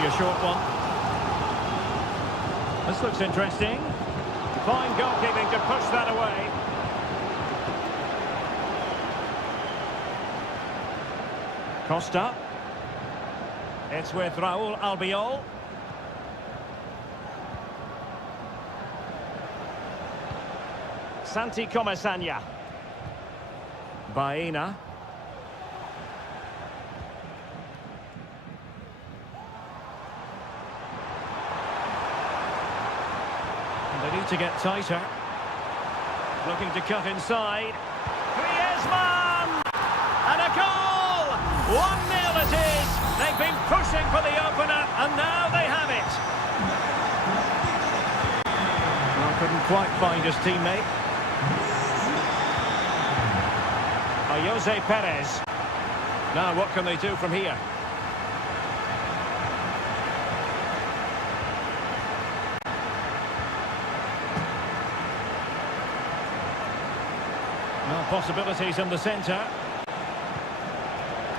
see a short one. This looks interesting. Fine goalkeeping to push that away. Costa. It's with Raul Albiol. Santi Comesaña. Baena. They need to get tighter. Looking to cut inside. Griezmann! And a goal! 1-0 it is! They've been pushing for the opener, and now they have it. Well, couldn't quite find his teammate. Jose Perez. Now, what can they do from here? Well, possibilities in the centre.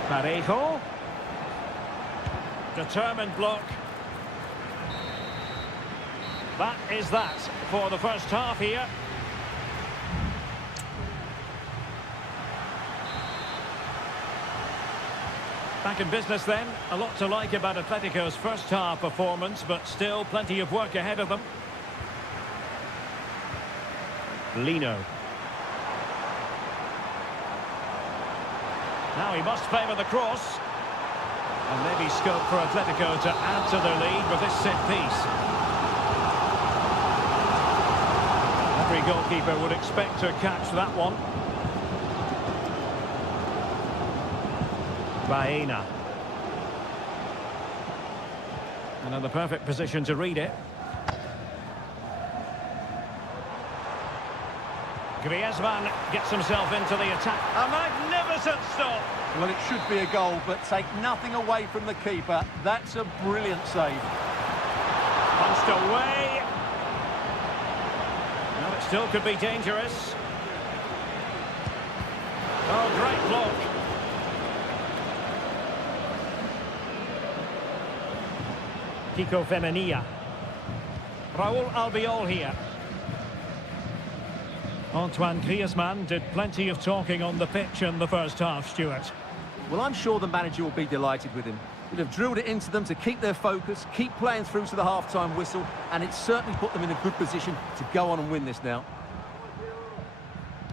Parejo. Determined block. That is that for the first half here. Back in business then. A lot to like about Atletico's first half performance, but still plenty of work ahead of them. Lino. Now he must favour the cross. And maybe scope for Atletico to add to their lead with this set piece. Every goalkeeper would expect to catch that one. Baena. And in the perfect position to read it. Griezmann gets himself into the attack. A magnificent stop! Well, it should be a goal, but take nothing away from the keeper. That's a brilliant save. Punched away. Well, it still could be dangerous. Oh, great block. Kiko Femenia. Raul Albiol here. Antoine Griezmann did plenty of talking on the pitch in the first half, Stuart. Well, I'm sure the manager will be delighted with him. He'd have drilled it into them to keep their focus, keep playing through to the half-time whistle, and it's certainly put them in a good position to go on and win this now.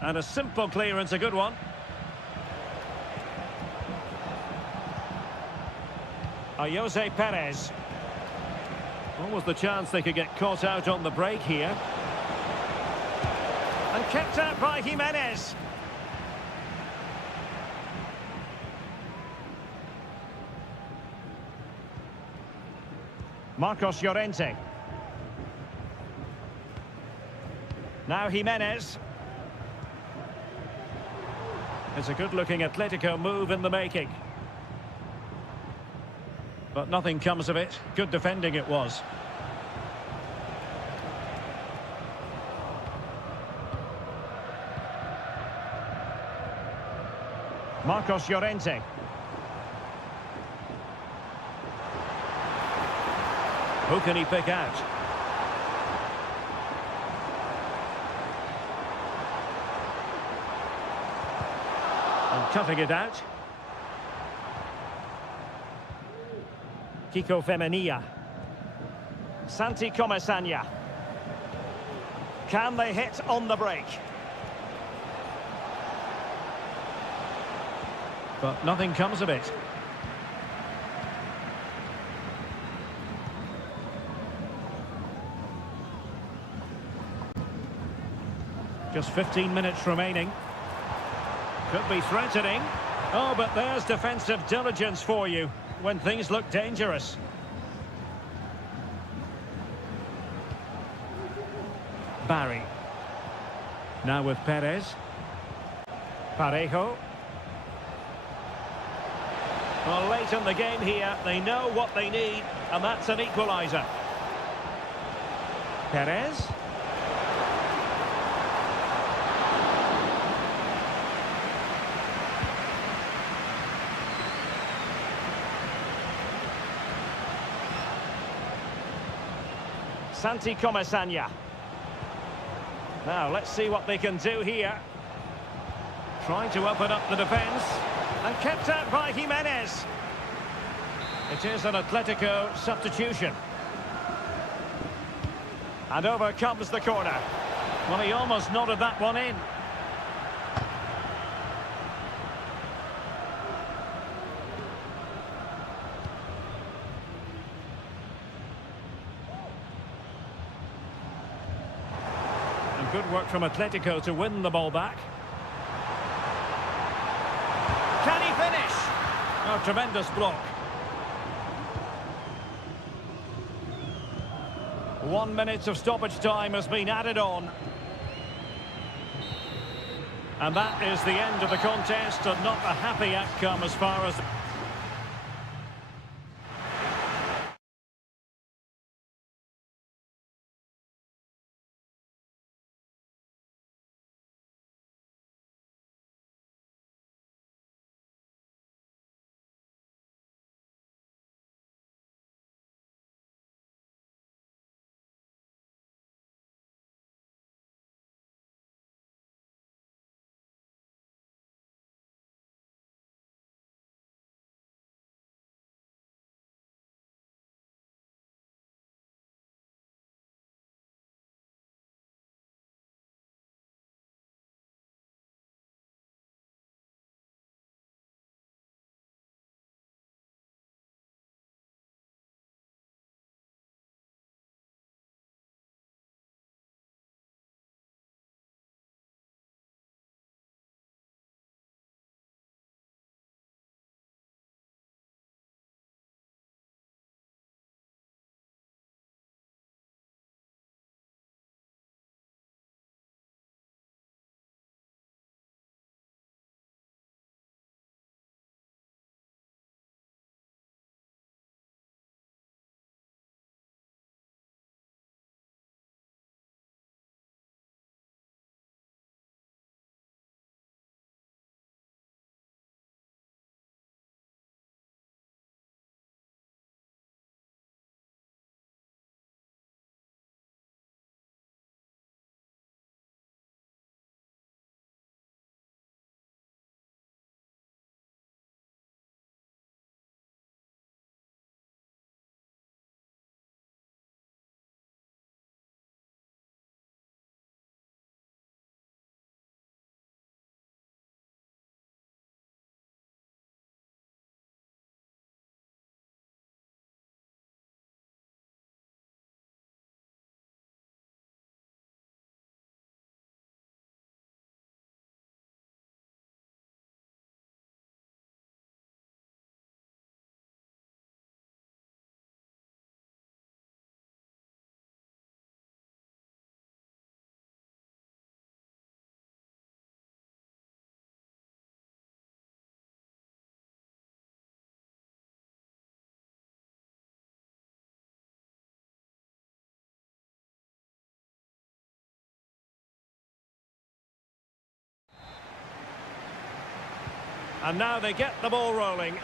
And a simple clearance, a good one. Jose Perez. What was the chance they could get caught out on the break here? And kicked out by Jimenez. Marcos Llorente. Now Jimenez. It's a good-looking Atletico move in the making. But nothing comes of it. Good defending it was. Marcos Llorente. Who can he pick out? And cutting it out. Kiko Femenia. Santi Comesaña. Can they hit on the break? But nothing comes of it. Just 15 minutes remaining. Could be threatening. Oh, but there's defensive diligence for you when things look dangerous. Barry. Now with Perez. Parejo. Well, late in the game here, they know what they need, and that's an equaliser. Perez. Santi Comesaña. Now, let's see what they can do here. Trying to open up the defence. And kept out by Jimenez. It is an Atletico substitution. And over comes the corner. Well, he almost nodded that one in. And good work from Atletico to win the ball back. Can he finish? Oh, tremendous block. 1 minute of stoppage time has been added on. And that is the end of the contest, and not a happy outcome as far as... And now they get the ball rolling.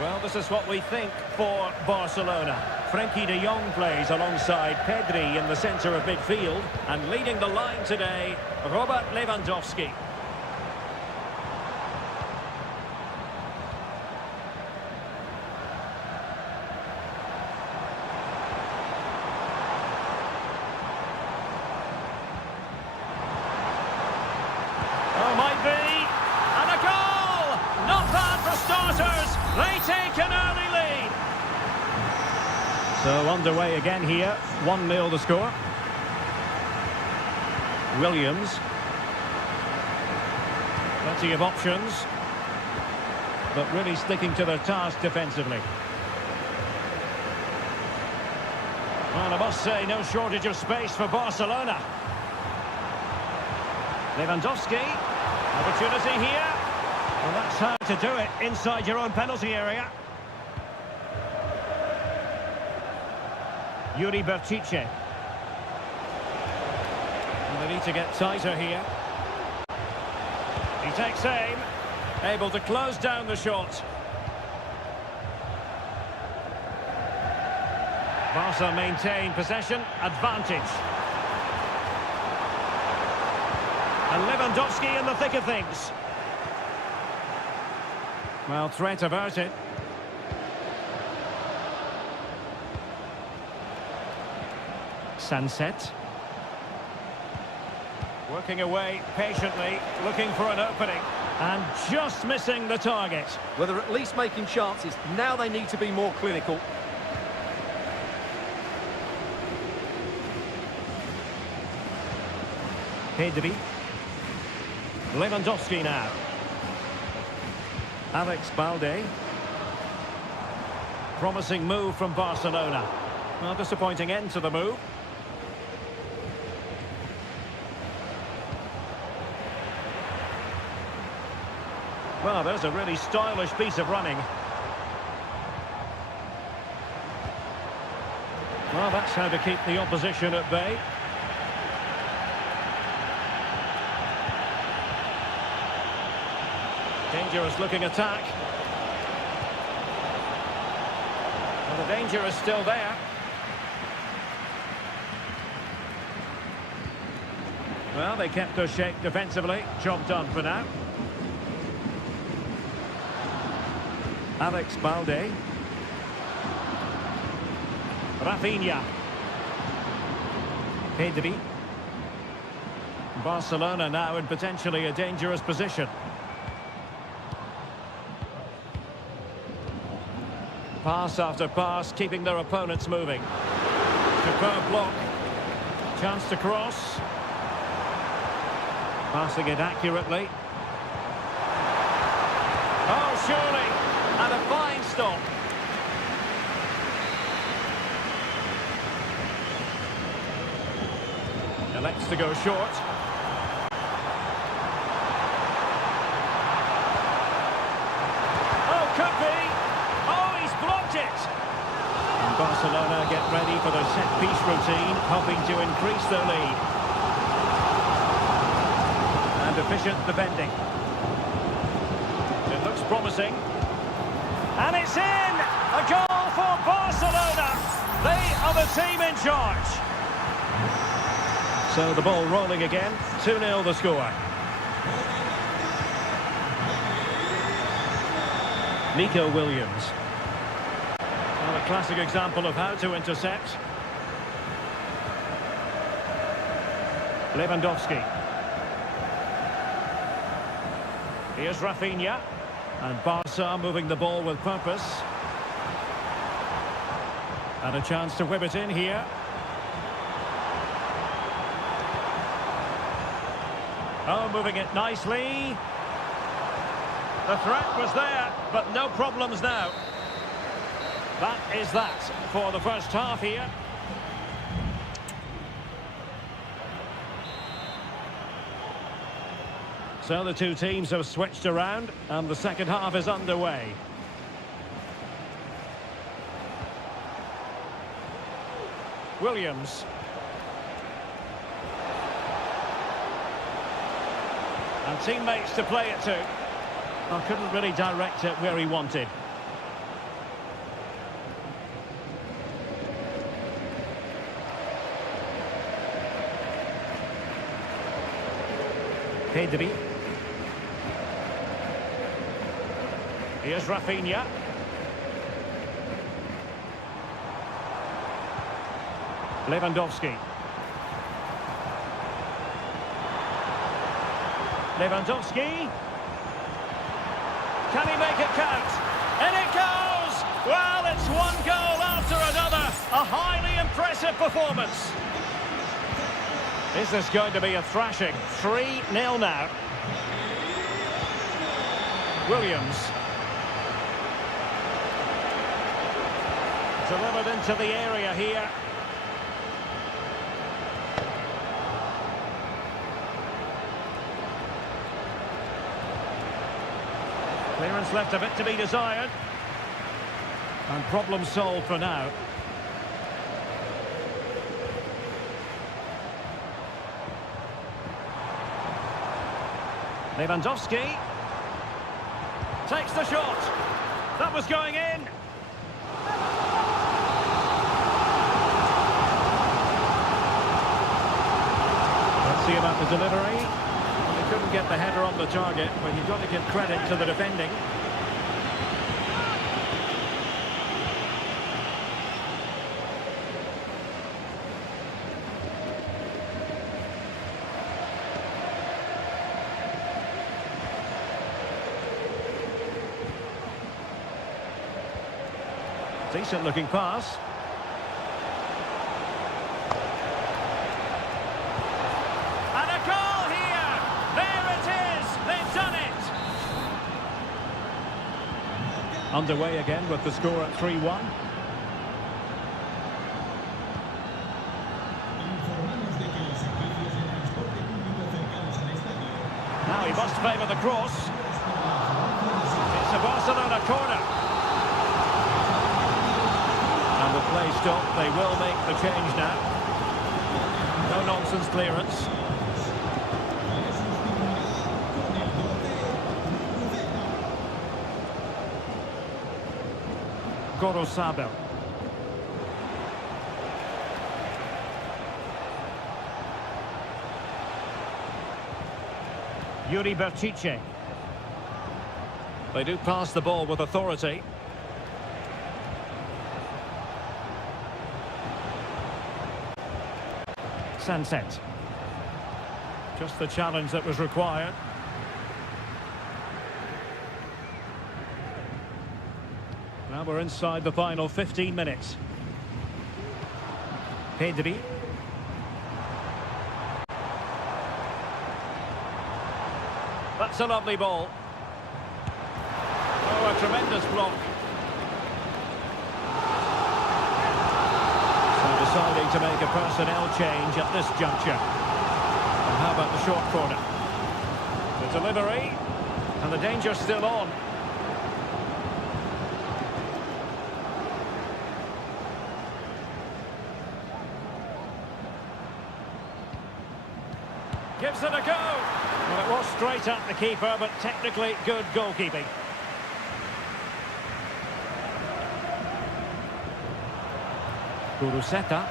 Well, this is what we think for Barcelona. Frenkie de Jong plays alongside Pedri in the centre of midfield. And leading the line today, Robert Lewandowski. Might be, and a goal! Not bad for starters, they take an early lead. So underway again here, 1-0 the score. Williams. Plenty of options, but really sticking to their task defensively. Well, I must say, no shortage of space for Barcelona. Lewandowski. Opportunity here. Well, that's how to do it inside your own penalty area. Yuri Berchiche. And they need to get tighter here. He takes aim. Able to close down the shot. Barca maintain possession, advantage. And Lewandowski in the thick of things. Well, threat averted. Sunset. Working away patiently, looking for an opening. And just missing the target. Well, they're at least making chances. Now they need to be more clinical. Pedri. Lewandowski now. Alex Balde. Promising move from Barcelona. Well, disappointing end to the move. Well, there's a really stylish piece of running. Well, that's how to keep the opposition at bay. Dangerous looking attack. Well, the danger is still there. Well, they kept their shape defensively. Job done for now. Alex Balde. Rafinha. Pedri. Barcelona now in potentially a dangerous position. Pass after pass, keeping their opponents moving. Superb block. Chance to cross. Passing it accurately. Oh, surely. And a fine stop. Elects to go short. Oh, could be. Oh, he's blocked it. And Barcelona get ready for their set-piece routine, hoping to increase their lead. And efficient defending. It looks promising. And it's in! A goal for Barcelona! They are the team in charge. So the ball rolling again. 2-0 the score. Nico Williams. Well, a classic example of how to intercept. Lewandowski. Here's Rafinha. And Barca moving the ball with purpose. And a chance to whip it in here. Oh, moving it nicely. The threat was there, but no problems now. That is that for the first half here. So the two teams have switched around and the second half is underway. Williams. And teammates to play it to. Oh, couldn't really direct it where he wanted. Pedri. Here's Rafinha. Lewandowski. Lewandowski. Can he make it count? And it goes! Well, it's one goal after another. A highly impressive performance. Is this going to be a thrashing? 3-0 now. Williams. Delivered into the area here. Clearance left a bit to be desired. And problem solved for now. Lewandowski takes the shot. That was going in. The delivery. Well, he couldn't get the header on the target, but you've got to give credit to the defending. Decent looking pass. And a goal here! There it is! They've done it! Underway again with the score at 3-1. Now he must favour the cross. It's a Barcelona corner. And the play stopped. They will make the change now. No nonsense clearance. Gorosabel. Yuri Berchiche. They do pass the ball with authority. Sunset. Just the challenge that was required. Now we're inside the final 15 minutes. Pedri. That's a lovely ball. Oh, a tremendous block. Deciding to make a personnel change at this juncture. And how about the short corner? The delivery, and the danger's still on. Gives it a go. Well, it was straight at the keeper, but technically good goalkeeping. Guruseta.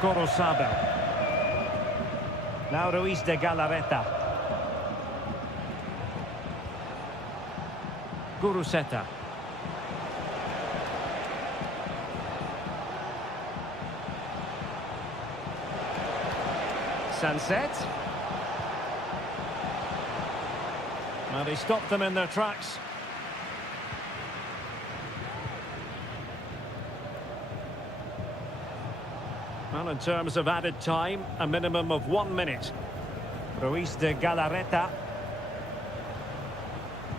Gorosabel. Now Ruiz de Galarreta. Guruseta. Sunset. Well, he stopped them in their tracks. Well, in terms of added time, a minimum of 1 minute. Ruiz de Galarreta.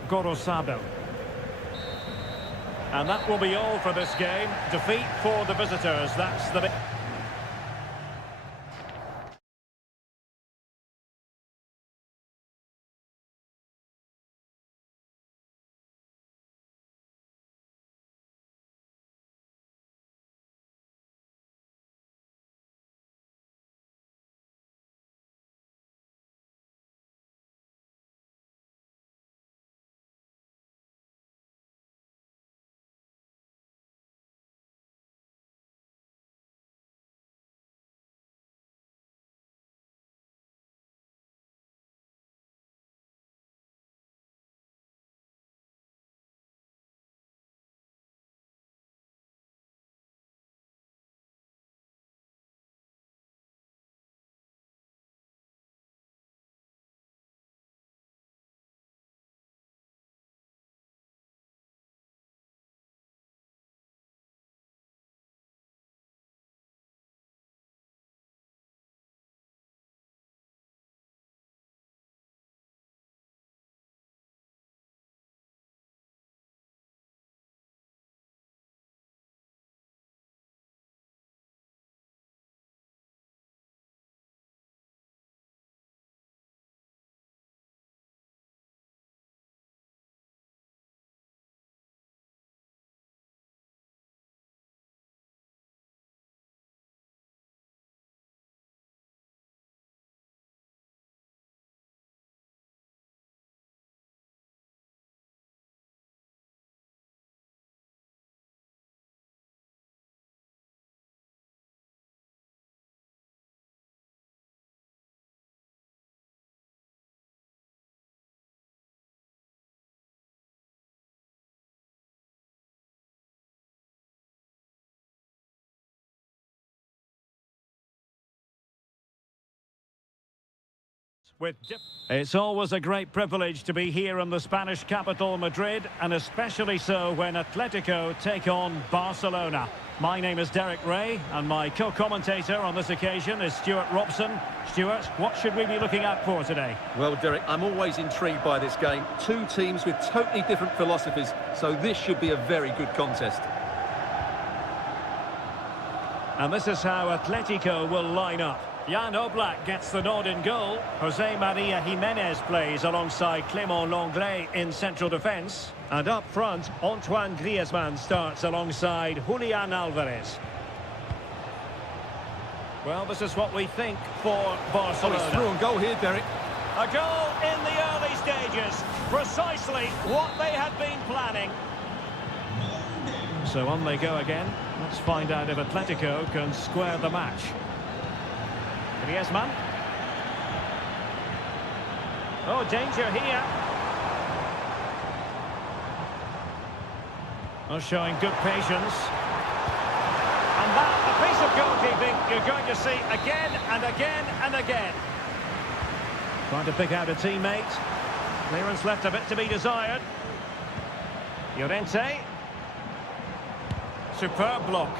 Gorosabel. And that will be all for this game. Defeat for the visitors. That's the... with... It's always a great privilege to be here in the Spanish capital, Madrid, and especially so when Atletico take on Barcelona. My name is Derek Ray, and my co-commentator on this occasion is Stuart Robson. Stuart, what should we be looking out for today? Well, Derek, I'm always intrigued by this game. Two teams with totally different philosophies, so this should be a very good contest. And this is how Atletico will line up. Jan Oblak gets the nod in goal. Jose Maria Jimenez plays alongside Clément Lenglet in central defence. And up front, Antoine Griezmann starts alongside Julian Alvarez. Well, this is what we think for Barcelona. Oh, he's through on goal here, Derek. A goal in the early stages. Precisely what they had been planning. So on they go again. Let's find out if Atletico can square the match. Griezmann. Oh, danger here. Oh, showing good patience. And that, a piece of goalkeeping you're going to see again and again and again. Trying to pick out a teammate. Clearance left a bit to be desired. Llorente. Superb block.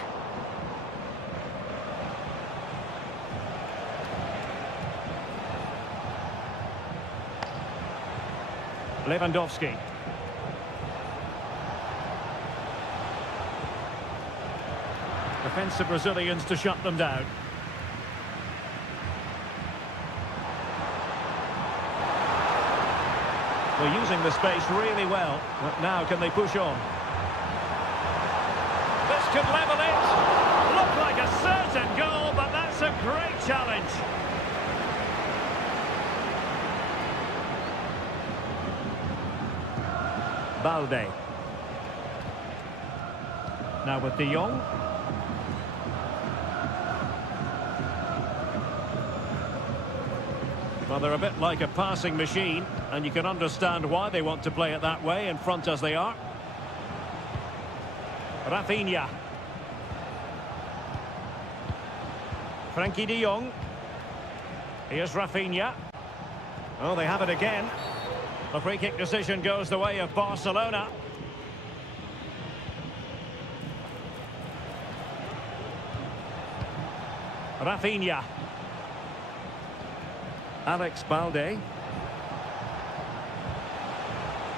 Lewandowski. Defensive Brazilians to shut them down. They're using the space really well, but now can they push on? This could level it. Look like a certain goal, but that's a great challenge. Balde. Now with De Jong. Well, they're a bit like a passing machine, and you can understand why they want to play it that way, in front as they are. Rafinha. Frankie De Jong. Here's Rafinha. Oh, they have it again. The free kick decision goes the way of Barcelona. Rafinha. Alex Balde.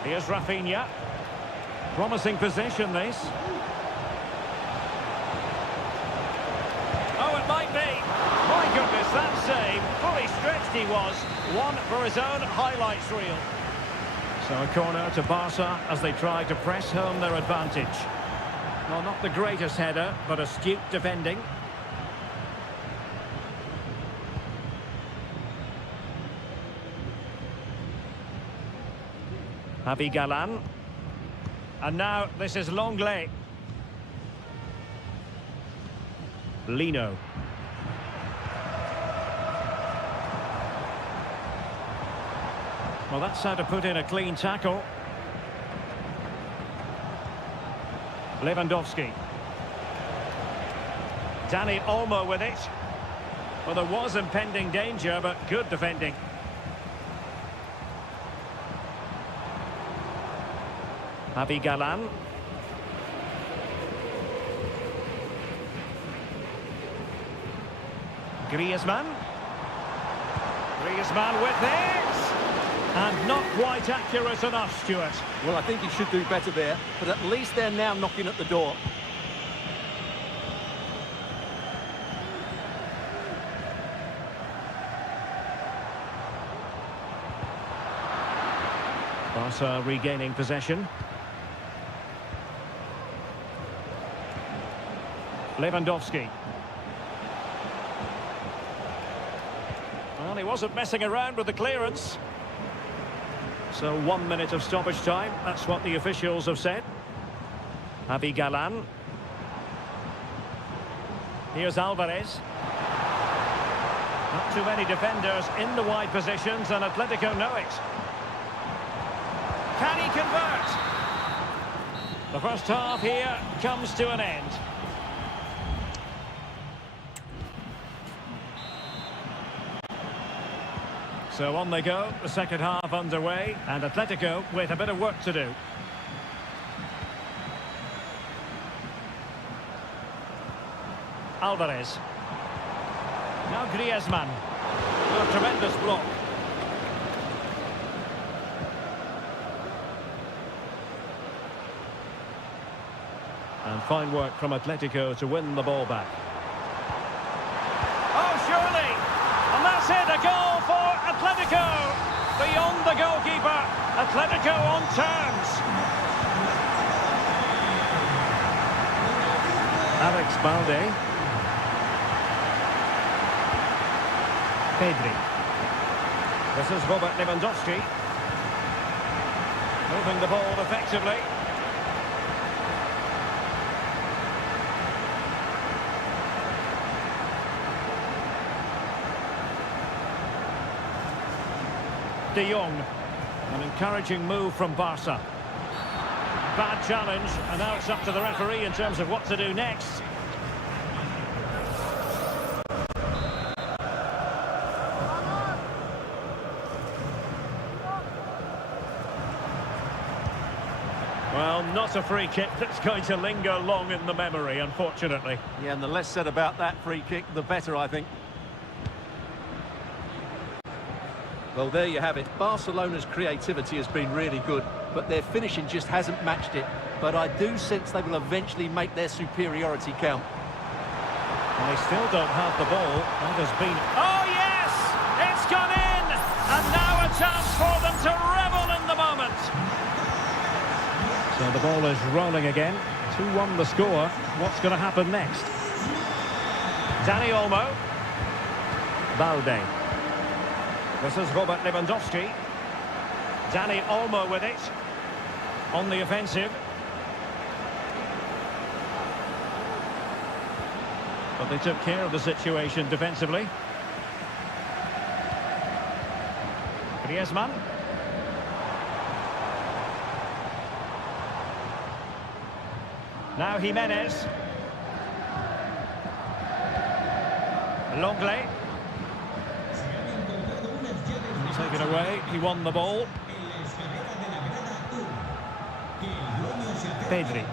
Here's Rafinha. Promising possession, this. Oh, it might be. My goodness, that save. Fully stretched he was. One for his own highlights reel. So a corner to Barca as they try to press home their advantage. Well, not the greatest header, but astute defending. Javi Galan. And now this is Lenglet. Lino. Well, that's how to put in a clean tackle. Lewandowski. Dani Olmo with it. Well, there was impending danger, but good defending. Javi Galan. Griezmann. Griezmann with it. And not quite accurate enough, Stuart. Well, I think he should do better there, but at least they're now knocking at the door. Barca regaining possession. Lewandowski. Well, he wasn't messing around with the clearance. So 1 minute of stoppage time, that's what the officials have said. Javi Galan. Here's Alvarez. Not too many defenders in the wide positions, and Atletico know it. Can he convert? The first half here comes to an end. So on they go, the second half underway, and Atletico with a bit of work to do. Alvarez. Now Griezmann. Oh, tremendous block. And fine work from Atletico to win the ball back. Oh, surely! And that's it, a goal for Atletico! Beyond the goalkeeper, Atletico on terms. Alex Balde. Pedri. This is Robert Lewandowski. Moving the ball effectively. De Jong. An encouraging move from Barca. Bad challenge, and now it's up to the referee in terms of what to do next. Well, not a free kick that's going to linger long in the memory, unfortunately. Yeah, and the less said about that free kick, the better, I think. Well, there you have it. Barcelona's creativity has been really good, but their finishing just hasn't matched it. But I do sense they will eventually make their superiority count. And they still don't have the ball. That has been... Oh, yes! It's gone in! And now a chance for them to revel in the moment. So the ball is rolling again. 2-1 the score. What's going to happen next? Dani Olmo. Balde. This is Robert Lewandowski. Dani Olmo with it. On the offensive. But they took care of the situation defensively. Griezmann. Now Jimenez. Longley. Taken away, he won the ball. Pedri.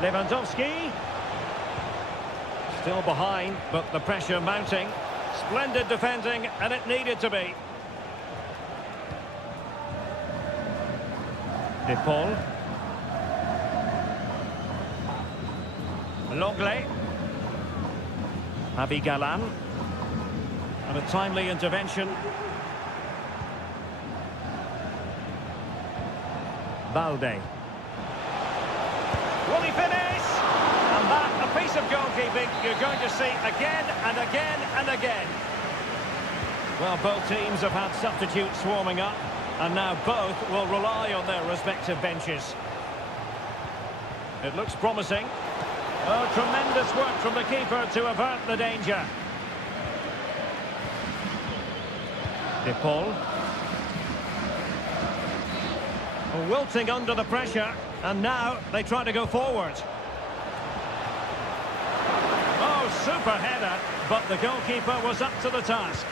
Lewandowski. Still behind, but the pressure mounting. Splendid defending, and it needed to be. De Paul. Longley. Javi Galán. And a timely intervention. Balde. Will he finish? And that, a piece of goalkeeping you're going to see again and again and again. Well, both teams have had substitutes swarming up, and now both will rely on their respective benches. It looks promising. Oh, tremendous work from the keeper to avert the danger. De Paul. Wilting under the pressure, and now they try to go forward. Oh, super header, but the goalkeeper was up to the task.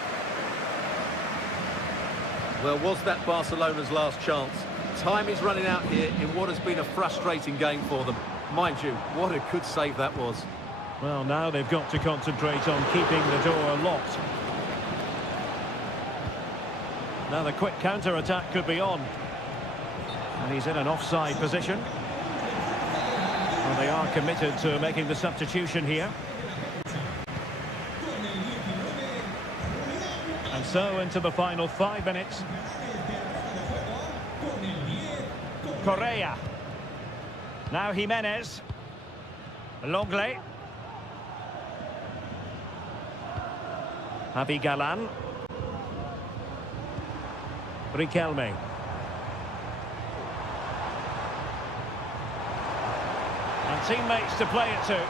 Well, was that Barcelona's last chance? Time is running out here in what has been a frustrating game for them. Mind you, what a good save that was. Well, now they've got to concentrate on keeping the door locked. Now the quick counter-attack could be on. And he's in an offside position. Well, they are committed to making the substitution here. And so into the final 5 minutes. Correa. Now Jimenez. Longley. Javi Galán. Riquelme. And teammates to play it to.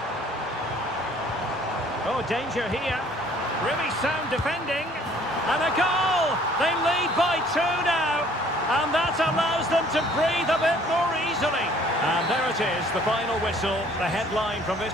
Oh, danger here. Really sound defending. And a goal! They lead by 2 now. And that allows them to breathe a bit more easily. And there it is, the final whistle, the headline from this.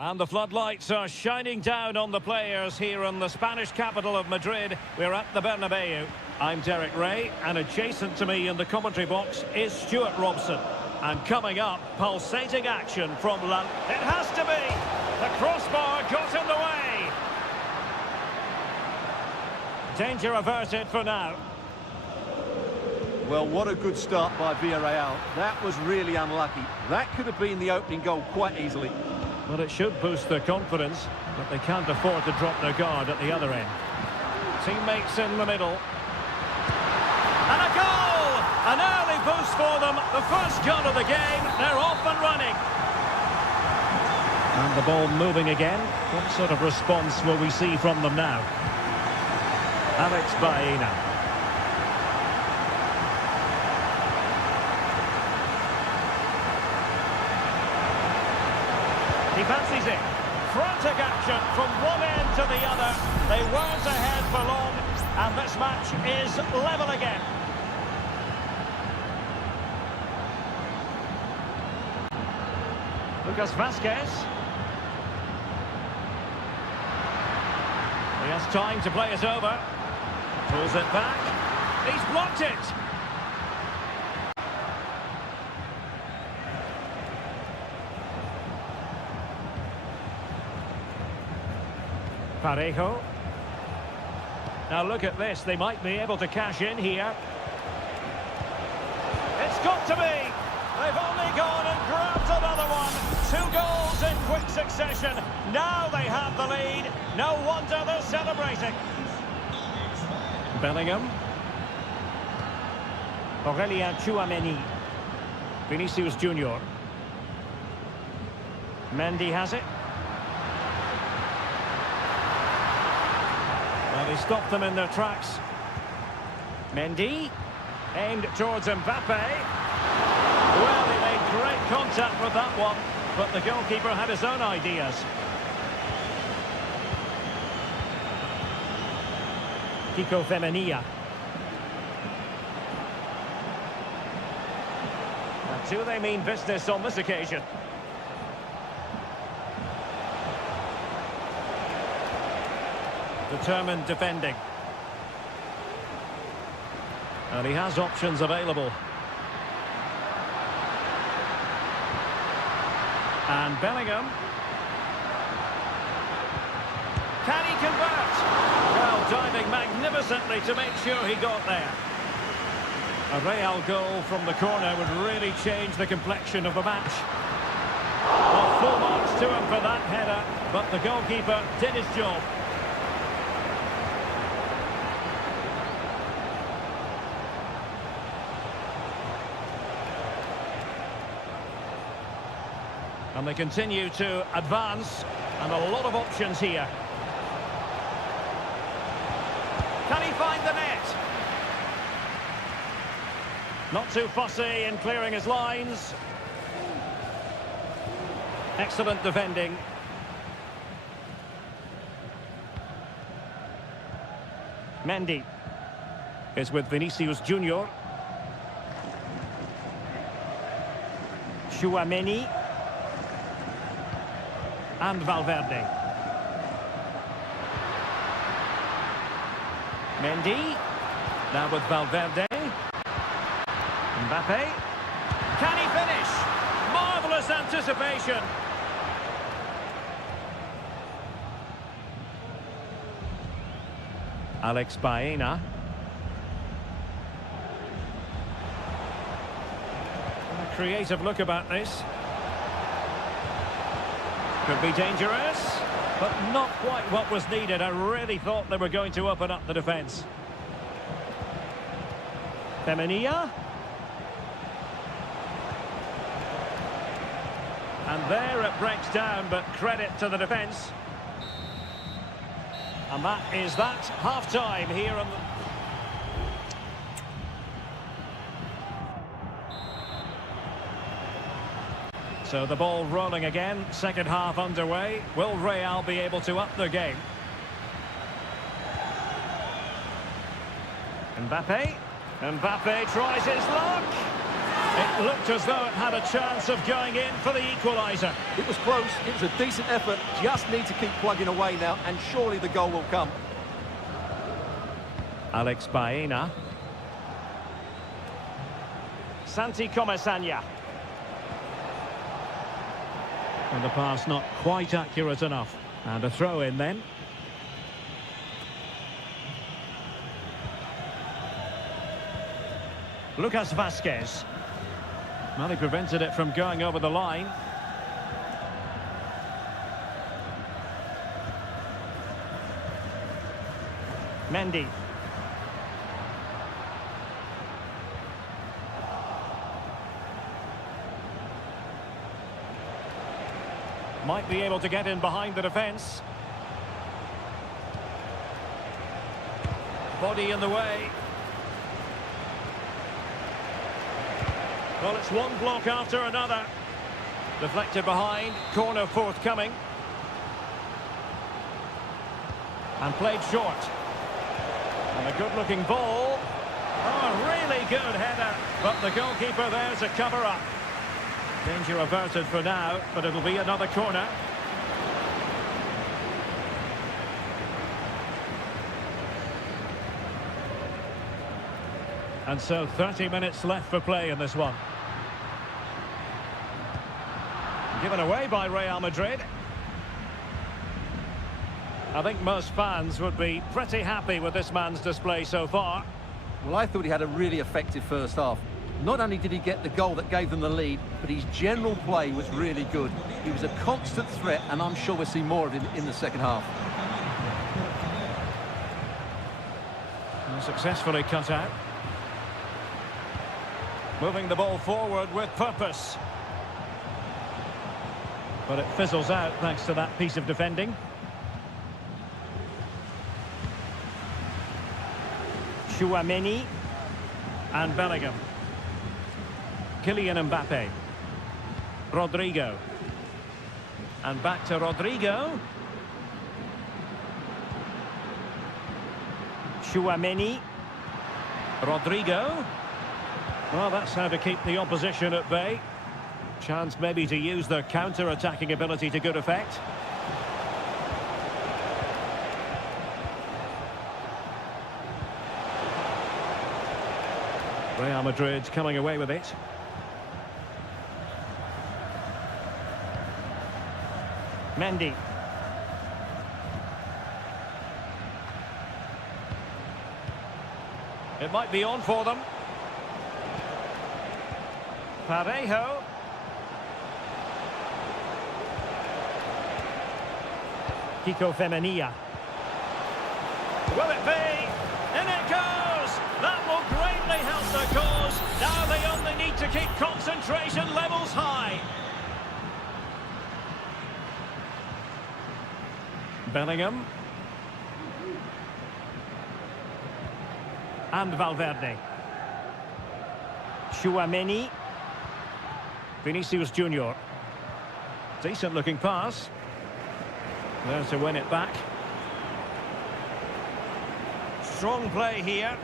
And the floodlights are shining down on the players here in the Spanish capital of Madrid. We're at the Bernabeu. I'm Derek Ray, and adjacent to me in the commentary box is Stuart Robson. And coming up, pulsating action from It has to be! The crossbar got in the way! Danger averted for now. Well, what a good start by Villarreal. That was really unlucky. That could have been the opening goal quite easily. Well, it should boost their confidence, but they can't afford to drop their guard at the other end. Teammates in the middle. And a goal! An early boost for them. The first goal of the game. They're off and running. And the ball moving again. What sort of response will we see from them now? Alex Baena. He fancies it. Frantic action from one end to the other. They weren't ahead for long, and this match is level again. Lucas Vazquez. He has time to play it over. Pulls it back. He's blocked it. Parejo. Now look at this, they might be able to cash in here. It's got to be! They've only gone and grabbed another one. 2 goals in quick succession. Now they have the lead. No wonder they're celebrating. Bellingham. Aurelien Tchouameni. Vinicius Junior. Mendy has it. Well, he stopped them in their tracks. Mendy, aimed towards Mbappe. Well, he made great contact with that one, but the goalkeeper had his own ideas. Kiko Femenia. And do they mean business on this occasion? Determined defending. And he has options available. And Bellingham. Can he convert? Well, diving magnificently to make sure he got there. A Real goal from the corner would really change the complexion of the match. Well, full marks to him for that header, but the goalkeeper did his job. And they continue to advance, and a lot of options here. Can he find the net? Not too fussy in clearing his lines. Excellent defending. Mendy is with Vinicius Junior. Tchouameni. And Valverde. Mendy. Now with Valverde. Mbappe. Can he finish? Marvellous anticipation. Alex Baena. A creative look about this. Could be dangerous, but not quite what was needed. I really thought they were going to open up the defence. Femenia. And there it breaks down, but credit to the defence. And that is that. Half-time here on the... So the ball rolling again, second half underway. Will Real be able to up their game? Mbappe. Mbappe tries his luck. It looked as though it had a chance of going in for the equaliser. It was close, it was a decent effort, just need to keep plugging away now, and surely the goal will come. Alex Baena. Santi Comesaña. And the pass not quite accurate enough. And a throw in then. Lucas Vazquez. Well, he prevented it from going over the line. Mendy. Might be able to get in behind the defence. Body in the way. Well, it's one block after another. Deflected behind, corner forthcoming. And played short. And a good-looking ball. Oh, a really good header. But the goalkeeper there to cover up. Danger averted for now, but it'll be another corner. And so 30 minutes left for play in this one. Given away by Real Madrid. I think most fans would be pretty happy with this man's display so far. Well, I thought he had a really effective first half. Not only did he get the goal that gave them the lead, but his general play was really good. He was a constant threat, and I'm sure we'll see more of him in the second half. And successfully cut out. Moving the ball forward with purpose. But it fizzles out thanks to that piece of defending. Chouameni and Bellingham. Kylian Mbappe. Rodrigo. And back to Rodrigo. Chouameni. Rodrigo. Well, that's how to keep the opposition at bay. Chance maybe to use their counter-attacking ability to good effect. Real Madrid coming away with it. Mendy. It might be on for them. Parejo. Kiko Femenia. Will it be? In it goes! That will greatly help the cause. Now they only need to keep concentration levels high. Bellingham. And Valverde. Chouameni. Vinicius Junior. Decent looking pass. There to win it back. Strong play here.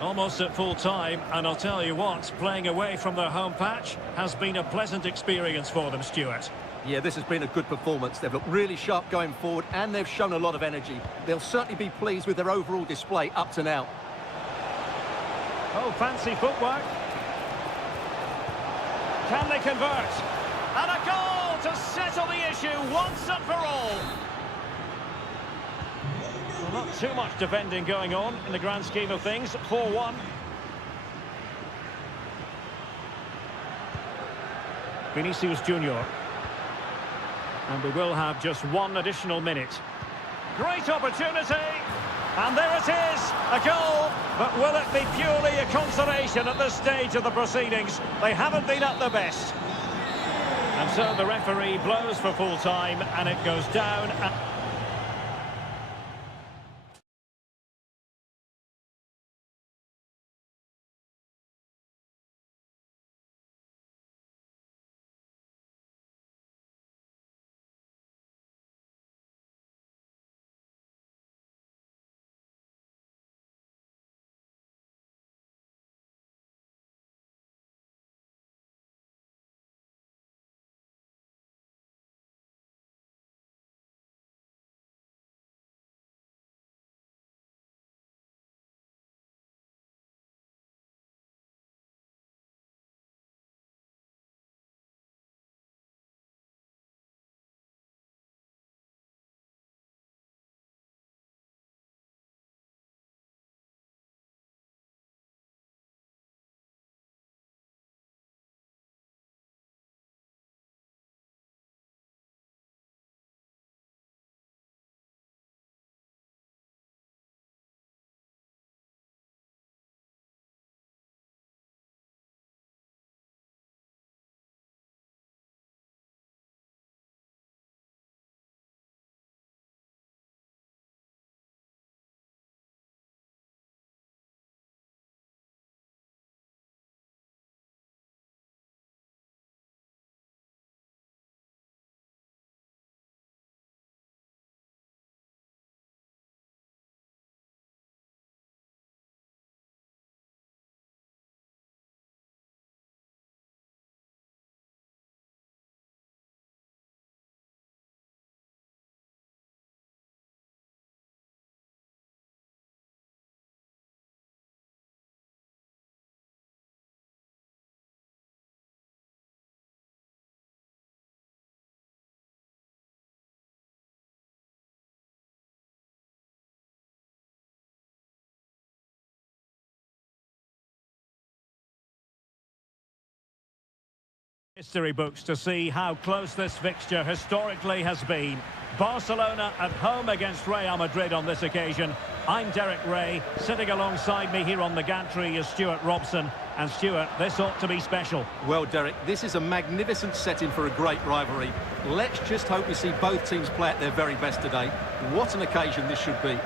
Almost at full time, and I'll tell you what, playing away from their home patch has been a pleasant experience for them, Stuart. Yeah, this has been a good performance. They've looked really sharp going forward, and they've shown a lot of energy. They'll certainly be pleased with their overall display up to now. Oh, fancy footwork. Can they convert? And a goal to settle the issue once and for all. Well, not too much defending going on in the grand scheme of things. 4-1. Vinicius Junior. And we will have just one additional minute. Great opportunity. And there it is, a goal. But will it be purely a consolation at this stage of the proceedings? They haven't been at their best. And so the referee blows for full time, and it goes down. History books to see how close this fixture historically has been. Barcelona at home against Real Madrid on this occasion. I'm Derek Ray. Sitting alongside me here on the gantry is Stuart Robson. And Stuart, this ought to be special. Well, Derek, this is a magnificent setting for a great rivalry. Let's just hope we see both teams play at their very best today. What an occasion this should be.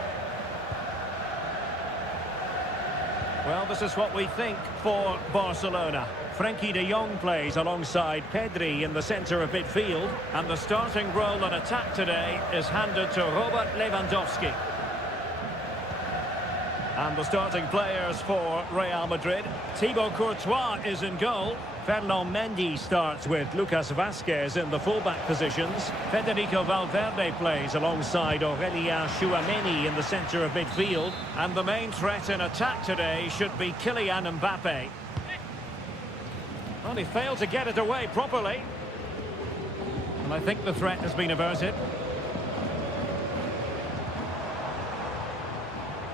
Well, this is what we think for Barcelona. Frenkie de Jong plays alongside Pedri in the centre of midfield. And the starting role in attack today is handed to Robert Lewandowski. And the starting players for Real Madrid. Thibaut Courtois is in goal. Fernand Mendy starts with Lucas Vazquez in the fullback positions. Federico Valverde plays alongside Aurelien Tchouameni in the centre of midfield. And the main threat in attack today should be Kylian Mbappe. Well, he failed to get it away properly. And I think the threat has been averted.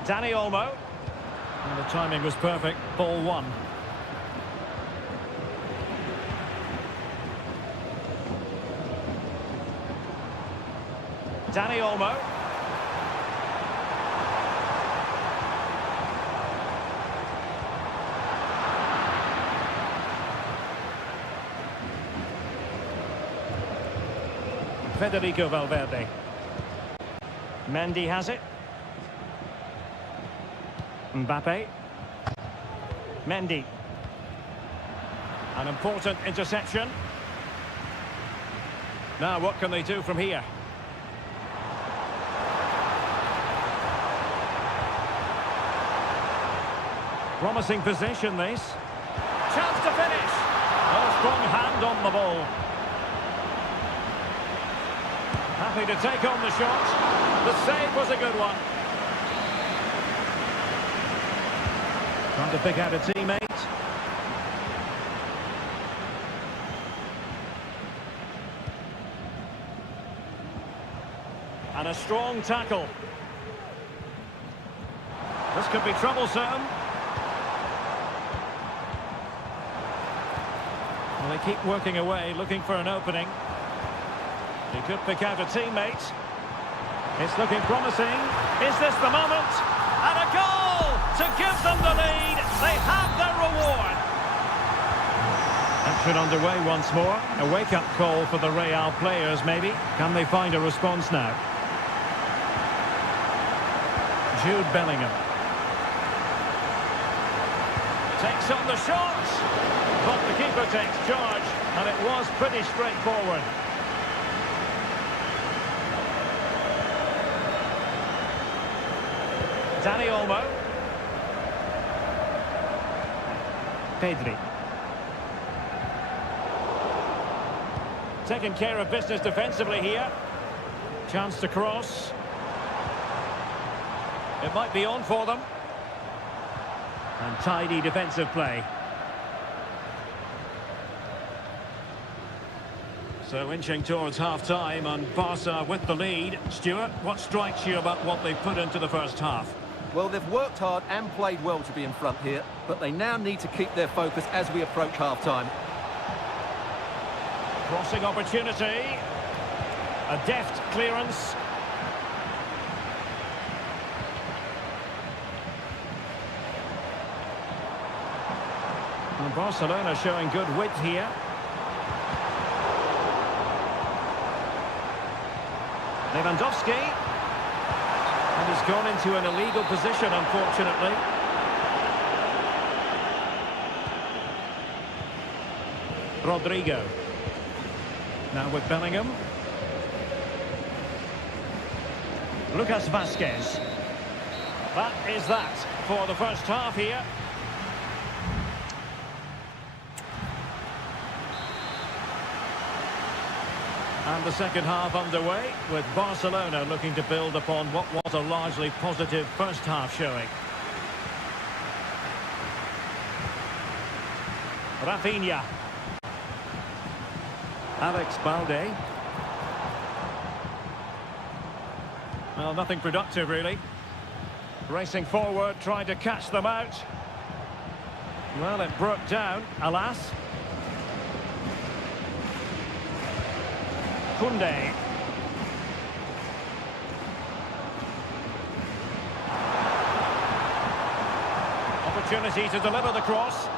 Dani Olmo. And the timing was perfect. Ball one. Dani Olmo. Federico Valverde. Mendy has it. Mbappe. Mendy. An important interception. Now what can they do from here? Promising possession this. Chance to finish. Oh, strong hand on the ball. Happy to take on the shot. The save was a good one. Trying to pick out a teammate. And a strong tackle. This could be troublesome. Well, they keep working away, looking for an opening. He could pick out a teammate. It's looking promising. Is this the moment? And a goal to give them the lead. They have their reward. Action underway once more. A wake-up call for the Real players, maybe. Can they find a response now? Jude Bellingham. Takes on the shot. But the keeper takes charge. And it was pretty straightforward. Dani Olmo. Pedri. Taking care of business defensively here. Chance to cross. It might be on for them. And tidy defensive play. So inching towards half-time and Barca with the lead. Stuart, what strikes you about what they've put into the first half? Well, they've worked hard and played well to be in front here, but they now need to keep their focus as we approach half-time. Crossing opportunity. A deft clearance. And Barcelona showing good width here. Lewandowski. And he's gone into an illegal position, unfortunately. Rodrigo. Now with Bellingham. Lucas Vazquez. That is that for the first half here. And the second half underway, with Barcelona looking to build upon what was a largely positive first half showing. Rafinha. Alex Balde. Well, nothing productive, really. Racing forward, trying to catch them out. Well, it broke down, alas. Koundé. Opportunity to deliver the cross.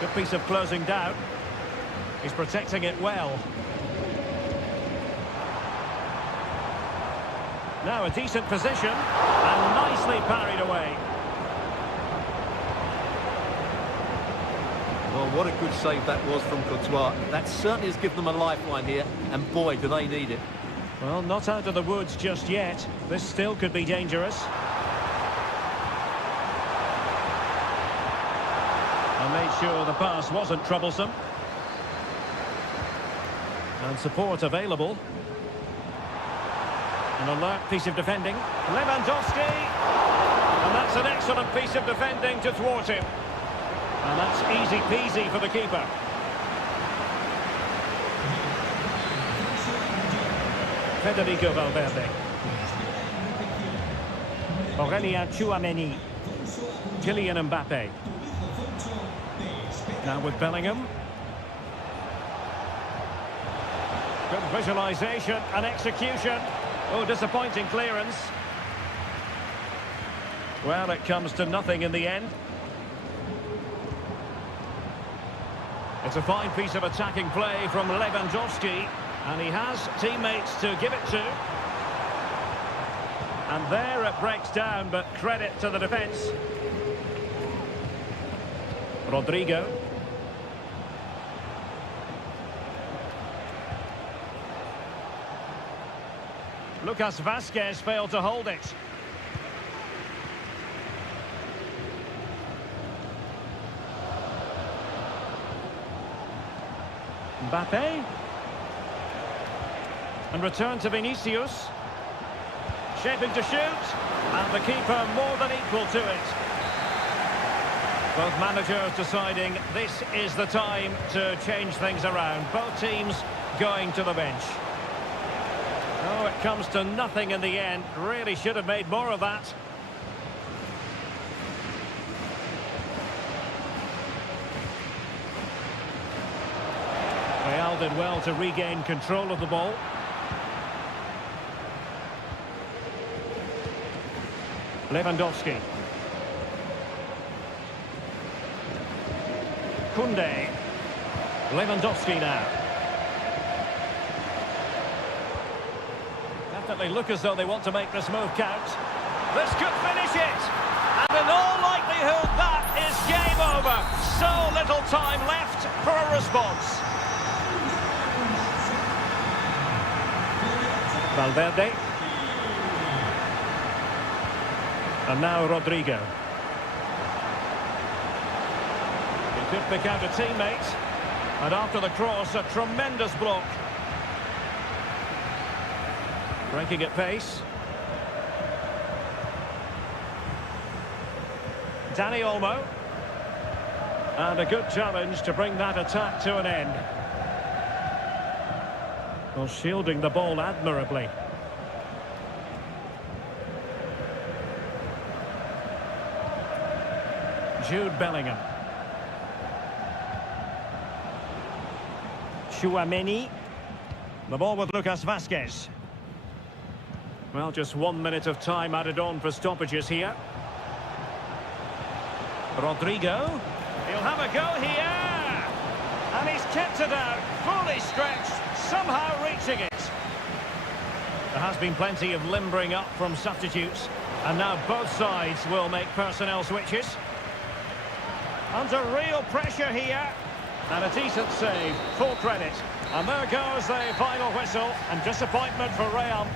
Good piece of closing down. He's protecting it well. Now a decent position and nicely parried away. Well, what a good save that was from Courtois. That certainly has given them a lifeline here, and boy, do they need it. Well, not out of the woods just yet. This still could be dangerous. And made sure the pass wasn't troublesome. And support available. An alert piece of defending. Lewandowski! And that's an excellent piece of defending to thwart him. And that's easy peasy for the keeper. Federico Valverde. Aurélien Tchouameni. Kylian Mbappe. Now with Bellingham. Good visualisation and execution. Oh, disappointing clearance. Well, it comes to nothing in the end. It's a fine piece of attacking play from Lewandowski, and he has teammates to give it to. And there it breaks down, but credit to the defence. Rodrigo. Lucas Vazquez failed to hold it. Mbappe. And return to Vinicius. Shaping to shoot. And the keeper more than equal to it. Both managers deciding this is the time to change things around. Both teams going to the bench. Oh, it comes to nothing in the end. Really should have made more of that. Real did well to regain control of the ball. Lewandowski. Koundé. Lewandowski now. Definitely look as though they want to make this move count. This could finish it. And in all likelihood, that is game over. So little time left for a response. Valverde. And now Rodrigo. He could pick out a teammate. And after the cross, a tremendous block. Breaking at pace. Dani Olmo. And a good challenge to bring that attack to an end. Well, shielding the ball admirably. Jude Bellingham. Tchouameni. The ball with Lucas Vazquez. Well, just 1 minute of time added on for stoppages here. Rodrigo. He'll have a go here. And he's kept it out, fully stretched, somehow reaching it. There has been plenty of limbering up from substitutes. And now both sides will make personnel switches. Under real pressure here. And a decent save, full credit. And there goes the final whistle. And disappointment for Real.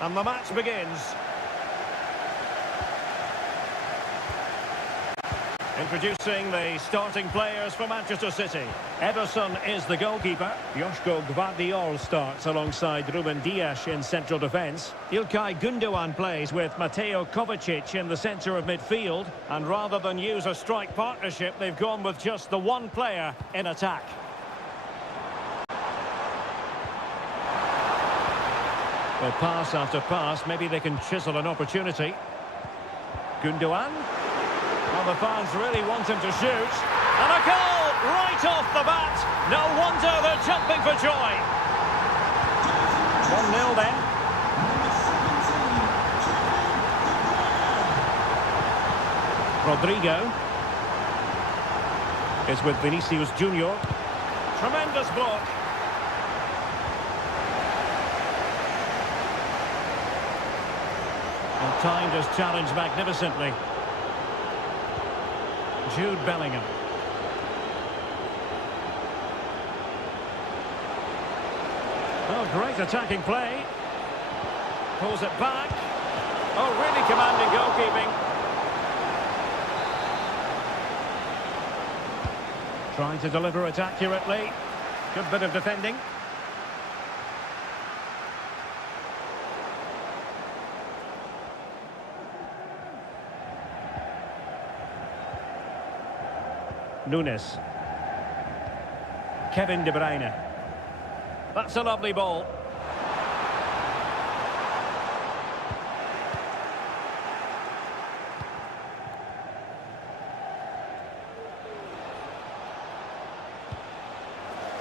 And the match begins. Introducing the starting players for Manchester City. Ederson is the goalkeeper. Joško Gvardiol starts alongside Ruben Dias in central defence. İlkay Gündoğan plays with Mateo Kovacic in the centre of midfield. And rather than use a strike partnership, they've gone with just the one player in attack. Well, pass after pass, maybe they can chisel an opportunity. Gündoğan. Well, the fans really want him to shoot. And a goal right off the bat. No wonder they're jumping for joy. 1-0 then. Rodrigo is with Vinicius Junior. Tremendous block. And timed his challenge magnificently. Jude Bellingham. Oh, great attacking play. Pulls it back. Oh, really commanding goalkeeping. Trying to deliver it accurately. Good bit of defending. Nunes. Kevin De Bruyne. That's a lovely ball.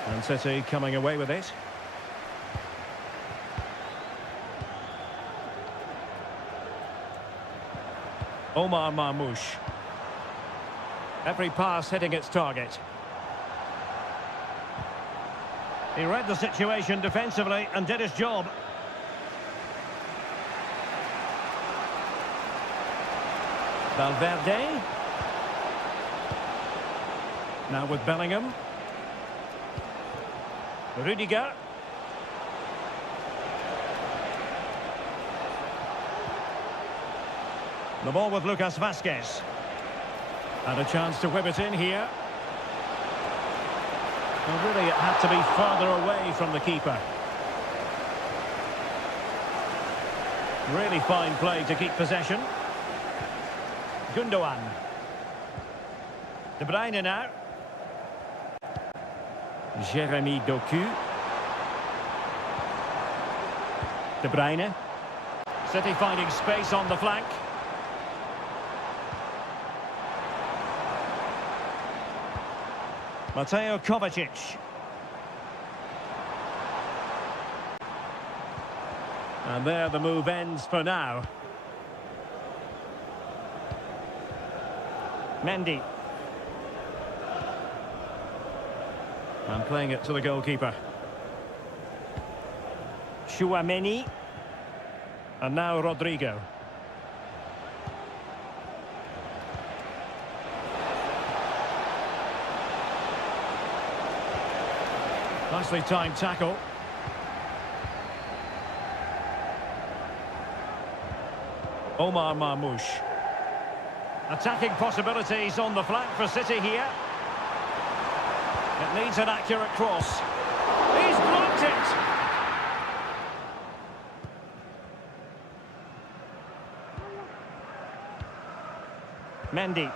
And City coming away with it. Omar Marmoush. Every pass hitting its target. He read the situation defensively and did his job. Valverde. Now with Bellingham. Rudiger. The ball with Lucas Vazquez. And a chance to whip it in here. Well, really, it had to be further away from the keeper. Really fine play to keep possession. Gündoğan. De Bruyne now. Jeremy Doku. De Bruyne. City finding space on the flank. Mateo Kovacic. And there the move ends for now. Mendy. And playing it to the goalkeeper. Tchouaméni. And now Rodrigo. Nicely timed tackle. Omar Marmoush. Attacking possibilities on the flank for City here. It needs an accurate cross. He's blocked it! Mendy.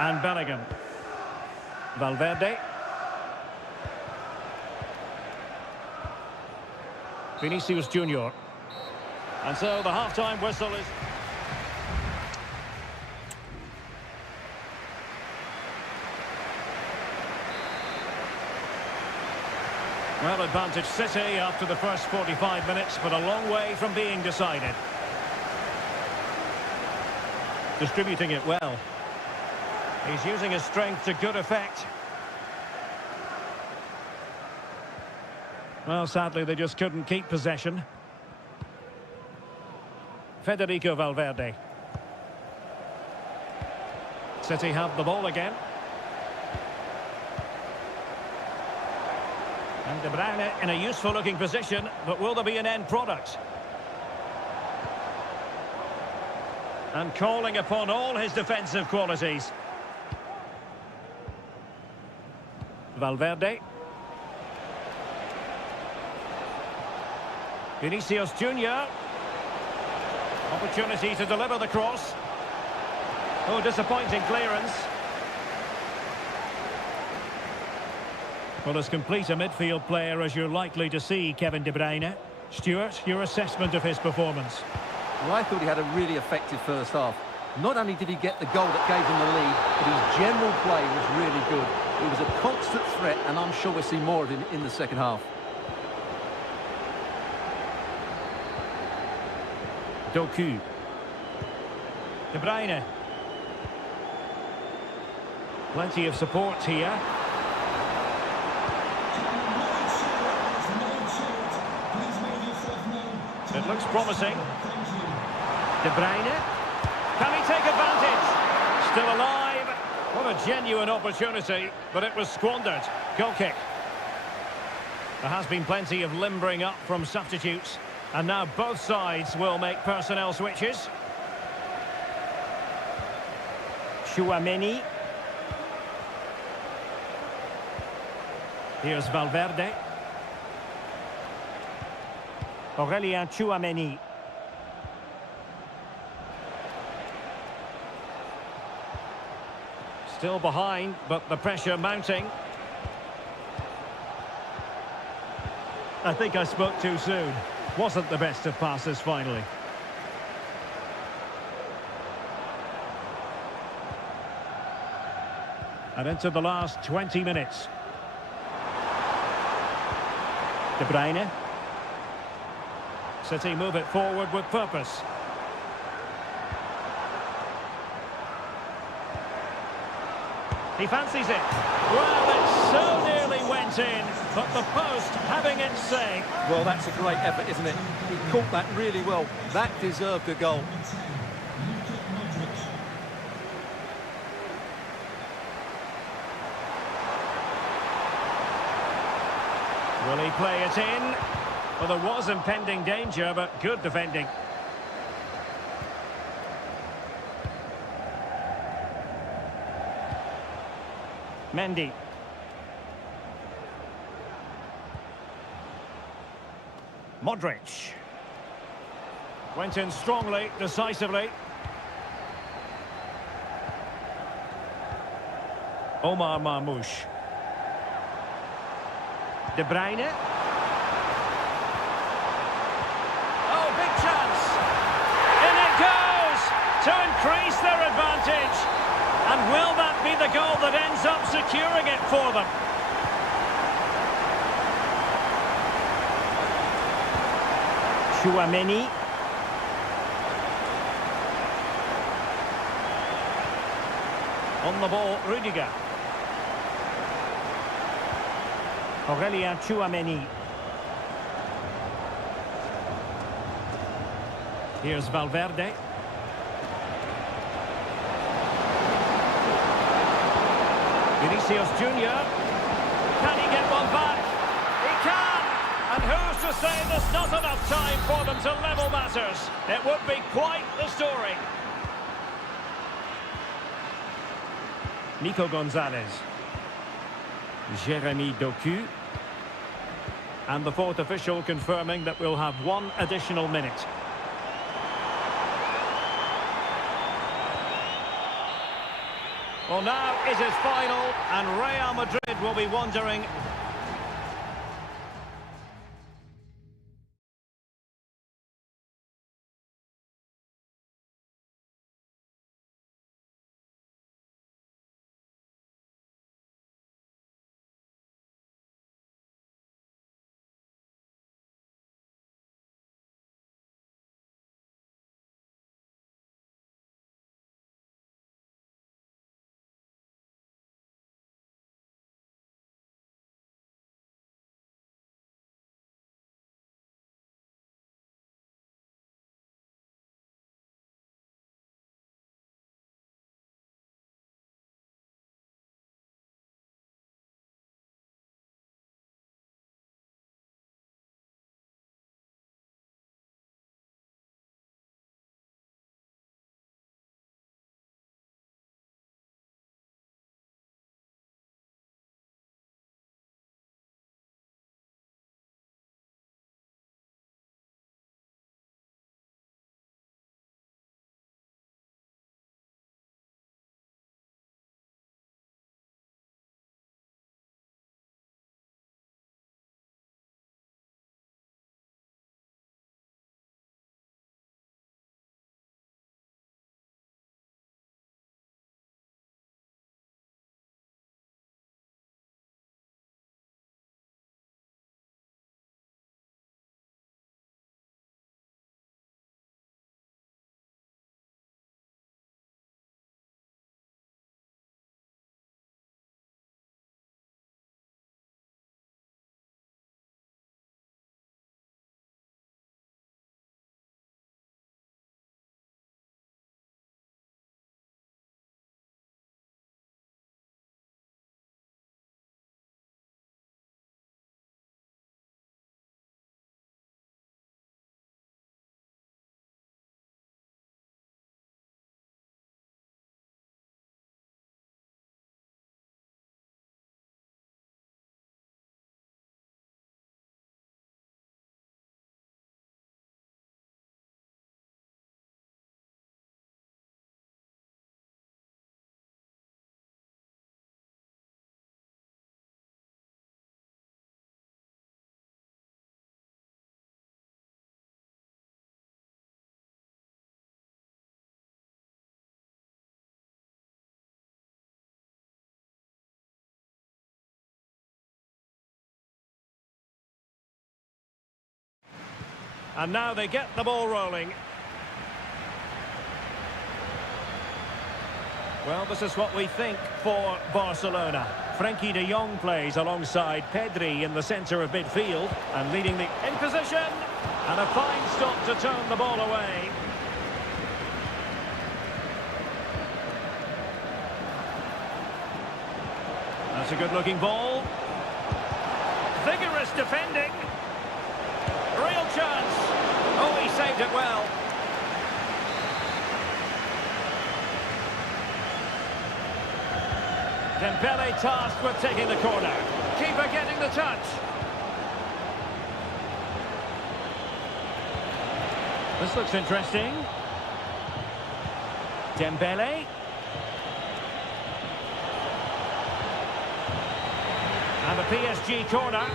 And Bellingham. Valverde. Vinicius Junior. And so the half-time whistle is... Well, advantage City after the first 45 minutes, but a long way from being decided. Distributing it well. He's using his strength to good effect. Well, sadly, they just couldn't keep possession. Federico Valverde. City have the ball again. And De Bruyne in a useful-looking position, but will there be an end product? And calling upon all his defensive qualities. Valverde. Vinicius Junior. Opportunity to deliver the cross. Oh, disappointing clearance. Well, as complete a midfield player as you're likely to see, Kevin De Bruyne. Stuart, your assessment of his performance? Well, I thought he had a really effective first half. Not only did he get the goal that gave him the lead, but his general play was really good. He was a constant threat, and I'm sure we'll see more of him in the second half. Doku. De Bruyne. Plenty of support here. It looks promising. De Bruyne. Can he take advantage? Still alive. What a genuine opportunity, but it was squandered. Goal kick. There has been plenty of limbering up from substitutes, and now both sides will make personnel switches. Tchouaméni. Here's Valverde. Aurélien Tchouaméni. Still behind, but the pressure mounting. I think I spoke too soon. Wasn't the best of passes finally. And into the last 20 minutes. De Bruyne. City move it forward with purpose. He fancies it. Well, it so nearly went in, but the post having its say. Well, that's a great effort, isn't it? He caught that really well. That deserved a goal. Will he play it in? Well, there was impending danger, but good defending. Mendy. Modric. Went in strongly, decisively. Omar Marmoush. De Bruyne. Oh, big chance. In it goes to increase their advantage. And will that be the goal that ends up securing it for them? Tchouaméni. On the ball, Rudiger. Aurélien Tchouaméni. Here's Valverde. Vinicius Junior. Can he get one back? He can! And who's to say there's not enough time for them to level matters? It would be quite the story. Nico Gonzalez. Jérémy Doku. And the fourth official confirming that we'll have one additional minute. Well, now it is final, and Real Madrid will be wondering And now they get the ball rolling. Well, this is what we think for Barcelona. Frenkie de Jong plays alongside Pedri in the centre of midfield and leading the in position. And a fine stop to turn the ball away. That's a good-looking ball. Vigorous defending. Real chance. Oh, he saved it well. Dembele tasked with taking the corner. Keeper getting the touch. This looks interesting. Dembele. And a PSG corner.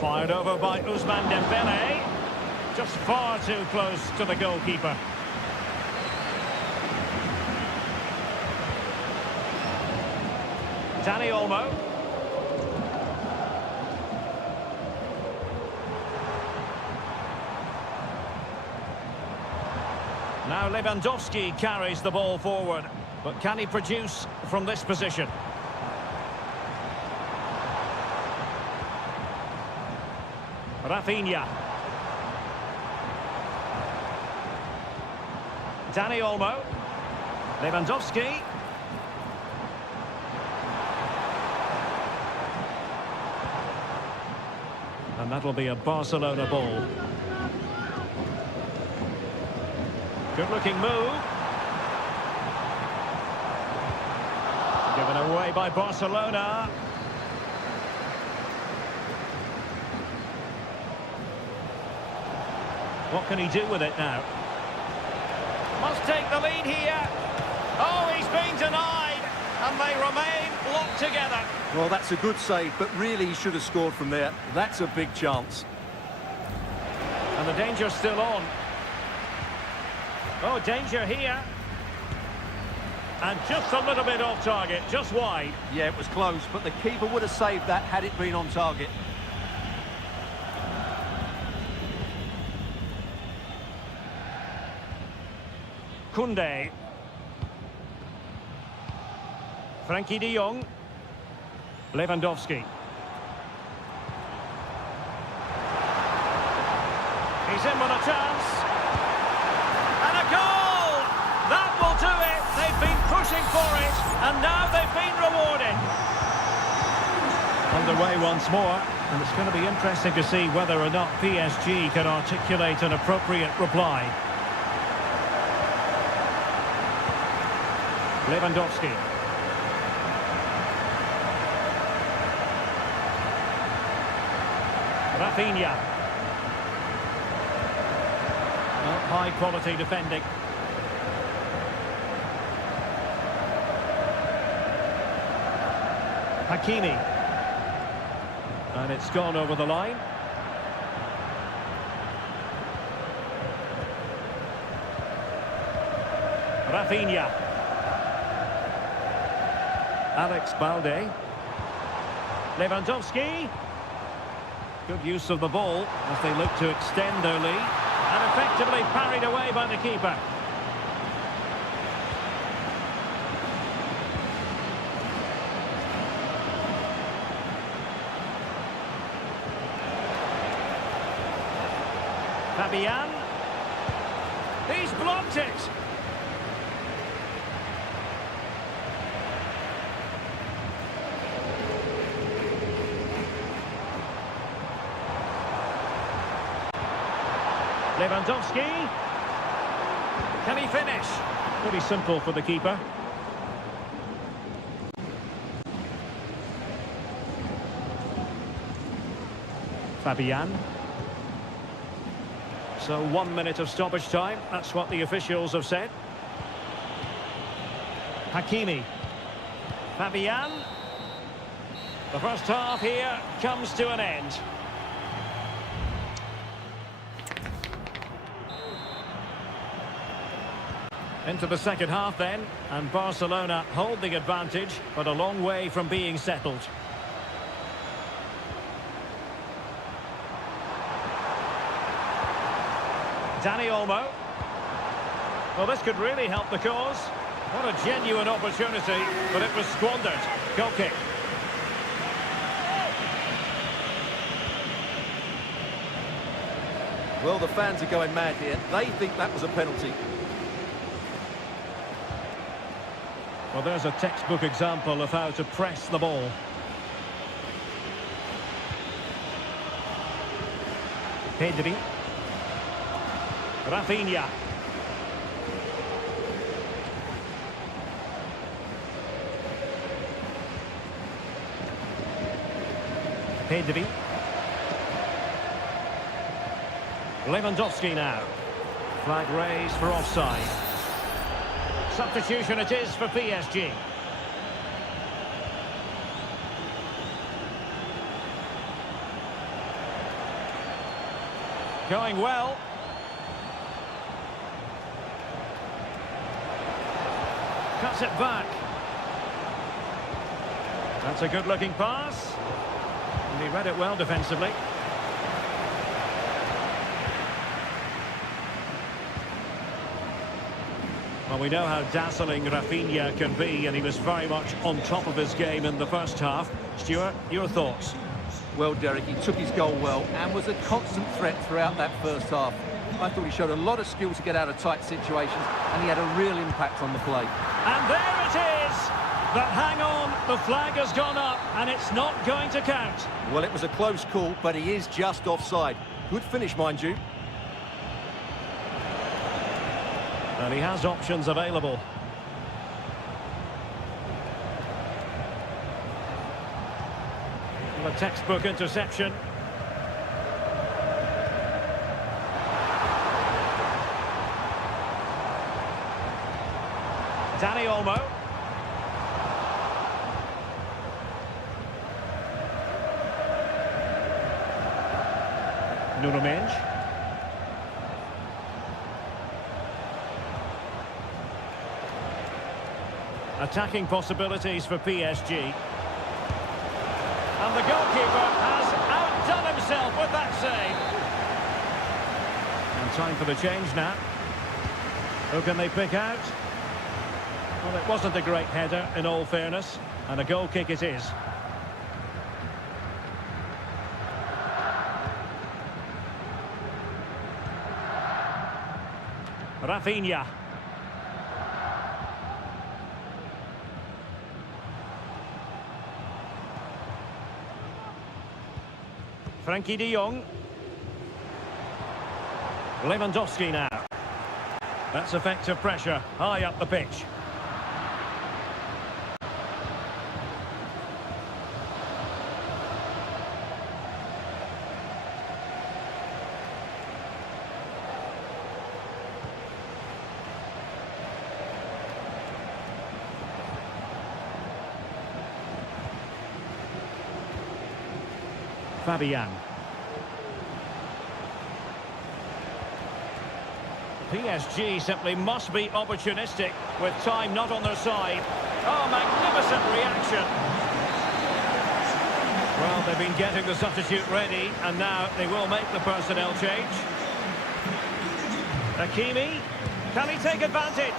Fired over by Ousmane Dembele. Just far too close to the goalkeeper. Dani Olmo. Now Lewandowski carries the ball forward. But can he produce from this position? Rafinha. Dani Olmo. Lewandowski. And that'll be a Barcelona ball. Good-looking move. Given away by Barcelona. What can he do with it now? Must take the lead here. Oh, he's been denied. And they remain locked together. Well, that's a good save, but really he should have scored from there. That's a big chance. And the danger's still on. Oh, danger here. And just a little bit off target, just wide. Yeah, it was close, but the keeper would have saved that had it been on target. Koundé. Frenkie de Jong. Lewandowski. He's in with a chance. And a goal! That will do it. They've been pushing for it, and now they've been rewarded. Underway once more, and it's going to be interesting to see whether or not PSG can articulate an appropriate reply. Lewandowski. Rafinha. Well, high quality defending. Hakimi. And it's gone over the line. Rafinha. Alex Balde. Lewandowski. Good use of the ball as they look to extend their lead. And effectively parried away by the keeper. Fabian. He's blocked it. Lewandowski. Can he finish? Pretty simple for the keeper. Fabian. So 1 minute of stoppage time. That's what the officials have said. Hakimi. Fabian. The first half here comes to an end. Into the second half then, and Barcelona hold the advantage, but a long way from being settled. Danny Olmo. Well, this could really help the cause. What a genuine opportunity, but it was squandered. Goal kick. Well, the fans are going mad here. They think that was a penalty. Well, there's a textbook example of how to press the ball. Pedri. Rafinha. Pedri. Lewandowski now. Flag raised for offside. Substitution it is for PSG. Going well. Cuts it back. That's a good-looking pass. And he read it well defensively. Well, we know how dazzling Rafinha can be, and he was very much on top of his game in the first half. Stuart, your thoughts? Well, Derek, he took his goal well and was a constant threat throughout that first half. I thought he showed a lot of skill to get out of tight situations, and he had a real impact on the play. And there it is! But hang on, the flag has gone up, and it's not going to count. Well, it was a close call, but he is just offside. Good finish, mind you. And he has options available. The textbook interception. Danny Olmo. Nuno Mendes. Attacking possibilities for PSG. And the goalkeeper has outdone himself with that save. And time for the change now. Who can they pick out? Well, it wasn't a great header, in all fairness. And a goal kick it is. Rafinha. Frankie de Jong. Lewandowski now. That's effective pressure, high up the pitch. Fabian. PSG simply must be opportunistic with time not on their side. Oh, magnificent reaction. Well, they've been getting the substitute ready, and now they will make the personnel change. Hakimi, can he take advantage?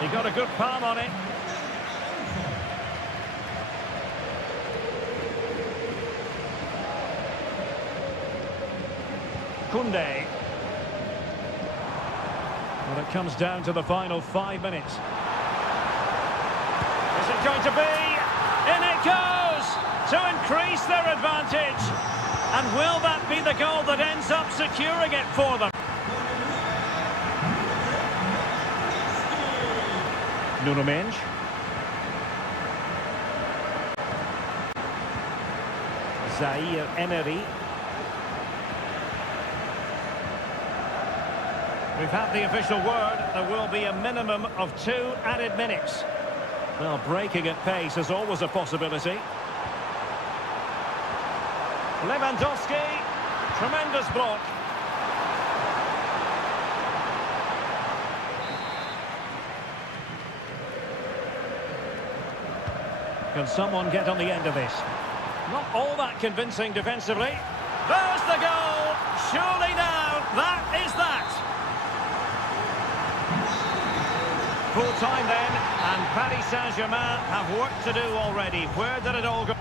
He got a good palm on it. Koundé. Well, it comes down to the final 5 minutes. Is it going to be? In it goes! To increase their advantage. And will that be the goal that ends up securing it for them? Nuno Mendes. Zaire Emery. We've had the official word. There will be a minimum of 2 added minutes. Well, breaking at pace is always a possibility. Lewandowski. Tremendous block. Can someone get on the end of this? Not all that convincing defensively. There's the goal! Surely now, that is that! full time then, and Paris Saint-Germain have work to do already. Where did it all go?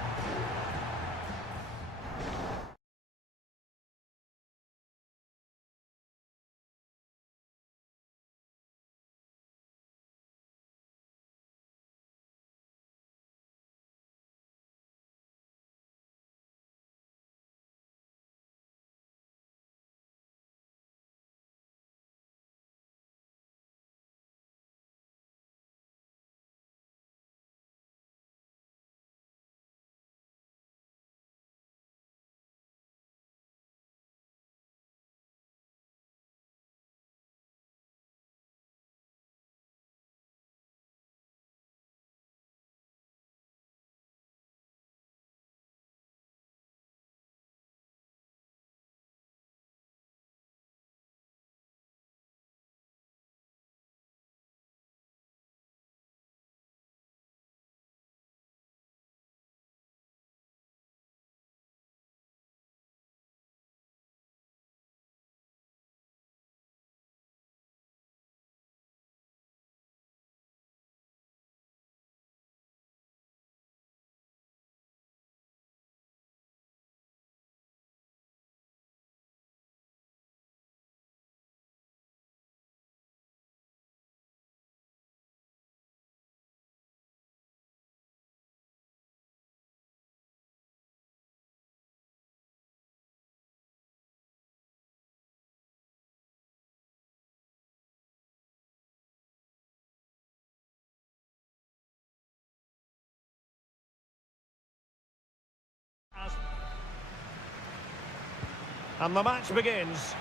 And the match begins.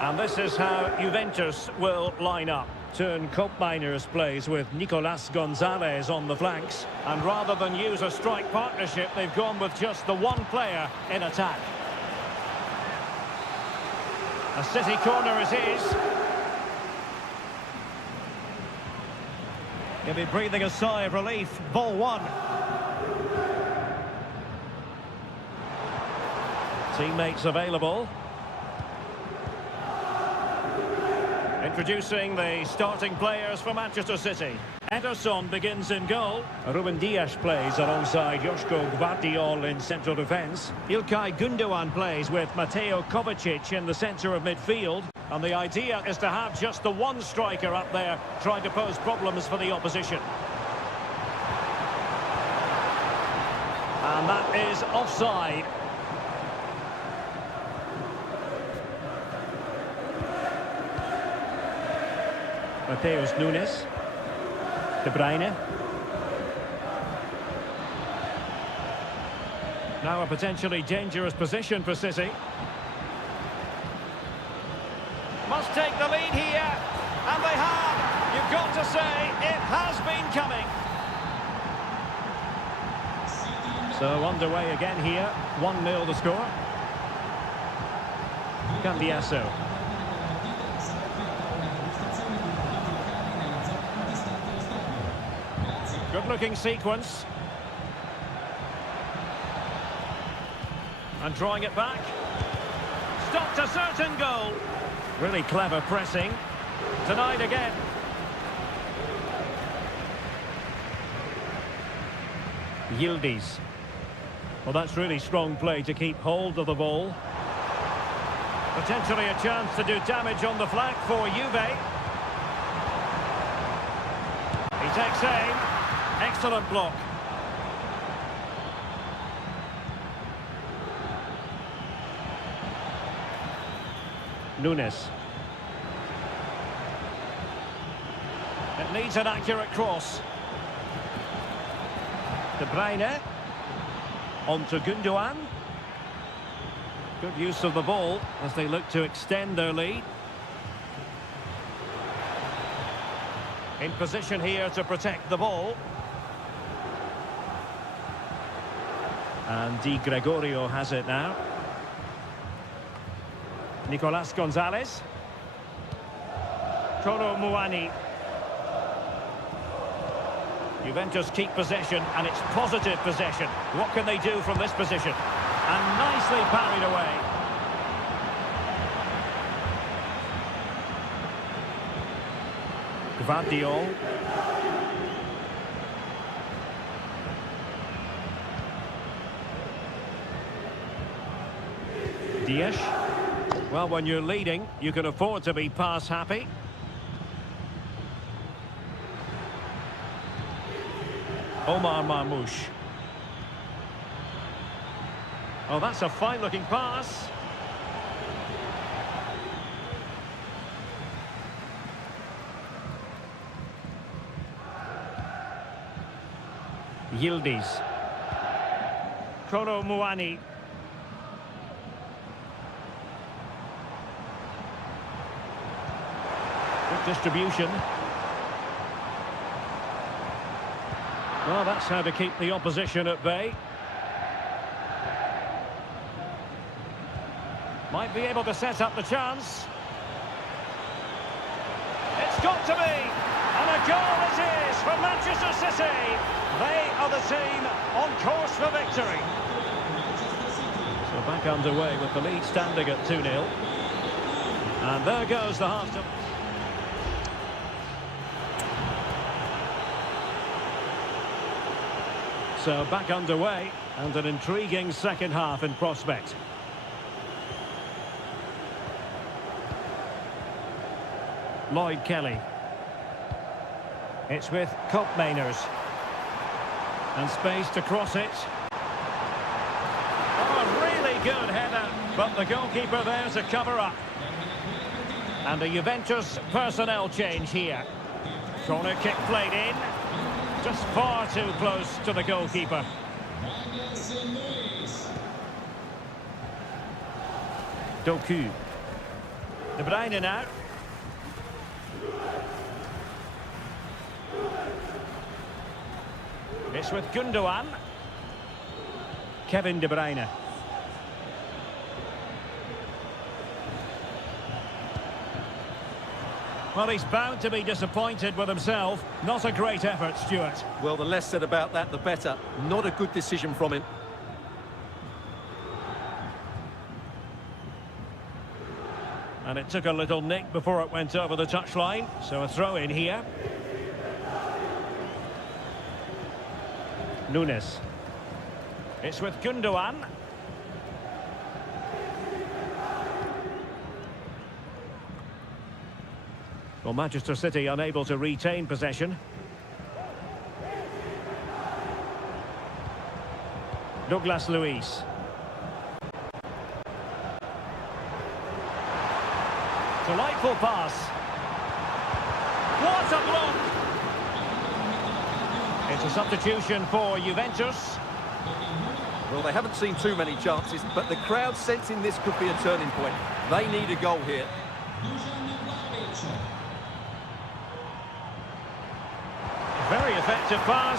And this is how Juventus will line up. Turn Miners plays with Nicolas Gonzalez on the flanks. And rather than use a strike partnership, they've gone with just the one player in attack. A City corner is his. He'll be breathing a sigh of relief. Ball one. Teammates available. Introducing the starting players for Manchester City. Ederson begins in goal. Ruben Dias plays alongside Joško Gvardiol in central defence. Ilkay Gundogan plays with Mateo Kovacic in the centre of midfield. And the idea is to have just the one striker up there trying to pose problems for the opposition. And that is offside. Mateus Nunes. De Bruyne. Now a potentially dangerous position for City. Must take the lead here, and they have. You've got to say, it has been coming. So underway again here, 1-0 the score. Cambiasso. Good-looking sequence. And drawing it back. Stopped a certain goal. Really clever pressing. Denied again. Yildiz. Well, that's really strong play to keep hold of the ball. Potentially a chance to do damage on the flank for Juve. He takes aim. Excellent block. Nunes. It needs an accurate cross. De Bruyne. On to Gundogan. Good use of the ball as they look to extend their lead. In position here to protect the ball. And Di Gregorio has it now. Nicolas Gonzalez. Kolo Muani. Juventus keep possession, and it's positive possession. What can they do from this position? And nicely parried away. Vardiol. Dias. Well, when you're leading, you can afford to be pass happy. Omar Marmoush. Oh, that's a fine-looking pass. Yildiz. Koro Muani. Good distribution. Well, that's how to keep the opposition at bay. Might be able to set up the chance. It's got to be! And a goal it is for Manchester City! They are the team on course for victory. So back underway with the lead standing at 2-0. And there goes the half-time. So back underway and an intriguing second half in prospect. Lloyd Kelly. It's with Kopmeiners. And space to cross it. Oh, really good header. But the goalkeeper there to cover up. And a Juventus personnel change here. Corner kick played in. Just far too close to the goalkeeper. Doku. De Bruyne now. It's with Gundogan. Kevin De Bruyne. Well, he's bound to be disappointed with himself. Not a great effort, Stuart. Well, the less said about that, the better. Not a good decision from him. And it took a little nick before it went over the touchline. So a throw in here. Nunes. It's with Gundogan. Well, Manchester City unable to retain possession. Douglas Luiz. Delightful pass. What a block! It's a substitution for Juventus. Well, they haven't seen too many chances, but the crowd sensing this could be a turning point. They need a goal here. Very effective pass.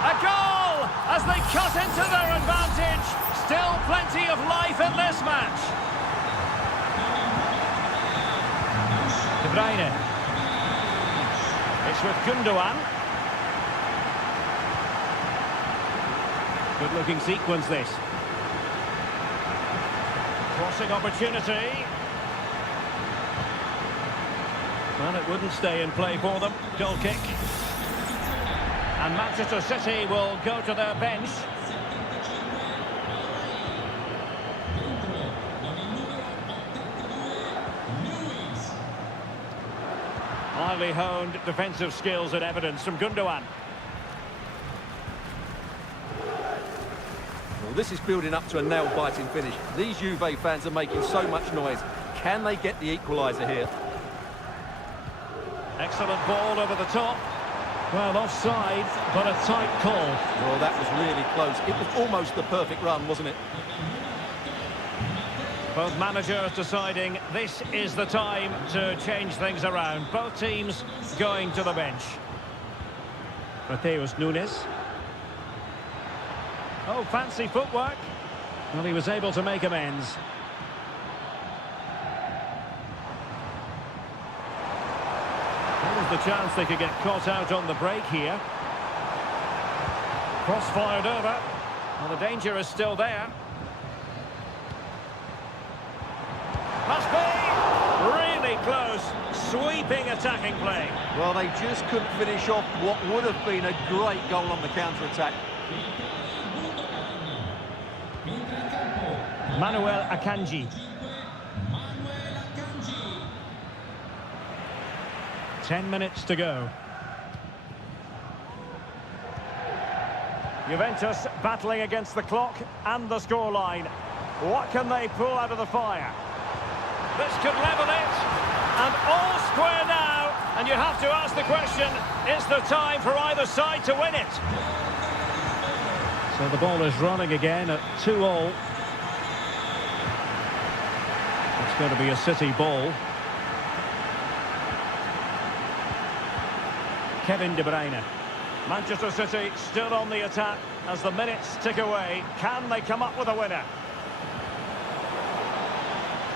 A goal as they cut into their advantage. Still plenty of life in this match. De Bruyne. It's with Gundogan. Good looking sequence this. Crossing opportunity. Well, it wouldn't stay in play for them. Goal kick. And Manchester City will go to their bench. Highly honed defensive skills and evidence from Gundogan. Well, this is building up to a nail-biting finish. These Juve fans are making so much noise. Can they get the equaliser here? Excellent ball over the top. Well, offside, but a tight call. Well, that was really close. It was almost the perfect run, wasn't it? Both managers deciding this is the time to change things around. Both teams going to the bench. Mateus Nunes. Oh, fancy footwork. Well, he was able to make amends. There was the chance they could get caught out on the break here. Cross fired over. Well, the danger is still there. Must be really close. sweeping attacking play. Well, they just couldn't finish off what would have been a great goal on the counter-attack. Manuel Akanji. 10 minutes to go. Juventus battling against the clock and the scoreline. What can they pull out of the fire? This could level it. And all square now. And you have to ask the question, is there time for either side to win it? So the ball is running again at 2-2. It's going to be a City ball. Kevin De Bruyne. Manchester City still on the attack as the minutes tick away. Can they come up with a winner?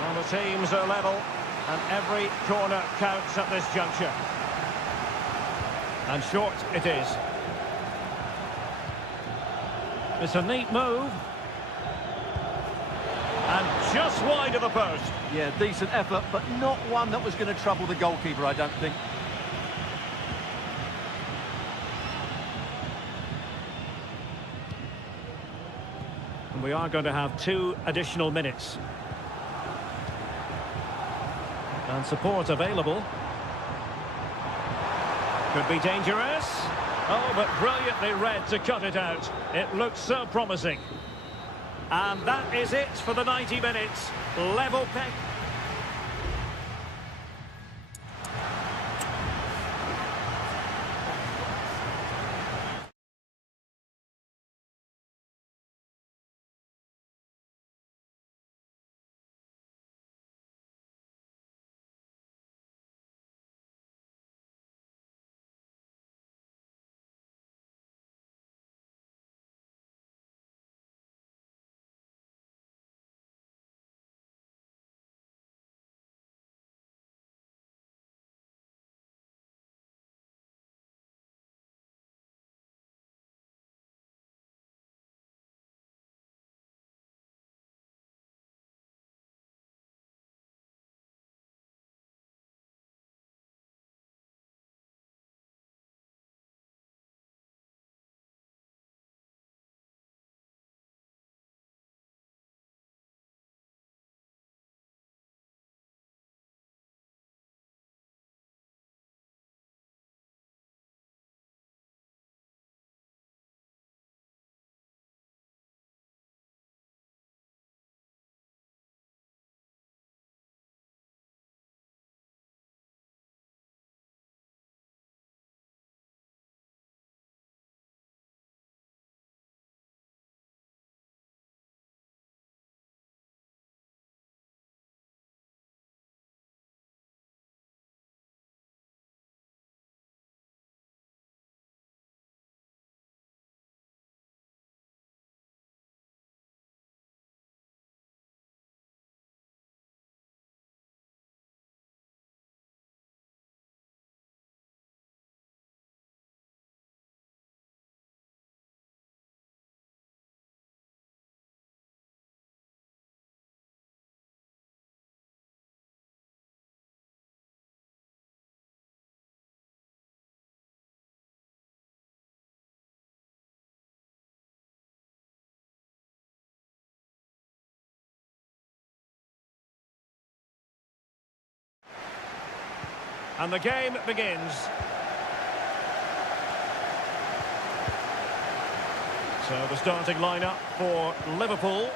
Well, the teams are level and every corner counts at this juncture. And short it is. It's a neat move. And just wide of the post. Yeah, decent effort, but not one that was going to trouble the goalkeeper, I don't think. And we are going to have 2 additional minutes. And support available. Could be dangerous. Oh, but brilliantly read to cut it out. It looks so promising. And that is it for the 90 minutes. Level peg. And the game begins. So the starting lineup for Liverpool.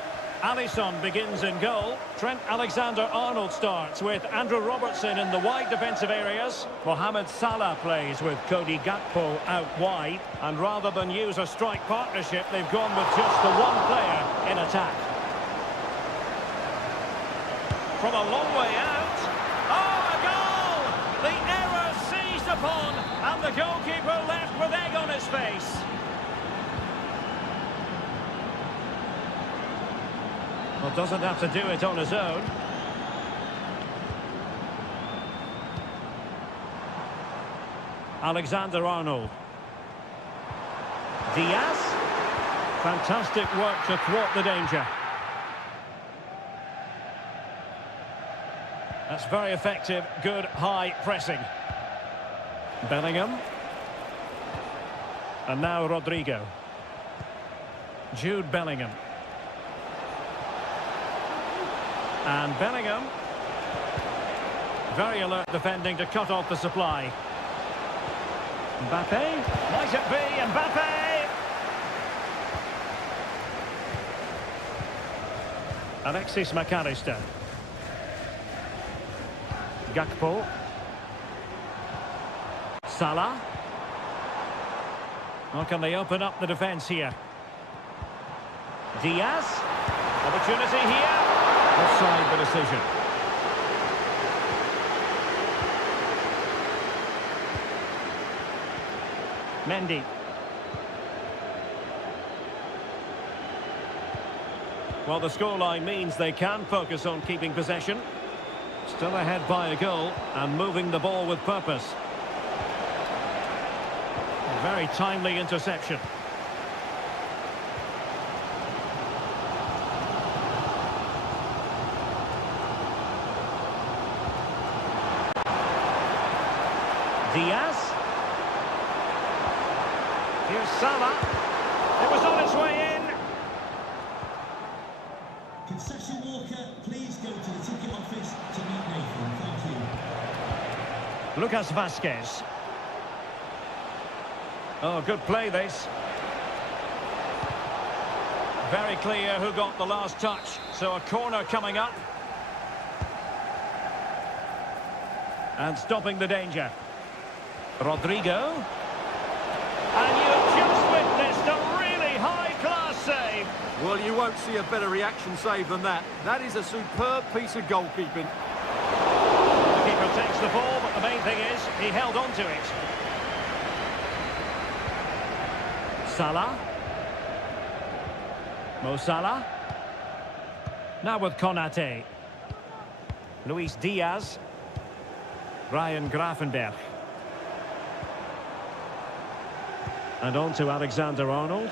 Alisson begins in goal. Trent Alexander-Arnold starts with Andrew Robertson in the wide defensive areas. Mohamed Salah plays with Cody Gakpo out wide. And rather than use a strike partnership, they've gone with just the one player in attack. From a long way out. Oh, a goal! The error seized upon, and the goalkeeper left with egg on his face. Well, doesn't have to do it on his own. Alexander-Arnold. Diaz. Fantastic work to thwart the danger. That's very effective, good high pressing. Bellingham. And now Rodrigo. Jude Bellingham. And Bellingham. Very alert defending to cut off the supply. Mbappe. Might it be Mbappe? Alexis McAllister. Gakpo. Salah. Well, can they open up the defence here? Diaz. Opportunity here. Offside the decision. Mendy. Well, the scoreline means they can focus on keeping possession. Still ahead by a goal and moving the ball with purpose. A very timely interception. Diaz. Here's Salah. It was on its way in. Concession Walker, please go to the ticket office to meet Nathan. Thank you. Lucas Vasquez. Oh, good play this. Very clear who got the last touch. So a corner coming up. And stopping the danger. Rodrigo. And you've just witnessed a really high-class save. Well, you won't see a better reaction save than that. That is a superb piece of goalkeeping. The keeper takes the ball, but the main thing is he held on to it. Salah. Mo Salah. Now with Konate. Luis Diaz. Ryan Gravenberch. And on to Alexander-Arnold.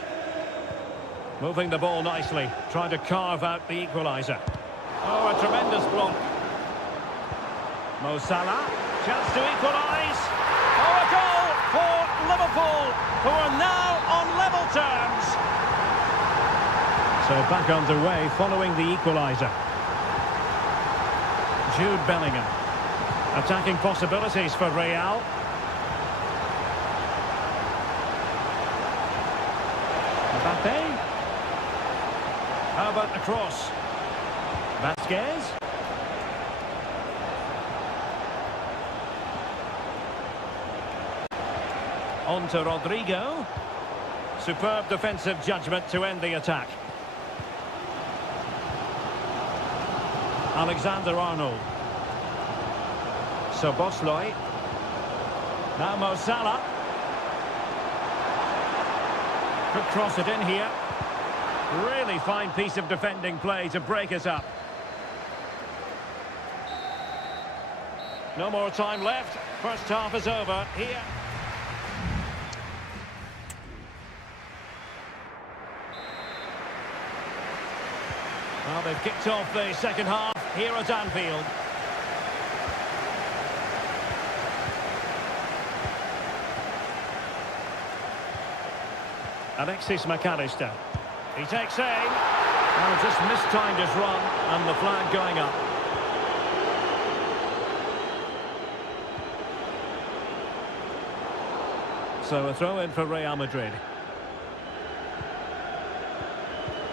Moving the ball nicely, trying to carve out the equaliser. Oh, a tremendous block. Mo Salah, chance to equalise. Oh, a goal for Liverpool, who are now on level terms. So back underway following the equaliser. Jude Bellingham. Attacking possibilities for Real. Mbappe. How about the cross? Vasquez. On to Rodrigo. Superb defensive judgment to end the attack. Alexander-Arnold. Szoboszlai. Now Mo Salah. Could cross it in here. Really fine piece of defending play to break us up. No more time left. First half is over here. Well, they've kicked off the second half here at Anfield. Alexis McAllister. He takes aim. Oh, just mistimed his run and the flag going up. So a throw in for Real Madrid.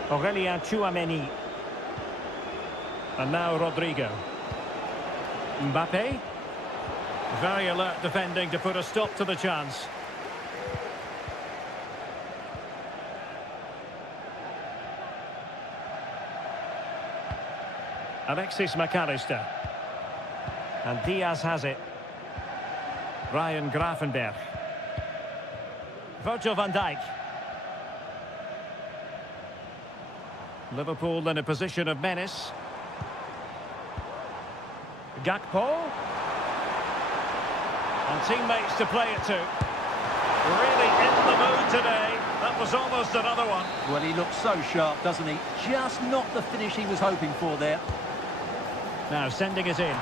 Aurélien Tchouameni. And now Rodrigo. Mbappe. Very alert defending to put a stop to the chance. Alexis McAllister. And Diaz has it. Ryan Gravenberch. Virgil van Dijk. Liverpool in a position of menace. Gakpo. And teammates to play it to. Really in the mood today. That was almost another one. Well, he looks so sharp, doesn't he? Just not the finish he was hoping for there. Now sending it in.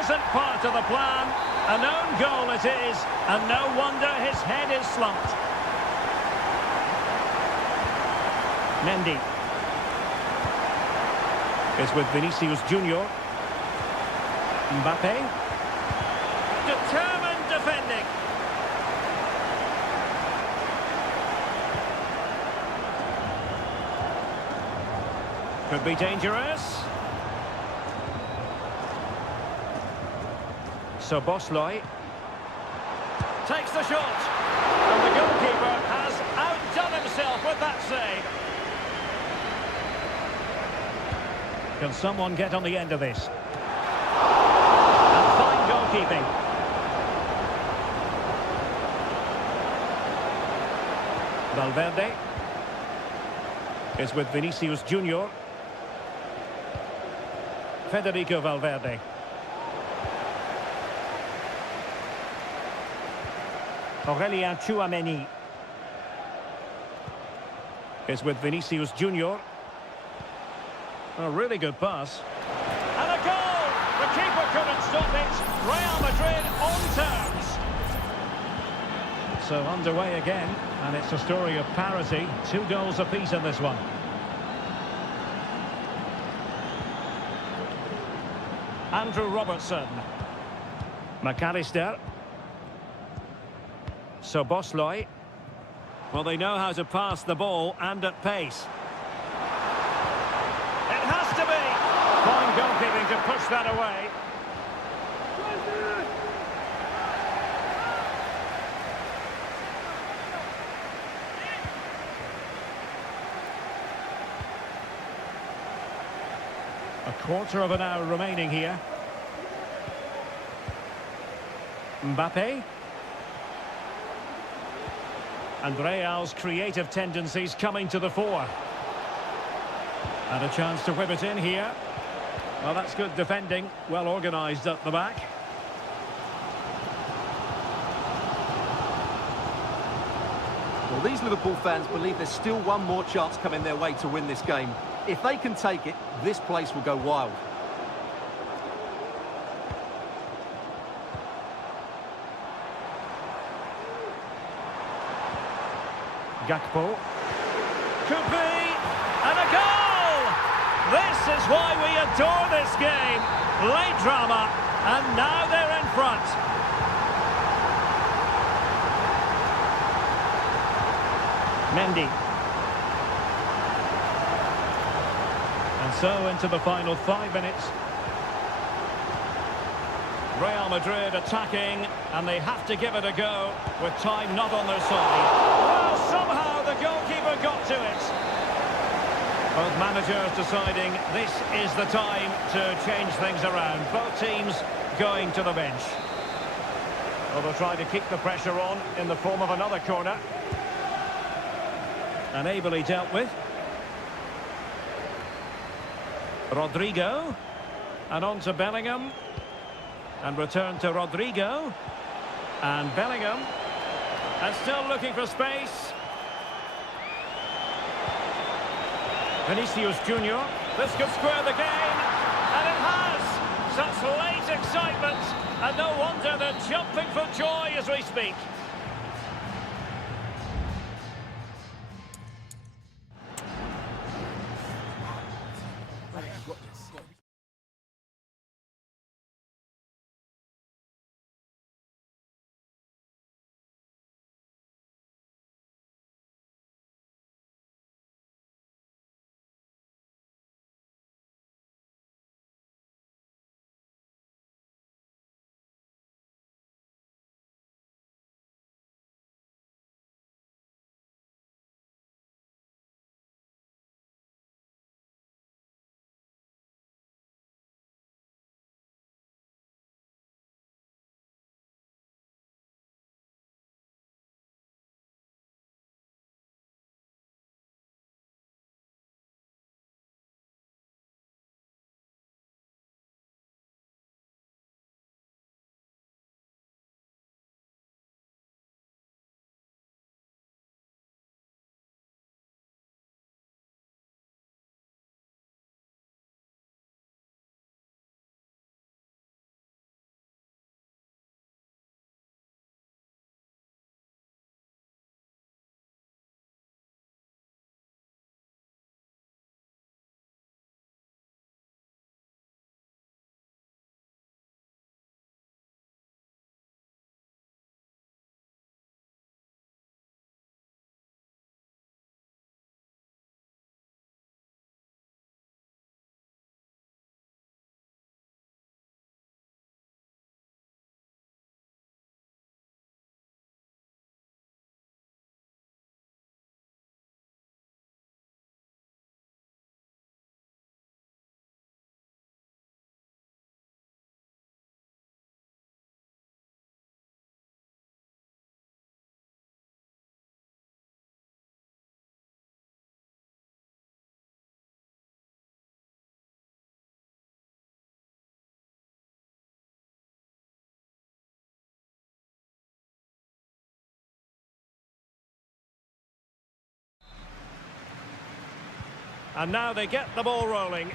wasn't part of the plan. A known goal it is, and no wonder his head is slumped. Mendy is with Vinicius Junior. Mbappe. Determined defending. Could be dangerous. So Bosloy takes the shot. And the goalkeeper has outdone himself with that save. Can someone get on the end of this? And fine goalkeeping. Valverde is with Vinicius Junior. Federico Valverde. Aurelien Tchouameni is with Vinicius Junior. A really good pass. And a goal! The keeper couldn't stop it. Real Madrid on terms. So underway again, and it's a story of parity. 2 goals apiece in this one. Andrew Robertson. McAllister. So Bosloy. Well, they know how to pass the ball and at pace. It has to be. Fine goalkeeping to push that away. A quarter of an hour remaining here. Mbappe. And Real's creative tendencies coming to the fore. And a chance to whip it in here. Well, that's good defending. Well organised at the back. Well, these Liverpool fans believe there's still one more chance coming their way to win this game. If they can take it, this place will go wild. Gakpo. Could be. And a goal! This is why we adore this game. Late drama. And now they're in front. Mendy. And so into the final 5 minutes. Real Madrid attacking, and they have to give it a go with time not on their side. Well, somehow the goalkeeper got to it. Both managers deciding this is the time to change things around. Both teams going to the bench. Well, they'll try to keep the pressure on in the form of another corner. And ably dealt with. Rodrigo. And on to Bellingham. And return to Rodrigo. And Bellingham. And still looking for space. Vinicius Junior. This could square the game. And it has. Such late excitement. And no wonder they're jumping for joy as we speak. And now they get the ball rolling.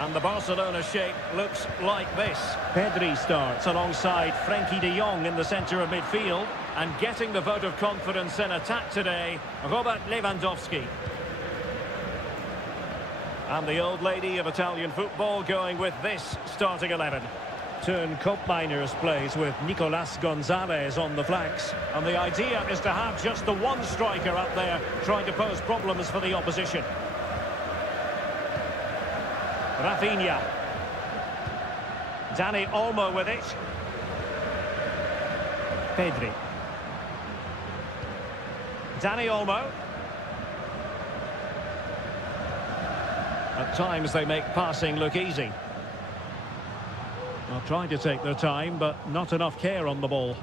And the Barcelona shape looks like this. Pedri starts alongside Frenkie de Jong in the centre of midfield. And getting the vote of confidence in attack today, Robert Lewandowski. And the old lady of Italian football going with this starting 11. Turn Koopmeiners plays with Nicolas Gonzalez on the flanks. And the idea is to have just the one striker up there trying to pose problems for the opposition. Rafinha. Dani Olmo with it. Pedri. Dani Olmo. At times they make passing look easy. Well, trying to take their time, but not enough care on the ball.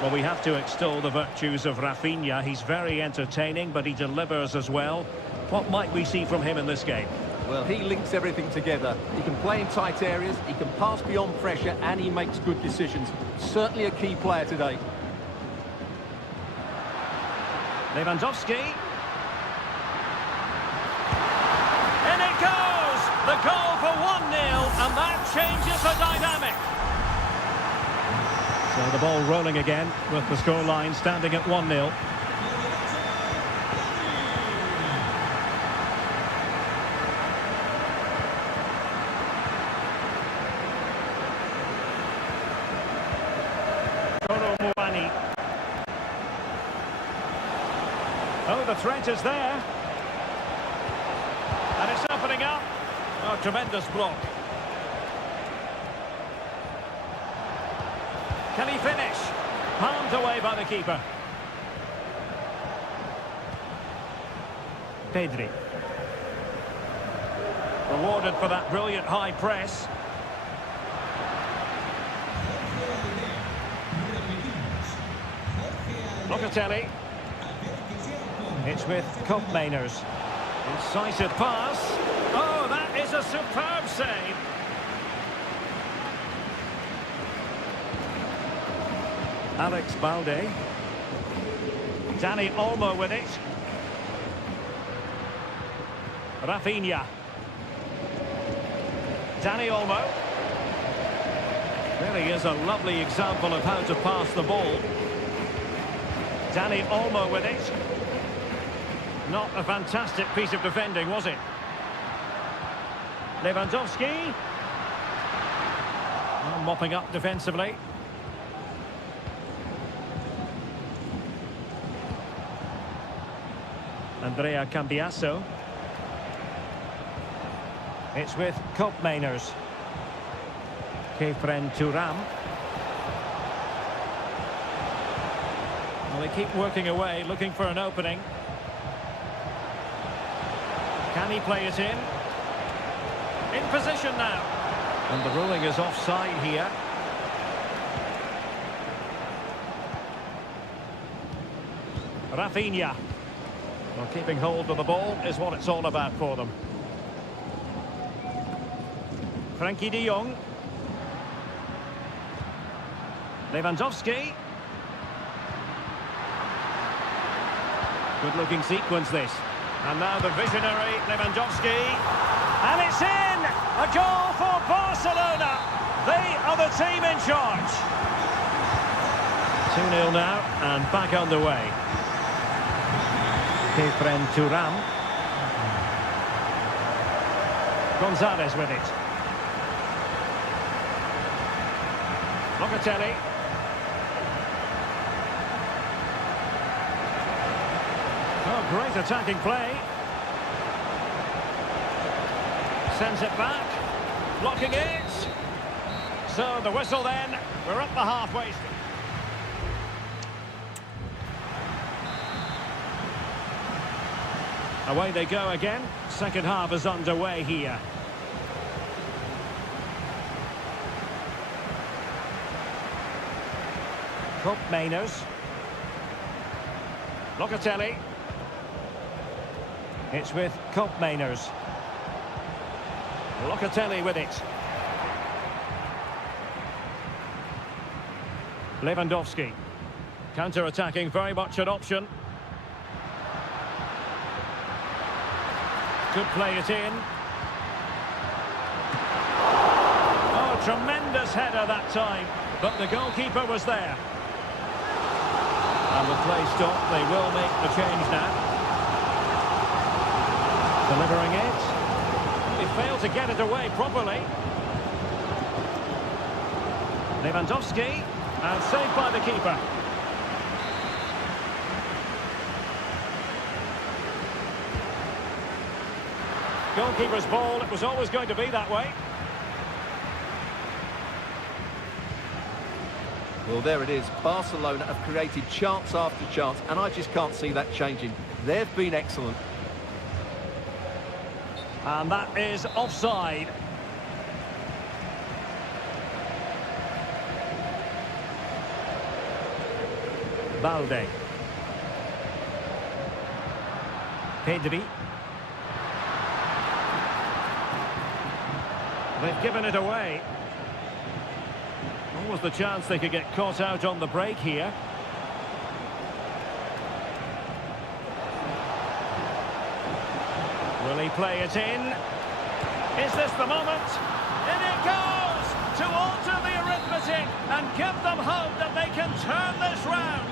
Well, we have to extol the virtues of Rafinha. He's very entertaining, but he delivers as well. What might we see from him in this game? Well, he links everything together. He can play in tight areas, he can pass beyond pressure, and he makes good decisions. Certainly a key player today. Lewandowski. In it goes! The goal for 1-0, and that changes the dynamic. So the ball rolling again, with the scoreline standing at 1-0. Oh, the threat is there. And it's opening up. Oh, tremendous block. Can he finish? Palmed away by the keeper. Pedri. Rewarded for that brilliant high press. Locatelli. It's with Koopmeiners. Incisive pass. Oh, that is a superb save. Alex Balde. Dani Olmo with it. Rafinha. Dani Olmo. Really is a lovely example of how to pass the ball. Dani Olmo with it. Not a fantastic piece of defending, was it? Lewandowski. Oh, mopping up defensively. Andrea Cambiasso. It's with Koopmeiners. Kefren Thuram. Well, they keep working away, looking for an opening. Can he play it in? In position now. And the ruling is offside here. Rafinha. Well, keeping hold of the ball is what it's all about for them. Frenkie de Jong. Lewandowski. Good looking sequence this. And now the visionary Lewandowski. And it's in! A goal for Barcelona. They are the team in charge. 2-0 now and back underway. Kefren Thuram. Gonzalez with it. Locatelli. Oh, great attacking play. Sends it back. Blocking it. So the whistle then. We're up the halfway street. Away they go again. Second half is underway here. Koopmeiners. Locatelli. It's with Koopmeiners. Locatelli with it. Lewandowski. Counter-attacking, very much an option. Could play it in. Oh, tremendous header that time. But the goalkeeper was there. And with play stopped, they will make the change now. Delivering it. He failed to get it away properly. Lewandowski. And saved by the keeper. Goalkeeper's ball, it was always going to be that way. Well, there it is. Barcelona have created chance after chance, and I just can't see that changing. They've been excellent. And that is offside. Balde. Pedri. They've given it away. What was the chance they could get caught out on the break here? Will he play it in? Is this the moment? In it goes! To alter the arithmetic and give them hope that they can turn this round.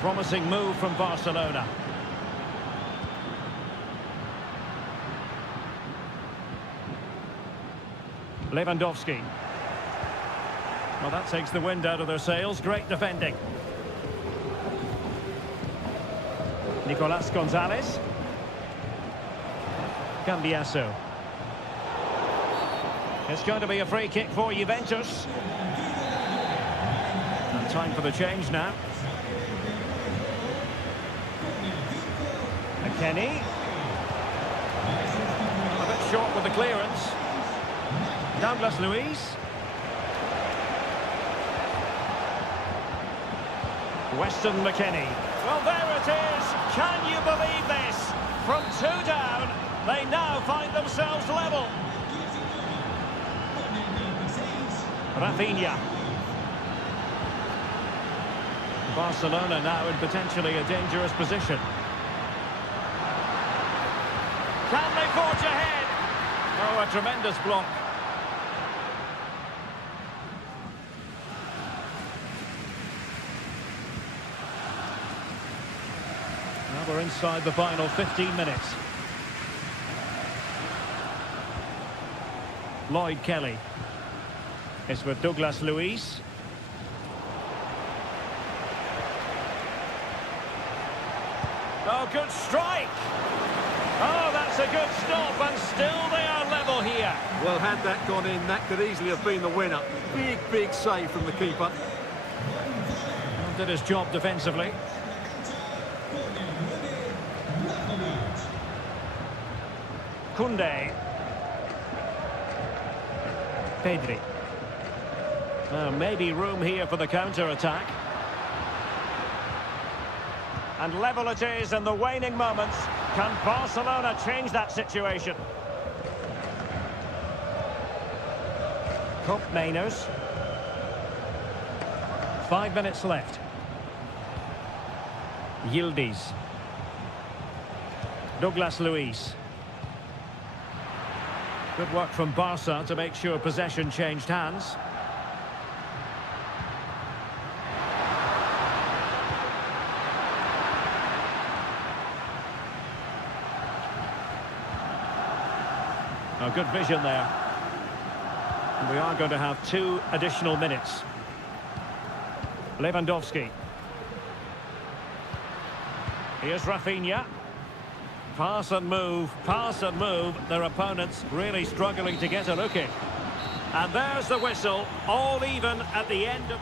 Promising move from Barcelona. Lewandowski. Well, that takes the wind out of their sails. Great defending. Nicolas Gonzalez. Cambiasso. It's going to be a free kick for Juventus. And time for the change now. McKennie. A bit short with the clearance. Douglas Luiz. Weston McKennie. Well, there it is. Can you believe this? From 2 down, they now find themselves level. Rafinha. Barcelona now in potentially a dangerous position. Can they forge ahead? Oh, a tremendous block. Now we're inside the final 15 minutes. Lloyd Kelly. It's with Douglas Luiz. Oh, good strike. Oh, that's a good stop, and still they are level here. Well, had that gone in, that could easily have been the winner. Big, big save from the keeper. Well, did his job defensively. Koundé. Pedri. Maybe room here for the counter-attack. And level it is in the waning moments. Can Barcelona change that situation? Cup Mainers. 5 minutes left. Yildiz. Douglas Luiz. Good work from Barca to make sure possession changed hands. Oh, good vision there. And we are going to have 2 additional minutes. Lewandowski. Here's Rafinha. Pass and move, pass and move. Their opponents really struggling to get a look in. And there's the whistle, all even at the end of...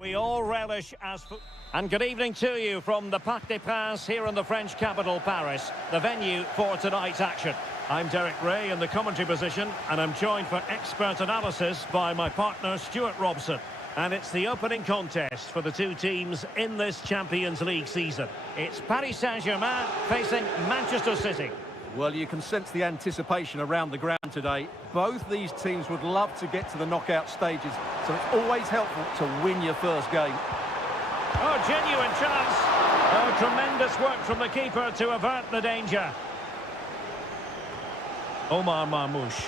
We all relish as... And good evening to you from the Parc des Princes here in the French capital, Paris, the venue for tonight's action. I'm Derek Ray in the commentary position, and I'm joined for expert analysis by my partner, Stuart Robson. And it's the opening contest for the two teams in this Champions League season. It's Paris Saint-Germain facing Manchester City. Well, you can sense the anticipation around the ground today. Both these teams would love to get to the knockout stages, so it's always helpful to win your first game. Oh, genuine chance. Oh, tremendous work from the keeper to avert the danger. Omar Marmoush.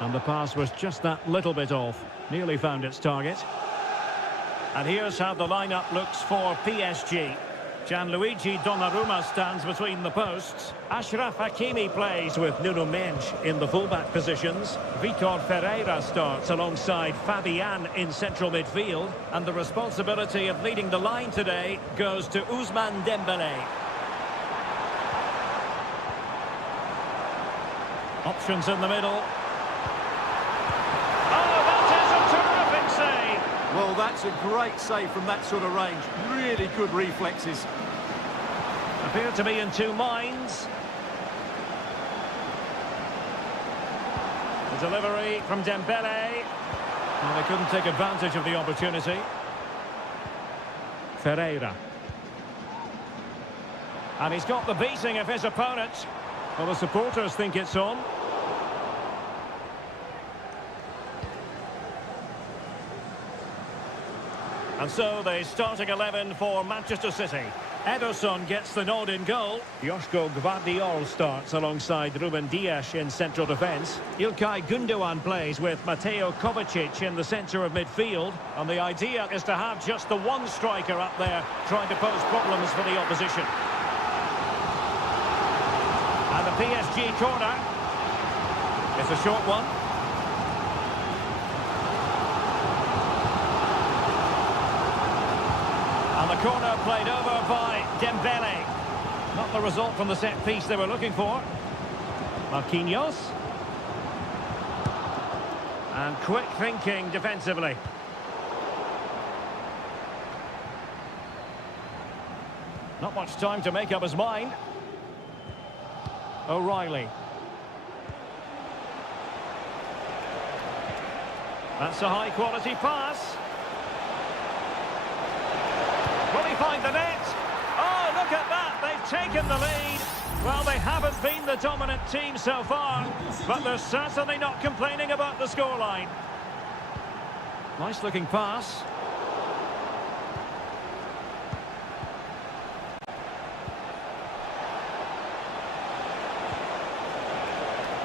And the pass was just that little bit off. Nearly found its target. And here's how the lineup looks for PSG. Gianluigi Donnarumma stands between the posts. Achraf Hakimi plays with Nuno Mendes in the fullback positions. Vitor Ferreira starts alongside Fabian in central midfield. And the responsibility of leading the line today goes to Ousmane Dembélé. Options in the middle. Oh, that is a terrific save! Well, that's a great save from that sort of range. Really good reflexes. Appear to be in two minds. The delivery from Dembélé. And they couldn't take advantage of the opportunity. Ferreira. And he's got the beating of his opponent. Well, the supporters think it's on. And so the starting 11 for Manchester City. Ederson gets the nod in goal. Joško Gvardiol starts alongside Ruben Dias in central defence. Ilkay Gundogan plays with Mateo Kovacic in the centre of midfield. And the idea is to have just the one striker up there trying to pose problems for the opposition. And the PSG corner. It's a short one. And the corner played over by Dembélé. Not the result from the set piece they were looking for. Marquinhos. And quick thinking defensively. Not much time to make up his mind. O'Reilly. That's a high-quality pass. Will he find the net? Oh, look at that. They've taken the lead. Well, they haven't been the dominant team so far, but they're certainly not complaining about the scoreline. Nice-looking pass.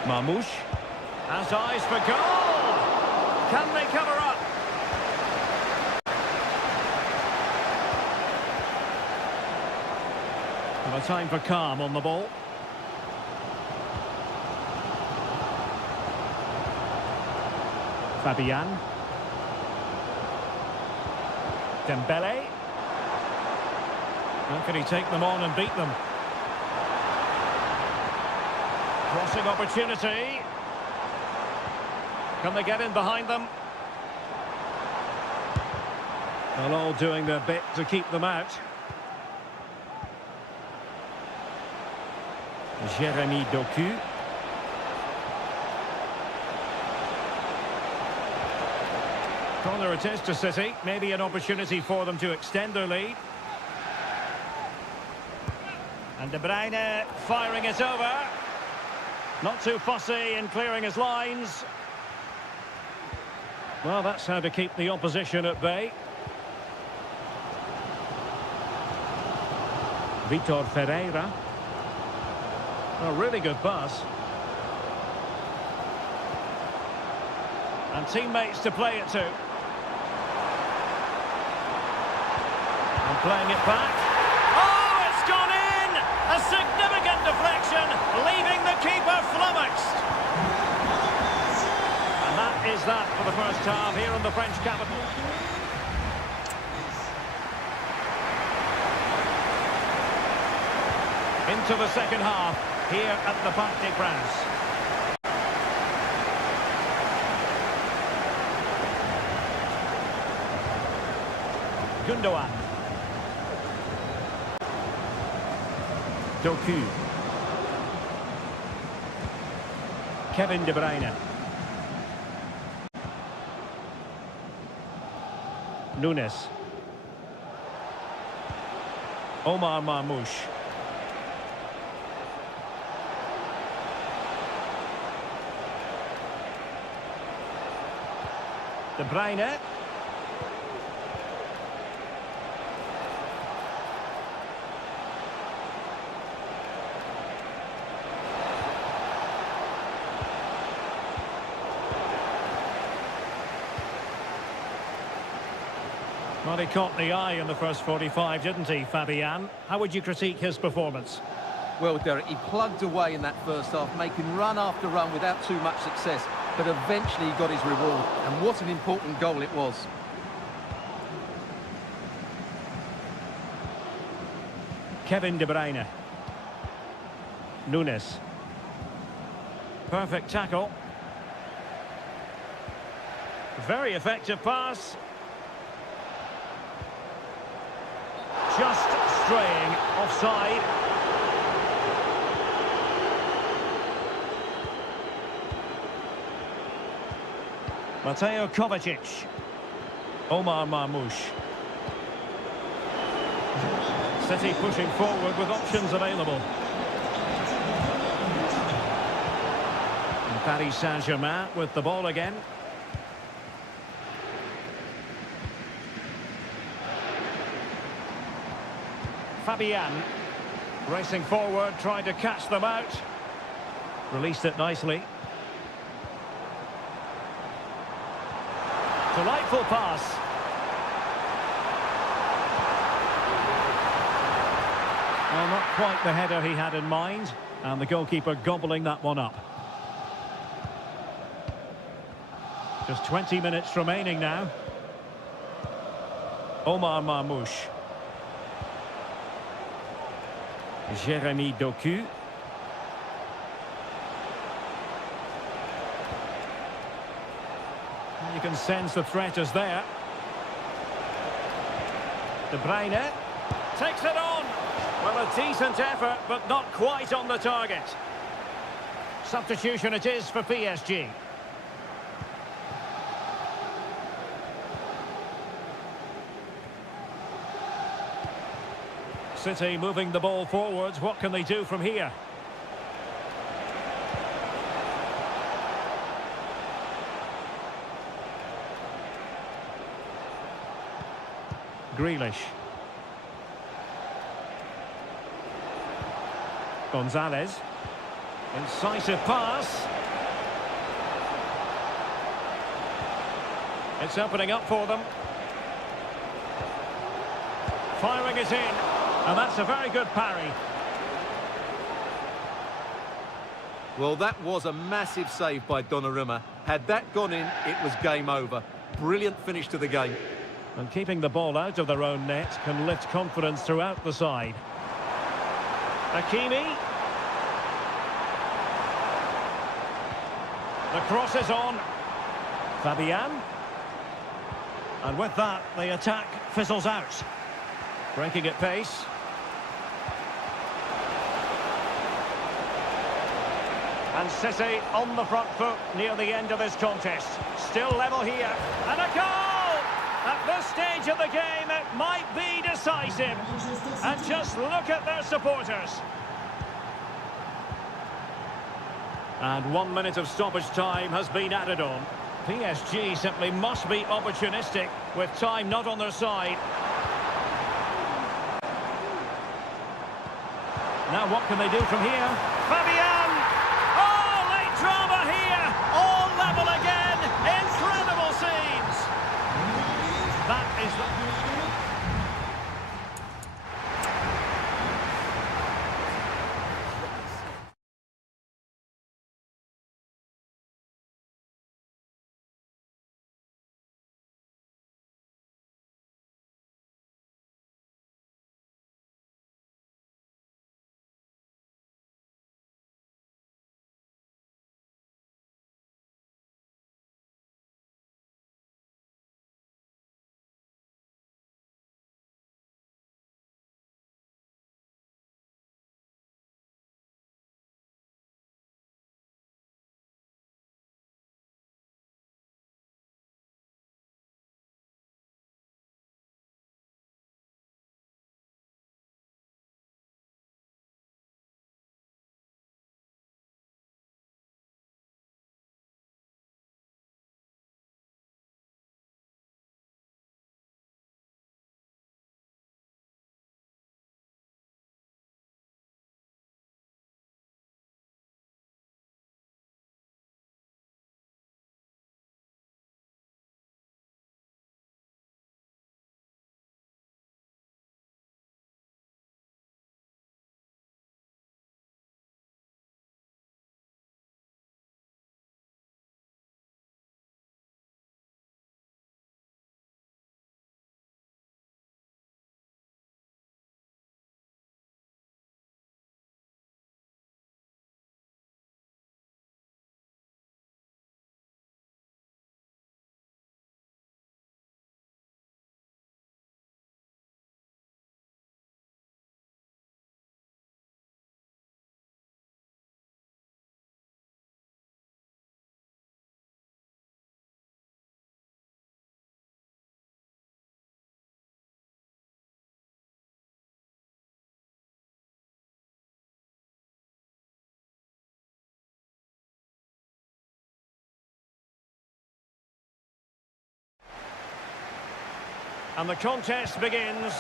Marmoush has eyes for goal. Can they cover up? Well, a time for calm on the ball. Fabian. Dembélé. How can he take them on and beat them? Crossing opportunity. Can they get in behind them? Well, all doing their bit to keep them out. Jeremy Doku. Corner it is to City. Maybe an opportunity for them to extend their lead. And De Bruyne firing it over. Not too fussy in clearing his lines. Well, that's how to keep the opposition at bay. Vitor Ferreira. A really good pass. And teammates to play it to. And playing it back. Oh, it's gone in! A significant deflection, leaving the keeper flummoxed. And that is that for the first half here in the French capital. Into the second half here at the Parc des Princes. Gundogan. Doku. Kevin De Bruyne. Nunes. Omar Marmoush. De Bruyne. Well, he caught the eye in the first 45, didn't he, Fabian? How would you critique his performance? Well, Derek, he plugged away in that first half, making run after run without too much success. But eventually he got his reward. And what an important goal it was. Kevin De Bruyne. Nunes. Perfect tackle. Very effective pass. Just straying offside. Mateo Kovacic. Omar Marmoush. City pushing forward with options available. And Paris Saint-Germain with the ball again. Fabian racing forward, trying to catch them out. Released it nicely. Delightful pass. Well, not quite the header he had in mind, and the goalkeeper gobbling that one up. Just 20 minutes remaining now. Omar Marmoush. Jeremy Doku. You can sense the threat is there. De Bruyne takes it on. Well, a decent effort, but not quite on the target. Substitution it is for PSG. City moving the ball forwards. What can they do from here? Grealish. Gonzalez. Incisive pass. It's opening up for them. Firing it in. And that's a very good parry. Well, that was a massive save by Donnarumma. Had that gone in, it was game over. Brilliant finish to the game. And keeping the ball out of their own net can lift confidence throughout the side. Hakimi. The cross is on. Fabian. And with that, the attack fizzles out. Breaking at pace. And City on the front foot near the end of this contest. Still level here. And a goal! At this stage of the game, it might be decisive. And just look at their supporters. And 1 minute of stoppage time has been added on. PSG simply must be opportunistic with time not on their side. Now what can they do from here? Fabian! Oh, late drama here! All level again! Incredible scenes! That is the... And the contest begins.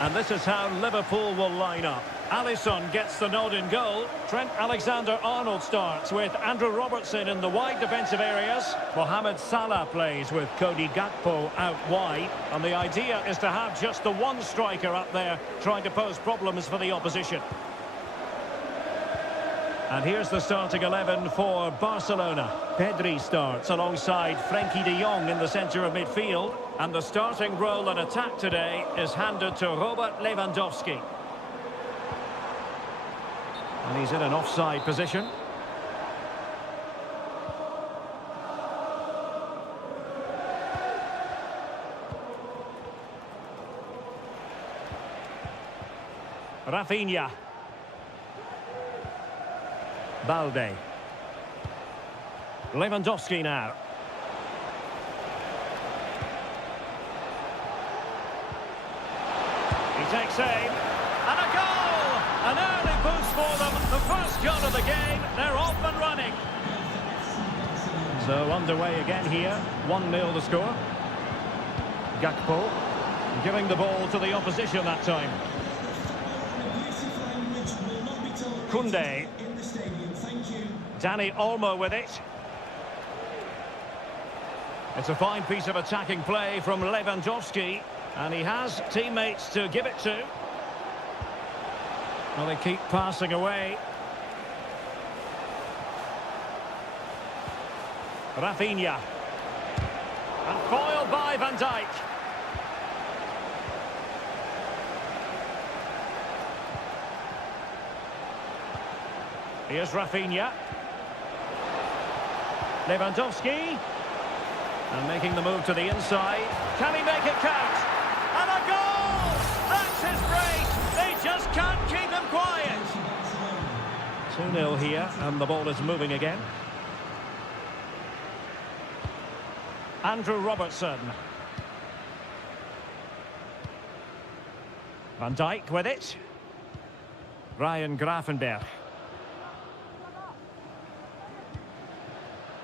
And this is how Liverpool will line up. Alisson gets the nod in goal. Trent Alexander-Arnold starts with Andrew Robertson in the wide defensive areas. Mohamed Salah plays with Cody Gakpo out wide. And the idea is to have just the one striker up there trying to pose problems for the opposition. And here's the starting 11 for Barcelona. Pedri starts alongside Frenkie de Jong in the centre of midfield. And the starting role in attack today is handed to Robert Lewandowski. And he's in an offside position. Rafinha. Balde. Lewandowski now. He takes aim. And a goal! An early boost for them. The first goal of the game. They're off and running. So underway again here. 1-0 the score. Gakpo giving the ball to the opposition that time. Koundé. Dani Olmo with it. It's a fine piece of attacking play from Lewandowski. And he has teammates to give it to. Well, they keep passing away. Rafinha. And foiled by Van Dijk. Here's Rafinha. Lewandowski. And making the move to the inside. Can he make it count? And a goal! That's his break! They just can't keep him quiet. 2-0 here, and the ball is moving again. Andrew Robertson. Van Dijk with it. Ryan Gravenberch.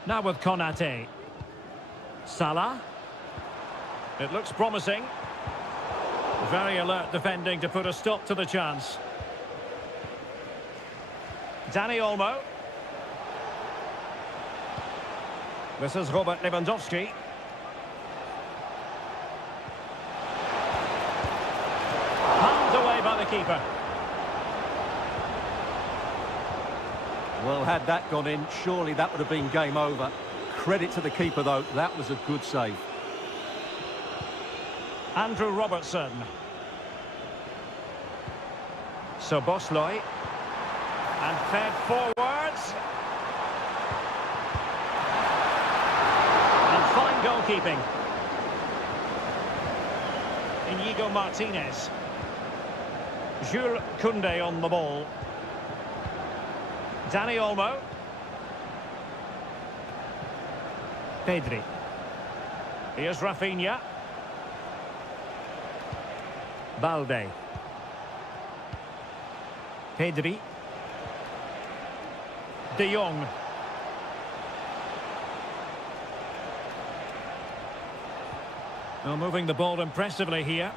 Now with Konate. Salah. It looks promising. Very alert defending to put a stop to the chance. Dani Olmo. This is Robert Lewandowski. Palmed away by the keeper. Well, had that gone in, surely that would have been game over. Credit to the keeper, though. That was a good save. Andrew Robertson. Szoboszlai. And fed forwards. And fine goalkeeping. Inigo Martinez. Jules Koundé on the ball. Dani Olmo. Pedri. Here's Rafinha. Balde. Pedri. De Jong. Well, moving the ball impressively here.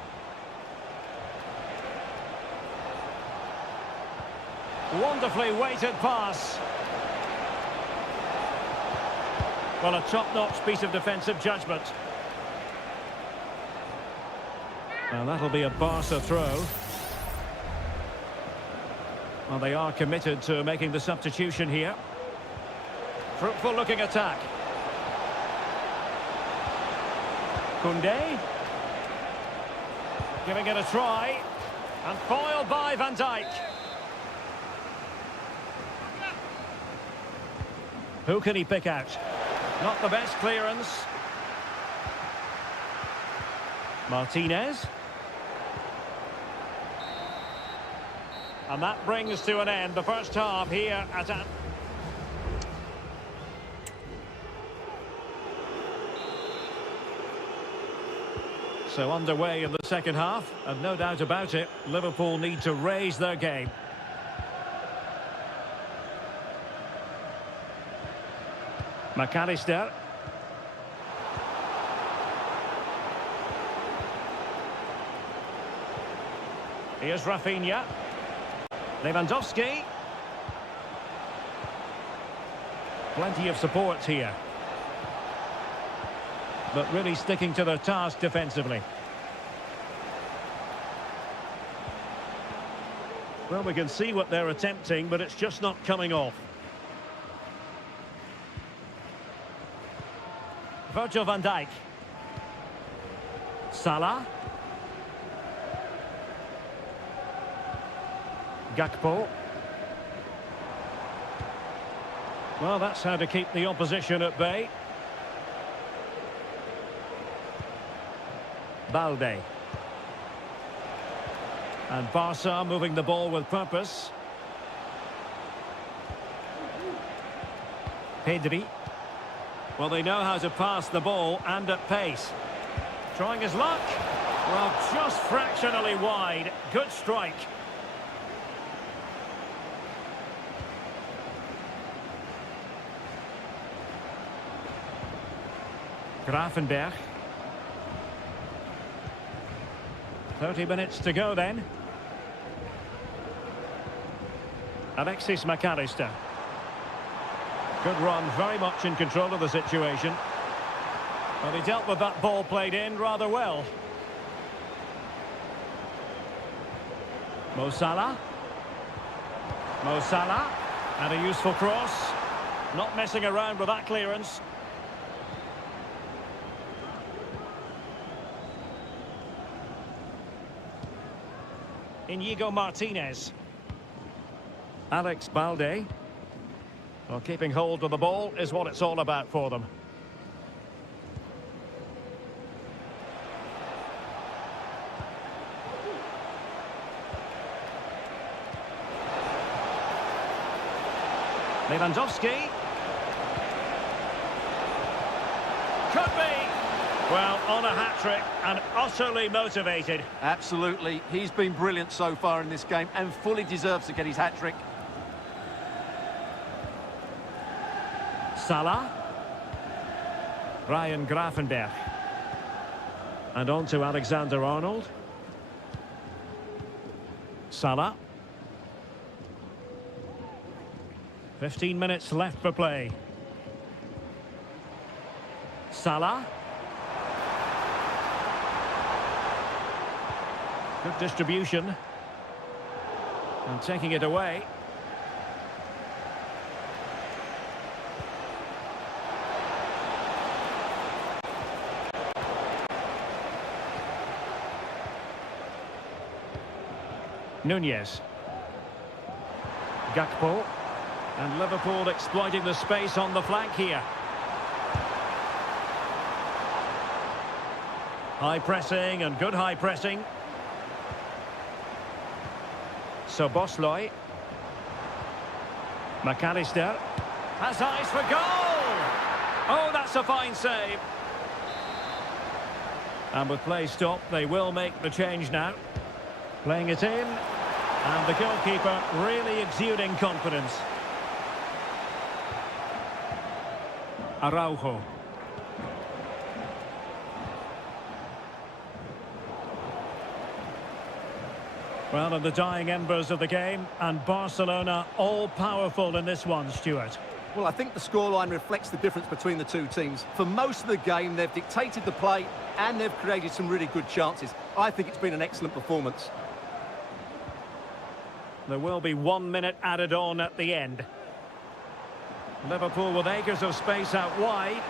Wonderfully weighted pass. Well, a top-notch piece of defensive judgment. Now that'll be a Barca throw. Well, they are committed to making the substitution here. Fruitful looking attack. Koundé. Giving it a try. And foiled by Van Dijk. Who can he pick out? Not the best clearance. Martinez. And that brings to an end the first half here at a... So underway in the second half, and no doubt about it, Liverpool need to raise their game. McAllister. Here's Rafinha. Lewandowski. Plenty of support here. But really sticking to their task defensively. Well, we can see what they're attempting, but it's just not coming off. Virgil van Dijk. Salah. Gakpo. Well, that's how to keep the opposition at bay. Balde. And Barca moving the ball with purpose. Pedri. Well, they know how to pass the ball and at pace. Trying his luck. Well, just fractionally wide. Good strike. Gravenberch. 30 minutes to go then. Alexis McAllister. Good run, very much in control of the situation. Well, he dealt with that ball played in rather well. Mo Salah. Mo Salah. And a useful cross. Not messing around with that clearance. Inigo Martinez. Alex Balde. Well, keeping hold of the ball is what it's all about for them. Lewandowski. Could be. Well, on a hat-trick and utterly motivated. Absolutely. He's been brilliant so far in this game and fully deserves to get his hat-trick. Salah. Ryan Gravenberch. And on to Alexander-Arnold. Salah. 15 minutes left for play. Salah. Good distribution. And taking it away. Nunez. Gakpo. And Liverpool exploiting the space on the flank here. High pressing and good high pressing. Sobosloy. McAllister. Has eyes for goal! Oh, that's a fine save. And with play stopped, they will make the change now. Playing it in. And the goalkeeper really exuding confidence. Araujo. Well, in the dying embers of the game, and Barcelona all-powerful in this one, Stuart. Well, I think the scoreline reflects the difference between the two teams. For most of the game, they've dictated the play and they've created some really good chances. I think it's been an excellent performance. There will be 1 minute added on at the end. Liverpool with acres of space out wide.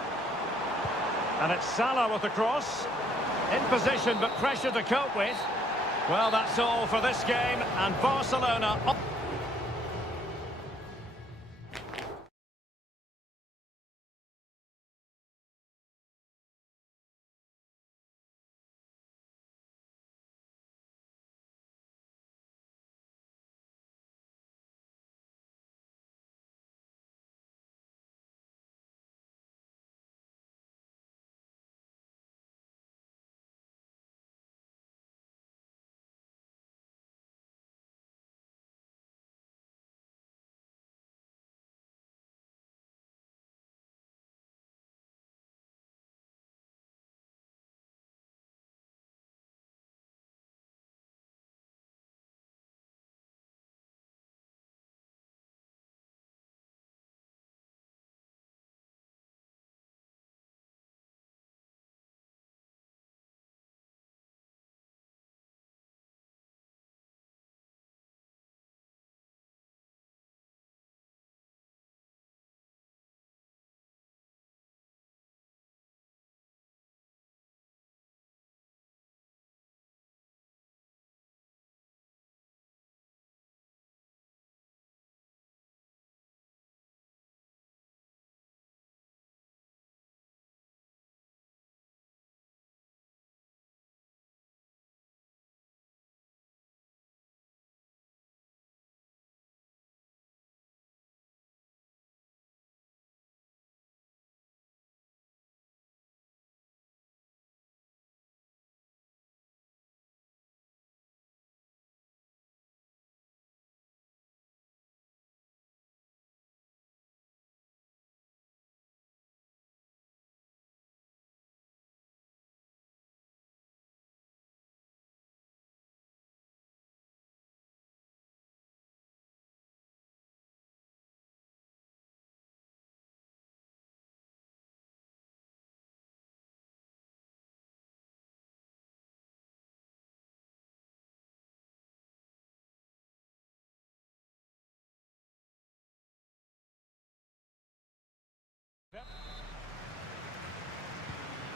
And it's Salah with the cross. In position, but pressure to cope with. Well, that's all for this game, and Barcelona...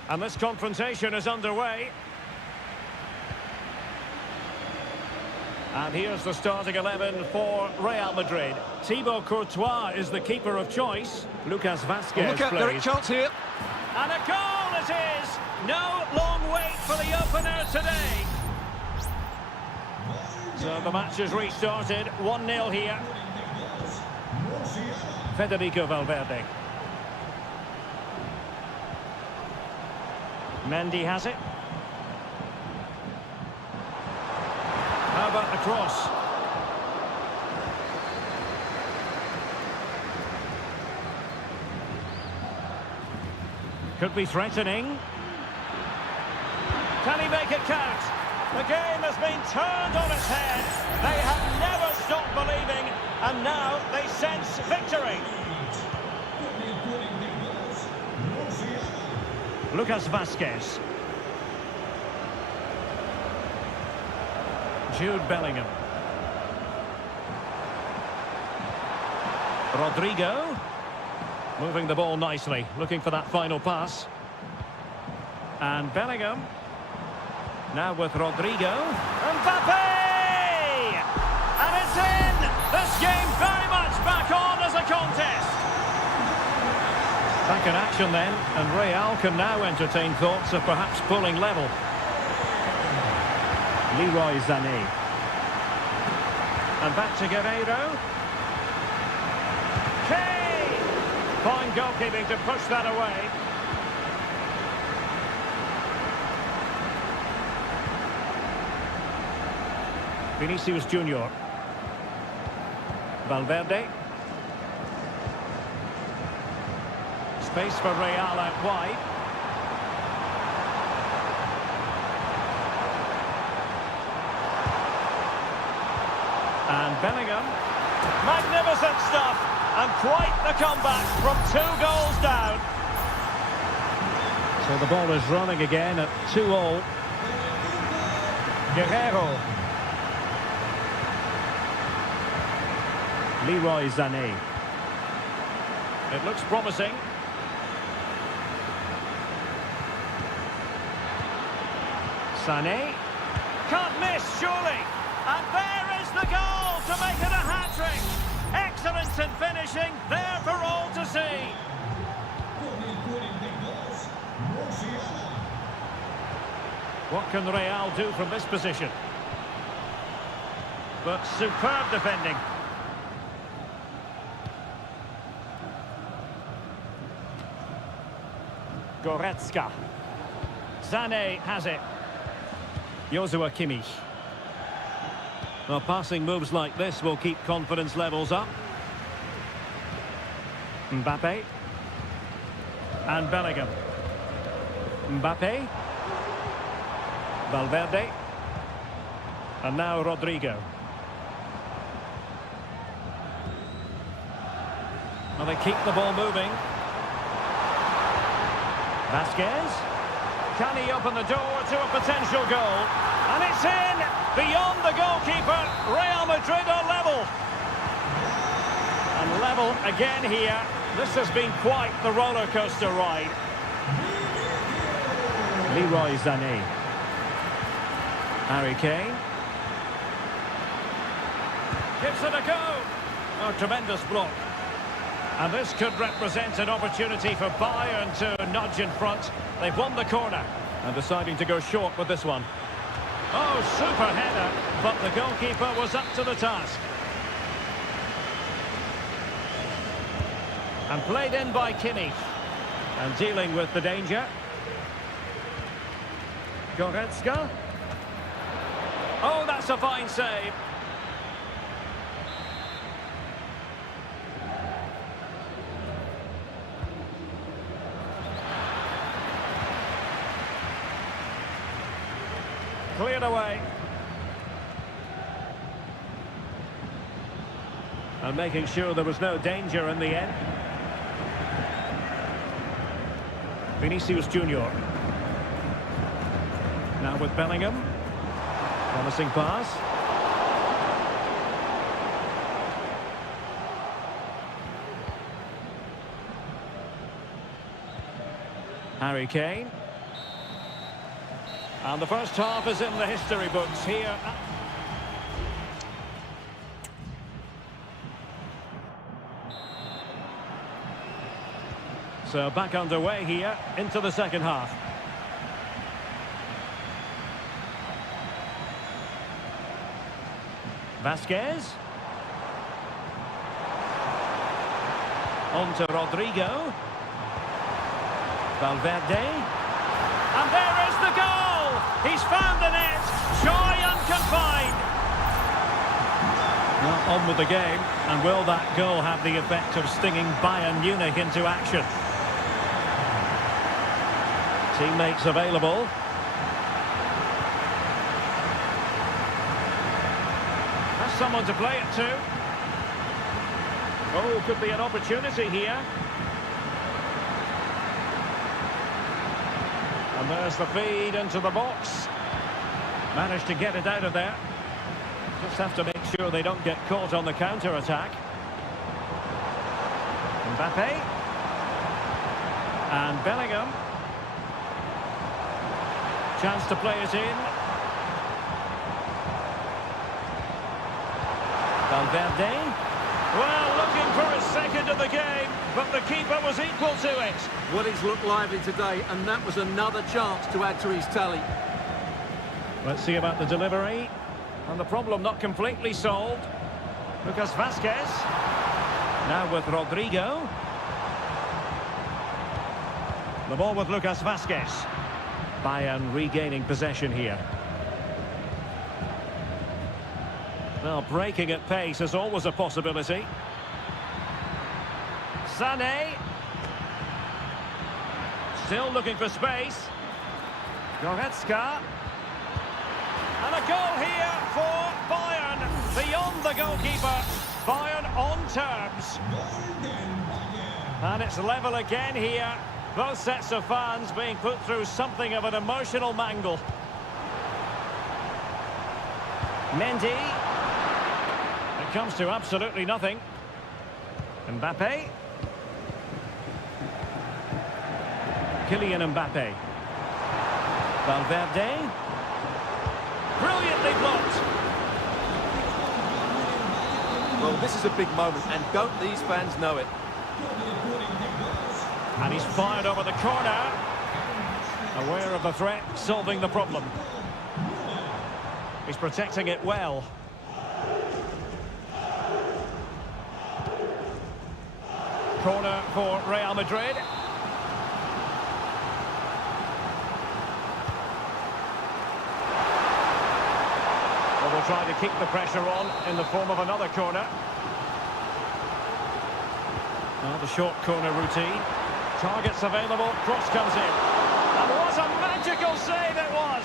And this confrontation is underway. And here's the starting 11 for Real Madrid. Thibaut Courtois is the keeper of choice. Lucas Vazquez Look out, there is plays. chance here. And a goal it is! No long wait for the opener today. So the match has restarted. 1-0 here. Federico Valverde. Mendy has it. How about the cross? Could be threatening. Can he make it count? The game has been turned on its head. They have never stopped believing, and now they sense victory. Lucas Vazquez. Jude Bellingham. Rodrigo. Moving the ball nicely, looking for that final pass. And Bellingham. Now with Rodrigo. Mbappe! And it's in! This game very much back on as a contest. Back in action then, and Real can now entertain thoughts of perhaps pulling level. Leroy Sané. And back to Guerreiro. Kane! Fine goalkeeping to push that away. Vinicius Junior. Valverde. Space for Real out wide. And Bellingham. Magnificent stuff. And quite the comeback from 2 goals down. So the ball is running again at 2-2. Guerreiro. Leroy Sané. It looks promising. Sané. Can't miss, surely. And there is the goal to make it a hat-trick. Excellence in finishing, there for all to see. What can Real do from this position? But superb defending. Goretzka. Sané has it. Joshua Kimmich. Well, passing moves like this will keep confidence levels up. Mbappe. And Bellingham. Mbappe. Valverde. And now Rodrigo. Well, they keep the ball moving. Vazquez. Can he open the door to a potential goal? And it's in! Beyond the goalkeeper, Real Madrid are level. And level again here. This has been quite the roller coaster ride. Leroy Sané. Harry Kane. Gives it a go. Oh, tremendous block. And this could represent an opportunity for Bayern to nudge in front. They've won the corner and deciding to go short with this one. Oh, super header, but the goalkeeper was up to the task. And played in by Kimmich. And dealing with the danger. Goretzka. Oh, that's a fine save. Cleared away. And making sure there was no danger in the end. Vinicius Junior. Now with Bellingham. Promising pass. Harry Kane. And the first half is in the history books here. So back underway here into the second half. Vasquez. On to Rodrigo. Valverde. And there is the goal! He's found the net. Joy unconfined. Now on with the game. And will that goal have the effect of stinging Bayern Munich into action? Teammates available. Has someone to play it to. Oh, could be an opportunity here. And there's the feed into the box. Managed to get it out of there. Just have to make sure they don't get caught on the counter-attack. Mbappe. And Bellingham. Chance to play it in. Valverde. Well, looking for a second of the game, but the keeper was equal to it. Well, he's looked lively today, and that was another chance to add to his tally. Let's see about the delivery. And the problem not completely solved. Lucas Vasquez. Now with Rodrigo. The ball with Lucas Vasquez. Bayern regaining possession here. Well, breaking at pace is always a possibility. Sané. Still looking for space. Goretzka. And a goal here for Bayern. Beyond the goalkeeper. Bayern on terms. And it's level again here. Both sets of fans being put through something of an emotional mangle. Mendy. It comes to absolutely nothing. Mbappe. Kylian Mbappe. Valverde. Brilliantly blocked. Well, this is a big moment, and don't these fans know it? And he's fired over the corner. Aware of the threat, solving the problem. He's protecting it well. Corner for Real Madrid. Well, they'll try to keep the pressure on in the form of another corner. Now the short corner routine. Targets available, cross comes in. And what a magical save it was!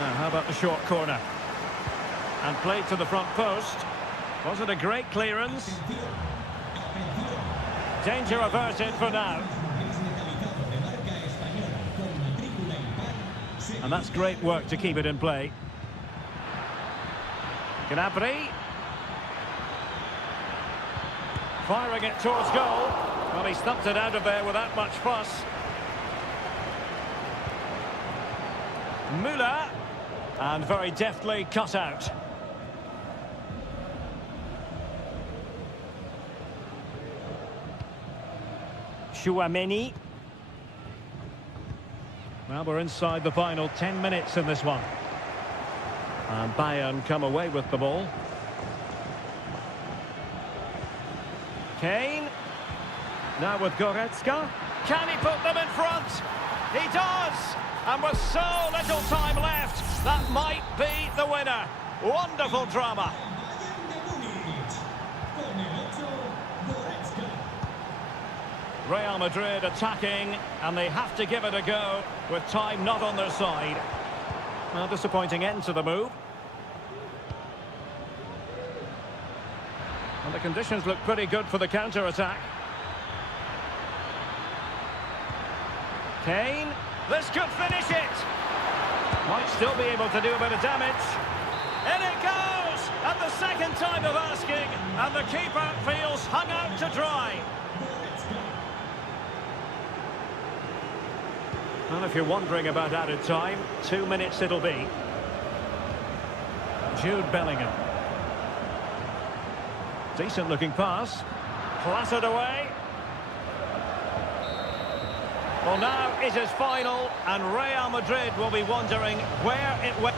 Now, how about the short corner? And played to the front post. Was it a great clearance? Danger averted for now. And that's great work to keep it in play. Gnabry. Firing it towards goal. Well, he stumped it out of there without much fuss. Müller. And very deftly cut out. Chouameni. Well, we're inside the final 10 minutes in this one. And Bayern come away with the ball. Kane. Now with Goretzka. Can he put them in front? He does! And with so little time left, that might be the winner. Wonderful drama. Real Madrid attacking, and they have to give it a go with time not on their side. Well, disappointing end to the move. And the conditions look pretty good for the counter-attack. Kane, this could finish it. Might still be able to do a bit of damage. In it goes! At the second time of asking, and the keeper feels hung out to dry. Well, if you're wondering about added time, 2 minutes it'll be. Jude Bellingham. Decent looking pass. Clattered away. Well, now it is final, and Real Madrid will be wondering where it went.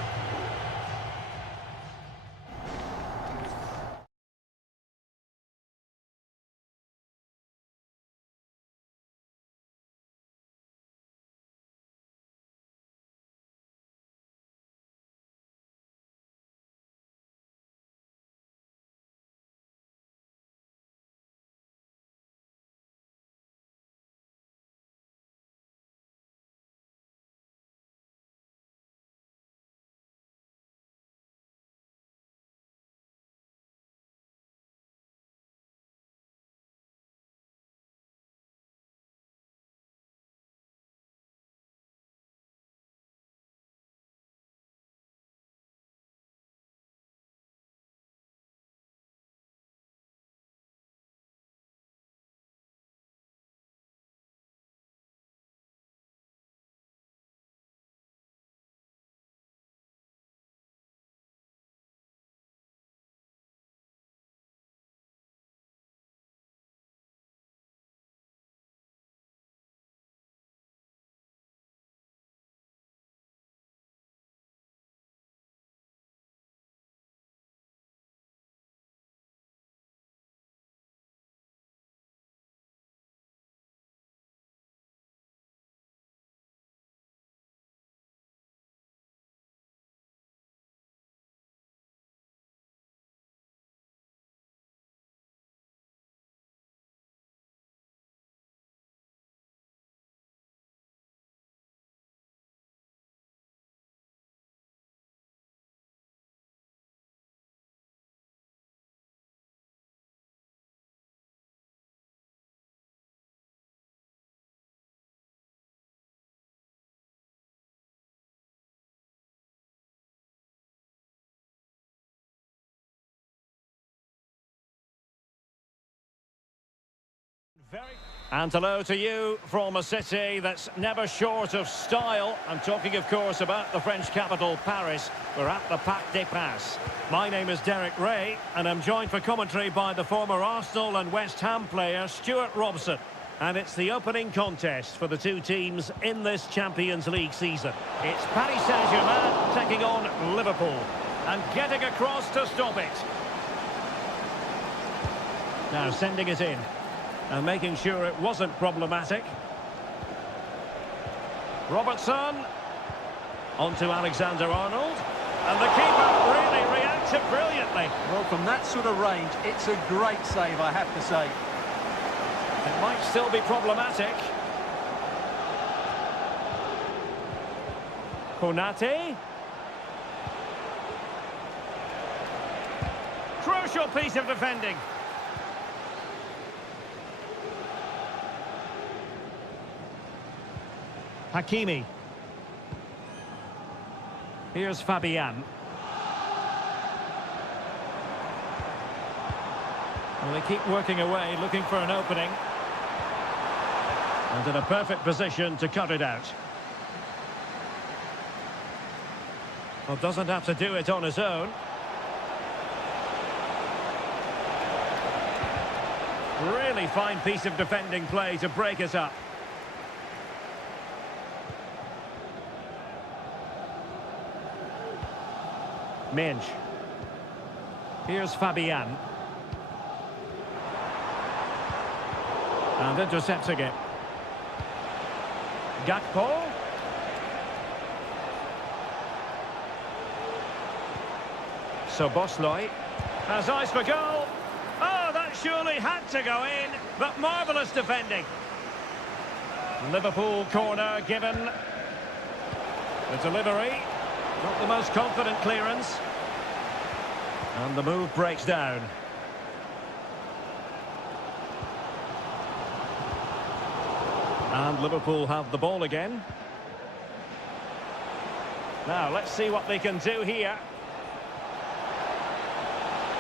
And hello to you from a city that's never short of style. I'm talking, of course, about the French capital, Paris. We're at the Parc des Princes. My name is Derek Ray, and I'm joined for commentary by the former Arsenal and West Ham player, Stuart Robson. And it's the opening contest for the two teams in this Champions League season. It's Paris Saint-Germain taking on Liverpool and getting across to stop it. Now sending it in. And making sure it wasn't problematic. Robertson. On to Alexander-Arnold. And the keeper really reacted brilliantly. Well, from that sort of range, it's a great save, I have to say. It might still be problematic. Konate. Crucial piece of defending. Hakimi. Here's Fabian. Well, they keep working away, looking for an opening. And in a perfect position to cut it out. Well, doesn't have to do it on his own. Really fine piece of defending play to break it up. Minge. Here's Fabian. And intercepting it. Gakpo. Szoboszlai has eyes for goal. Oh, that surely had to go in, but marvellous defending. Liverpool corner given. The delivery. Not the most confident clearance. And the move breaks down. And Liverpool have the ball again. Now, let's see what they can do here.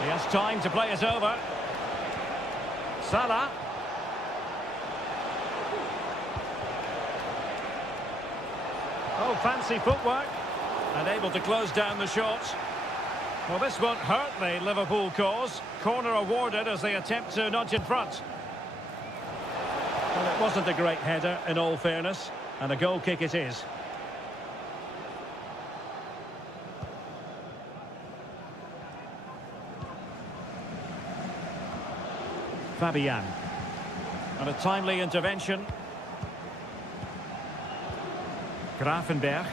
He has time to play it over. Salah. Oh, fancy footwork. And able to close down the shots. Well, this won't hurt the Liverpool cause. Corner awarded as they attempt to nudge in front. Well, it wasn't a great header, in all fairness. And a goal kick it is. Fabian. And a timely intervention. Grafenberg.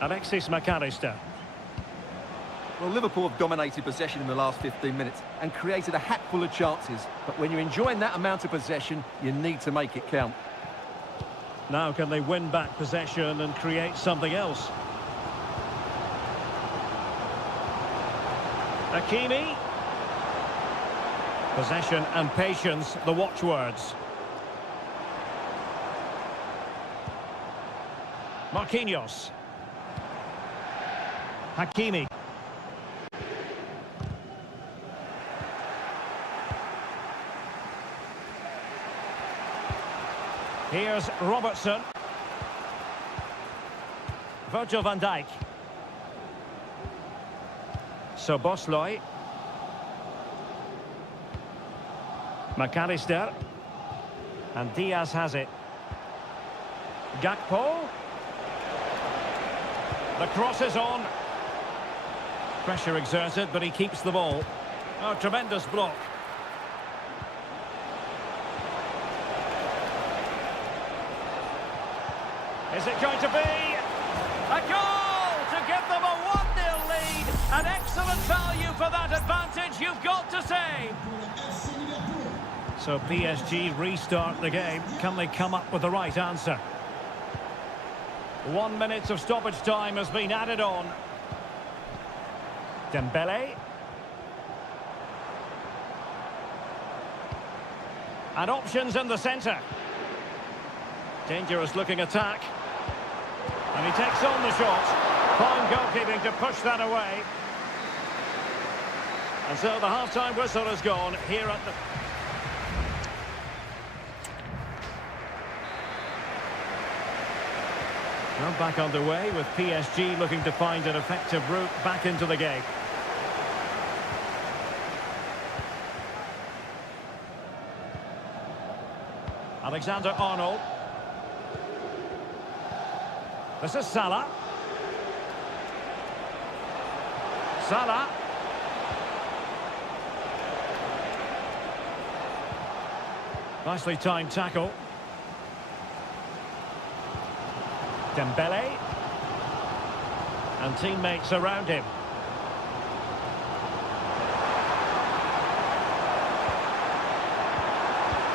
Alexis McAllister. Well, Liverpool have dominated possession in the last 15 minutes and created a hatful of chances. But when you're enjoying that amount of possession, you need to make it count. Now can they win back possession and create something else? Hakimi. Possession and patience, the watchwords. Marquinhos. Hakimi. Here's Robertson. Virgil van Dijk. Szoboszlai. McAllister. And Diaz has it. Gakpo. The cross is on. Pressure exerted, but he keeps the ball. Oh, tremendous block. Is it going to be a goal to give them a 1-0 lead? An excellent value for that advantage, you've got to say. So PSG restart the game. Can they come up with the right answer? 1 minute of stoppage time has been added on. Dembele. And options in the centre. Dangerous looking attack. And he takes on the shot. Fine goalkeeping to push that away. And so the half-time whistle has gone here at the... Well, back underway with PSG looking to find an effective route back into the game. Alexander-Arnold. This is Salah. Salah. Nicely timed tackle. Dembele. And teammates around him.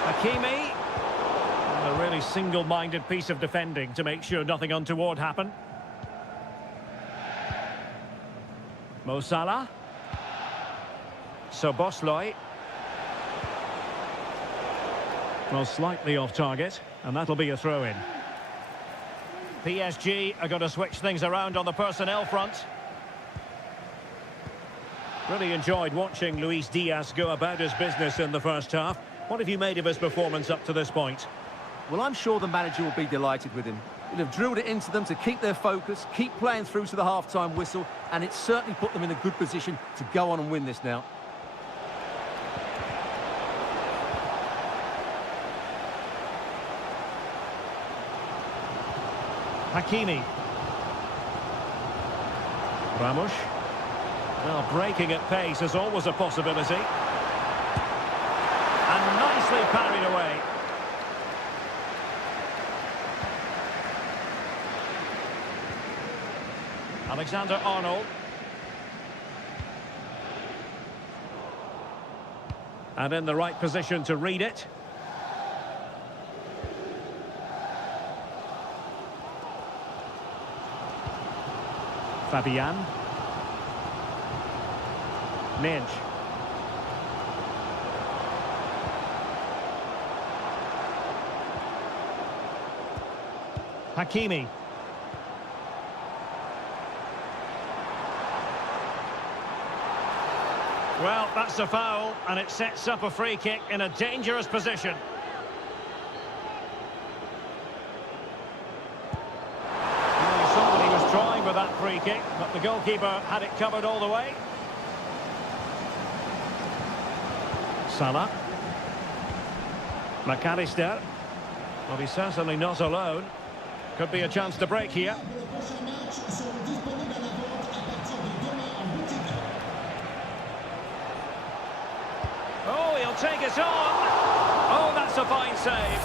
Hakimi. A really single-minded piece of defending to make sure nothing untoward happened. Mo Salah. Szoboszlai. Well, slightly off target, and that'll be a throw-in. PSG are going to switch things around on the personnel front. Really enjoyed watching Luis Diaz go about his business in the first half. What have you made of his performance up to this point? Well, I'm sure the manager will be delighted with him. He'll have drilled it into them to keep their focus, keep playing through to the half-time whistle, and it's certainly put them in a good position to go on and win this now. Hakimi. Ramos. Well, breaking at pace is always a possibility. And nicely parried away. Alexander-Arnold. And in the right position to read it. Fabian. Minch. Hakimi. Well, that's a foul, and it sets up a free kick in a dangerous position. kick, but the goalkeeper had it covered all the way. Salah. McAllister. Well, he's certainly not alone. Could be a chance to break here. Oh, he'll take it on. Oh, that's a fine save.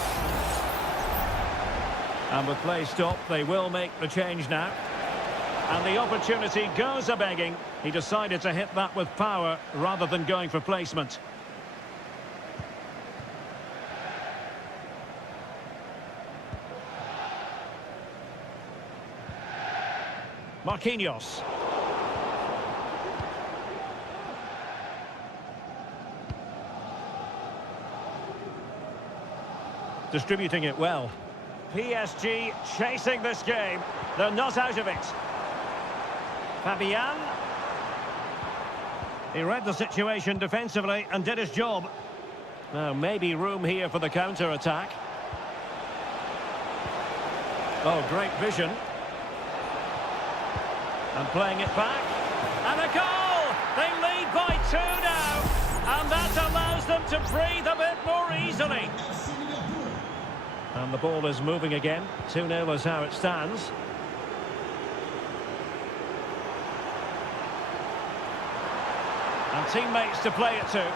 And with play stopped, they will make the change now. And the opportunity goes a-begging. He decided to hit that with power rather than going for placement. Marquinhos. Distributing it well. PSG chasing this game. They're not out of it. Fabian. He read the situation defensively and did his job. Now, maybe room here for the counter-attack. Oh, great vision. And playing it back. And a goal! They lead by 2 now. And that allows them to breathe a bit more easily. And the ball is moving again. 2-0 is how it stands. And teammates to play it to.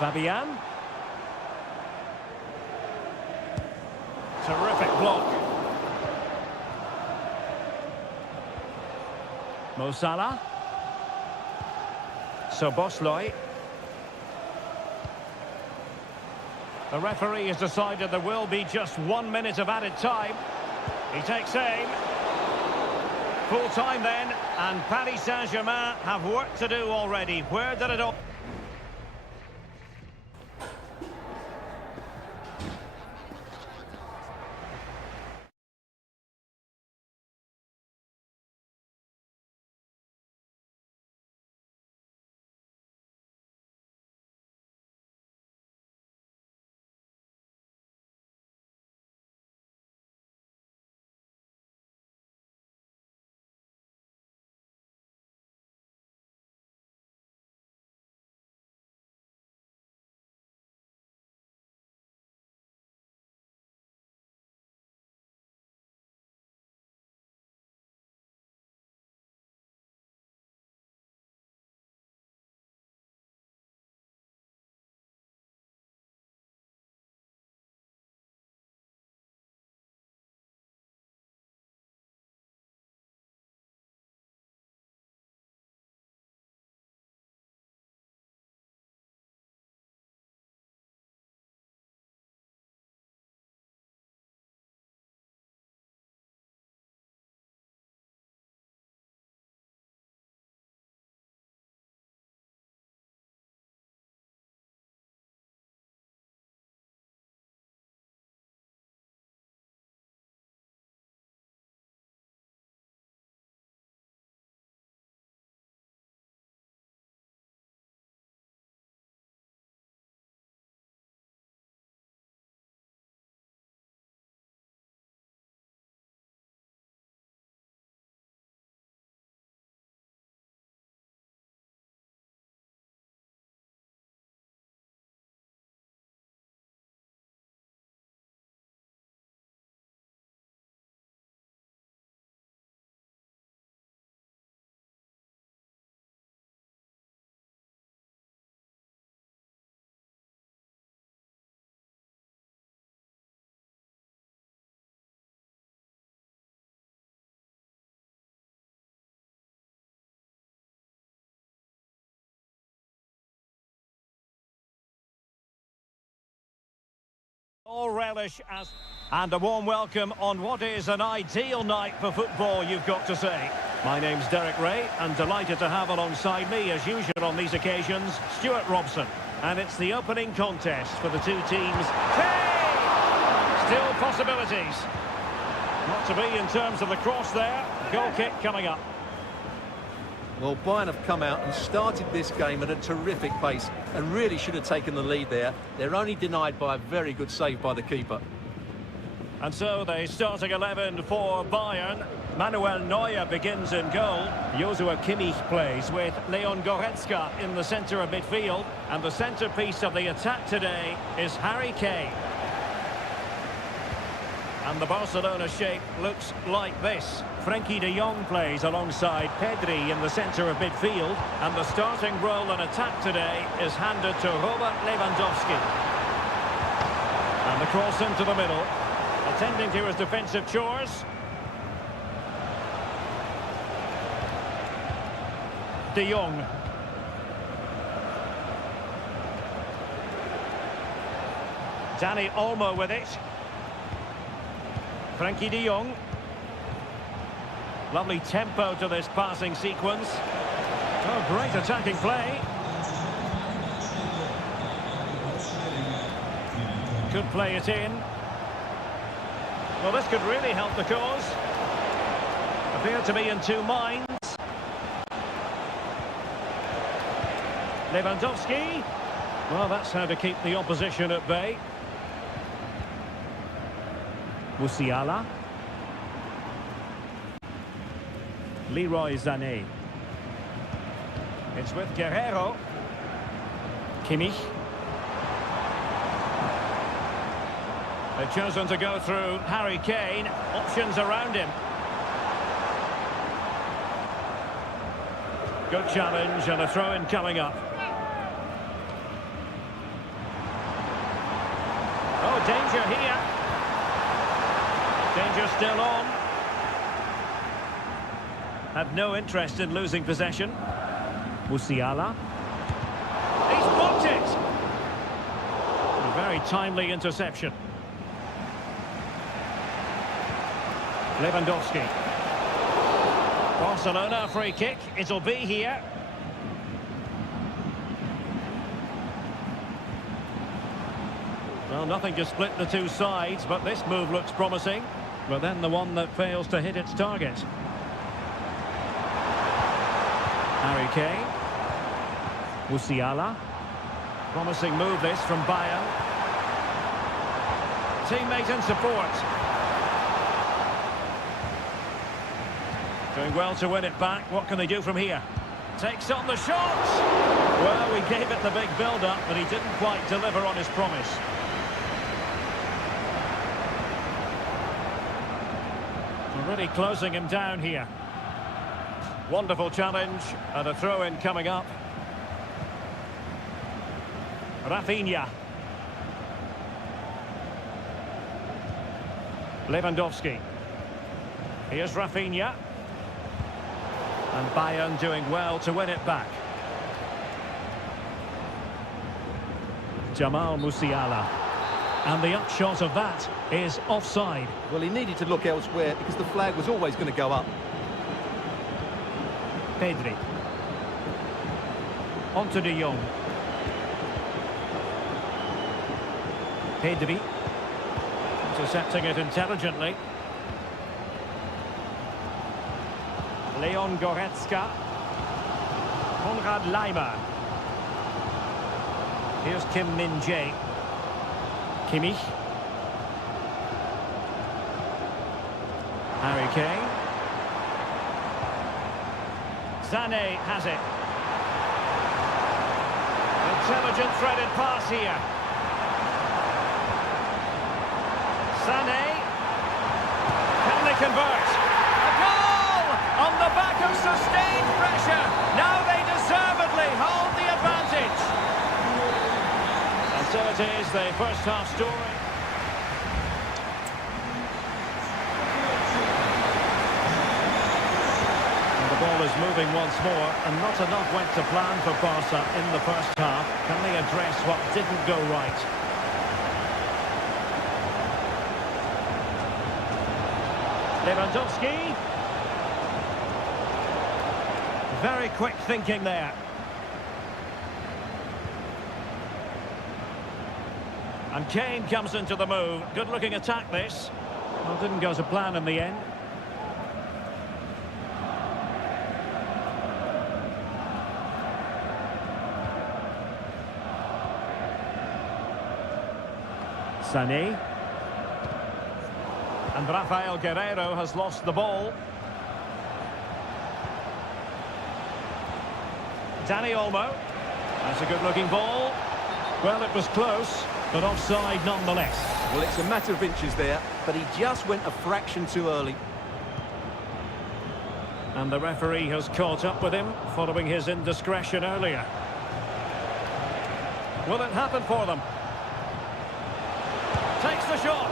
Fabian. Terrific block. Mo Salah. Szoboszlai. The referee has decided there will be just 1 minute of added time. He takes aim. Full time then, and Paris Saint-Germain have work to do already. Where did it all... All relish as... And a warm welcome on what is an ideal night for football, you've got to say. My name's Derek Ray, and delighted to have alongside me, as usual on these occasions, Stuart Robson. And it's the opening contest for the two teams. Hey! Still possibilities. Not to be in terms of the cross there. Goal kick coming up. Well, Bayern have come out and started this game at a terrific pace and really should have taken the lead there. They're only denied by a very good save by the keeper. And so the starting 11 for Bayern. Manuel Neuer begins in goal. Joshua Kimmich plays with Leon Goretzka in the centre of midfield. And the centrepiece of the attack today is Harry Kane. And the Barcelona shape looks like this. Frenkie de Jong plays alongside Pedri in the centre of midfield. And the starting role in attack today is handed to Robert Lewandowski. And the cross into the middle. Attending to his defensive chores. De Jong. Dani Olmo with it. Frenkie de Jong. Lovely tempo to this passing sequence. Oh, great attacking play. Could play it in. Well, this could really help the cause. Appear to be in two minds. Lewandowski. Well, that's how to keep the opposition at bay. Musiala. Leroy Sané. It's with Guerrero. Kimmich. They've chosen to go through Harry Kane. Options around him. Good challenge and a throw-in coming up. Oh, danger here. Danger still on. Had no interest in losing possession. Musiala. He's blocked it. A very timely interception. Lewandowski. Barcelona free kick. It'll be here. Well, nothing to split the two sides, but this move looks promising. But then the one that fails to hit its target. Harry Kane. Musiala. Promising move this from Bayern. Teammate and support. Doing well to win it back. What can they do from here? Takes on the shot. Well, we gave it the big build-up, but he didn't quite deliver on his promise. Already closing him down here. Wonderful challenge and a throw-in coming up. Rafinha. Lewandowski. Here's Rafinha. And Bayern doing well to win it back. Jamal Musiala. And the upshot of that is offside. Well, he needed to look elsewhere because the flag was always going to go up. Pedri. On to De Jong. Pedri. Intercepting it intelligently. Leon Goretzka. Konrad Laimer. Here's Kim Min-jae. Kimmich. Harry Kane. Sané has it. Intelligent threaded pass here. Sané. Can they convert? A goal! On the back of sustained pressure. Now they deservedly hold the advantage. And so it is, the first half story. And the ball is moving once more, and not enough went to plan for Barca in the first half. Can they address what didn't go right? Lewandowski. Very quick thinking there. And Kane comes into the move. Good looking attack this. Well, didn't go to plan in the end. Sané. And Rafael Guerreiro has lost the ball. Dani Olmo. That's a good-looking ball. Well, it was close, but offside nonetheless. Well, it's a matter of inches there, but he just went a fraction too early. And the referee has caught up with him following his indiscretion earlier. Will it happen for them? Takes the shot.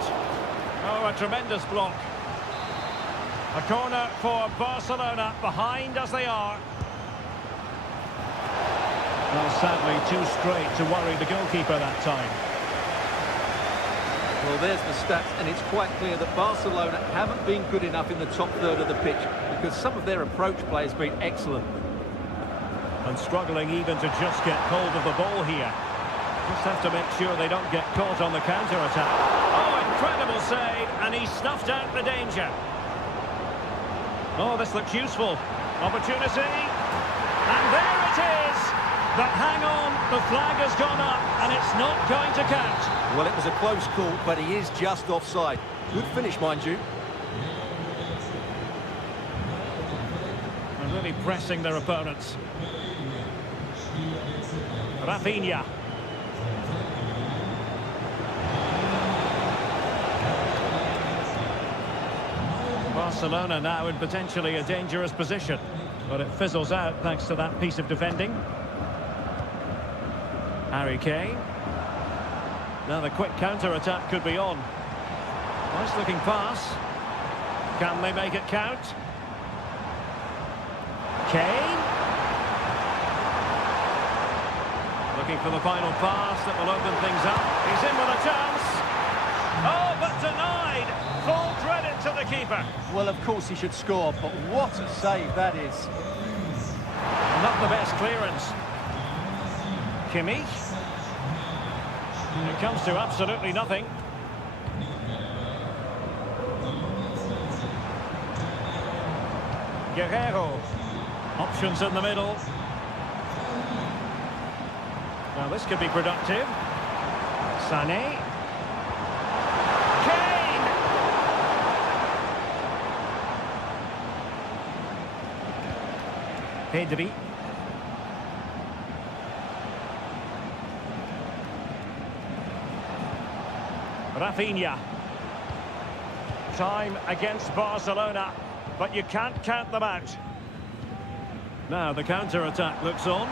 Oh, a tremendous block. A corner for Barcelona, behind as they are. Well, sadly, too straight to worry the goalkeeper that time. Well, there's the stats, and it's quite clear that Barcelona haven't been good enough in the top third of the pitch because some of their approach play has been excellent. And struggling even to just get hold of the ball here. Just have to make sure they don't get caught on the counter-attack. Oh, incredible save, and he snuffed out the danger. Oh, this looks useful. Opportunity. And there it is. But hang on, the flag has gone up, and it's not going to count. Well, it was a close call, but he is just offside. Good finish, mind you. And really pressing their opponents. Rafinha. Barcelona now in potentially a dangerous position, but it fizzles out thanks to that piece of defending. Harry Kane. Now the quick counter-attack could be on. Nice looking pass. Can they make it count? Kane. Looking for the final pass that will open things up. He's in with a chance. Oh, but denied. Full credit to the keeper. Well, of course he should score, but what a save that is. Not the best clearance. Kimmich. It comes to absolutely nothing. Guerreiro. Options in the middle. Now this could be productive. Sané. Kane! Pedri. Rafinha. Time against Barcelona, but you can't count them out. Now the counter-attack looks on.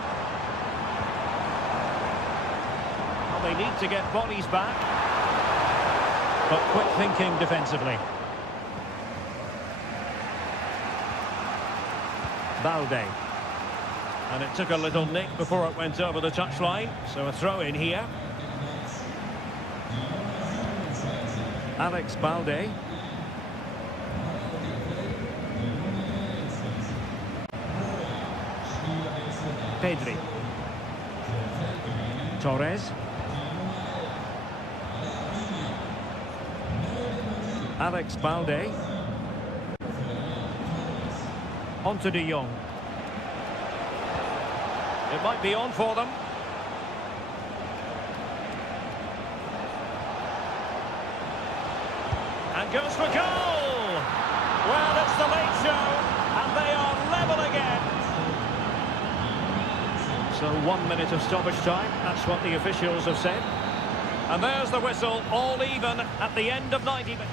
Well, they need to get bodies back, but quick thinking defensively. Balde. And it took a little nick before it went over the touchline, so a throw in here. Alex Balde. Pedri. Torres. Alex Balde. On to De Jong. It might be on for them. And goes for goal! Well, it's the late show, and they are level again. So 1 minute of stoppage time, that's what the officials have said. And there's the whistle, all even at the end of 90 minutes.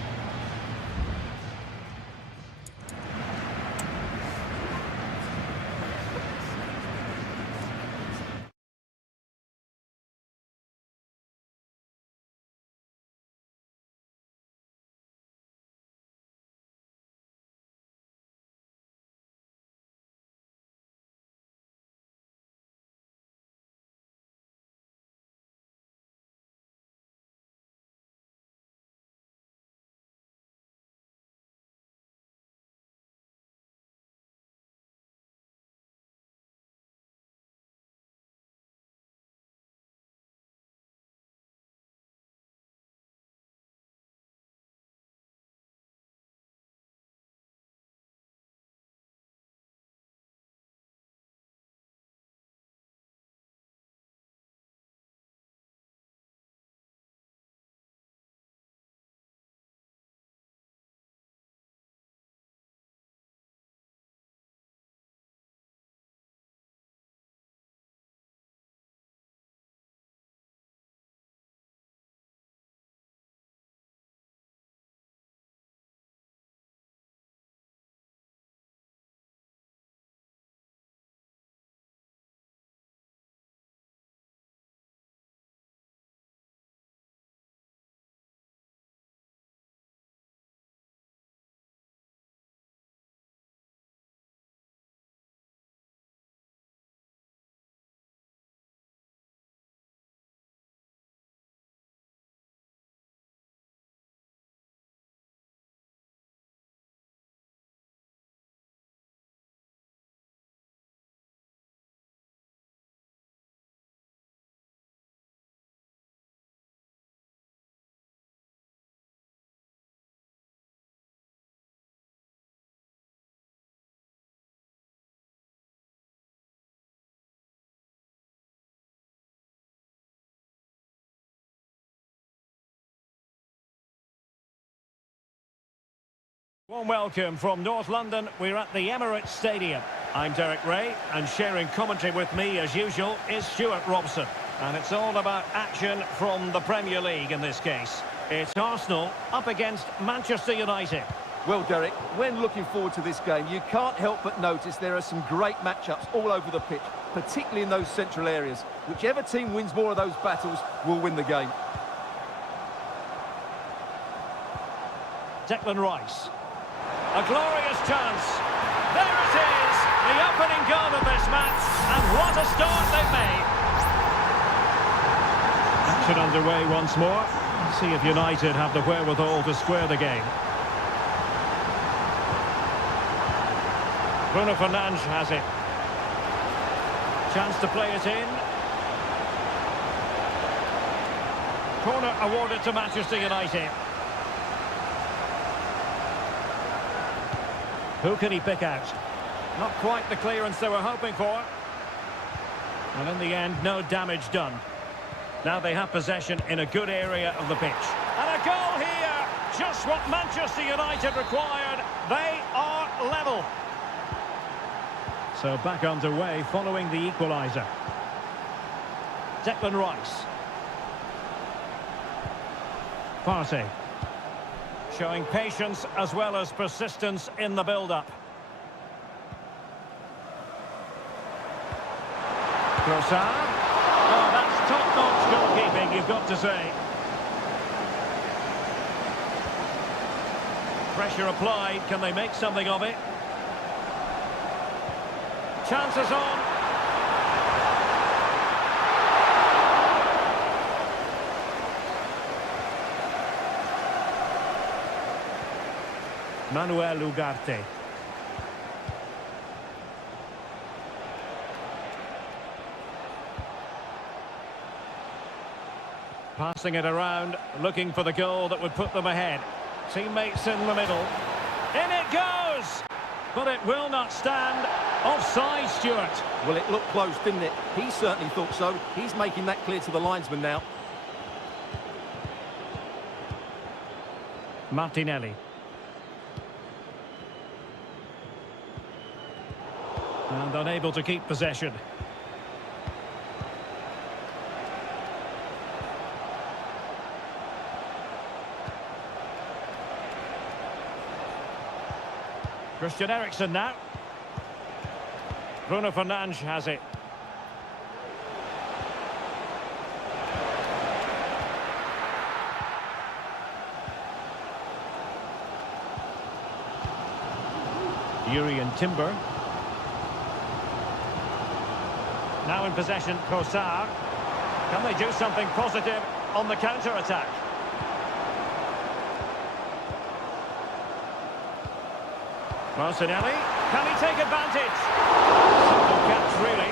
Warm welcome from North London. We're at the Emirates Stadium. I'm Derek Ray, and sharing commentary with me, as usual, is Stuart Robson. And it's all about action from the Premier League in this case. It's Arsenal up against Manchester United. Well, Derek, when looking forward to this game, you can't help but notice there are some great matchups all over the pitch, particularly in those central areas. Whichever team wins more of those battles will win the game. Declan Rice. A glorious chance. There it is, the opening goal of this match, and what a start they've made. Action underway once more. See if United have the wherewithal to square the game. Bruno Fernandes has it. Chance to play it in. Corner awarded to Manchester United. Who can he pick out? Not quite the clearance they were hoping for. And in the end, no damage done. Now they have possession in a good area of the pitch. And a goal here! Just what Manchester United required. They are level. So back underway following the equaliser. Declan Rice. Partey. Showing patience as well as persistence in the build-up. Trossard. Oh, that's top-notch goalkeeping, you've got to say. Pressure applied. Can they make something of it? Chances on. Manuel Ugarte. Passing it around, looking for the goal that would put them ahead. Teammates in the middle. In it goes! But it will not stand. Offside, Stuart. Well, it looked close, didn't it? He certainly thought so. He's making that clear to the linesman now. Martinelli. And unable to keep possession. Christian Eriksen now. Bruno Fernandes has it. Urian Timber. Now in possession, Trossard. Can they do something positive on the counter-attack? Martinelli. Can he take advantage? Simple catch, really.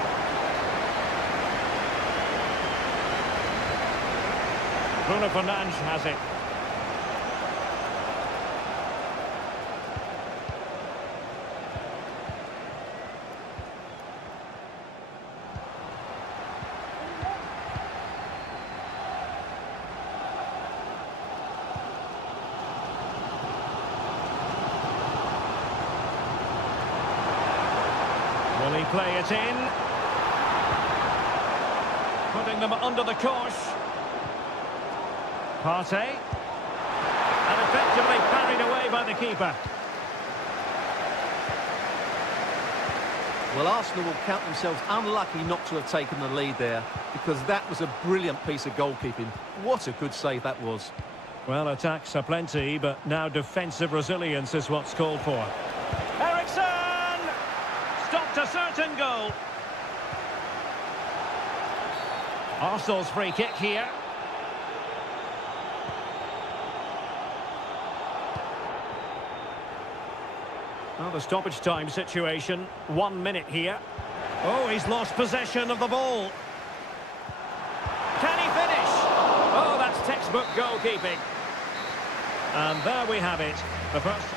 Bruno Fernandes has it. Will he play it in? Putting them under the cosh. Partey. And effectively parried away by the keeper. Well, Arsenal will count themselves unlucky not to have taken the lead there, because that was a brilliant piece of goalkeeping. What a good save that was. Well, attacks are plenty, but now defensive resilience is what's called for. Eriksen! Stopped a certain goal. Arsenal's free kick here. Well, the stoppage time situation, 1 minute here. Oh, he's lost possession of the ball. Can he finish? Oh, that's textbook goalkeeping. And there we have it. The first...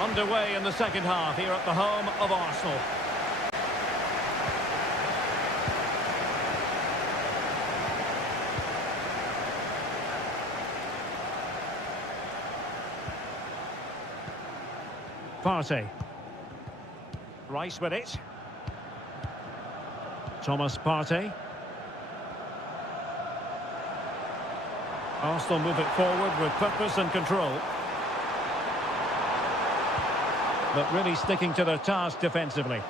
Underway in the second half here at the home of Arsenal. Partey. Rice with it. Thomas Partey. Arsenal move it forward with purpose and control. But really sticking to their task defensively.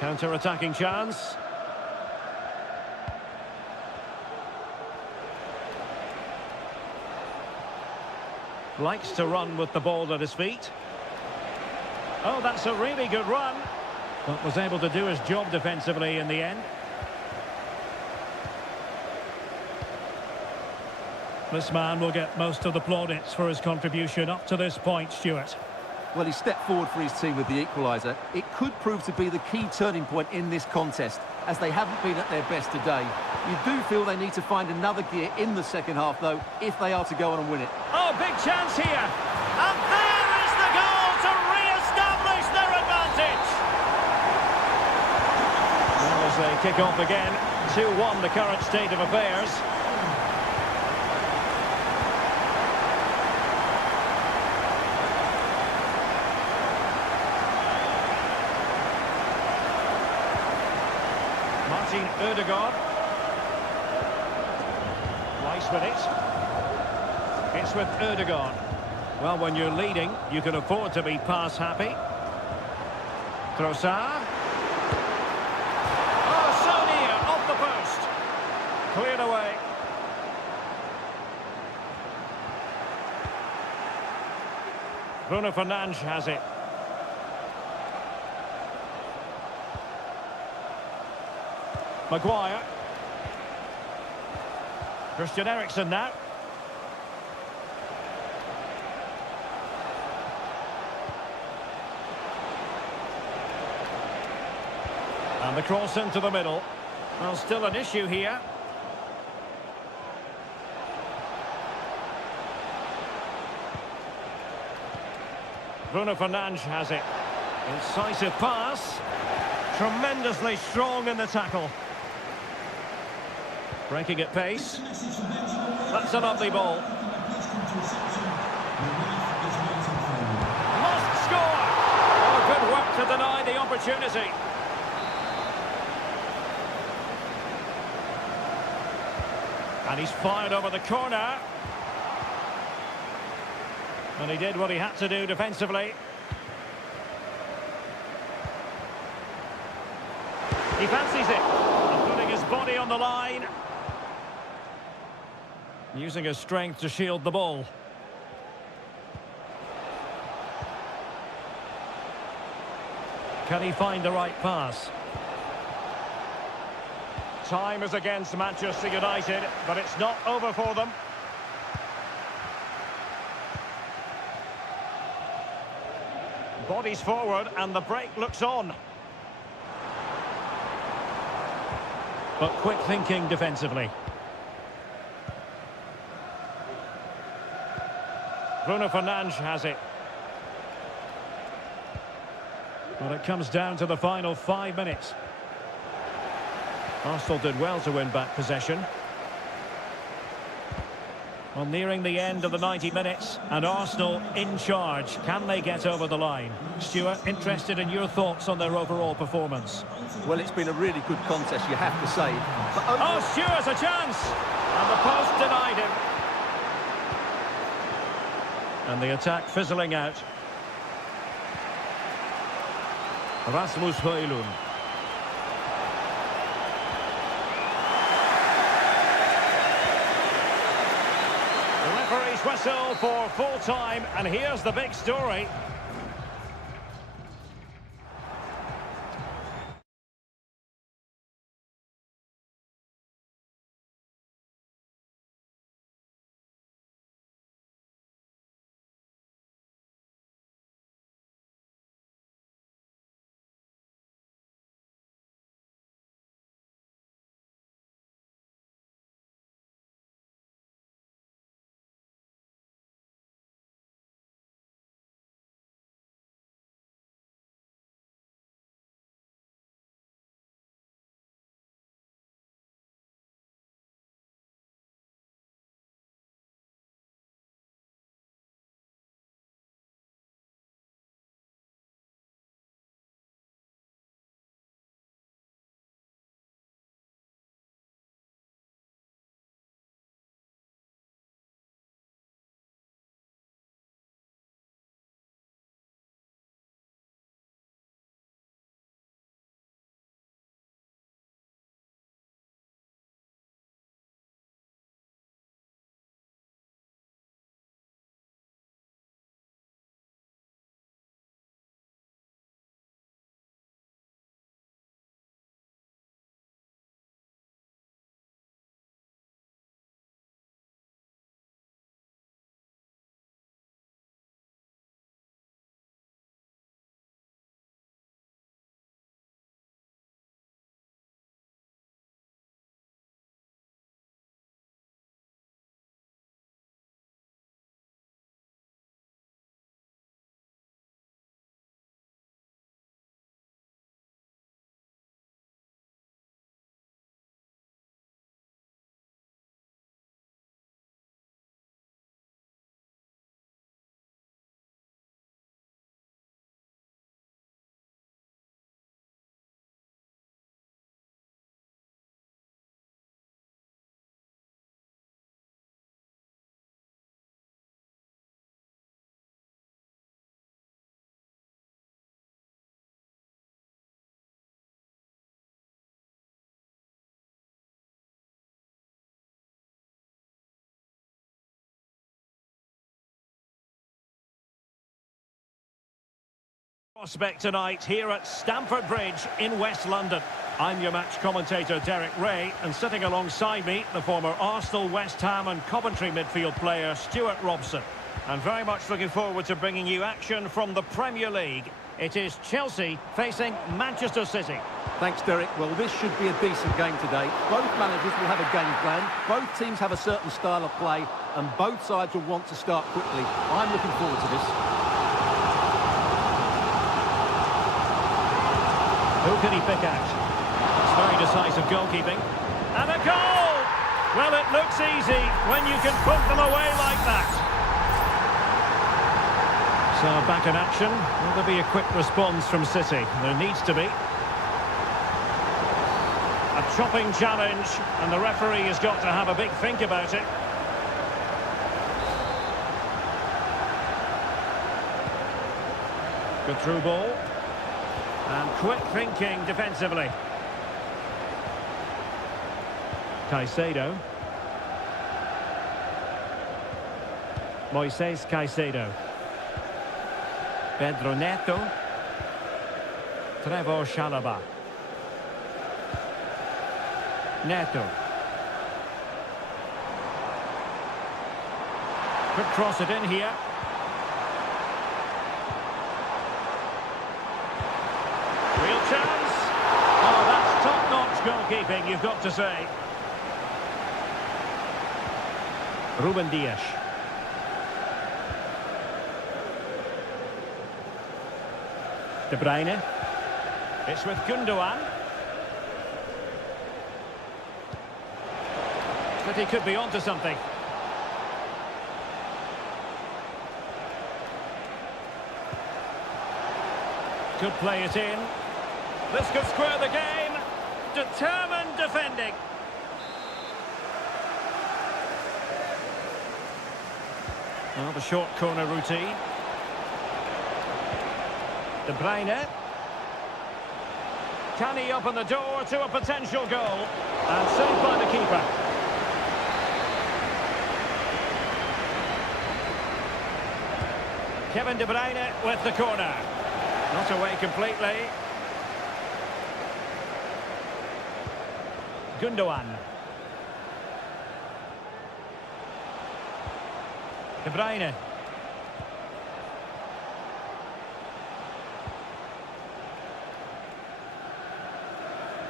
Counter-attacking chance. Likes to run with the ball at his feet. Oh, that's a really good run. But was able to do his job defensively in the end. This man will get most of the plaudits for his contribution up to this point, Stuart. Well, he stepped forward for his team with the equaliser. It could prove to be the key turning point in this contest, as they haven't been at their best today. You do feel they need to find another gear in the second half, though, if they are to go on and win it. Oh, big chance here. And there is the goal to re-establish their advantage. Well, as they kick off again, 2-1 the current state of affairs. Martin Ødegaard. Rice with it. It's with Ødegaard. Well, when you're leading, you can afford to be pass happy. Trossard. Oh, so near, off the post. Cleared away. Bruno Fernandes has it. Maguire. Christian Eriksen now. And the cross into the middle. Well, still an issue here. Bruno Fernandes has it. Incisive pass. Tremendously strong in the tackle. Breaking at pace. That's a lovely ball. Must score! Oh, good work to deny the opportunity. And he's fired over the corner. And he did what he had to do defensively. He fancies it. And putting his body on the line. Using his strength to shield the ball. Can he find the right pass? Time is against Manchester United, but it's not over for them. Bodies forward and the break looks on. But quick thinking defensively. Bruno Fernandes has it. Well, it comes down to the final 5 minutes. Arsenal did well to win back possession. Well, nearing the end of the 90 minutes, and Arsenal in charge. Can they get over the line? Stuart, interested in your thoughts on their overall performance. Well, it's been a really good contest, you have to say. But oh, Stuart's a chance! And the post denied him. And the attack fizzling out. Rasmus Højlund. The referee's whistle for full time, and here's the big story. prospect tonight here at Stamford Bridge in West London. I'm your match commentator Derek Ray, and sitting alongside me, the former Arsenal, West Ham and Coventry midfield player Stuart Robson. And very much looking forward to bringing you action from the Premier League. It is Chelsea facing Manchester City. Thanks, Derek. Well, this should be a decent game today. Both managers will have a game plan. Both teams have a certain style of play, and both sides will want to start quickly. I'm looking forward to this. Who can he pick out? It's very decisive goalkeeping. And a goal! Well, it looks easy when you can put them away like that. So back in action. Will there be a quick response from City? There needs to be. A chopping challenge, and the referee has got to have a big think about it. Good through ball. And quick thinking defensively. Caicedo. Moises Caicedo. Pedro Neto. Trevor Chalobah. Neto. Could cross it in here. Real chance. Oh, that's top-notch goalkeeping, you've got to say. Ruben Dias. De Bruyne. It's with Gundogan. City could be onto something. Could play it in. This could square the game. Determined defending. Well, the short corner routine. De Bruyne. Can he open the door to a potential goal? And saved by the keeper. Kevin De Bruyne with the corner. Not away completely. Gundogan. De Bruyne.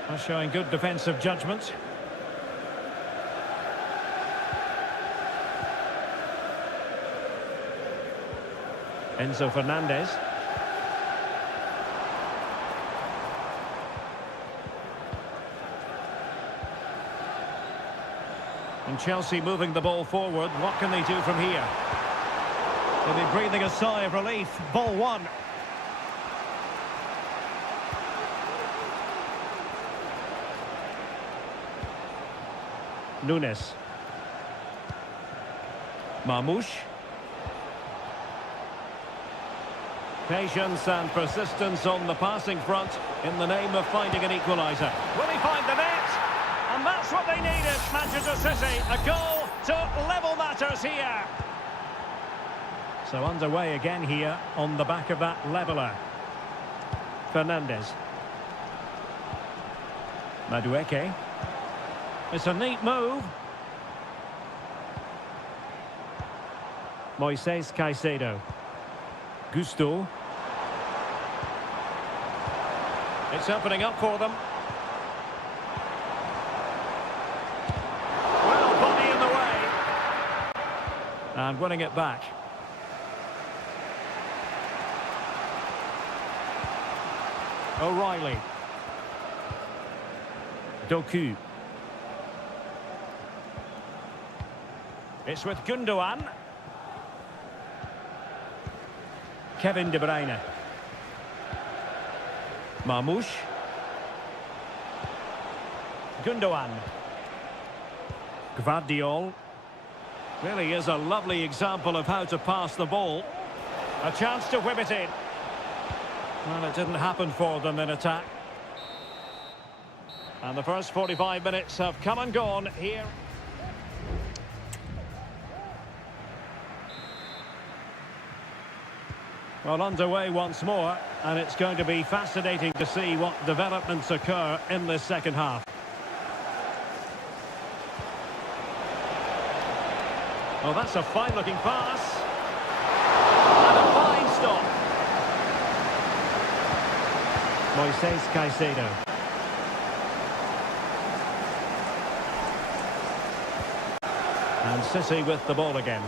Well, showing good defensive judgment. Enzo Fernandez. And Chelsea moving the ball forward. What can they do from here? They'll be breathing a sigh of relief. Ball one. Nunes. Marmoush. Patience and persistence on the passing front in the name of finding an equaliser. Will he find the net? And that's what they needed, Manchester City. A goal to level matters here. So underway again here on the back of that leveller. Fernandez. Madueke. It's a neat move. Moises Caicedo. Gusto. It's opening up for them. Well, body in the way. And winning it back. O'Reilly. Doku. It's with Gundogan. Kevin De Bruyne. Marmoush. Gundogan. Gvardiol. Really is a lovely example of how to pass the ball. A chance to whip it in. Well, it didn't happen for them in attack. And the first 45 minutes have come and gone here. Well, underway once more, and it's going to be fascinating to see what developments occur in this second half. Well, that's a fine-looking pass. And a fine stop. Moises Caicedo. And City with the ball again.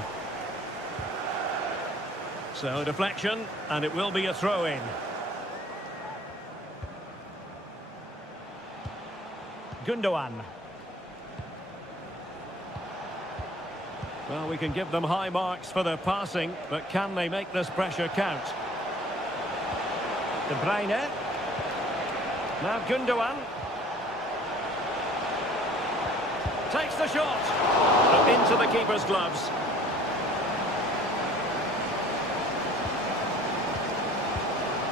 So, deflection, and it will be a throw-in. Gundogan. Well, we can give them high marks for their passing, but can they make this pressure count? De Bruyne. Now Gundogan. Takes the shot. But into the keeper's gloves.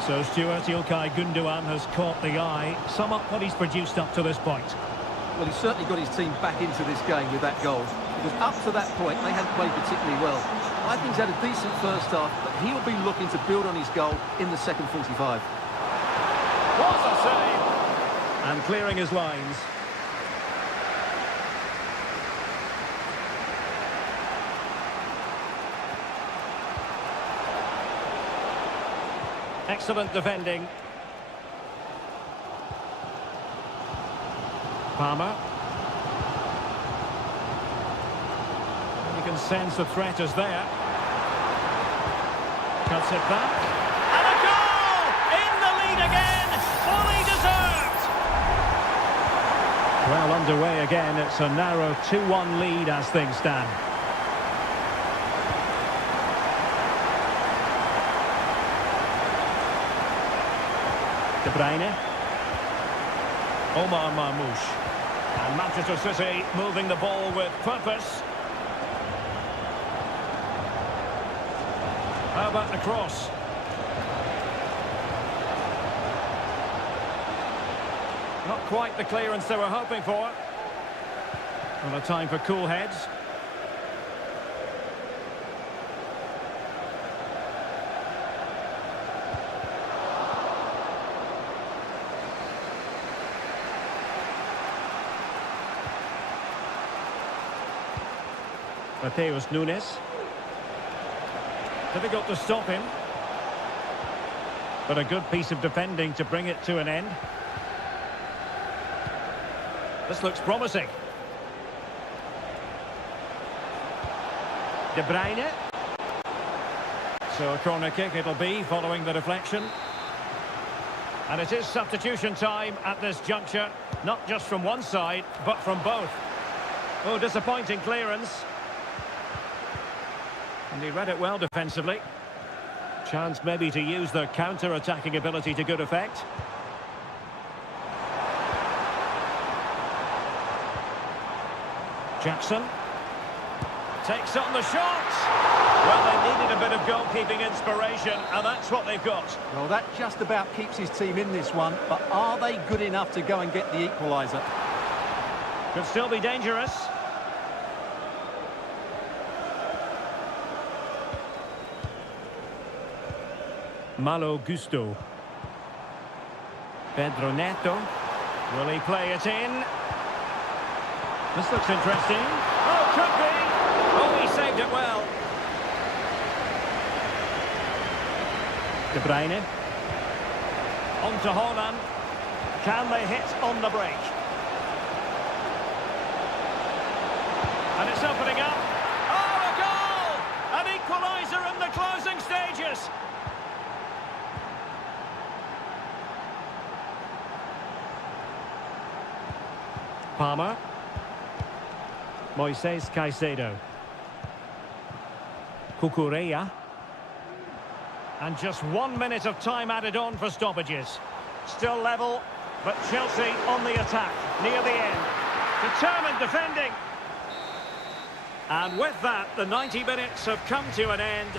So Stuart Ilkay Gundogan has caught the eye. Sum up what he's produced up to this point. Well, he's certainly got his team back into this game with that goal. Because up to that point, they hadn't played particularly well. I think he's had a decent first half, but he'll be looking to build on his goal in the second 45. What a save! And clearing his lines. Excellent defending. Palmer. You can sense the threat is there. Cuts it back. And a goal! In the lead again! Fully deserved! Well, underway again. It's a narrow 2-1 lead as things stand. De Bruyne. Omar Marmoush. And Manchester City moving the ball with purpose. How about the cross? Not quite the clearance they were hoping for. Well, a time for cool heads. Mateus Nunes. Difficult to stop him. But a good piece of defending to bring it to an end. This looks promising. De Bruyne. So a corner kick it'll be following the deflection. And it is substitution time at this juncture. Not just from one side, but from both. Oh, disappointing clearance. And he read it well defensively. Chance maybe to use their counter-attacking ability to good effect. Jackson takes on the shot. Well, they needed a bit of goalkeeping inspiration, and that's what they've got. Well, that just about keeps his team in this one, but are they good enough to go and get the equaliser? Could still be dangerous. Malo Gusto. Pedro Neto. Will he play it in? This looks interesting. Oh, could be. Oh, he saved it well. De Bruyne. On to Haaland. Can they hit on the break? And it's opening up. Oh, a goal! An equaliser in the closing stages. Palmer. Moises Caicedo. Cucurella. And just 1 minute of time added on for stoppages. Still level, but Chelsea on the attack, near the end. Determined defending. And with that, the 90 minutes have come to an end.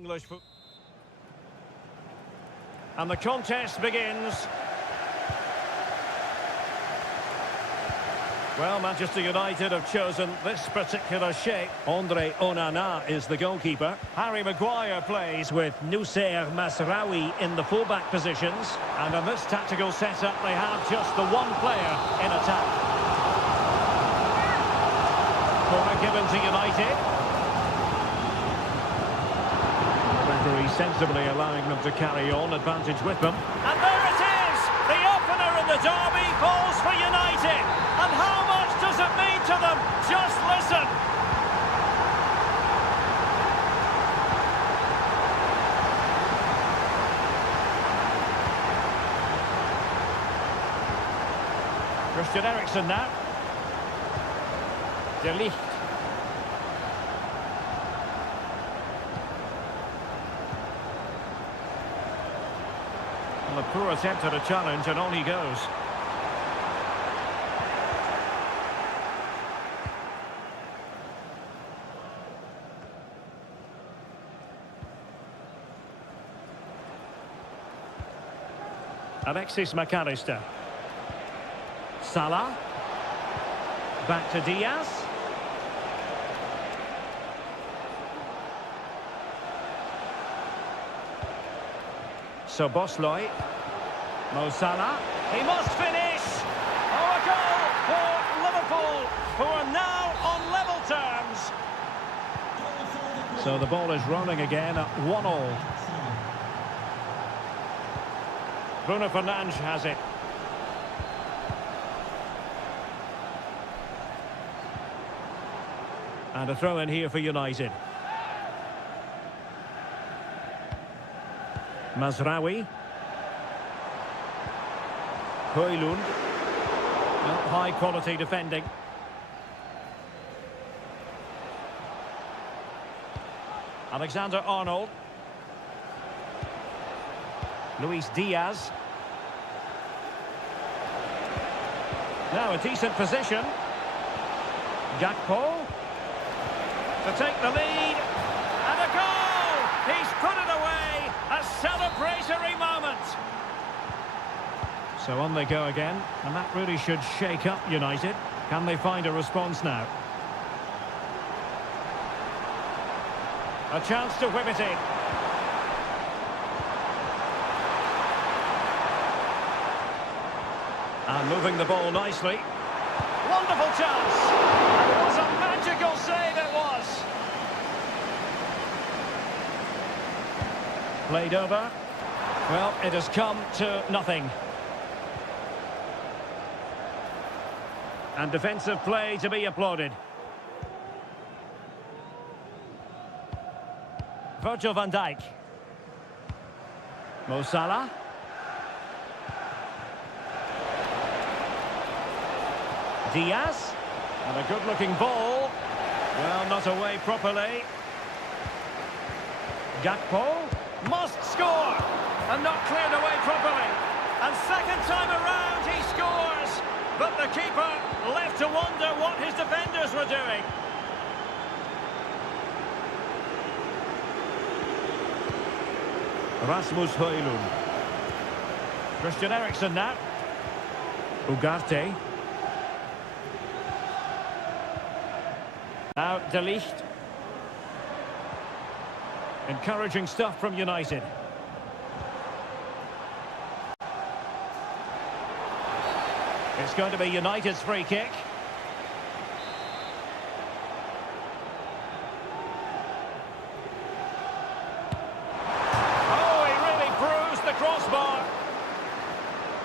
English foot. And the contest begins. Well, Manchester United have chosen this particular shape. Andre Onana is the goalkeeper. Harry Maguire plays with Noussair Mazraoui in the fullback positions. And in this tactical setup, they have just the one player in attack. Corner given to United. The referee sensibly allowing them to carry on, advantage with them. And there it is! The opener in the derby falls for United. And how much does it mean to them? Just listen. Christian Eriksen now. De Ligt. Well, a poor attempt at a challenge, and on he goes. Alexis McAllister. Salah. Back to Diaz. Szoboszlai. Mo Salah. He must finish. Oh, a goal for Liverpool, who are now on level terms. So the ball is rolling again at 1-1. Bruno Fernandes has it. And a throw in here for United. Mazraoui. Højlund. High quality defending. Alexander-Arnold. Luis Diaz. Now a decent position. Gakpo. To take the lead. And a goal! He's put it away. A celebratory moment. So on they go again. And that really should shake up United. Can they find a response now? A chance to whip it in. And moving the ball nicely. Wonderful chance. And it was a magical save, it was. Played over. Well, it has come to nothing. And defensive play to be applauded. Virgil van Dijk. Mo Salah. Diaz. And a good-looking ball. Well, not away properly. Gakpo. Must score. And not cleared away properly. And second time around he scores. But the keeper left to wonder what his defenders were doing. Rasmus Højlund. Christian Eriksen now. Ugarte. Now De Ligt. Encouraging stuff from United. It's going to be United's free kick. Oh, he really bruised the crossbar.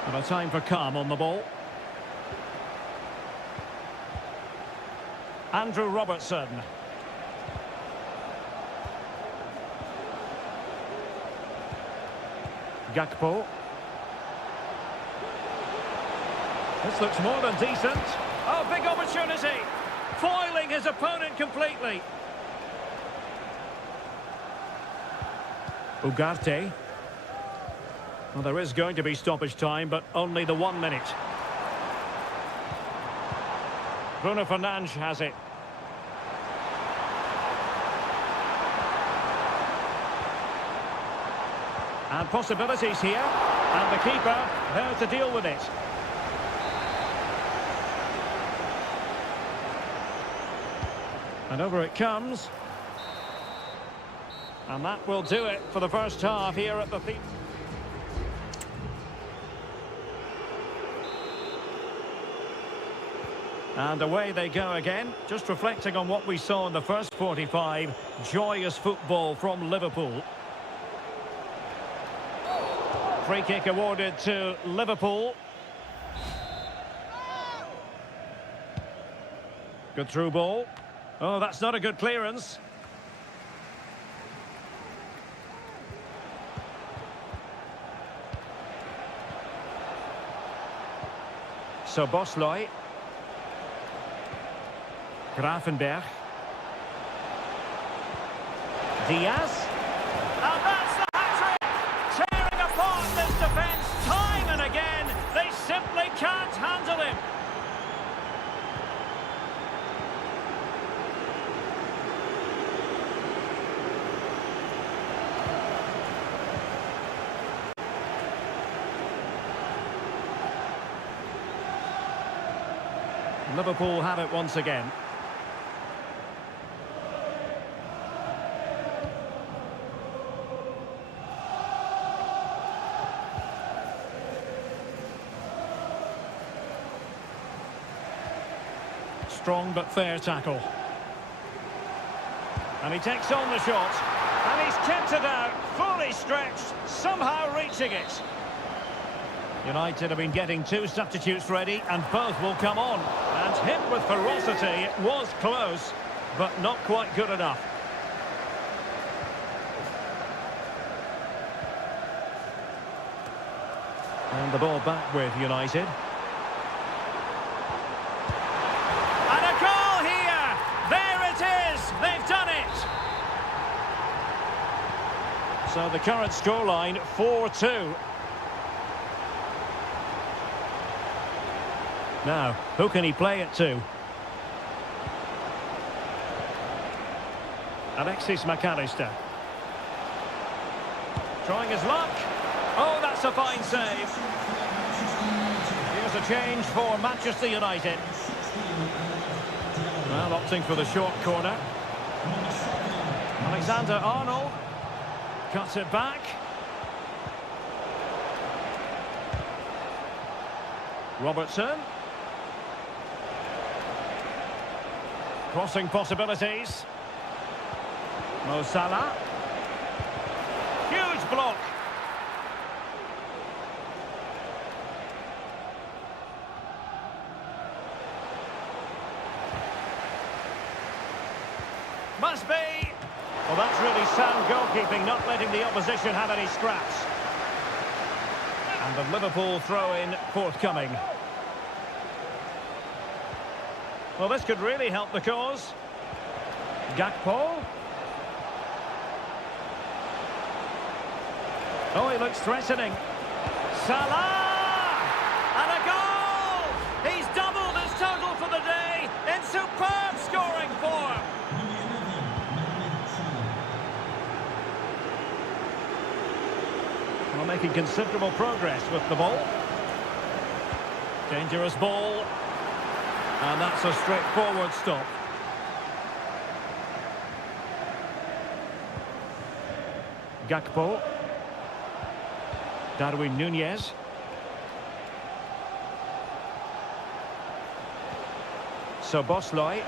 And a time for calm on the ball. Andrew Robertson. Gakpo. This looks more than decent. Oh, big opportunity. Foiling his opponent completely. Ugarte. Well, there is going to be stoppage time, but only the 1 minute. Bruno Fernandes has it. And possibilities here. And the keeper there to deal with it. And over it comes. And that will do it for the first half here at the theatre. And away they go again, just reflecting on what we saw in the first 45. Joyous football from Liverpool. Free kick awarded to Liverpool. Good through ball. Oh, that's not a good clearance. So Bosloy. Grafenberg. Diaz. And that's the hat-trick! Tearing apart this defence time and again. They simply can't handle him. Liverpool have it once again. Strong but fair tackle. And he takes on the shot. And he's kept it out, fully stretched, somehow reaching it. United have been getting two substitutes ready, and both will come on. And hit with ferocity, it was close, but not quite good enough. And the ball back with United. And a goal here! There it is! They've done it! So the current scoreline, 4-2. Now, who can he play it to? Alexis McAllister. Trying his luck. Oh, that's a fine save. Here's a change for Manchester United. Well, opting for the short corner. Alexander-Arnold. Cuts it back. Robertson. Crossing possibilities. Mo Salah. Huge block. Must be. Well, that's really sound goalkeeping, not letting the opposition have any scraps. And the Liverpool throw-in forthcoming. Well, this could really help the cause. Gakpo. Oh, he looks threatening. Salah! And a goal! He's doubled his total for the day in superb scoring form. Well, making considerable progress with the ball. Dangerous ball. And that's a straightforward stop. Gakpo. Darwin Núñez. So Bosloy.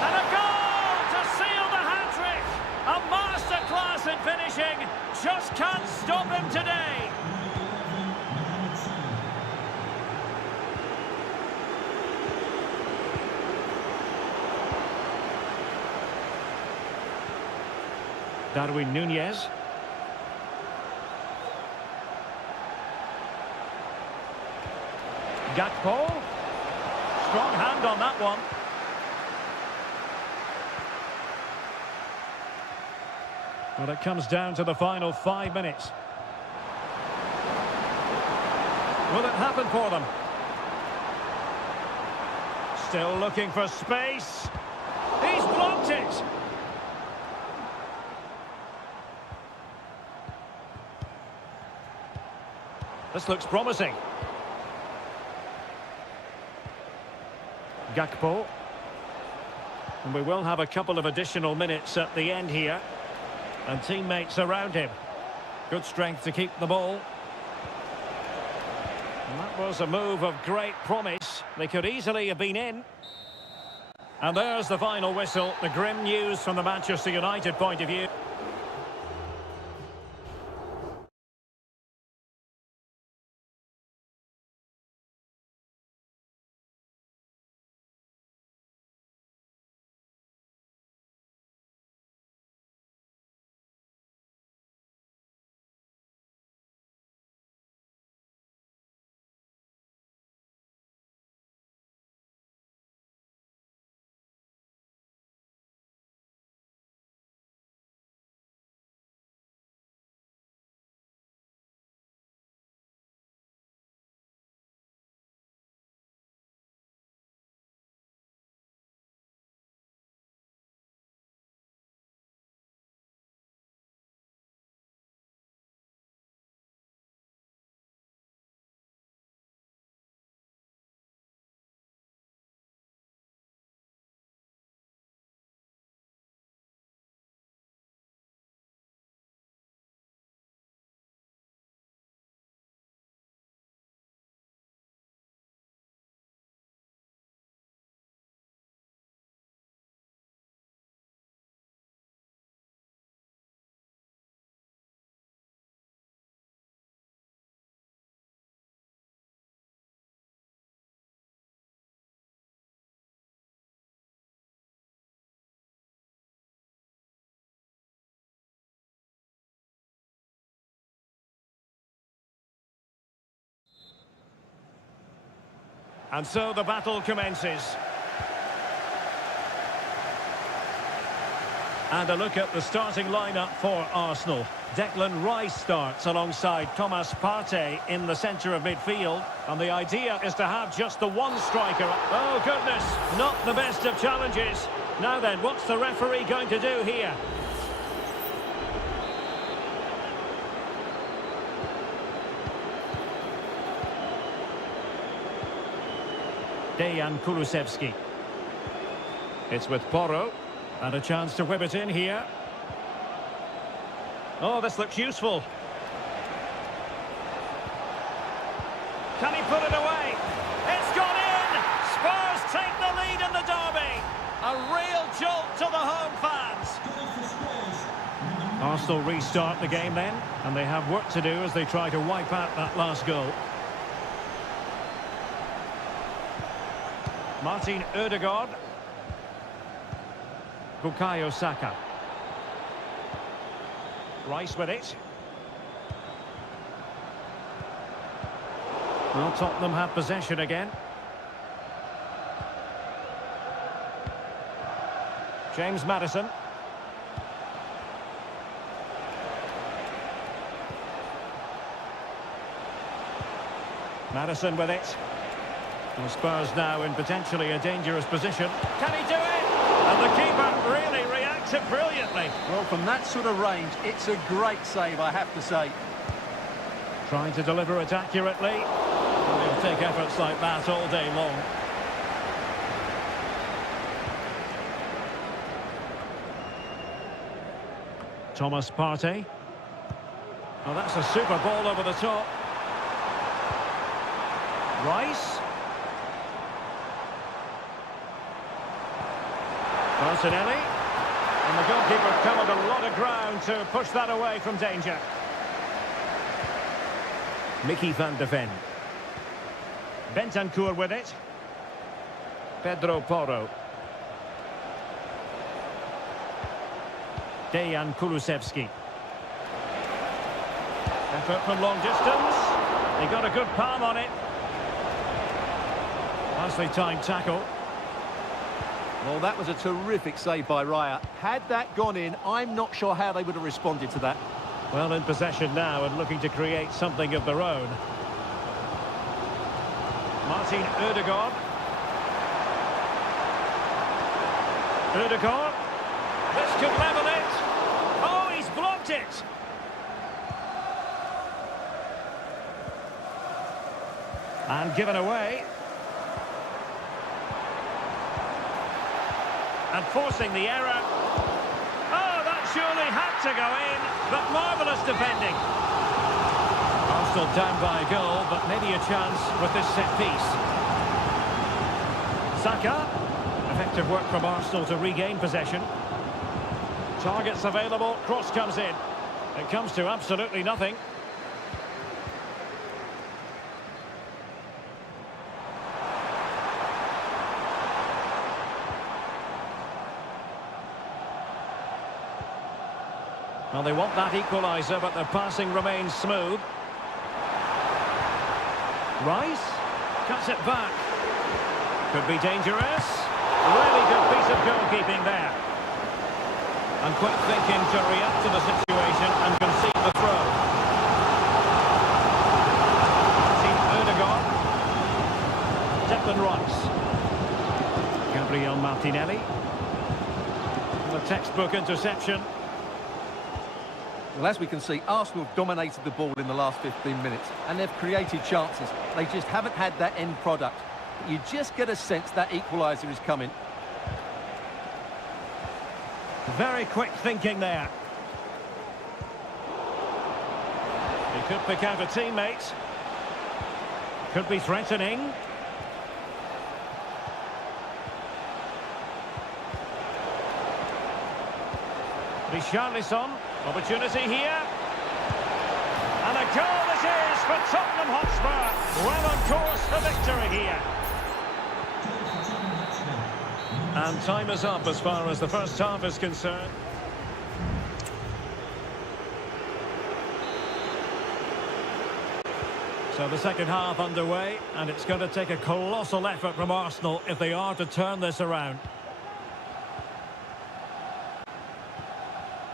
And a goal to seal the hat-trick! A masterclass in finishing. Just can't stop him today. Darwin Núñez. Gakpo. Strong hand on that one. Well, it comes down to the final 5 minutes. Will it happen for them? Still looking for space. He's blocked it. This looks promising. Gakpo. And we will have a couple of additional minutes at the end here. And teammates around him. Good strength to keep the ball. And that was a move of great promise. They could easily have been in. And there's the final whistle. The grim news from the Manchester United point of view. And so the battle commences. And a look at the starting lineup for Arsenal. Declan Rice starts alongside Thomas Partey in the centre of midfield. And the idea is to have just the one striker. Oh, goodness, not the best of challenges. Now then, what's the referee going to do here? Dejan Kulusevski. It's with Porro. And a chance to whip it in here. Oh, this looks useful. Can he put it away? It's gone in! Spurs take the lead in the derby. A real jolt to the home fans. Arsenal restart the game then. And they have work to do as they try to wipe out that last goal. Martin Ødegaard. Bukayo Saka. Rice with it. Well, Tottenham have possession again. James Maddison. Maddison with it. And Spurs now in potentially a dangerous position. Can he do it? And the keeper really reacted brilliantly. Well, from that sort of range, it's a great save, I have to say. Trying to deliver it accurately. He'll take efforts like that all day long. Thomas Partey. Oh, that's a super ball over the top. Rice. Martinelli. And the goalkeeper covered a lot of ground to push that away from danger. Mickey van de Ven. Bentancur with it. Pedro Porro. Dejan Kulusevski. Effort from long distance. He got a good palm on it. Nicely timed tackle. Well, that was a terrific save by Raya. Had that gone in, I'm not sure how they would have responded to that. Well, in possession now and looking to create something of their own. Martin Ødegaard. Ødegaard. This could level it. Oh, he's blocked it. And given away. And forcing the error. Oh, that surely had to go in, but marvellous defending. Arsenal down by a goal, but maybe a chance with this set piece. Saka. Effective work from Arsenal to regain possession. Targets available, cross comes in. It comes to absolutely nothing. Well, they want that equaliser, but their passing remains smooth. Rice cuts it back. Could be dangerous. Really good piece of goalkeeping there. And quick thinking to react to the situation and concede the throw. Team Erdogan. Declan Rice. Gabriel Martinelli. The textbook interception. Well, as we can see, Arsenal have dominated the ball in the last 15 minutes, and they've created chances. They just haven't had that end product. But you just get a sense that equaliser is coming. Very quick thinking there. He could pick out a teammate. Could be threatening. Richarlison. Opportunity here. And a goal this is for Tottenham Hotspur. Well on course for victory here. And time is up as far as the first half is concerned. So the second half underway, and it's going to take a colossal effort from Arsenal if they are to turn this around.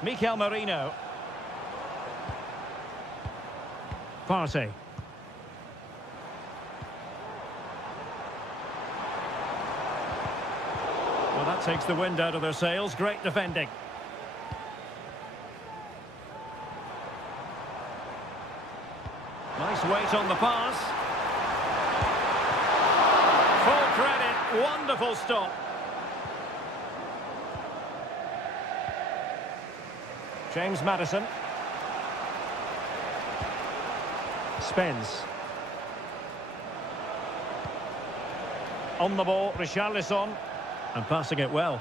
Mikel Merino. Partey. Well, that takes the wind out of their sails. Great defending. Nice weight on the pass. Full credit. Wonderful stop. James Maddison. Spence. On the ball, Richarlison. And passing it well.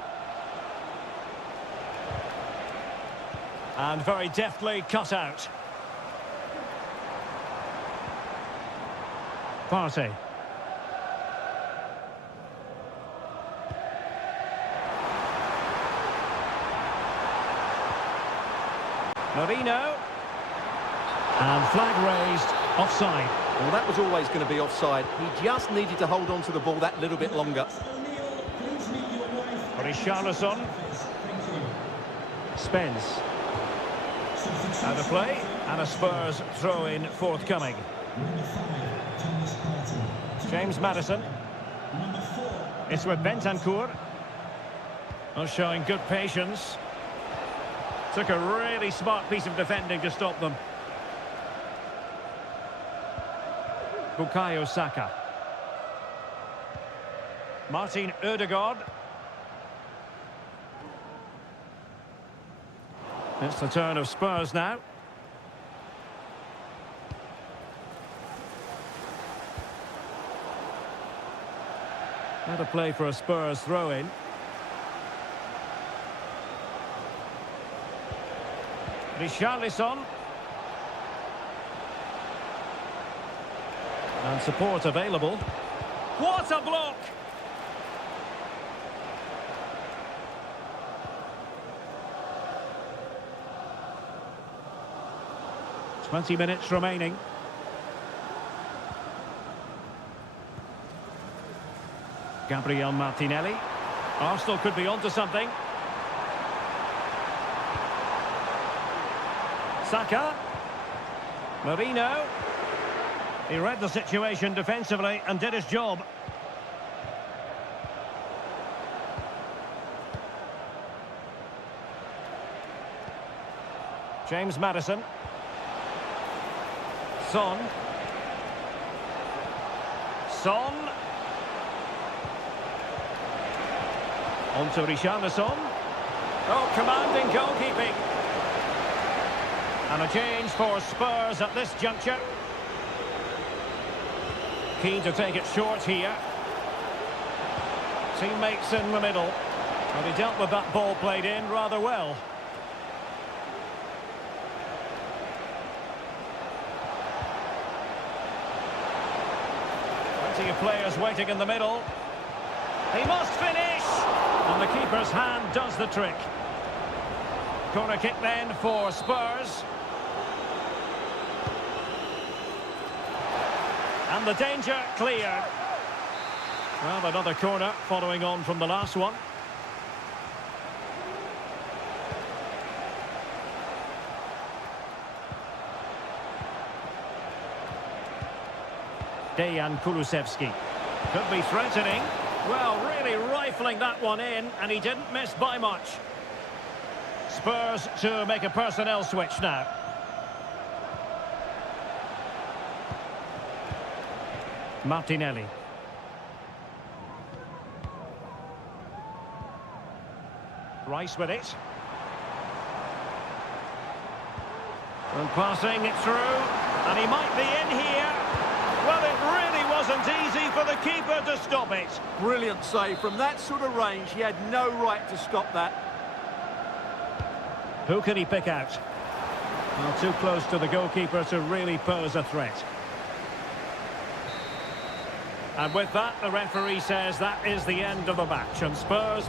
And very deftly cut out. Partey. Merino. And flag raised. Offside. Well, that was always going to be offside. He just needed to hold on to the ball that little bit longer. Richarlison. Spence. Out of play. And a Spurs throw-in forthcoming. James Maddison. It's with Bentancur. Oh, showing good patience. Took a really smart piece of defending to stop them. Bukayo Saka. Martin Ødegaard. It's the turn of Spurs now. Not a play for a Spurs throw-in. Richarlison. And support available. What a block! "20 minutes remaining. Gabriel Martinelli. Arsenal could be onto something. Saka. Merino. He read the situation defensively and did his job. James Maddison. Son. Son. On to Richarlison. Oh, commanding goalkeeping. And a change for Spurs at this juncture. Keen to take it short here. Teammates in the middle. And he dealt with that ball played in rather well. Plenty of players waiting in the middle. He must finish! And the keeper's hand does the trick. Corner kick then for Spurs. And the danger cleared. Well, another corner following on from the last one. Dejan Kulusevski. Could be threatening. Well, really rifling that one in, and he didn't miss by much. Spurs to make a personnel switch now. Martinelli. Rice with it. And passing it through, and he might be in here. Well, it really wasn't easy for the keeper to stop it. Brilliant save. From that sort of range, he had no right to stop that. Who can he pick out? Well, too close to the goalkeeper to really pose a threat. And with that, the referee says that is the end of the match. And Spurs...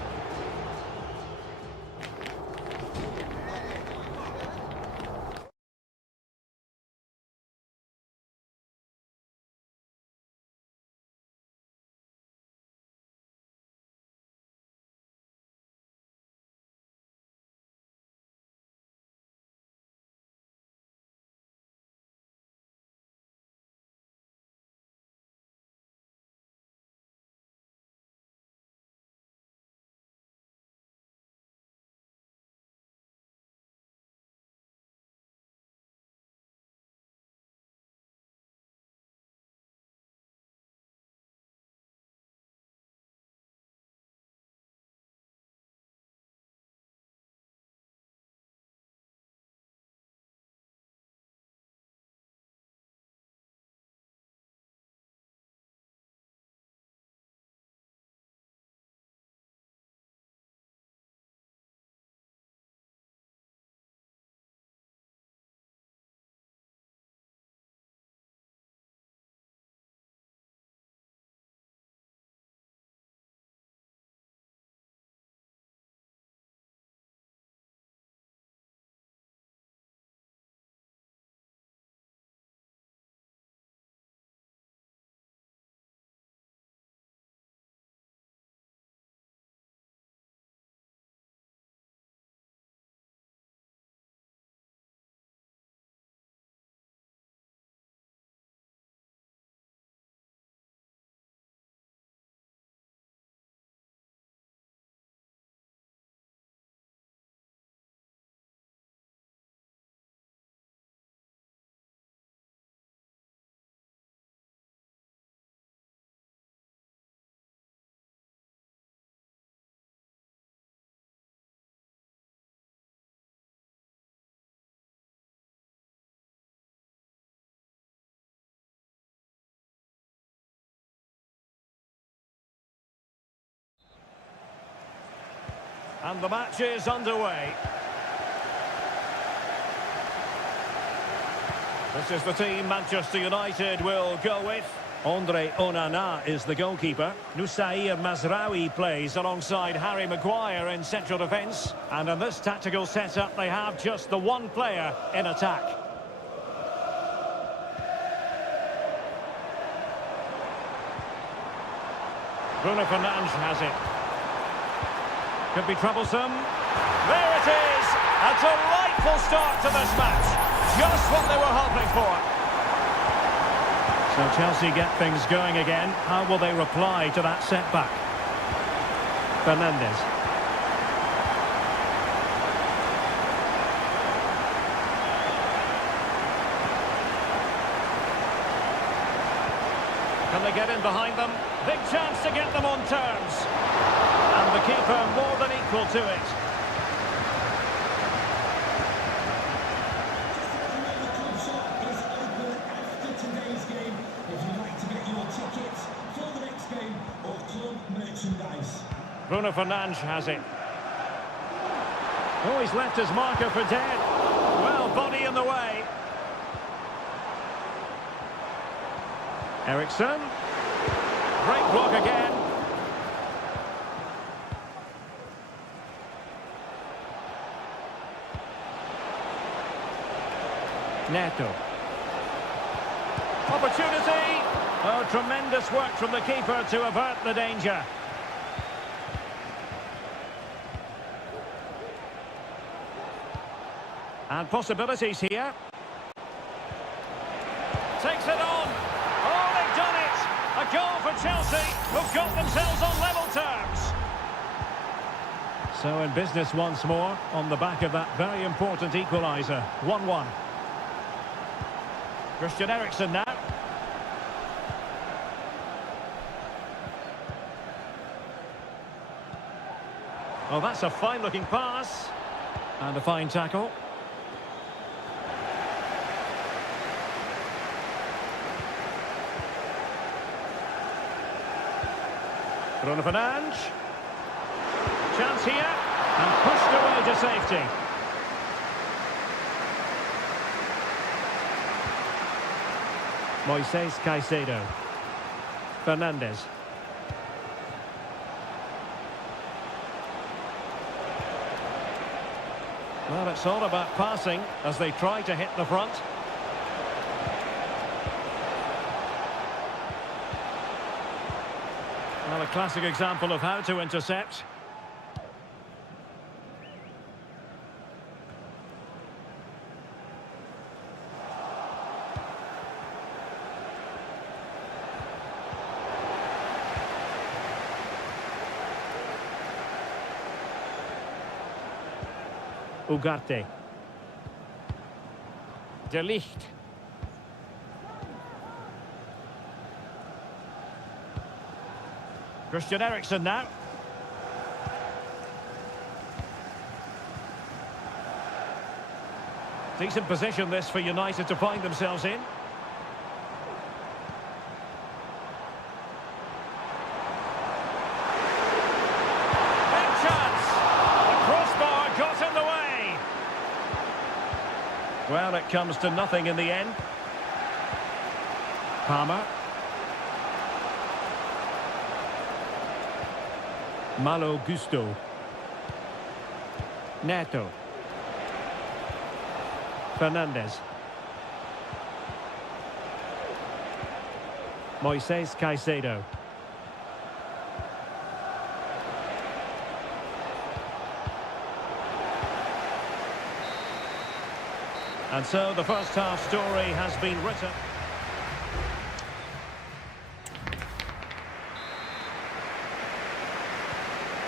And the match is underway. This is the team Manchester United will go with. Andre Onana is the goalkeeper. Nusair Mazraoui plays alongside Harry Maguire in central defence. And in this tactical setup, they have just the one player in attack. Bruno Fernandes has it. Could be troublesome. There it is! A delightful start to this match. Just what they were hoping for. So Chelsea get things going again. How will they reply to that setback? Fernandes. Can they get in behind them? Big chance to get them on terms. And the keeper more than equal to it. The club shop is open after today's game if you'd like to get your tickets for the next game or club merchandise. Bruno Fernandes has it. Oh, he's left his marker for dead. Well, body in the way. Eriksson. Great block again. Neto. Opportunity. Oh, tremendous work from the keeper to avert the danger. And possibilities here. Takes it on. Oh, they've done it. A goal for Chelsea, who've got themselves on level terms. So in business once more, on the back of that very important equaliser. 1-1. Christian Eriksen now. Well, that's a fine-looking pass. And a fine tackle. Bruno Fernandes. Chance here. And pushed away to safety. Moises Caicedo. Fernandes. Well, it's all about passing as they try to hit the front. Well, a classic example of how to intercept. Ugarte. De Ligt. Christian Eriksen now. Decent position this for United to find themselves in. Big chance. The crossbar got in the way. Well, it comes to nothing in the end. Palmer. Malo Gusto. Neto. Fernandes. Moises Caicedo. And so the first half story has been written.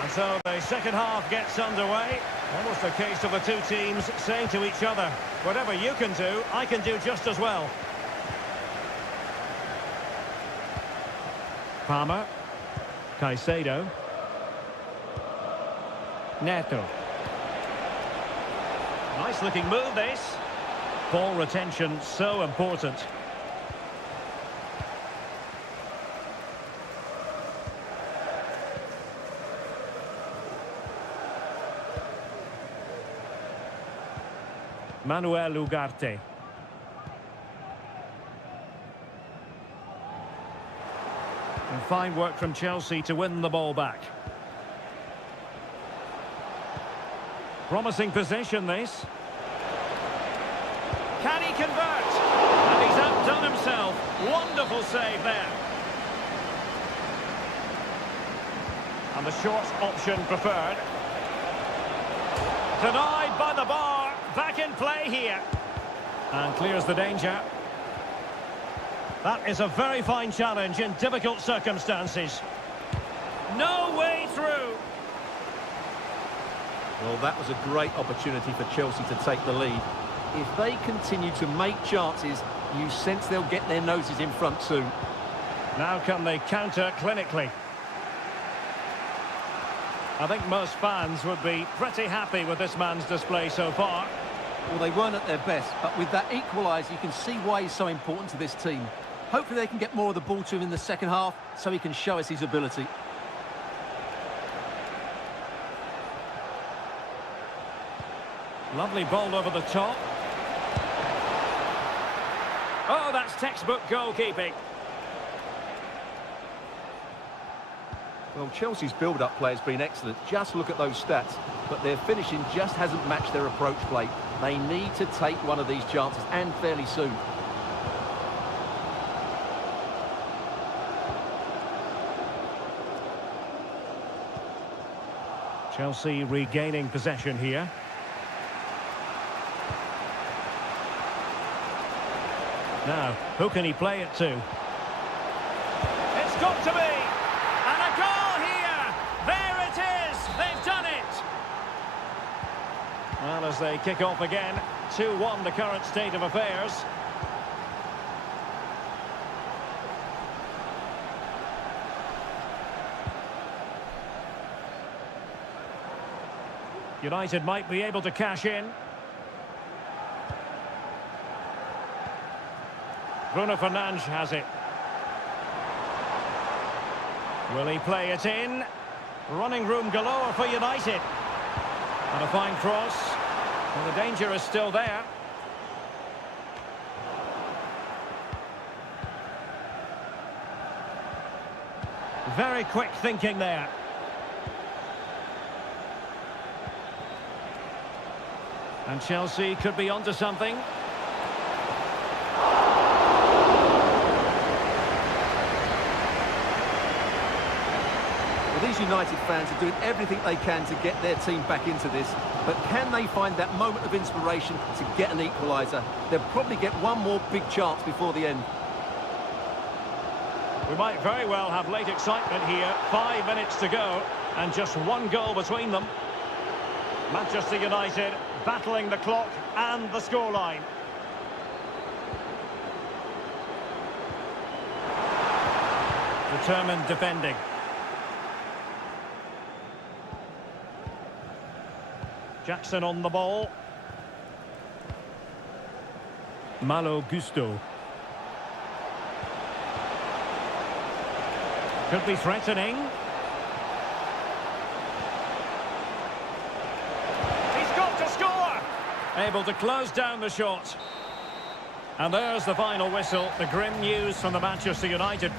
And so the second half gets underway. Almost a case of the two teams saying to each other, whatever you can do, I can do just as well. Palmer. Caicedo. Neto. Nice looking move this. Ball retention so important. Manuel Ugarte. And fine work from Chelsea to win the ball back. Promising possession this. Can he convert? And he's outdone himself. Wonderful save there. And the short option preferred. Denied by the bar. Back in play here. And clears the danger. That is a very fine challenge in difficult circumstances. No way through. Well, that was a great opportunity for Chelsea to take the lead. If they continue to make chances, you sense they'll get their noses in front soon. Now can they counter clinically? I think most fans would be pretty happy with this man's display so far. Well, they weren't at their best, but with that equaliser, you can see why he's so important to this team. Hopefully they can get more of the ball to him in the second half so he can show us his ability. Lovely ball over the top. Oh, that's textbook goalkeeping. Well, Chelsea's build-up play has been excellent. Just look at those stats. But their finishing just hasn't matched their approach play. They need to take one of these chances, and fairly soon. Chelsea regaining possession here. Now, who can he play it to? It's got to be! And a goal here! There it is! They've done it! Well, as they kick off again, 2-1 the current state of affairs. United might be able to cash in. Bruno Fernandes has it. Will he play it in? Running room galore for United. And a fine cross. And the danger is still there. Very quick thinking there. And Chelsea could be onto something. These United fans are doing everything they can to get their team back into this, but can they find that moment of inspiration to get an equaliser? They'll probably get one more big chance before the end. We might very well have late excitement here. 5 minutes to go, and just one goal between them. Manchester United battling the clock and the scoreline. Determined defending. Jackson on the ball. Malo Gusto. Could be threatening. He's got to score! Able to close down the shot. And there's the final whistle. The grim news from the Manchester United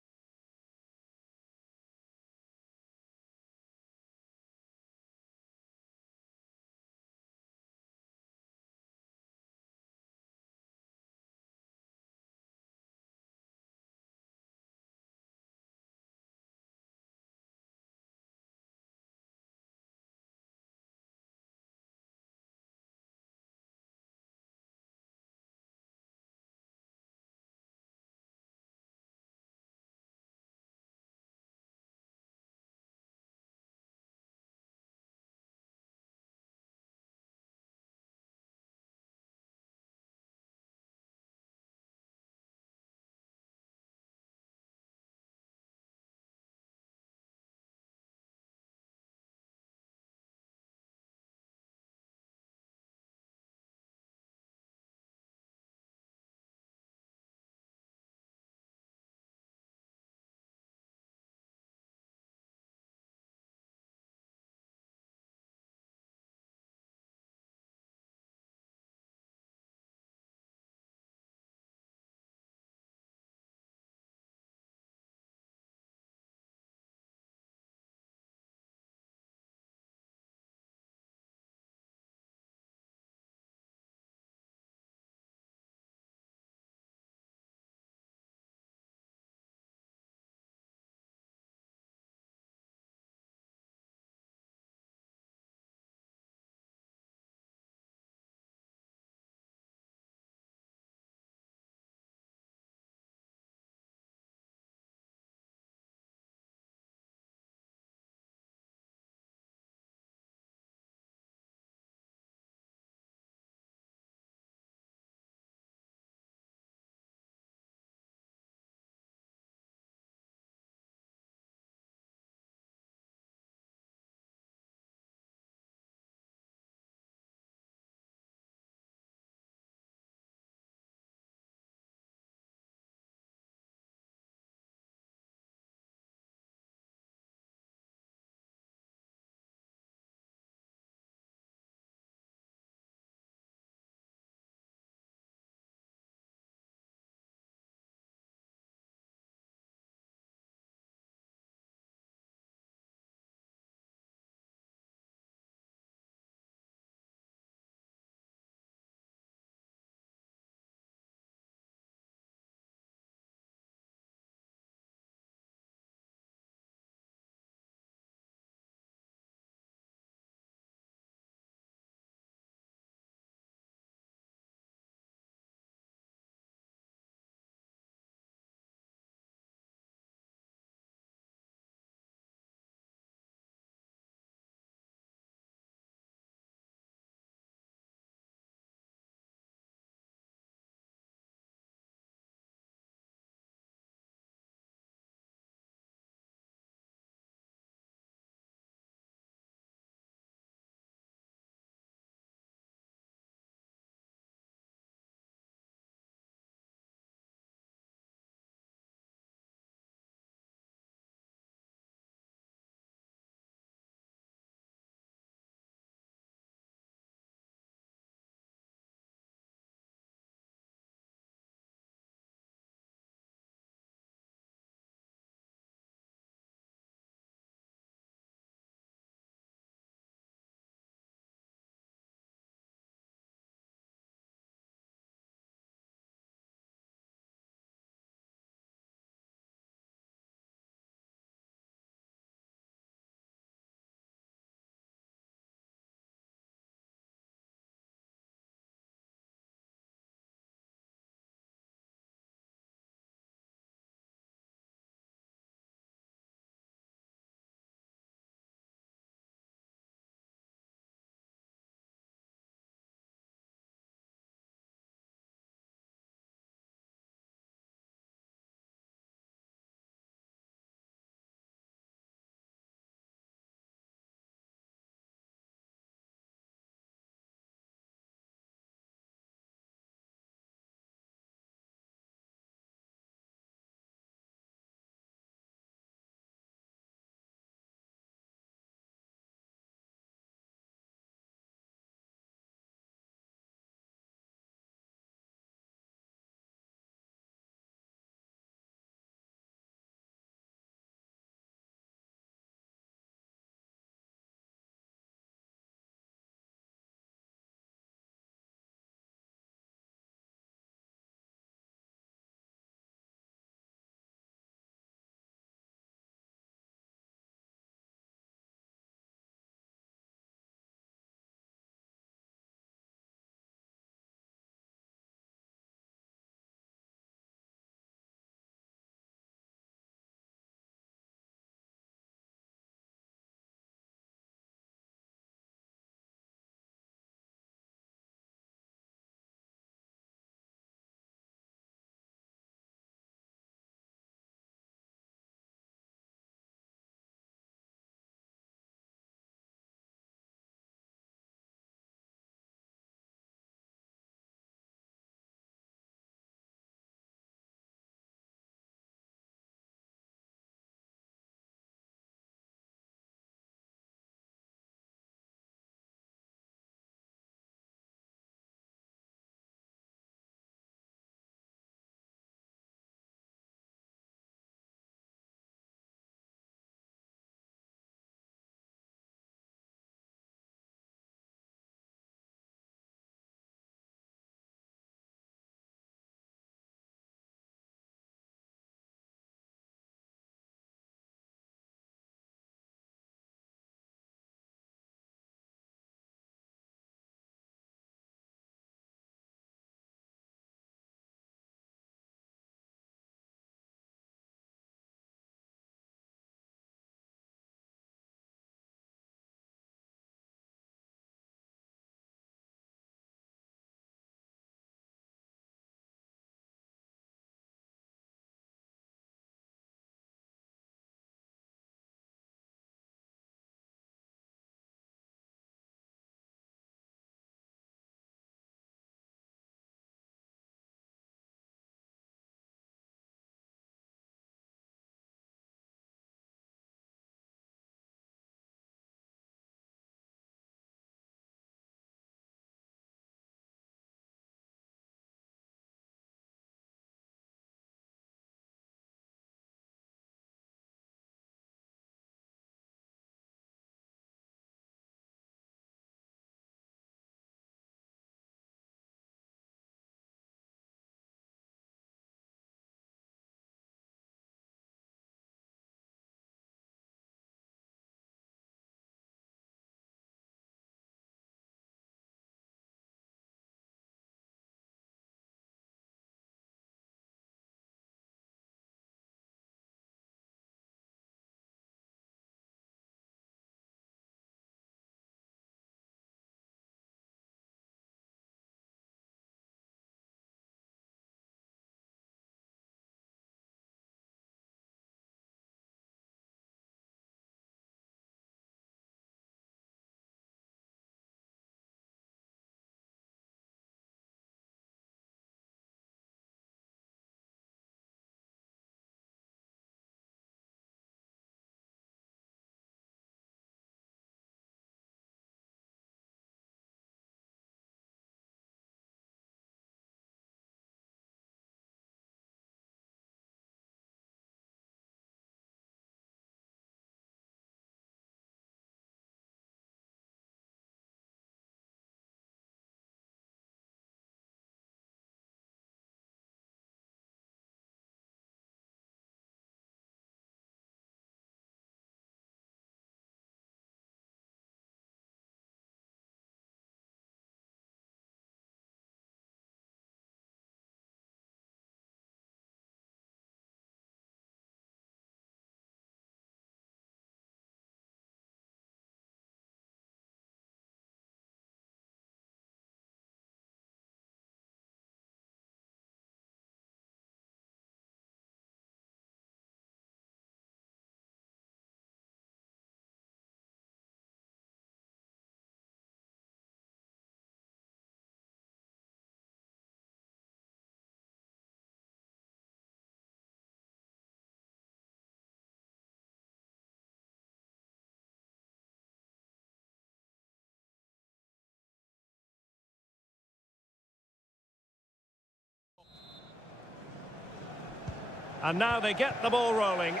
And now they get the ball rolling.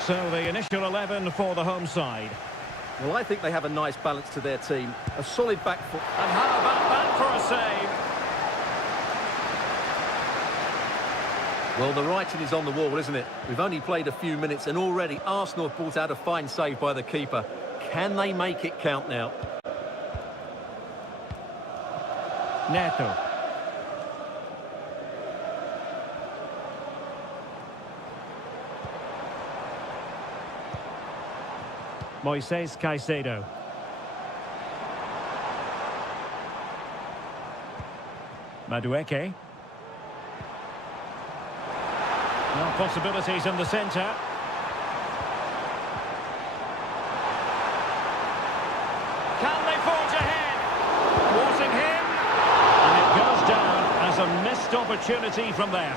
So the initial 11 for the home side. Well, I think they have a nice balance to their team. A solid back foot. And how about that for a save? Well, the writing is on the wall, isn't it? We've only played a few minutes and already Arsenal have brought out a fine save by the keeper. Can they make it count now? Neto. Moises Caicedo. Madueke. No possibilities in the centre. Can they forge ahead? Forcing him. And it goes down as a missed opportunity from there.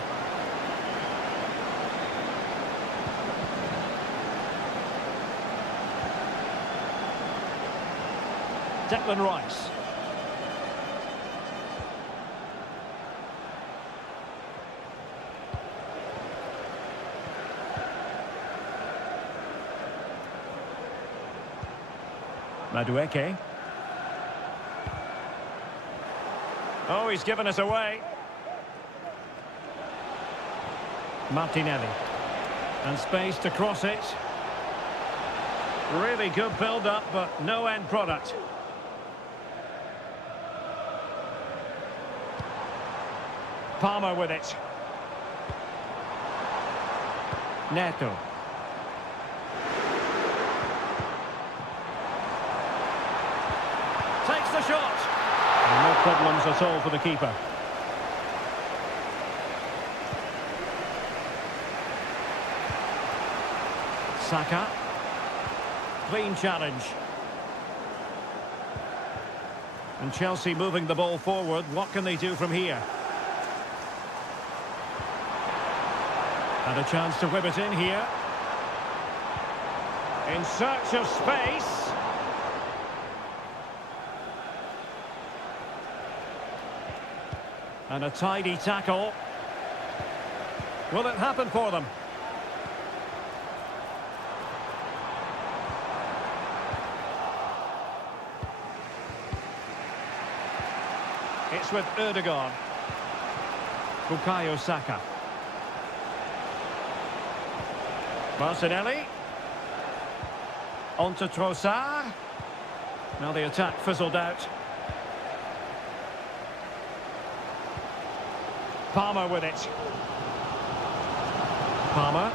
Declan Rice. Madueke. Oh, he's given us away. Martinelli. And space to cross it. Really good build-up, but no end product. Palmer with it. Neto. Takes the shot. And no problems at all for the keeper. Saka. Clean challenge. And Chelsea moving the ball forward. What can they do from here? And a chance to whip it in here. In search of space. And a tidy tackle. Will it happen for them? It's with Ødegaard. Bukayo Saka. Martinelli. On to Trossard. Now the attack fizzled out. Palmer with it. Palmer.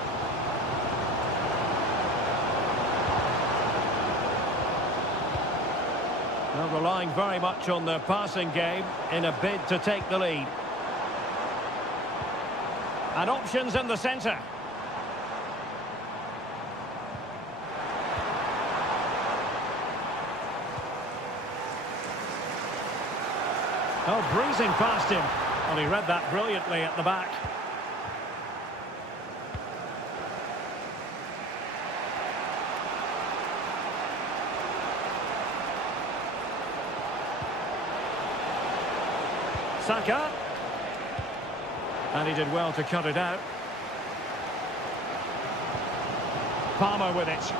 Well, relying very much on their passing game in a bid to take the lead. And options in the centre. Oh, breezing past him. Well, he read that brilliantly at the back. Saka. And he did well to cut it out. Palmer with it.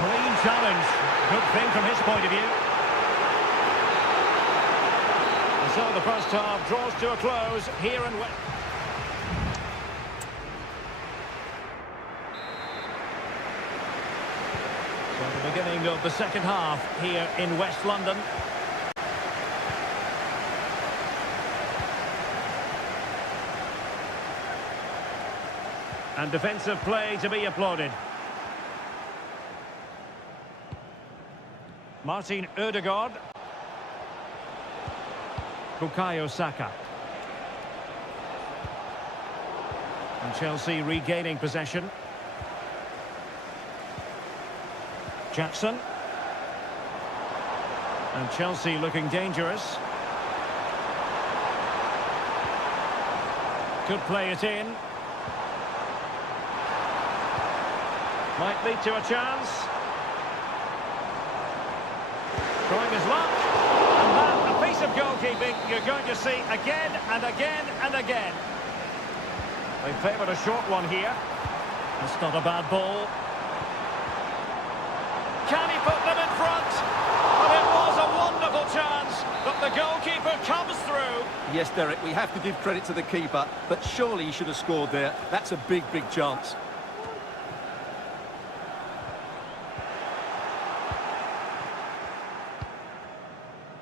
Clean challenge. Good thing from his point of view. And so the first half draws to a close here in West. So the beginning of the second half here in West London. And defensive play to be applauded. Martin Ødegaard. Bukayo Saka. And Chelsea regaining possession. Jackson. And Chelsea looking dangerous. Could play it in. Might lead to a chance. Trying his luck. And that, a piece of goalkeeping you're going to see again and again and again. They favoured a short one here. It's not a bad ball. Can he put them in front? But it was a wonderful chance, but the goalkeeper comes through. Yes, Derek, we have to give credit to the keeper, but surely he should have scored there. That's a big, big chance.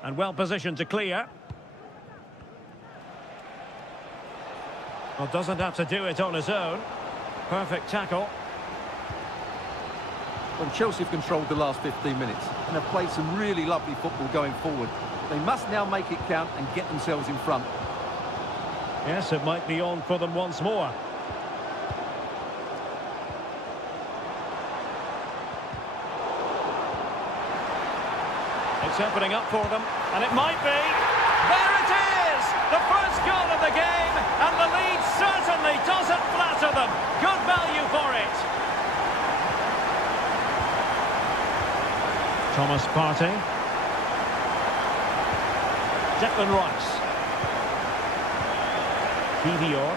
And well positioned to clear. Well, doesn't have to do it on his own. Perfect tackle. Well, Chelsea have controlled the last 15 minutes and have played some really lovely football going forward. They must now make it count and get themselves in front. Yes, it might be on for them once more. It's opening up for them, and it might be. There it is! The first goal of the game, and the lead certainly doesn't flatter them. Good value for it. Thomas Partey. Declan Rice. Kivior.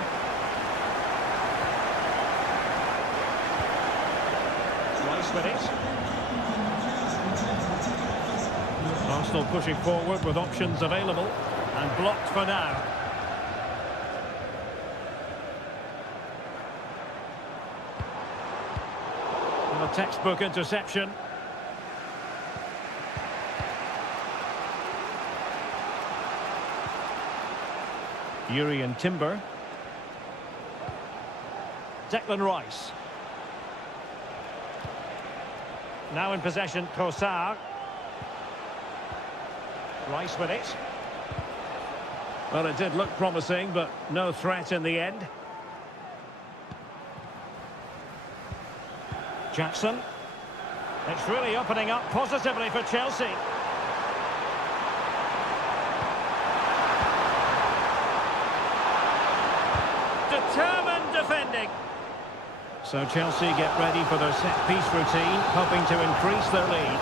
Rice with it. Arsenal pushing forward with options available and blocked for now. And a textbook interception. Yuri and Timber. Declan Rice. Now in possession, Kosar. Rice with it. Well, it did look promising, but no threat in the end. Jackson. It's really opening up positively for Chelsea. Determined defending. So Chelsea get ready for their set-piece routine, hoping to increase their lead.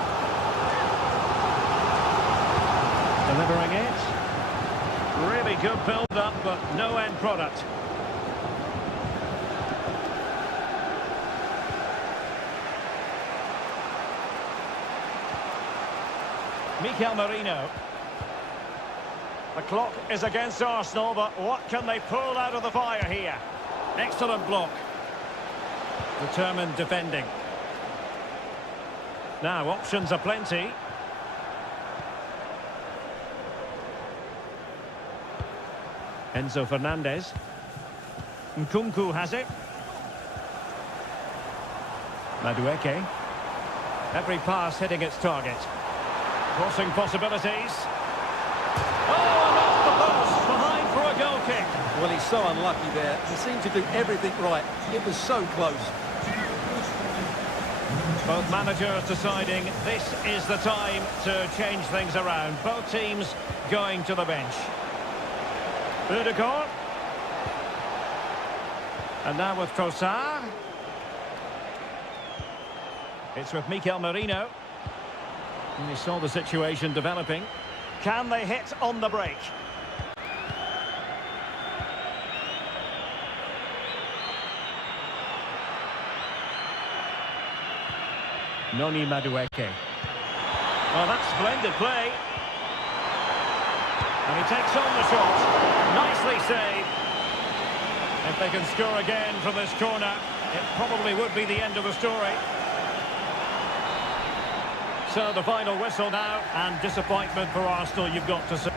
Delivering it. Really good build-up, but no end product. Mikel Merino. The clock is against Arsenal, but what can they pull out of the fire here? Excellent block. Determined defending. Now, options are plenty. Enzo Fernandez. Nkunku has it. Madueke. Every pass hitting its target. Crossing possibilities. Oh, and off the post, behind for a goal kick. Well, he's so unlucky there. He seemed to do everything right. It was so close. Both managers deciding this is the time to change things around. Both teams going to the bench. Udegaard. And now with Trossard. It's with Mikel Merino. And we saw the situation developing. Can they hit on the break? Noni Madueke. Well, that's splendid play. And he takes on the shot. Nicely saved. If they can score again from this corner, it probably would be the end of the story. So the final whistle now, and disappointment for Arsenal, you've got to say.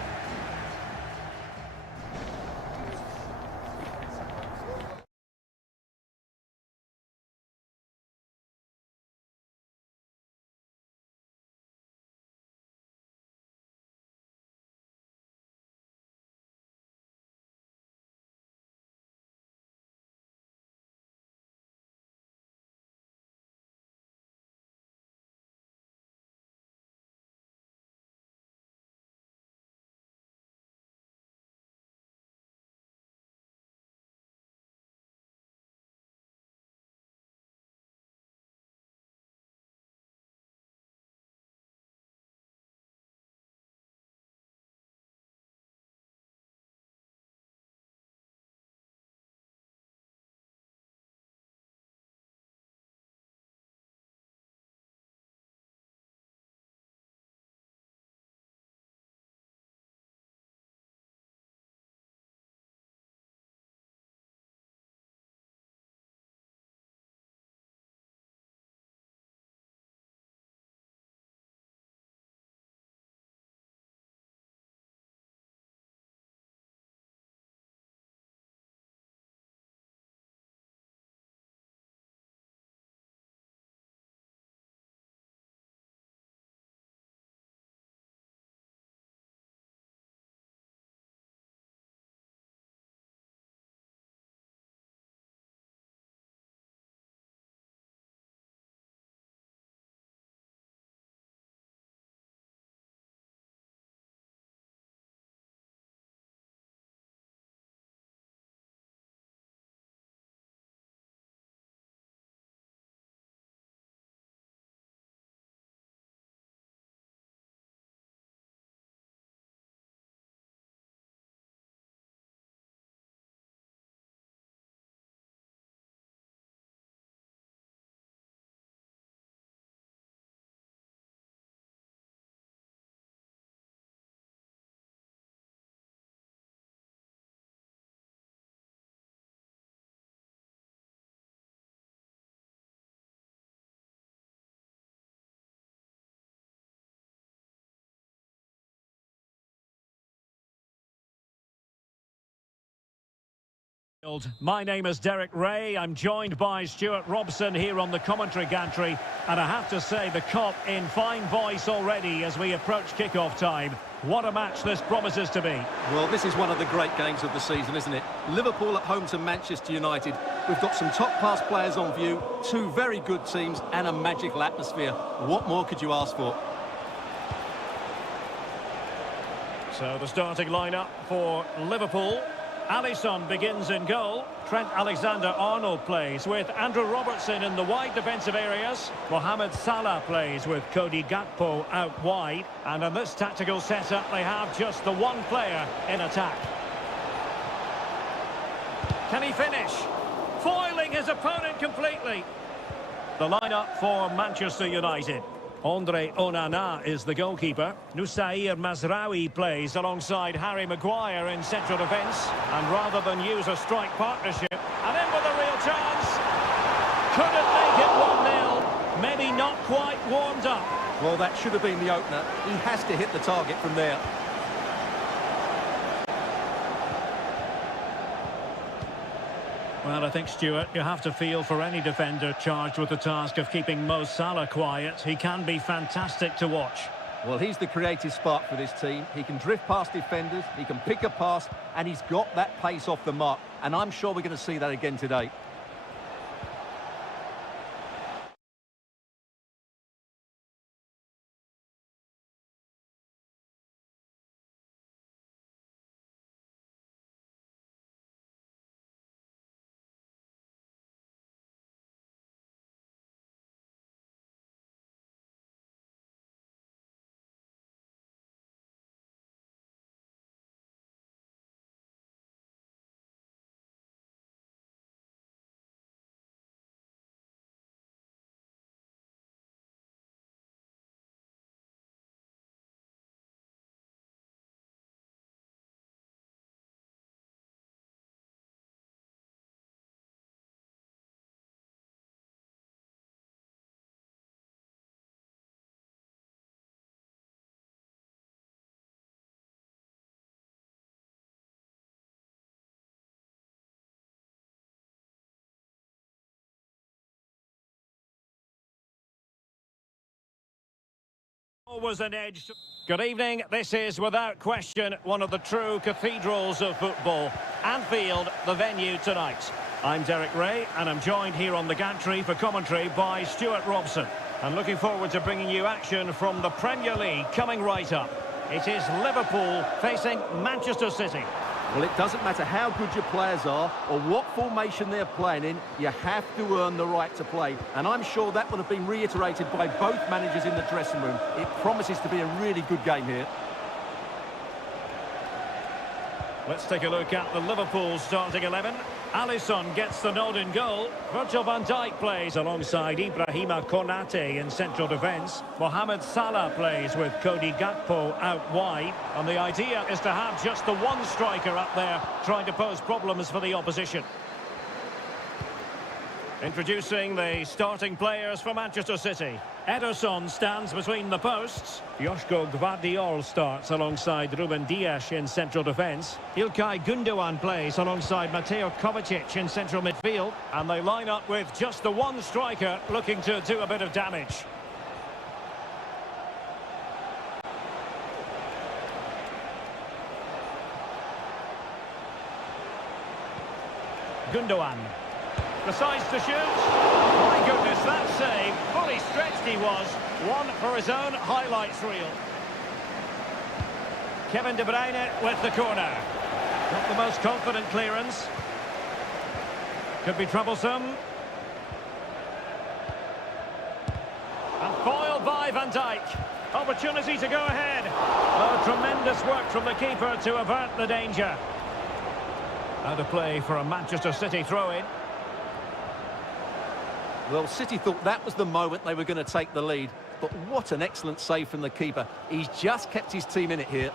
My name is Derek Ray. I'm joined by Stuart Robson here on the commentary gantry, and I have to say the cop in fine voice already as we approach kick-off time. What a match this promises to be. Well, this is one of the great games of the season, isn't it? Liverpool at home to Manchester United. We've got some top-class players on view, two very good teams and a magical atmosphere. What more could you ask for? So the starting lineup for Liverpool. Alisson begins in goal. Trent Alexander-Arnold plays with Andrew Robertson in the wide defensive areas. Mohamed Salah plays with Cody Gakpo out wide. And in this tactical setup, they have just the one player in attack. Can he finish? Foiling his opponent completely. The lineup for Manchester United. Andre Onana is the goalkeeper. Nusair Mazraoui plays alongside Harry Maguire in central defence. And rather than use a strike partnership, and in with a real chance. Couldn't make it 1-0. Maybe not quite warmed up. Well, that should have been the opener. He has to hit the target from there. Well, I think, Stuart, you have to feel for any defender charged with the task of keeping Mo Salah quiet. He can be fantastic to watch. Well, he's the creative spark for this team. He can drift past defenders, he can pick a pass, and he's got that pace off the mark. And I'm sure we're going to see that again today. Always an edge. Good evening. This is, without question, one of the true cathedrals of football. Anfield, the venue tonight. I'm Derek Ray, and I'm joined here on the gantry for commentary by Stuart Robson. And looking forward to bringing you action from the Premier League coming right up. It is Liverpool facing Manchester City. Well, it doesn't matter how good your players are or what formation they're playing in, you have to earn the right to play. And I'm sure that would have been reiterated by both managers in the dressing room. It promises to be a really good game here. Let's take a look at the Liverpool starting 11. Alisson gets the nod in goal. Virgil van Dijk plays alongside Ibrahima Konate in central defence. Mohamed Salah plays with Cody Gakpo out wide. And the idea is to have just the one striker up there trying to pose problems for the opposition. Introducing the starting players for Manchester City. Ederson stands between the posts. Joško Gvardiol starts alongside Ruben Dias in central defence. Ilkay Gundogan plays alongside Mateo Kovacic in central midfield. And they line up with just the one striker looking to do a bit of damage. Gundogan decides to shoot. My goodness, that save. Fully stretched he was. One for his own highlights reel. Kevin De Bruyne with the corner. Not the most confident clearance. Could be troublesome. And foiled by Van Dijk. Opportunity to go ahead. Oh, tremendous work from the keeper to avert the danger. Out of play for a Manchester City throw-in. Well, City thought that was the moment they were going to take the lead. But what an excellent save from the keeper. He's just kept his team in it here.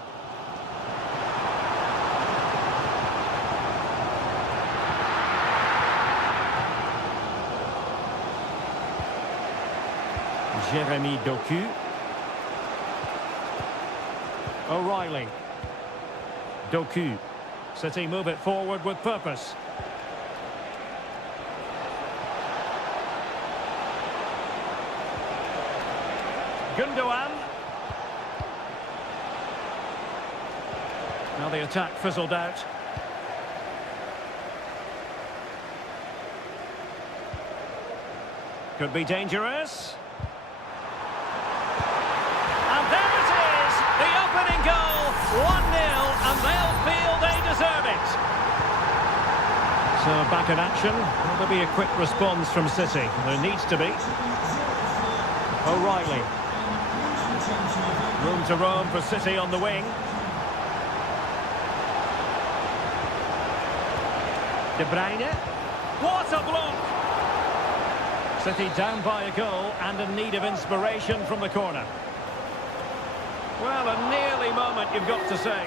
Jeremy Doku. O'Reilly. Doku. City move it forward with purpose. Gundogan. Now the attack fizzled out. Could be dangerous. And there it is! The opening goal! 1-0, and they'll feel they deserve it. So back in action. Will there be a quick response from City? There needs to be. O'Reilly. Room to roam for City on the wing. De Bruyne. What a block! City down by a goal and in need of inspiration from the corner. Well, a nearly moment, you've got to say.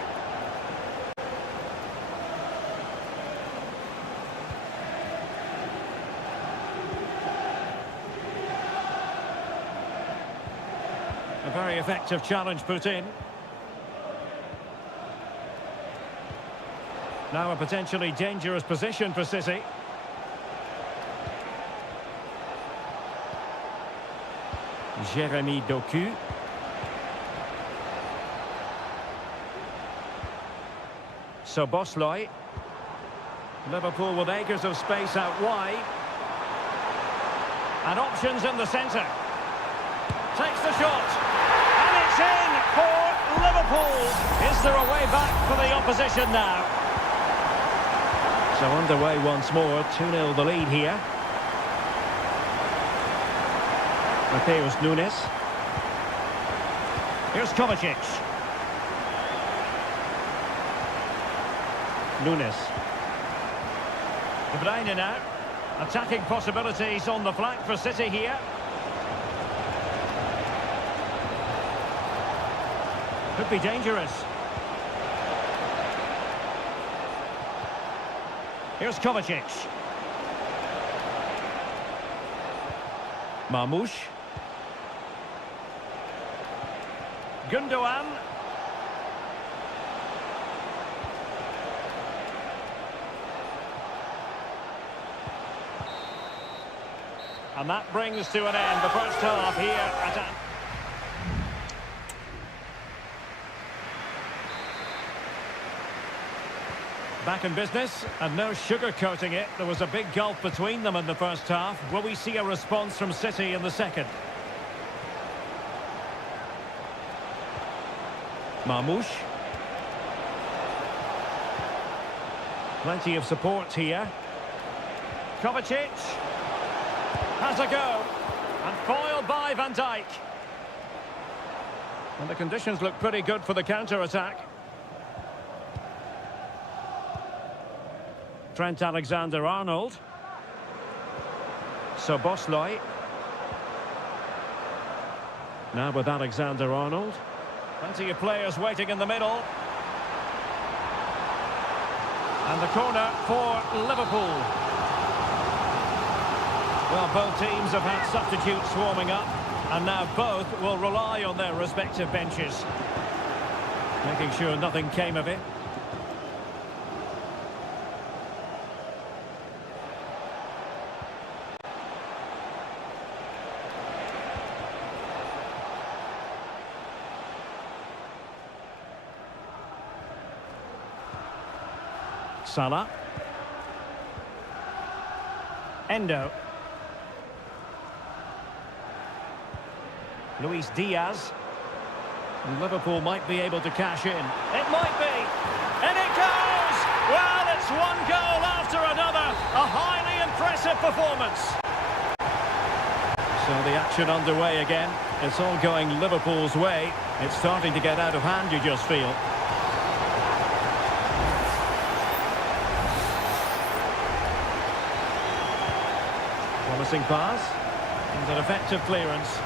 A very effective challenge put in. Now a potentially dangerous position for City. Jeremy Doku. Szoboszlai. Liverpool with acres of space out wide. And options in the centre. Takes the shot. And it's in for Liverpool. Is there a way back for the opposition now? So underway once more. 2-0 the lead here. Mateus Nunes. Here's Kovacic. Nunes. De Bruyne now. Attacking possibilities on the flank for City here. Could be dangerous. Here's Kovacic. Marmoush. Gundogan. And that brings to an end the first half here at Back in business, and no sugarcoating it. There was a big gulf between them in the first half. Will we see a response from City in the second? Marmoush. Plenty of support here. Kovacic has a go. And foiled by Van Dijk. And the conditions look pretty good for the counter-attack. Trent Alexander-Arnold. Szoboszlai. Now with Alexander-Arnold. Plenty of players waiting in the middle. And the corner for Liverpool. Well, both teams have had substitutes swarming up, and now both will rely on their respective benches. Making sure nothing came of it. Salah. Endo. Luis Diaz. And Liverpool might be able to cash in. It might be. And it goes! Well, it's one goal after another. A highly impressive performance. So the action underway again. It's all going Liverpool's way. It's starting to get out of hand, you just feel. Promising pass. And an effective clearance.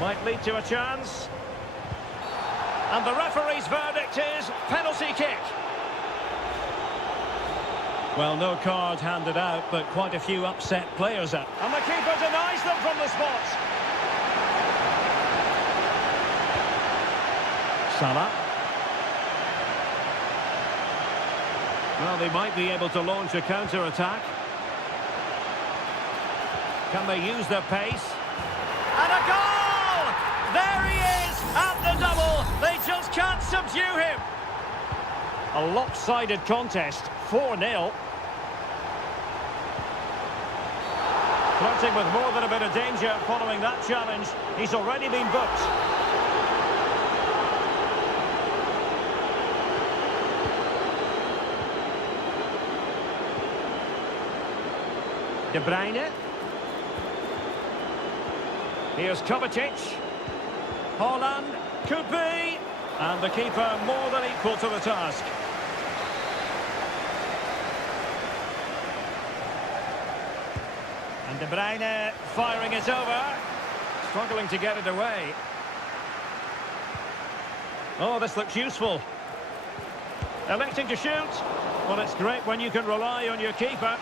Might lead to a chance. And the referee's verdict is penalty kick. Well, no card handed out, but quite a few upset players up. And the keeper denies them from the spot. Salah. Well, they might be able to launch a counter-attack. Can they use their pace? And a goal! There he is at the double. They just can't subdue him. A lopsided contest, 4-0. Flirting with more than a bit of danger following that challenge. He's already been booked. De Bruyne. Here's Kovacic. Haaland could be. And the keeper more than equal to the task. And De Bruyne firing it over. Struggling to get it away. Oh, this looks useful. Electing to shoot. Well, it's great when you can rely on your keeper.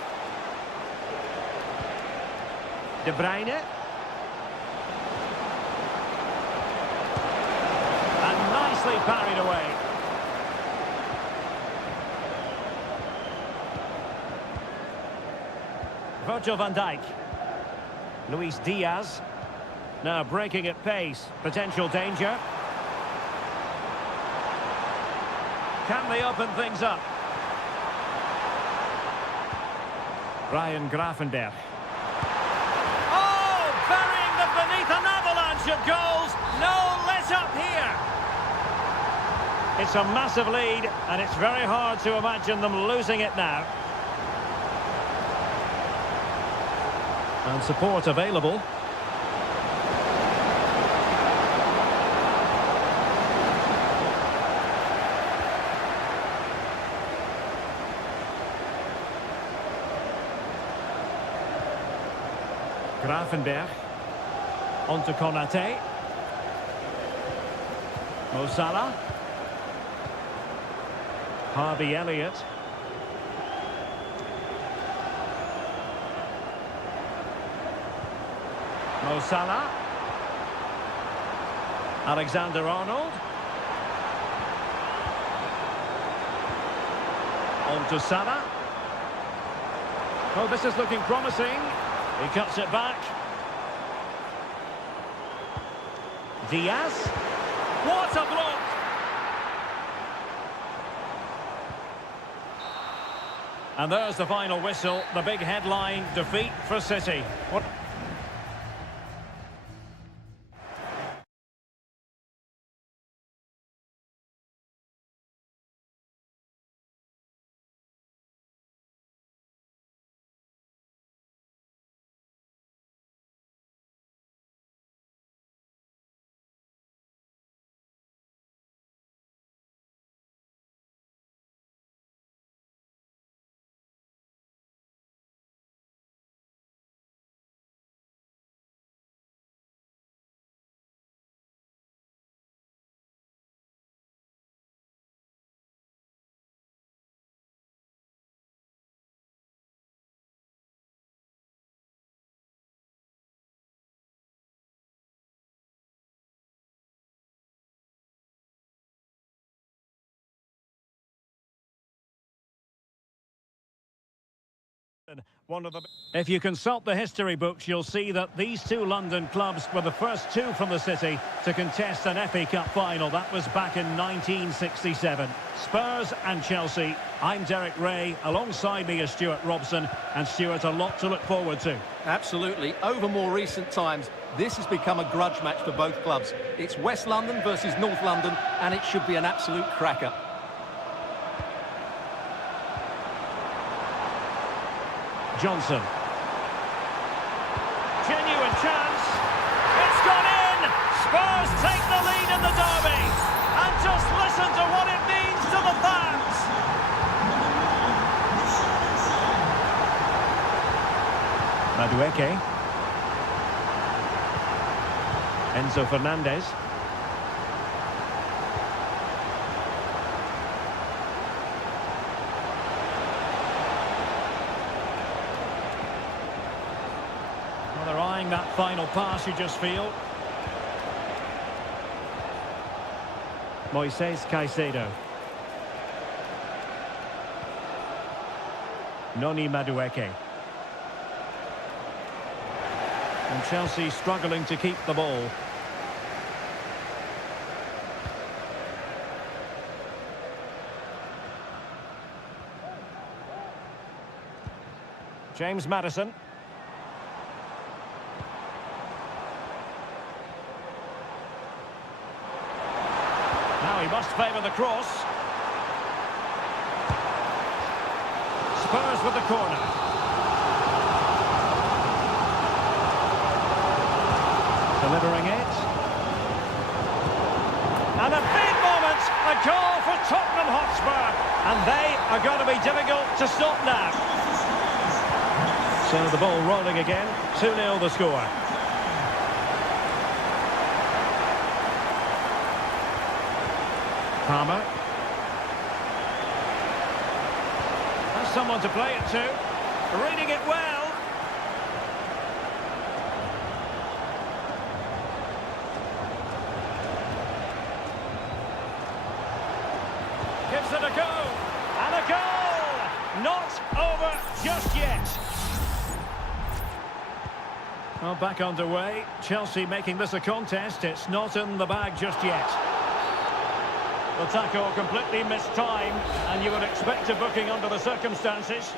De Bruyne. And nicely parried away. Virgil van Dijk. Luis Diaz. Now breaking at pace. Potential danger. Can they open things up? Ryan Gravenberch. Oh, burying them beneath an avalanche of goals. No let up here. It's a massive lead, and it's very hard to imagine them losing it now. And support available. Gravenberch. On to Konate. Mo Salah. Harvey Elliott. Mo Salah. Alexander-Arnold. On to Salah. Oh, this is looking promising. He cuts it back. Diaz. What a block! And there's the final whistle. The big headline, defeat for City. What? One of the... If you consult the history books, you'll see that these two London clubs were the first two from the city to contest an FA Cup final. That was back in 1967. Spurs and Chelsea. I'm Derek Ray. Alongside me is Stuart Robson. And Stuart, a lot to look forward to. Absolutely. Over more recent times, this has become a grudge match for both clubs. It's West London versus North London, and it should be an absolute cracker. Johnson. Genuine chance. It's gone in. Spurs take the lead in the derby. And just listen to what it means to the fans. Madueke. Enzo Fernandez. They're eyeing that final pass, you just feel. Moises Caicedo. Noni Madueke. And Chelsea struggling to keep the ball. James Maddison. Now he must favour the cross. Spurs with the corner. Delivering it. And a big moment, a goal for Tottenham Hotspur. And they are going to be difficult to stop now. So the ball rolling again, 2-0 the score. Palmer. Has someone to play it to. Reading it well. Gives it a go. And a goal! Not over just yet. Well, back underway. Chelsea making this a contest. It's not in the bag just yet. The tackle completely missed time, and you would expect a booking under the circumstances.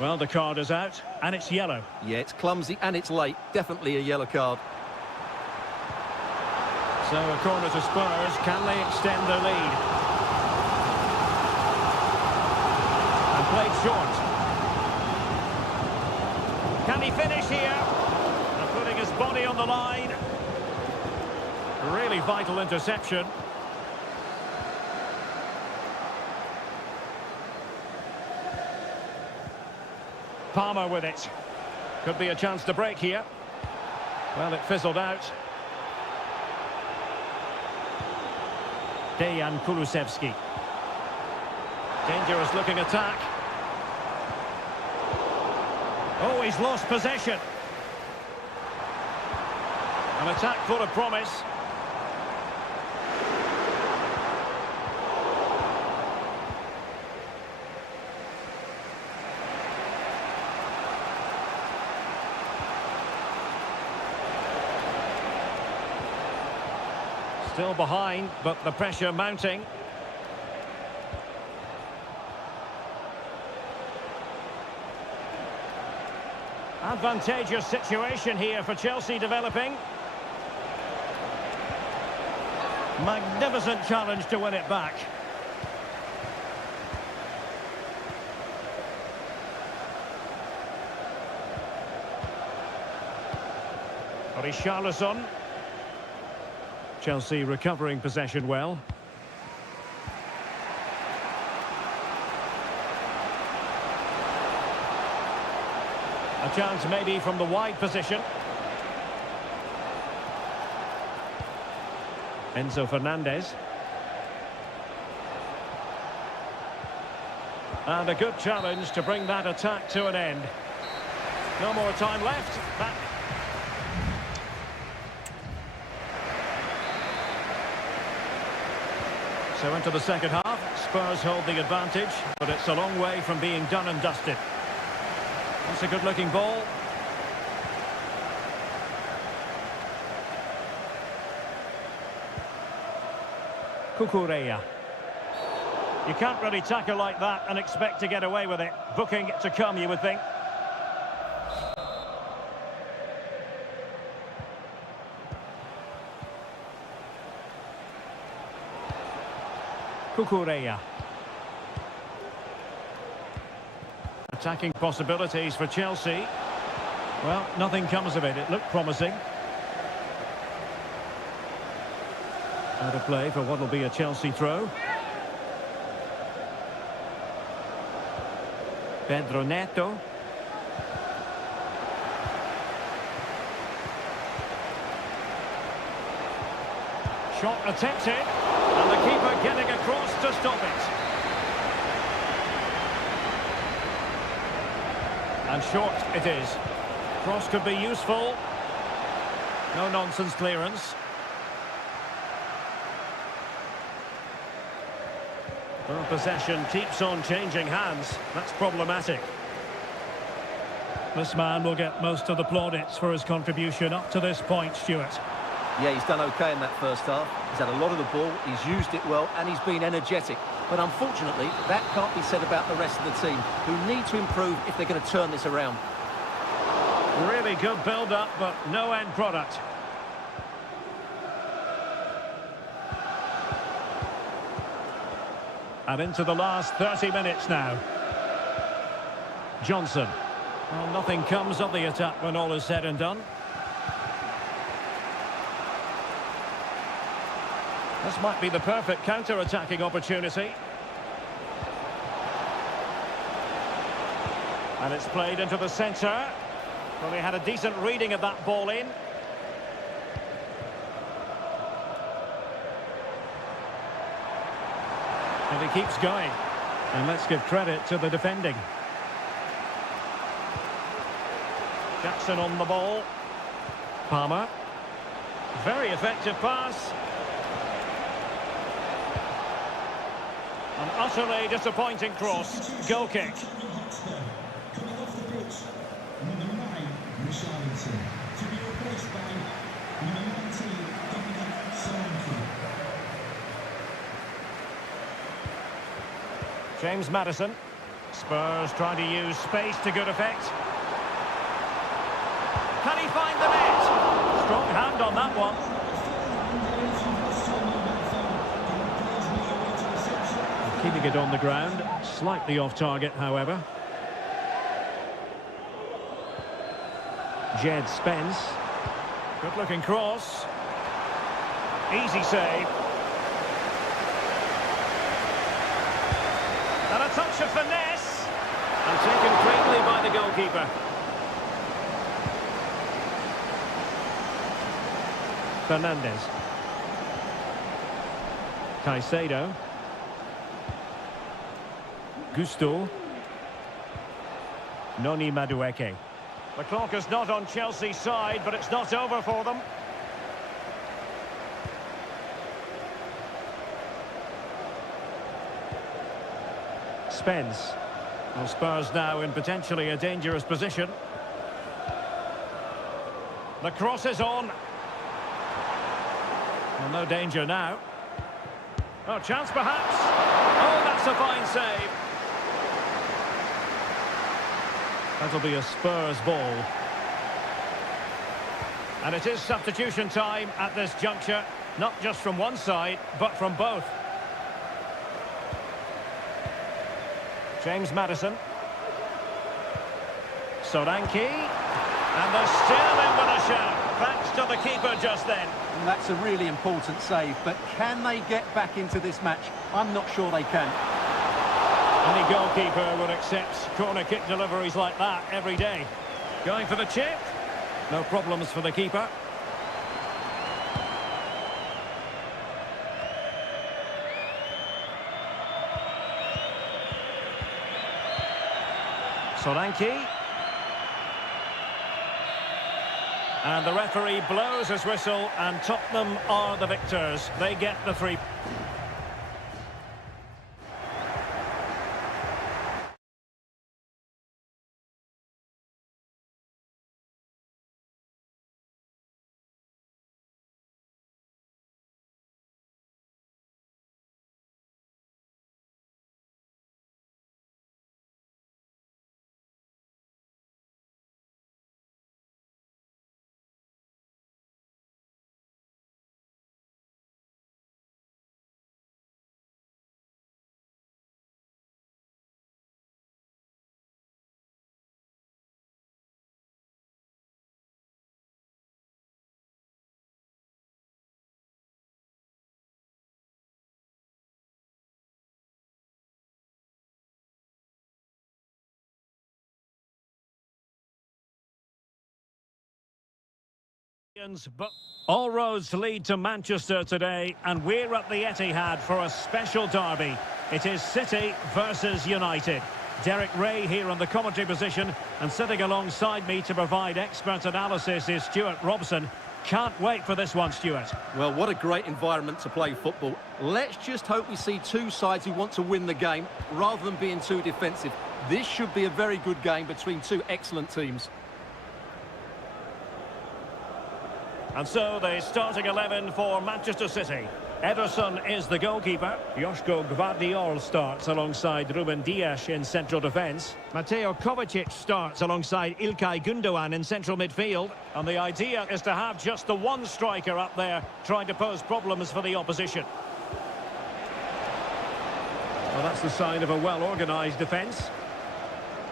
Well, the card is out, and it's yellow. Yeah, it's clumsy and it's late. Definitely a yellow card. So a corner to Spurs. Can they extend their lead? And played short. Can he finish here? And putting his body on the line. Really vital interception. Palmer with it. Could be a chance to break here. Well, it fizzled out. Dejan Kulusevski. Dangerous looking attack. Oh, he's lost possession. An attack full of promise. Still behind, but the pressure mounting. Advantageous situation here for Chelsea developing. Magnificent challenge to win it back. Richarlison. Chelsea recovering possession well. A chance maybe from the wide position. Enzo Fernandez. And a good challenge to bring that attack to an end. No more time left. So into the second half, Spurs hold the advantage, but it's a long way from being done and dusted. That's a good-looking ball. Cucurella. You can't really tackle like that and expect to get away with it. Booking to come, you would think. Cucurella. Attacking possibilities for Chelsea. Well, nothing comes of it. It looked promising. Out of play for what will be a Chelsea throw. Pedro Neto. Shot attempted. And the keeper getting across to stop it. And short it is. Cross could be useful. No nonsense clearance. Well, possession keeps on changing hands. That's problematic. This man will get most of the plaudits for his contribution up to this point, Stuart. Yeah, he's done okay in that first half. He's had a lot of the ball, he's used it well, and he's been energetic. But unfortunately, that can't be said about the rest of the team, who need to improve if they're going to turn this around. Really good build-up, but no end product. And into the last 30 minutes now. Johnson. Well, nothing comes of the attack when all is said and done. This might be the perfect counter-attacking opportunity. And it's played into the centre. Well, he had a decent reading of that ball in. And he keeps going. And let's give credit to the defending. Jackson on the ball. Palmer. Very effective pass. An utterly disappointing cross. Goal kick. Coming off the pitch, number 9, Richarlison. To be replaced by number 19, Seria. James Maddison. Spurs trying to use space to good effect. Can he find the net? Strong hand on that one. Keeping it on the ground. Slightly off target, however. Jed Spence. Good looking cross. Easy save. And a touch of finesse. And taken cleanly by the goalkeeper. Fernandez. Caicedo. Gusto. Noni Madueke. The clock is not on Chelsea's side, but it's not over for them. Spence. Well, Spurs now in potentially a dangerous position. The cross is on. Well, no danger now. Oh, chance perhaps. Oh, that's a fine save. That'll be a Spurs ball. And it is substitution time at this juncture, not just from one side, but from both. James Maddison. Solanke. And they're still in with a shout, thanks to the keeper just then. And that's a really important save, but can they get back into this match? I'm not sure they can. Any goalkeeper would accept corner kick deliveries like that every day. Going for the chip. No problems for the keeper. Solanke. And the referee blows his whistle, and Tottenham are the victors. They get the 3. But all roads lead to Manchester today, and we're at the Etihad for a special derby. It is City versus United. Derek Ray here on the commentary position, and sitting alongside me to provide expert analysis is Stuart Robson. Can't wait for this one, Stuart. Well, what a great environment to play football. Let's just hope we see two sides who want to win the game rather than being too defensive. This should be a very good game between two excellent teams. And so the starting 11 for Manchester City. Ederson is the goalkeeper. Joško Gvardiol starts alongside Ruben Dias in central defence. Mateo Kovacic starts alongside İlkay Gündoğan in central midfield. And the idea is to have just the one striker up there trying to pose problems for the opposition. Well, that's the sign of a well-organised defence.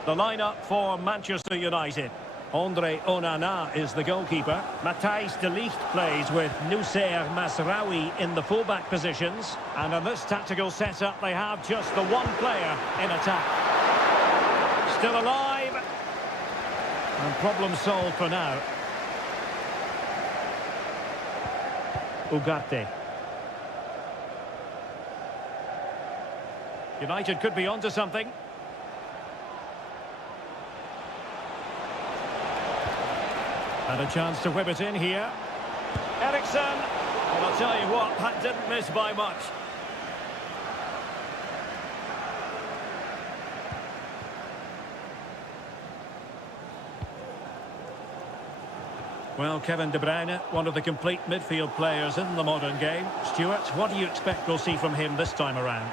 The lineup for Manchester United. Andre Onana is the goalkeeper. Matthijs de Ligt plays with Nusser Masraoui in the fullback positions. And in this tactical setup, they have just the one player in attack. Still alive. And problem solved for now. Ugarte. United could be onto something. And a chance to whip it in here. Eriksson. Well, I'll tell you what, that didn't miss by much. Well, Kevin De Bruyne, one of the complete midfield players in the modern game. Stuart, what do you expect we'll see from him this time around?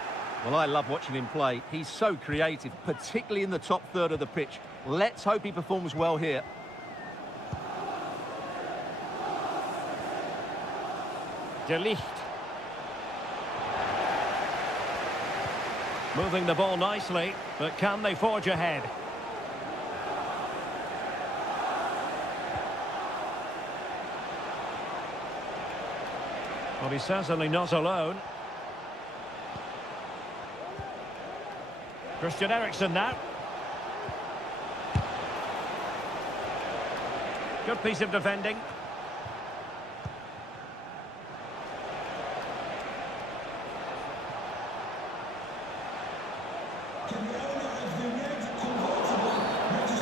Well, I love watching him play. He's so creative, particularly in the top third of the pitch. Let's hope he performs well here. De Ligt. Moving the ball nicely, but can they forge ahead? Well, he's certainly not alone. Christian Eriksen now. Good piece of defending.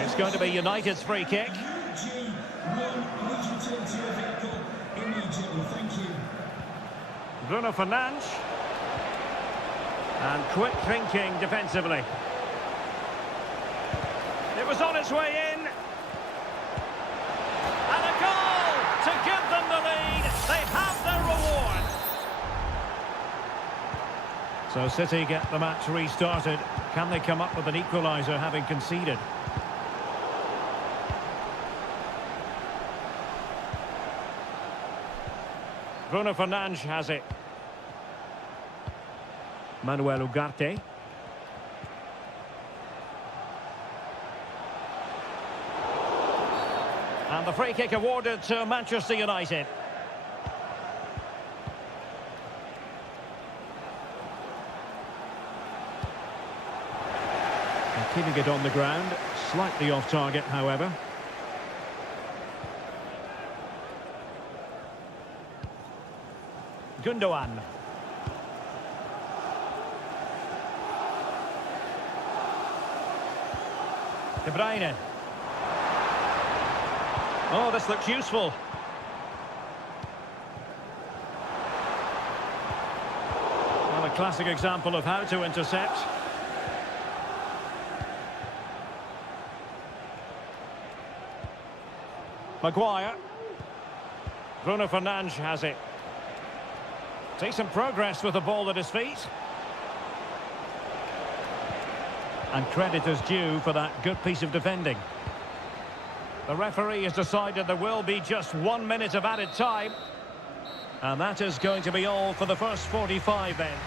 It's going to be United's free kick. Bruno Fernandes. And quick thinking defensively. It was on its way in. And a goal to give them the lead. They have their reward. So City get the match restarted. Can they come up with an equaliser having conceded? Bruno Fernandes has it. Manuel Ugarte. And the free kick awarded to Manchester United. And keeping it on the ground, slightly off target, however. Gündoğan. De Bruyne. Oh, this looks useful. Well, a classic example of how to intercept. Maguire. Bruno Fernandes has it. Decent progress with the ball at his feet. And credit is due for that good piece of defending. The referee has decided there will be just 1 minute of added time. And that is going to be all for the first 45 then.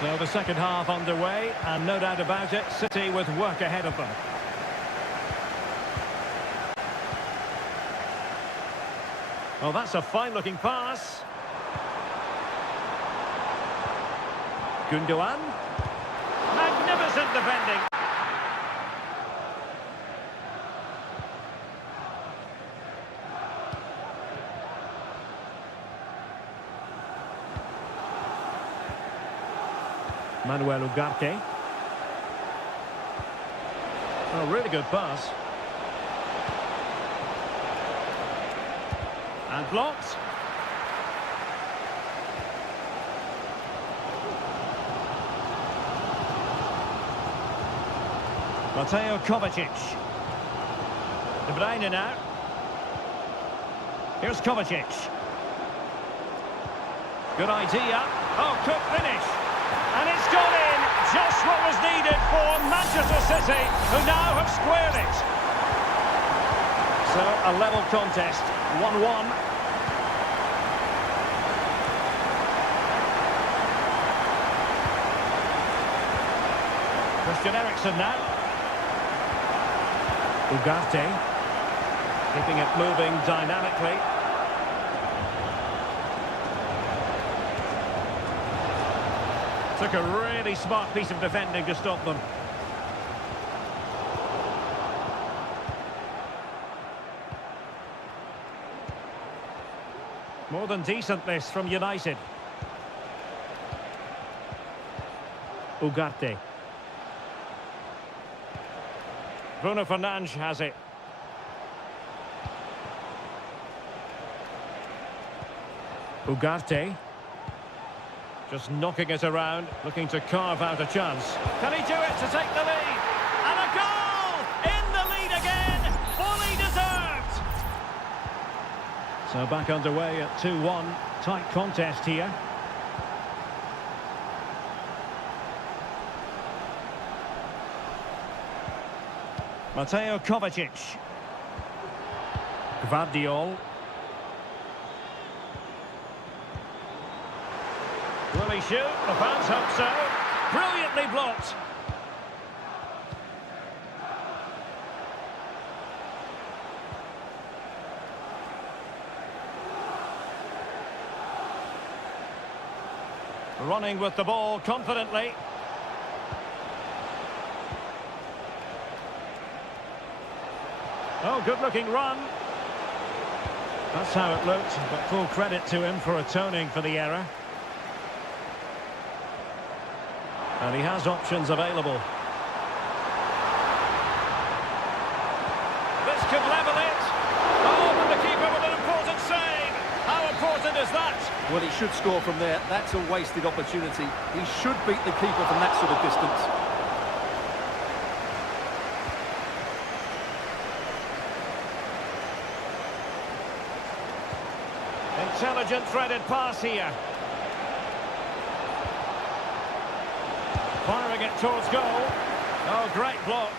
So the second half underway, and no doubt about it, City with work ahead of them. Well, that's a fine-looking pass. Gündoğan. Magnificent defending. Manuel Ugarte. Oh, really good pass. And blocked. Mateo Kovacic. De Bruyne now. Here's Kovacic. Good idea. Oh, good finish. And it's gone in. Just what was needed for Manchester City, who now have squared it. So, a level contest. 1-1. Christian Eriksen now. Ugarte, keeping it moving dynamically. Took a really smart piece of defending to stop them. More than decent this from United. Ugarte. Bruno Fernandes has it. Ugarte. Just knocking it around, looking to carve out a chance. Can he do it to take the lead? And a goal! In the lead again! Fully deserved! So back underway at 2-1. Tight contest here. Mateo Kovacic. Gvardiol. Will he shoot? The fans hope so. Brilliantly blocked. Running with the ball confidently. Oh, good-looking run. That's how it looked, but full credit to him for atoning for the error. And he has options available. This could level it. Oh, but the keeper with an important save. How important is that? Well, he should score from there. That's a wasted opportunity. He should beat the keeper from that sort of distance. Intelligent threaded pass here. Firing it towards goal. Oh, great block.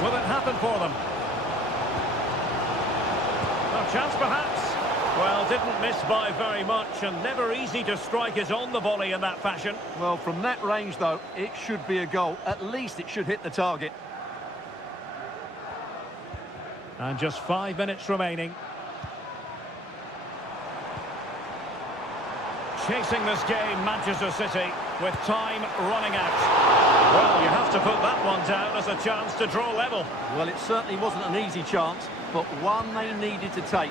Will it happen for them? A chance perhaps? Well, didn't miss by very much, and never easy to strike it on the volley in that fashion. Well, from that range, though, it should be a goal. At least it should hit the target. And just 5 minutes remaining. Chasing this game, Manchester City, with time running out. Well, you have to put that one down as a chance to draw level. Well, it certainly wasn't an easy chance, but one they needed to take.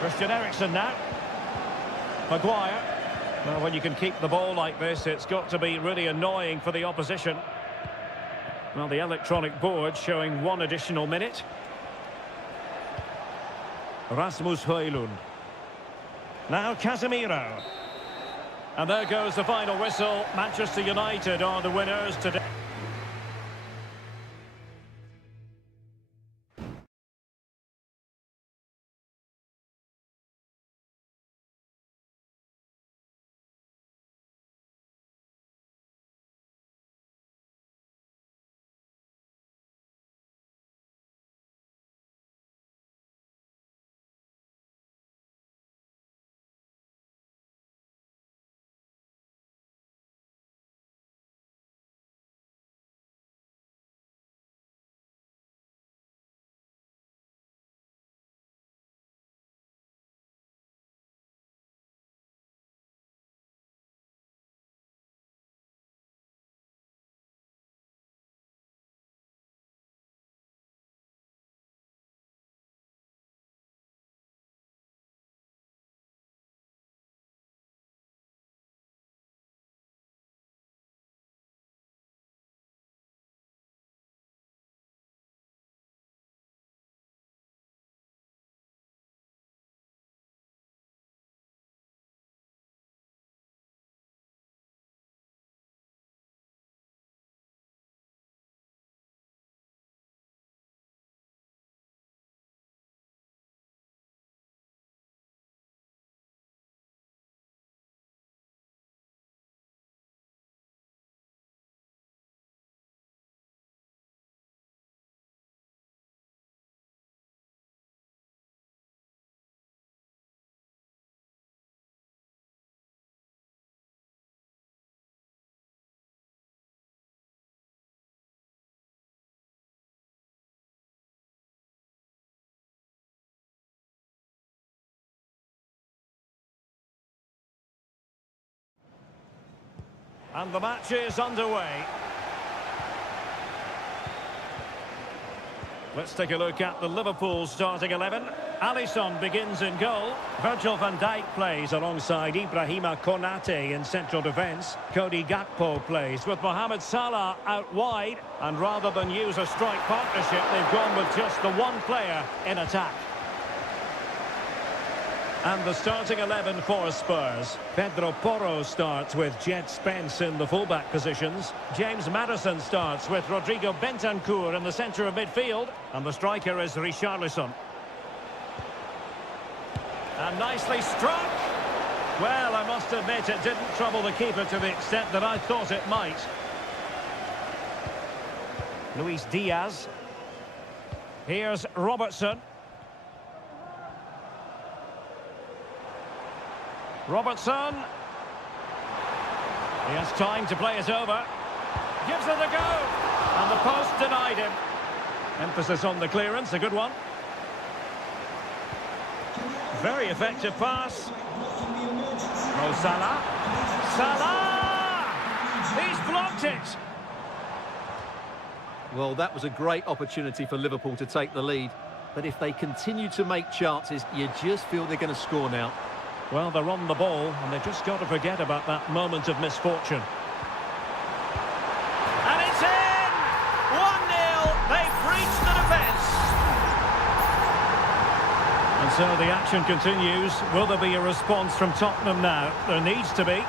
Christian Eriksen now. Maguire. Well, when you can keep the ball like this, it's got to be really annoying for the opposition. Well, the electronic board showing 1 additional minute. Rasmus Højlund. Now Casemiro. And there goes the final whistle. Manchester United are the winners today. And the match is underway. Let's take a look at the Liverpool starting 11. Alisson begins in goal. Virgil van Dijk plays alongside Ibrahima Konate in central defence. Cody Gakpo plays with Mohamed Salah out wide. And rather than use a strike partnership, they've gone with just the one player in attack. And the starting 11 for Spurs. Pedro Porro starts with Jet Spence in the fullback positions. James Maddison starts with Rodrigo Bentancur in the centre of midfield. And the striker is Richarlison. And nicely struck. Well, I must admit it didn't trouble the keeper to the extent that I thought it might. Luis Diaz. Here's Robertson. Robertson. He has time to play it over. Gives it a go. And the post denied him. Emphasis on the clearance, a good one. Very effective pass. Mo Salah. Salah! He's blocked it. Well, that was a great opportunity for Liverpool to take the lead. But if they continue to make chances, you just feel they're going to score now. Well, they're on the ball, and they've just got to forget about that moment of misfortune. And it's in! 1-0! They've breached the defence. And so the action continues. Will there be a response from Tottenham now? There needs to be.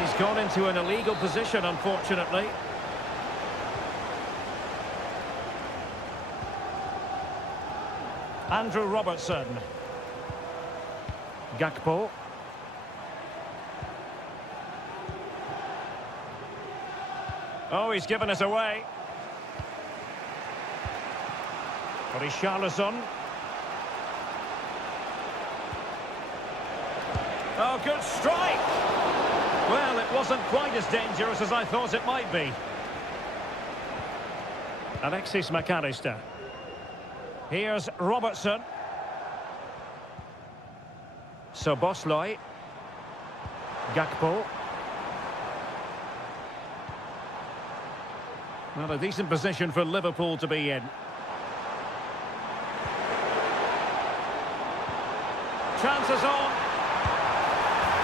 He's gone into an illegal position, unfortunately. Andrew Robertson. Gakpo. Oh, he's given us away. Richarlison. Oh, good strike! Well, it wasn't quite as dangerous as I thought it might be. Alexis McAllister. Here's Robertson. Soboslai. Gakpo. Well, a decent position for Liverpool to be in. Chances on.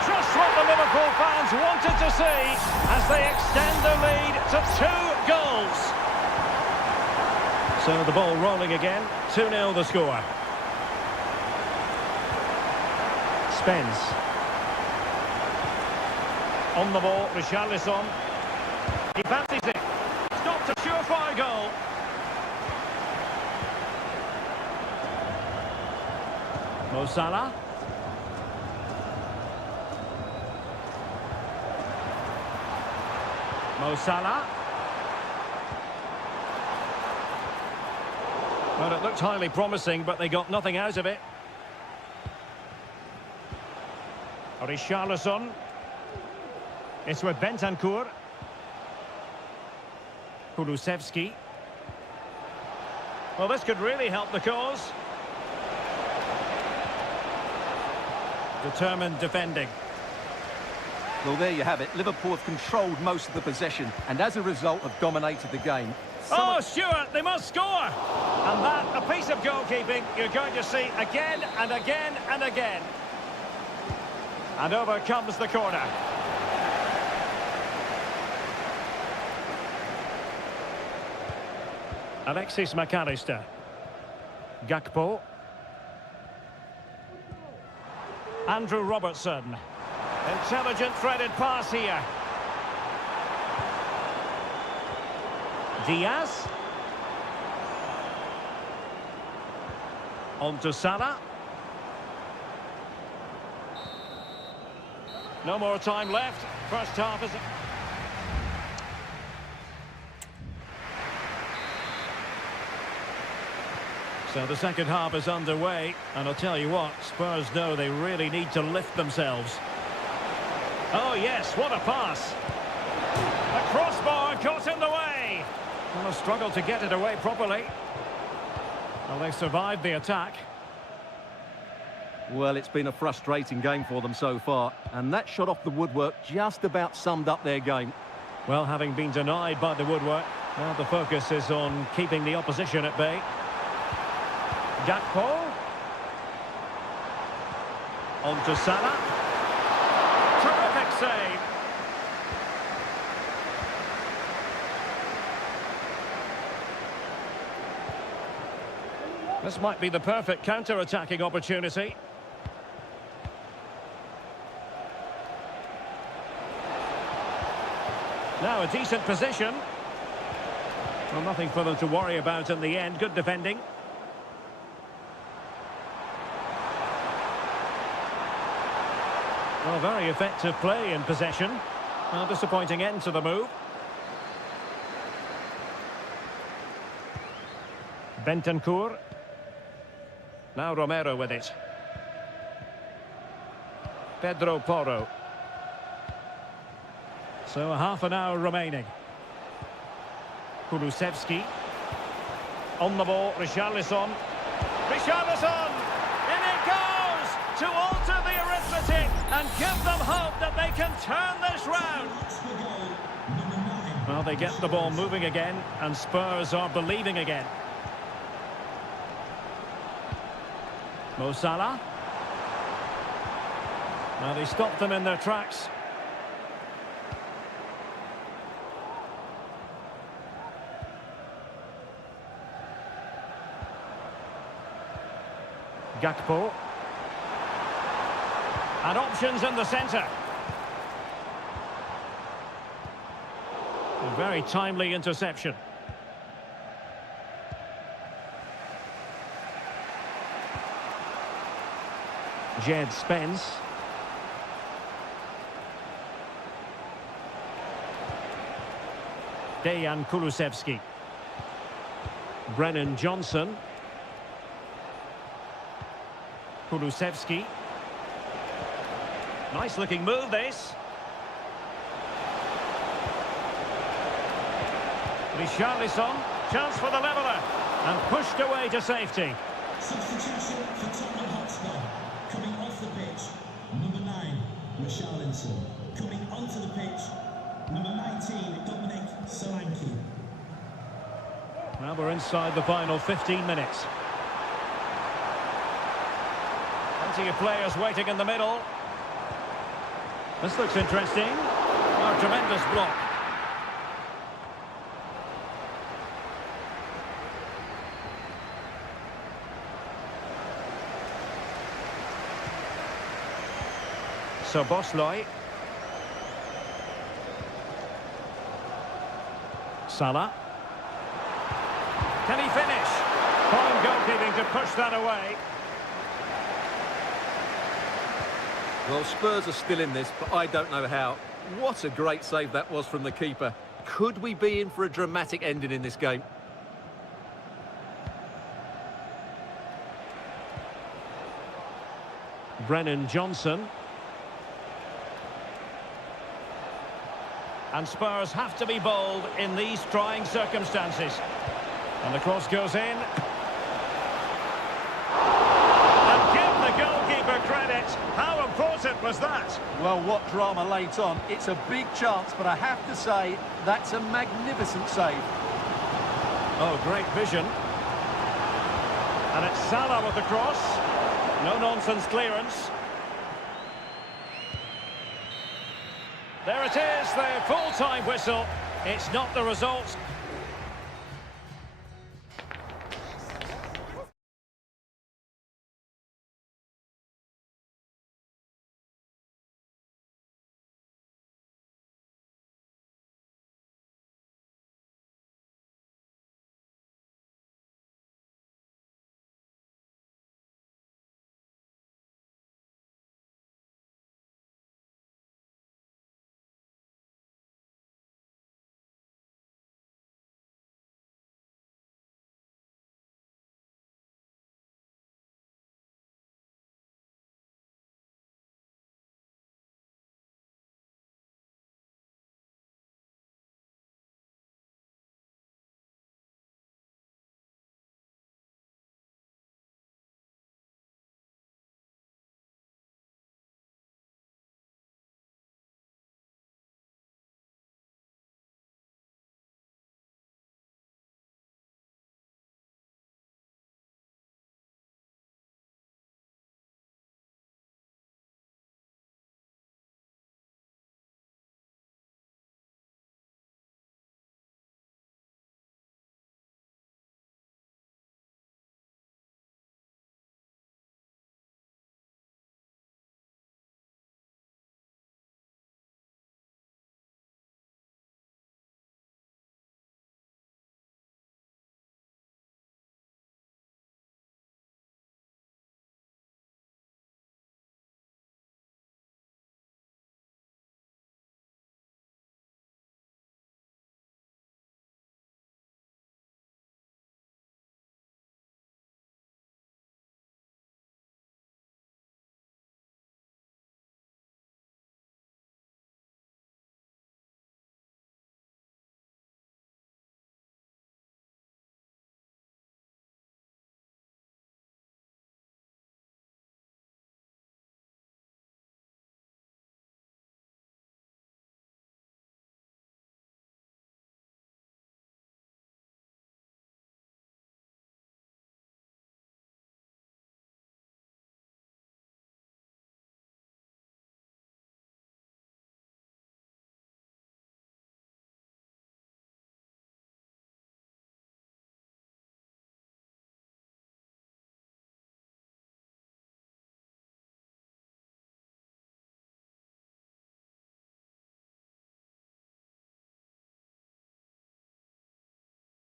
Just what the Liverpool fans wanted to see as they extend their lead to 2 goals. So the ball rolling again. 2-0 the score. Spence. On the ball, Richarlison. He fancies it. Stopped a surefire goal. Mo Salah. Mo Salah. Well, it looked highly promising, but they got nothing out of it. Richarlison. It's with Bentancur. Kulusevski. Well, this could really help the cause. Determined defending. Well, there you have it. Liverpool have controlled most of the possession and as a result have dominated the game. Oh, Stuart, they must score! And that, a piece of goalkeeping you're going to see again and again and again. And over comes the corner. Alexis McAllister. Gakpo. Andrew Robertson. Intelligent threaded pass here. Diaz. On to Salah. No more time left. First half is... So the second half is underway, and I'll tell you what, Spurs know they really need to lift themselves. Oh yes, what a pass. A crossbar caught in the way. Well, a struggle to get it away properly. Well, they've survived the attack. Well, it's been a frustrating game for them so far, and that shot off the woodwork just about summed up their game. Well, having been denied by the woodwork, now the focus is on keeping the opposition at bay. Gakpo. On to Salah. Terrific save. This might be the perfect counter-attacking opportunity. Now a decent position. Well, nothing for them to worry about in the end. Good defending. Well, very effective play in possession. A disappointing end to the move. Bentancur. Now Romero with it. Pedro Porro. So a half an hour remaining. Kulusevski. On the ball, Richarlison. Richarlison! In it goes! To alter the arithmetic and give them hope that they can turn this round. Well, they get the ball moving again, and Spurs are believing again. Mo Salah. Now they stopped them in their tracks. Gakpo. And options in the centre. A very timely interception. Jed Spence. Dejan Kulusevski. Brennan Johnson. Kulusevski. Nice looking move this. Richarlison. Chance for the leveller. And pushed away to safety. Substitution for Tottenham Hotspur. Coming off the pitch, number 9, Richarlison. Coming onto the pitch, number 19, Dominic Solanke. Now we're inside the final 15 minutes. Plenty of players waiting in the middle. This looks interesting. Oh, tremendous block. Szoboszlai. Salah. Can he finish? Fine goalkeeping to push that away. Well, Spurs are still in this, but I don't know how. What a great save that was from the keeper. Could we be in for a dramatic ending in this game? Brennan Johnson. And Spurs have to be bold in these trying circumstances. And the cross goes in. And give the goalkeeper credit. How important was that? Well, what drama late on. It's a big chance, but I have to say, that's a magnificent save. Oh, great vision. And it's Salah with the cross. No-nonsense clearance. There it is, the full-time whistle. It's not the result.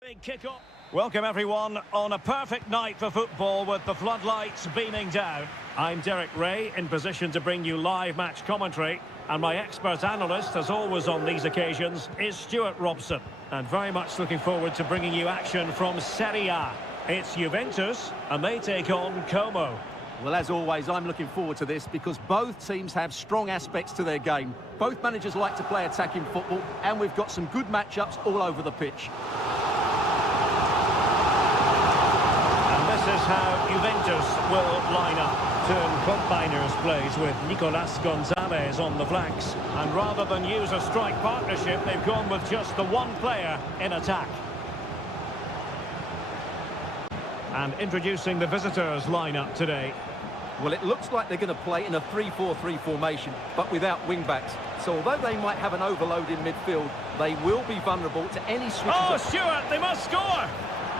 Big kick-off. Welcome everyone on a perfect night for football with the floodlights beaming down. I'm Derek Ray in position to bring you live match commentary, and my expert analyst, as always on these occasions, is Stuart Robson. And very much looking forward to bringing you action from Seria. It's Juventus, and they take on Como. Well, as always, I'm looking forward to this because both teams have strong aspects to their game. Both managers like to play attacking football, and we've got some good matchups all over the pitch. And this is how Juventus will line up. Turn Combiners plays with Nicolas Gonzalez on the flanks. And rather than use a strike partnership, they've gone with just the one player in attack. And introducing the visitors' lineup today. Well, it looks like they're going to play in a 3-4-3 formation, but without wing-backs. So although they might have an overload in midfield, they will be vulnerable to any switches. Oh, Stuart, they must score!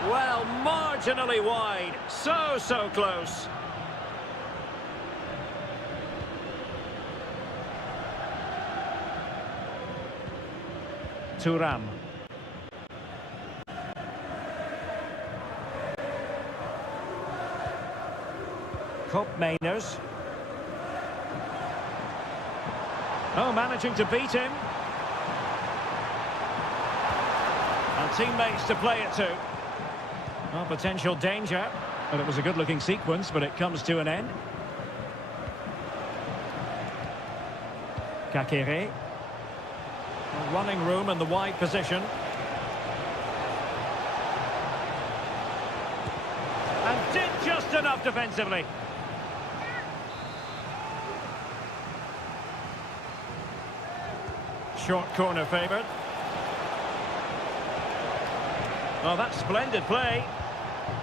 Well, marginally wide. So close. Thuram. Koopmeiners. Oh, managing to beat him. And teammates to play it to. Oh, potential danger. Well, it was a good-looking sequence, but it comes to an end. Kakere. Running room in the wide position. And did just enough defensively. Short corner favoured. Oh, that's splendid play.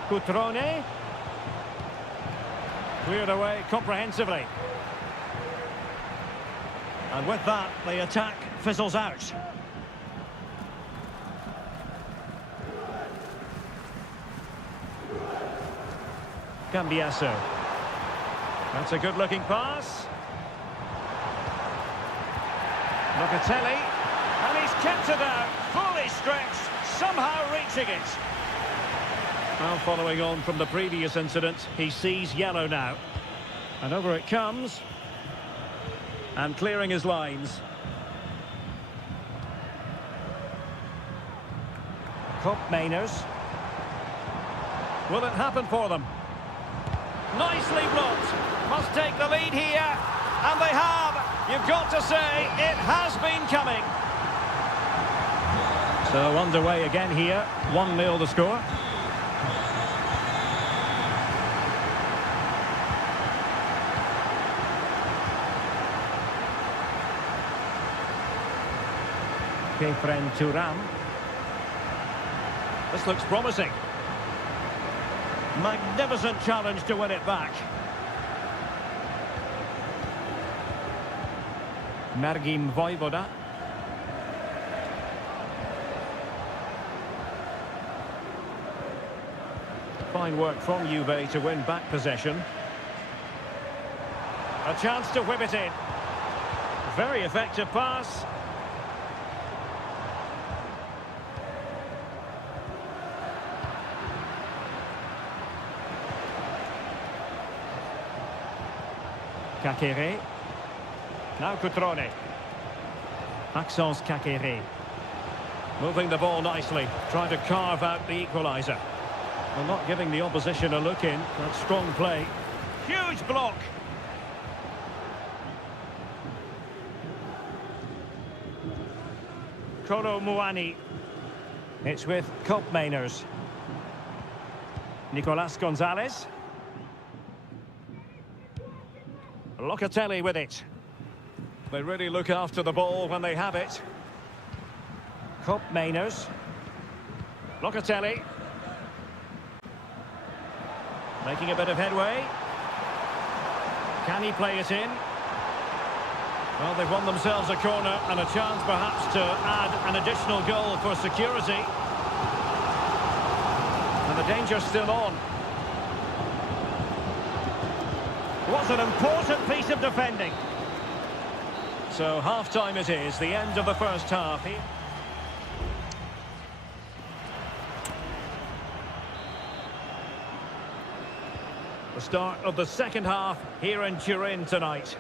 Cutrone. Cleared away comprehensively. And with that, the attack fizzles out. Cambiasso. That's a good-looking pass. Locatelli. And he's kept it out, fully stretched, somehow reaching it. Now following on from the previous incident, he sees yellow now. And over it comes. And clearing his lines. Koopmeiners. Will it happen for them? Nicely blocked. Must take the lead here. And they have. You've got to say, it has been coming. So underway again here. 1-0 the score. Kefren Thuram. This looks promising. Magnificent challenge to win it back. Mergim Vojvoda. Fine work from Juve to win back possession. A chance to whip it in. Very effective pass. Kakere. Now Cutrone. Maxence Kakere. Moving the ball nicely, trying to carve out the equaliser. Well, not giving the opposition a look in. That's strong play. Huge block. Kolo Muani. It's with Koopmeiners. Nicolas Gonzalez. Locatelli with it. They really look after the ball when they have it. Koopmeiners. Locatelli. Making a bit of headway. Can he play it in? Well, they've won themselves a corner and a chance perhaps to add an additional goal for security. And the danger's still on. What an important piece of defending. So half-time it is, the end of the first half here. The start of the second half here in Turin tonight.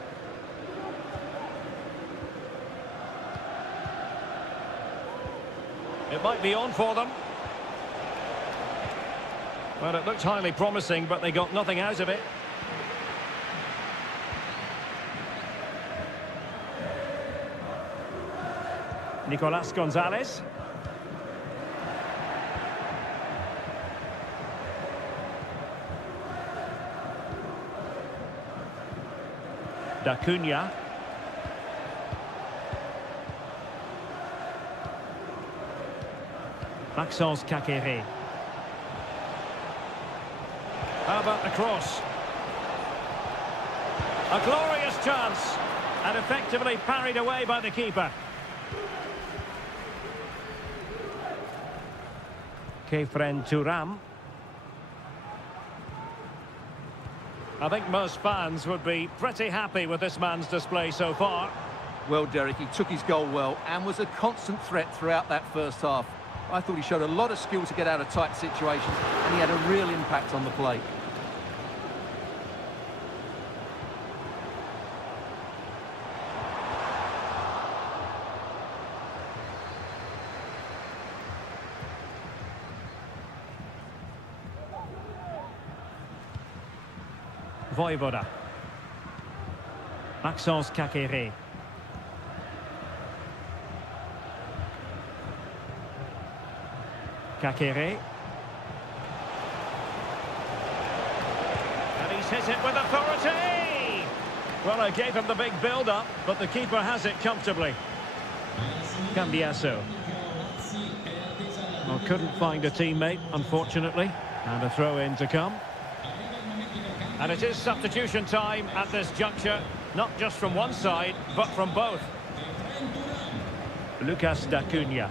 It might be on for them. Well, it looked highly promising, but they got nothing out of it. Nicolas Gonzalez. Da Cunha. Maxence Caqueret. How about the cross? A glorious chance, and effectively parried away by the keeper. Kefren Turam. I think most fans would be pretty happy with this man's display so far. Well, Derek, he took his goal well and was a constant threat throughout that first half. I thought he showed a lot of skill to get out of tight situations, and he had a real impact on the play. Voivoda. Maxence Caqueret. Caqueret. And he's hit it with authority! Well, I gave him the big build-up, but the keeper has it comfortably. Cambiasso. Well, couldn't find a teammate, unfortunately. And a throw-in to come. And it is substitution time at this juncture, not just from one side, but from both. Lucas da Cunha.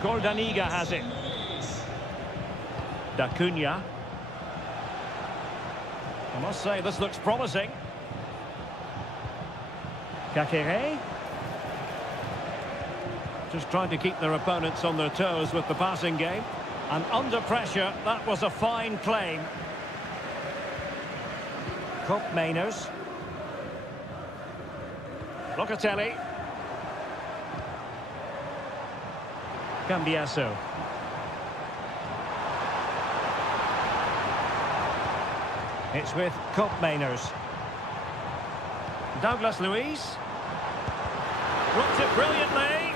Goldaniga has it. Da Cunha. I must say, this looks promising. Caqueret. Just trying to keep their opponents on their toes with the passing game. And under pressure, that was a fine claim. Cope Mainers. Locatelli. Cambiasso. It's with Cope Mainers. Douglas Luiz. Rooked it brilliantly.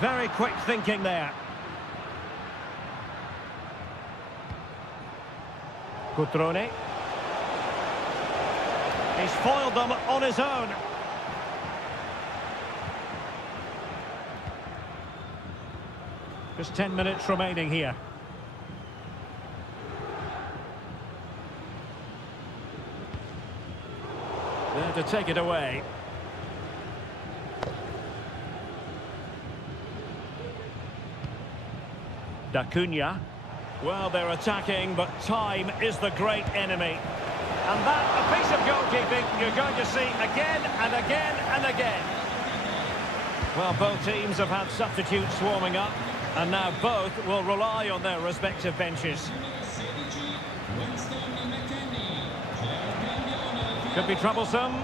Very quick thinking there. Cutrone. He's foiled them on his own. Just 10 minutes remaining here. There to take it away. Da Cunha. Well, they're attacking, but time is the great enemy. And that, a piece of goalkeeping you're going to see again and again and again. Well, both teams have had substitutes warming up, and now both will rely on their respective benches. Could be troublesome.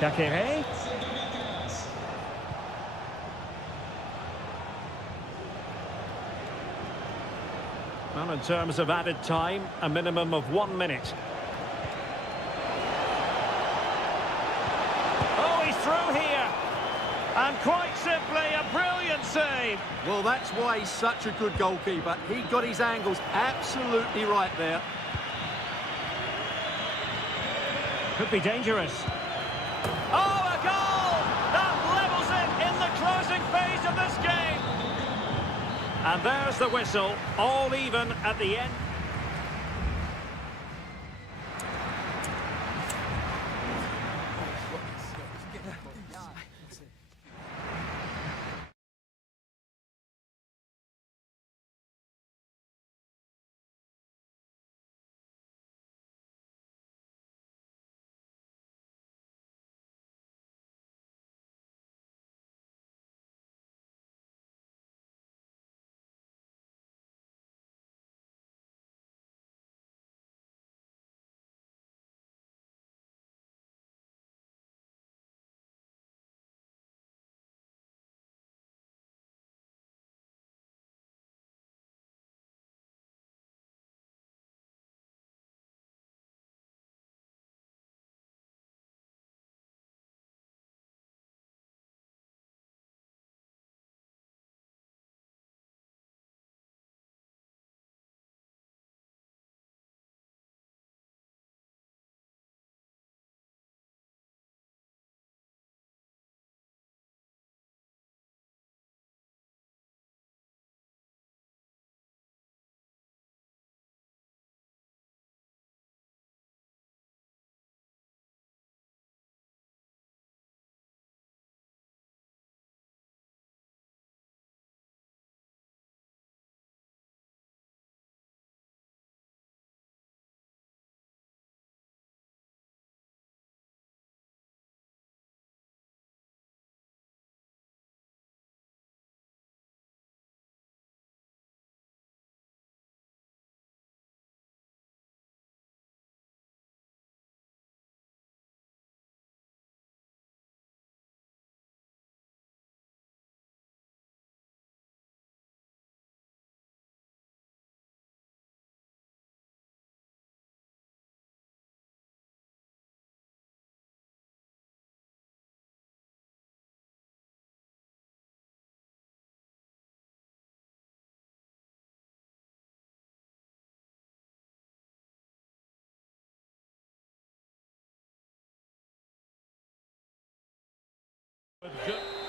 Caqueret. Well, in terms of added time, a minimum of 1 minute. Oh, he's through here. And quite simply, a brilliant save. Well, that's why he's such a good goalkeeper. He got his angles absolutely right there. Could be dangerous. Oh, a goal! That levels it in the closing phase of this game. And there's the whistle, all even at the end.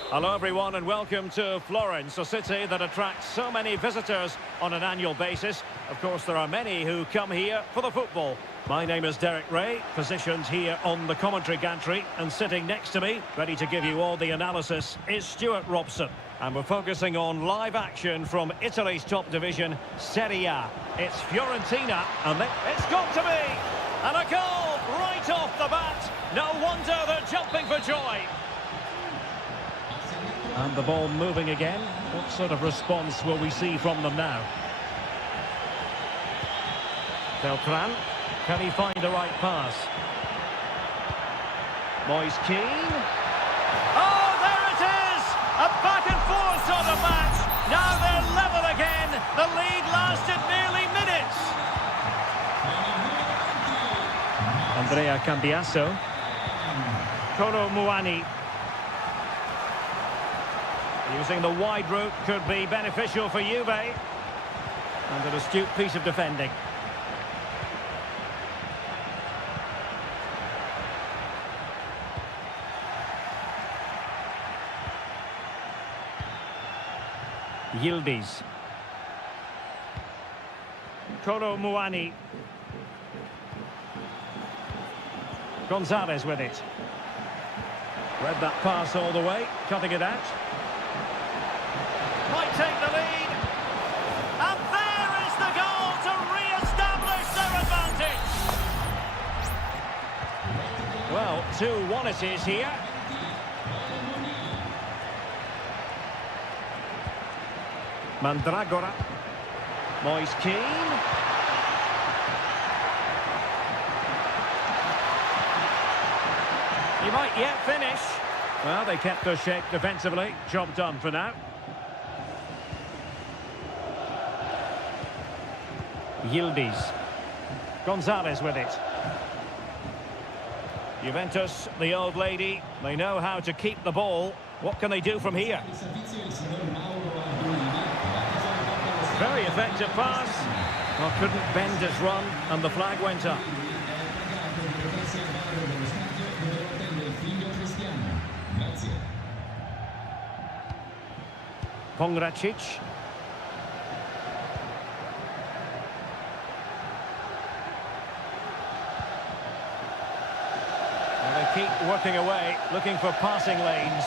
Hello everyone and welcome to Florence, a city that attracts so many visitors on an annual basis. Of course, there are many who come here for the football. My name is Derek Ray, positioned here on the commentary gantry, and sitting next to me, ready to give you all the analysis, is Stuart Robson. And we're focusing on live action from Italy's top division, Seria. It's Fiorentina, and it's got to be! And a goal right off the bat! No wonder they're jumping for joy! And the ball moving again. What sort of response will we see from them now? Beltran, can he find the right pass? Moise Keane. Oh, there it is! A back and forth sort of match. Now they're level again. The lead lasted nearly minutes. Andrea Cambiasso. Kolo Muani. Using the wide route could be beneficial for Juve. And an astute piece of defending. Yildiz. Kolo Muani. Gonzalez with it. Read that pass all the way, cutting it out. Might take the lead. And there is the goal to re-establish their advantage. Well, 2-1 it is here. Mandragora. Moise Keane. He might yet finish. Well, they kept their shape defensively. Job done for now. Yildiz. Gonzalez with it. Juventus, the old lady, they know how to keep the ball. What can they do from here? Very effective pass. Well, couldn't bend his run, and the flag went up. Pongracic. And they keep working away, looking for passing lanes.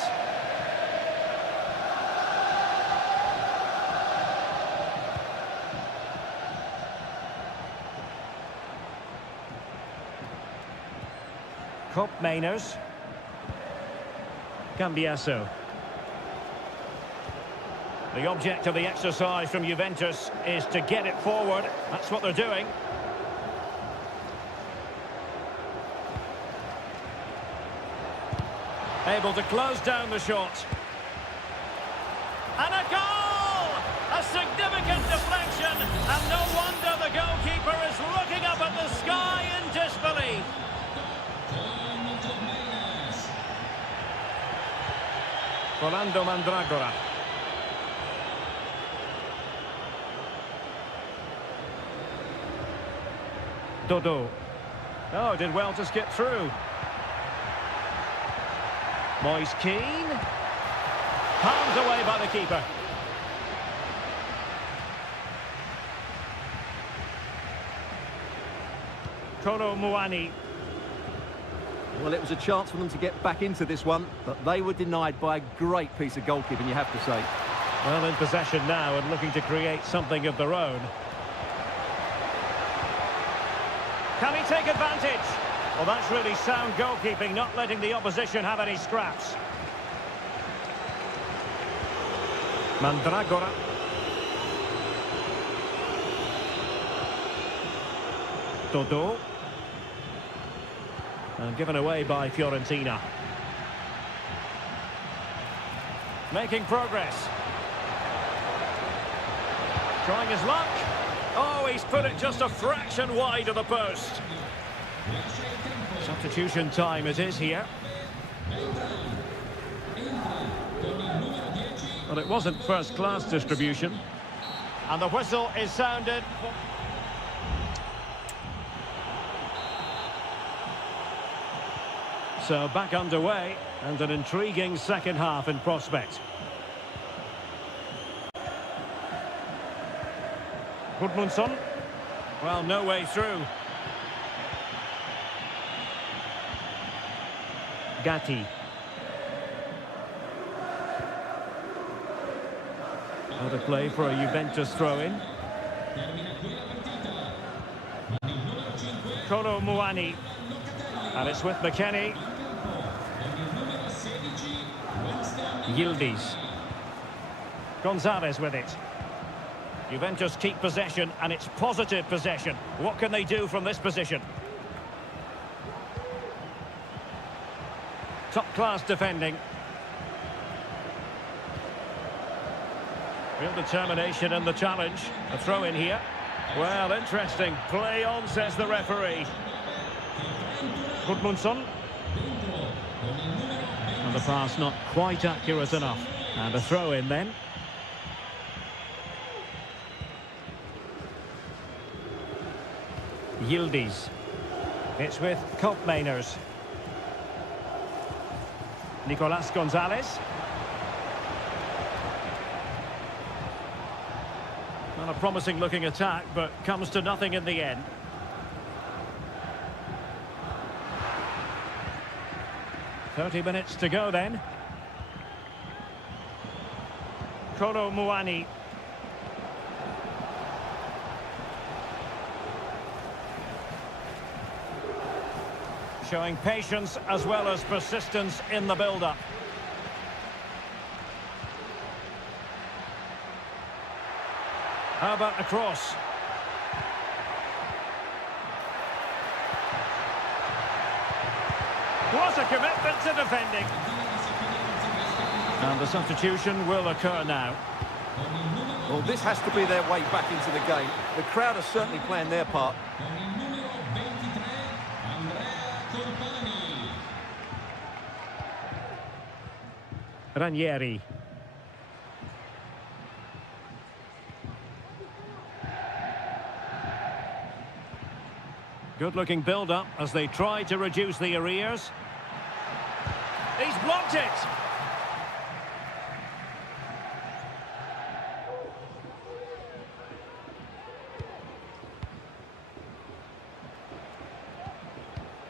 Cop Mainers. Cambiasso. The object of the exercise from Juventus is to get it forward. That's what they're doing. Able to close down the shot. And a goal! A significant deflection, and no wonder the goalkeeper is looking up at the sky in disbelief. Rolando Mandragora. Dodo. Oh, did well to skip through. Moise Keane. Palmed away by the keeper. Kolo Muani. Well, it was a chance for them to get back into this one, but they were denied by a great piece of goalkeeping, you have to say. Well, in possession now and looking to create something of their own. Can he take advantage? Well, that's really sound goalkeeping, not letting the opposition have any scraps. Mandragora. Dodo. And given away by Fiorentina. Making progress. Trying his luck. Oh, he's put it just a fraction wide of the post. Substitution time it is here. Well, it wasn't first-class distribution. And the whistle is sounded. So back underway. And an intriguing second half in prospect. Gudmundsson. Well, no way through. Gatti. Out of play for a Juventus throw-in. Kolo Muani. And it's with McKennie. Yildiz. Gonzalez with it. Juventus keep possession, and it's positive possession. What can they do from this position? Top-class defending. Real determination in the challenge. A throw-in here. Well, interesting. Play on, says the referee. Gudmundsson. And the pass not quite accurate enough. And a throw-in then. Yildiz. It's with Koopmeiners. Nicolas Gonzalez. Not a promising looking attack, but comes to nothing in the end. "30 minutes to go then. Kolo Muani. Showing patience as well as persistence in the build-up. How about a cross? What a commitment to defending. And the substitution will occur now. Well, this has to be their way back into the game. The crowd are certainly playing their part. Ranieri. Good-looking build-up as they try to reduce the arrears. He's blocked it!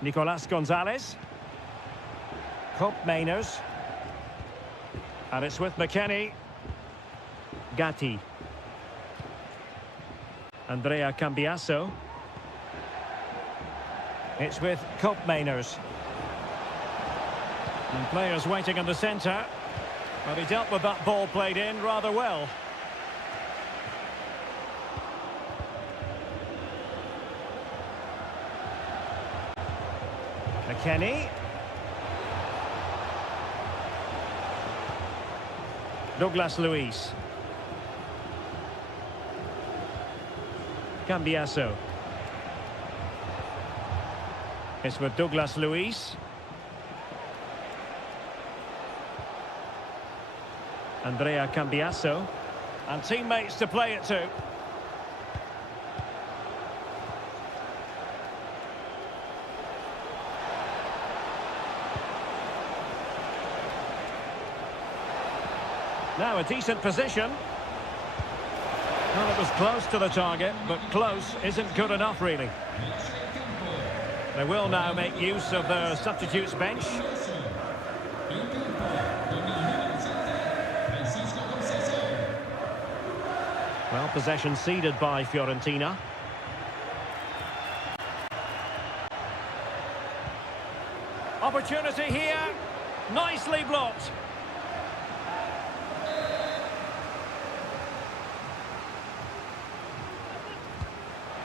Nicolas Gonzalez. Koopmeiners. And it's with McKennie. Gatti. Andrea Cambiasso. It's with Koopmeiners. And players waiting in the centre. But he dealt with that ball played in rather well. McKennie. Douglas Luiz. Cambiasso. It's with Douglas Luiz. Andrea Cambiasso. And teammates to play it to. Now a decent position. Well, it was close to the target, but close isn't good enough, really. They will now make use of their substitutes bench. Well, possession ceded by Fiorentina. Opportunity here. Nicely blocked.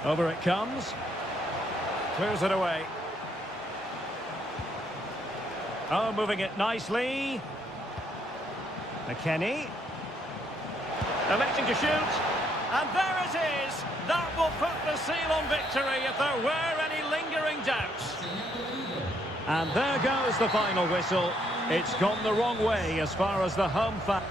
Over it comes. Clears it away. Oh, moving it nicely. McKennie. Electing to shoot. And there it is. That will put the seal on victory if there were any lingering doubts. And there goes the final whistle. It's gone the wrong way as far as the home fan.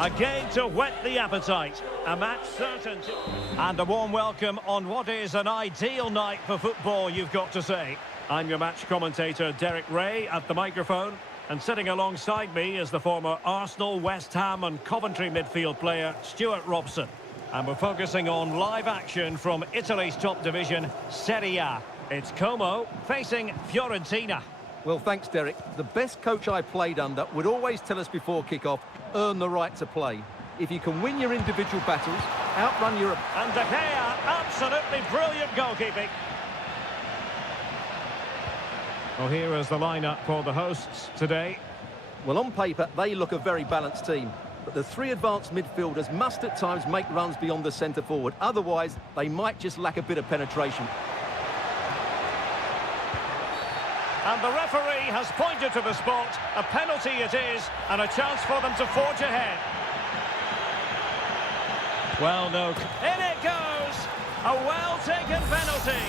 A game to whet the appetite. A match certain to... And a warm welcome on what is an ideal night for football, you've got to say. I'm your match commentator, Derek Ray, at the microphone. And sitting alongside me is the former Arsenal, West Ham and Coventry midfield player, Stuart Robson. And we're focusing on live action from Italy's top division, Seria. It's Como facing Fiorentina. Well, thanks, Derek. The best coach I played under would always tell us before kick-off, earn the right to play. If you can win your individual battles, outrun your... And De Gea, absolutely brilliant goalkeeping. Well, here is the lineup for the hosts today. Well, on paper, they look a very balanced team. But the three advanced midfielders must at times make runs beyond the centre-forward. Otherwise, they might just lack a bit of penetration. And the referee has pointed to the spot. A penalty it is, and a chance for them to forge ahead. Well, no. In it goes! A well-taken penalty.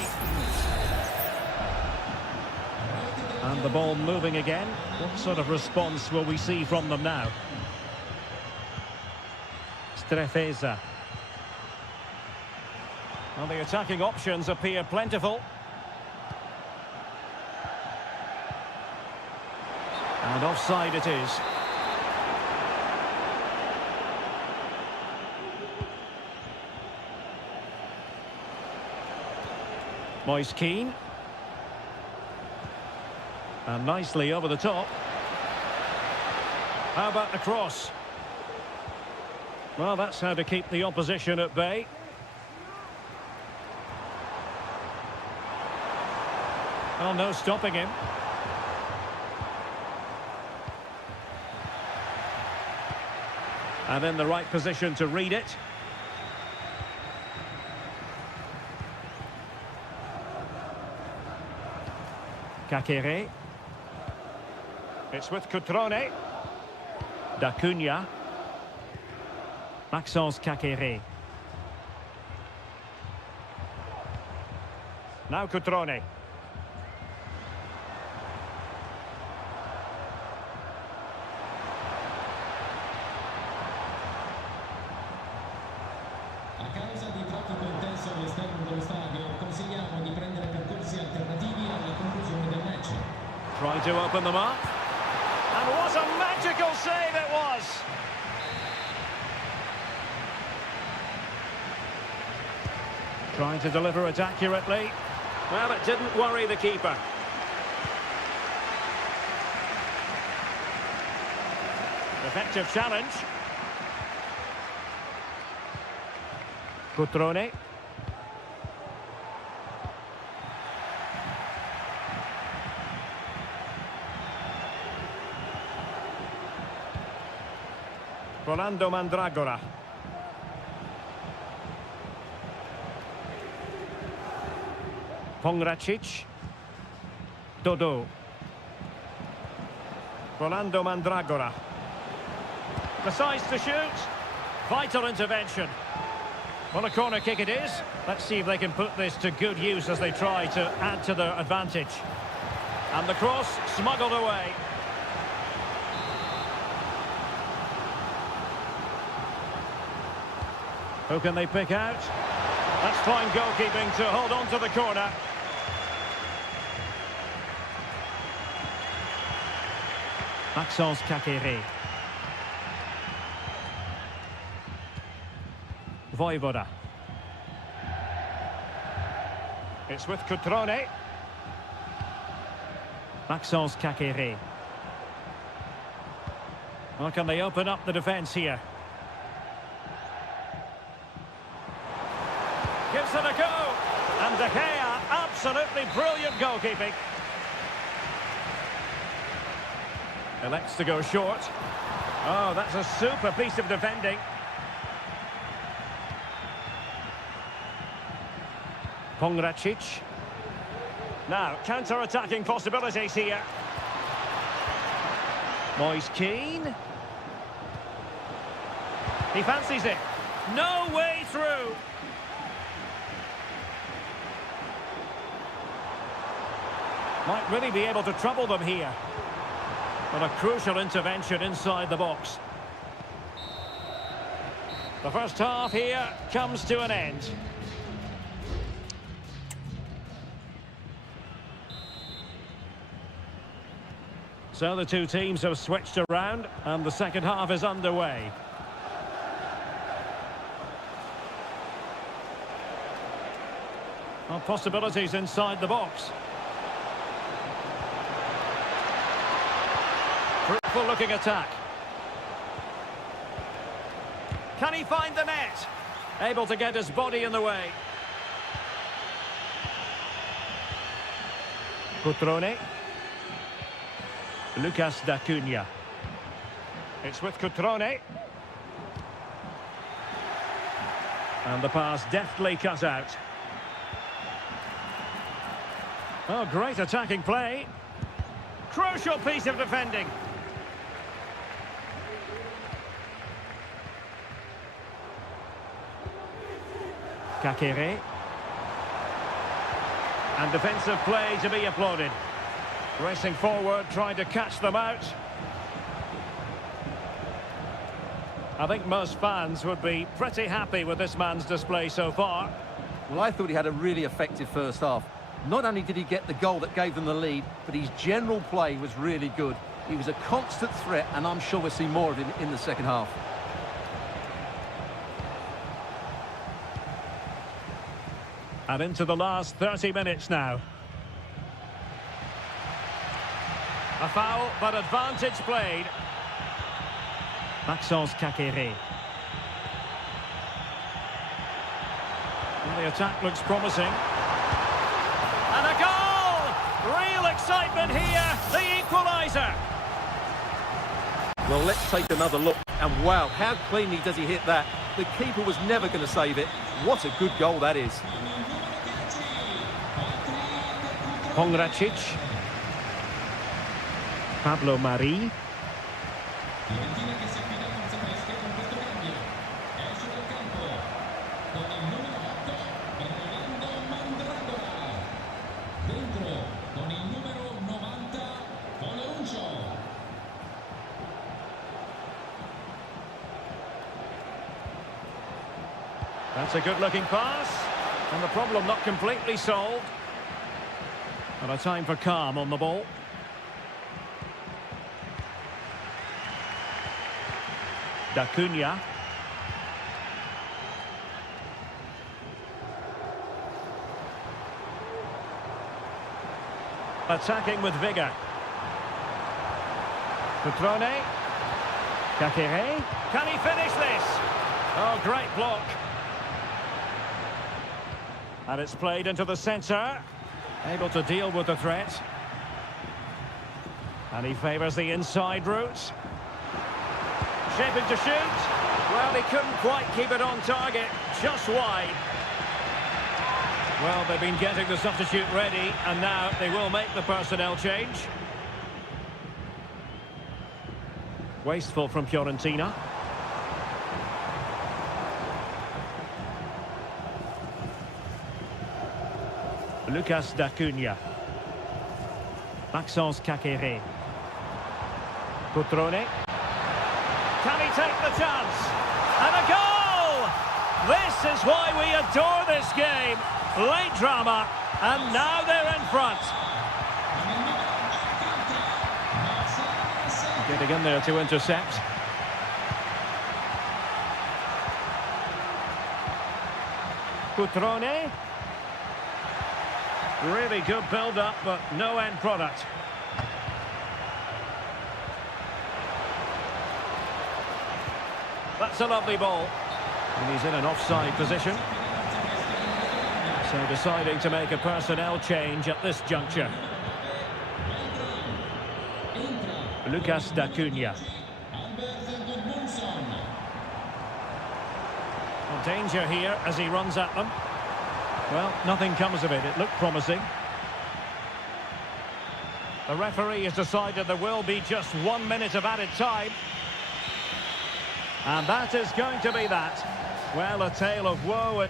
And the ball moving again. What sort of response will we see from them now? Strefeza. Well, the attacking options appear plentiful. And offside it is. Moise Keane. And nicely over the top. How about the cross? Well, that's how to keep the opposition at bay. Oh, no stopping him. And in the right position to read it. Kakere. It's with Cutrone. D'Acunha. Maxence Kakere. Now Cutrone. A causa di traffico intenso all'esterno dello stadio, consigliamo di prendere percorsi alternativi alla conclusione del match. Trying to open them up. And what a magical save it was! Trying to deliver it accurately. Well, it didn't worry the keeper. Effective challenge. Cutrone. Rolando Mandragora. Pongracic. Dodo. Rolando Mandragora. Decides to shoot. Vital intervention. Well, a corner kick it is. Let's see if they can put this to good use as they try to add to their advantage. And the cross smuggled away. Who can they pick out? That's fine goalkeeping to hold on to the corner. Maxence Kakere. Voivoda. It's with Cutrone. Maxence Kakere. Well, can they open up the defence here? Gives it a go. And De Gea, absolutely brilliant goalkeeping. Elects to go short. Oh, that's a super piece of defending. Pongracic. Now, counter-attacking possibilities here. Moise Keane. He fancies it. No way through. Might really be able to trouble them here. But a crucial intervention inside the box. The first half here comes to an end. So the two teams have switched around and the second half is underway. Well, possibilities inside the box. Fruitful looking attack. Can he find the net? Able to get his body in the way. Cutrone. Lucas D'Acunha. It's with Cutrone. And the pass deftly cut out. Oh, great attacking play. Crucial piece of defending. Kakere. And defensive play to be applauded. Racing forward, trying to catch them out. I think most fans would be pretty happy with this man's display so far. Well, I thought he had a really effective first half. Not only did he get the goal that gave them the lead, but his general play was really good. He was a constant threat, and I'm sure we'll see more of him in the second half. And into the last 30 minutes now. A foul, but advantage played. Maxence Kakere. The attack looks promising. And a goal! Real excitement here, the equaliser. Well, let's take another look. And wow, how cleanly does he hit that? The keeper was never going to save it. What a good goal that is. Pongracic. Pablo Mari. That's a good-looking pass. And the problem not completely solved. And a time for calm on the ball. D'Acunha. Attacking with vigour. Cutrone. Kakere. Can he finish this? Oh, great block. And it's played into the centre. Able to deal with the threat. And he favours the inside route. Shaping to shoot. Well, he couldn't quite keep it on target. Just wide. Well, they've been getting the substitute ready, and now they will make the personnel change. Wasteful from Fiorentina. Lucas D'Acunha. Maxence Kakere. Cutrone. Can he take the chance? And a goal! This is why we adore this game. Late drama, and now they're in front. Getting in there to intercept. Cutrone. Really good build-up, but no end product. That's a lovely ball. And he's in an offside position. So deciding to make a personnel change at this juncture. Lucas D'Acunha. Well, danger here as he runs at them. Well, nothing comes of it. It looked promising. The referee has decided there will be just 1 minute of added time. And that is going to be that. Well, a tale of woe.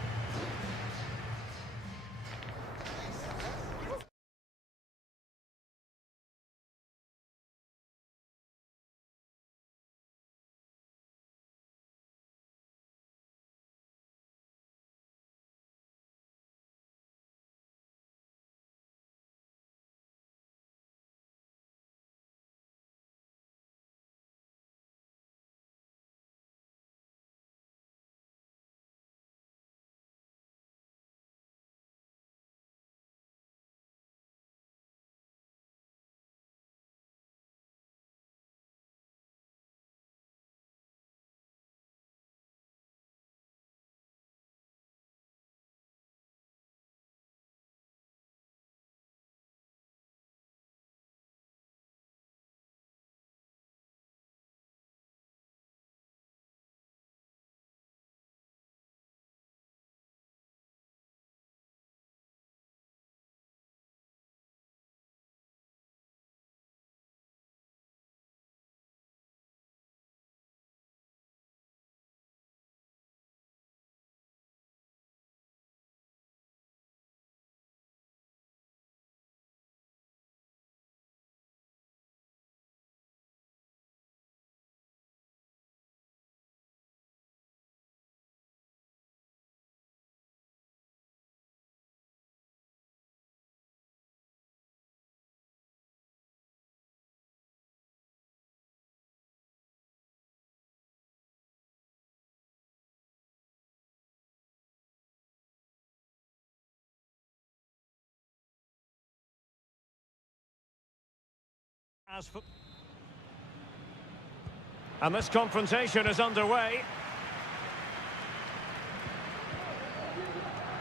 And this confrontation is underway.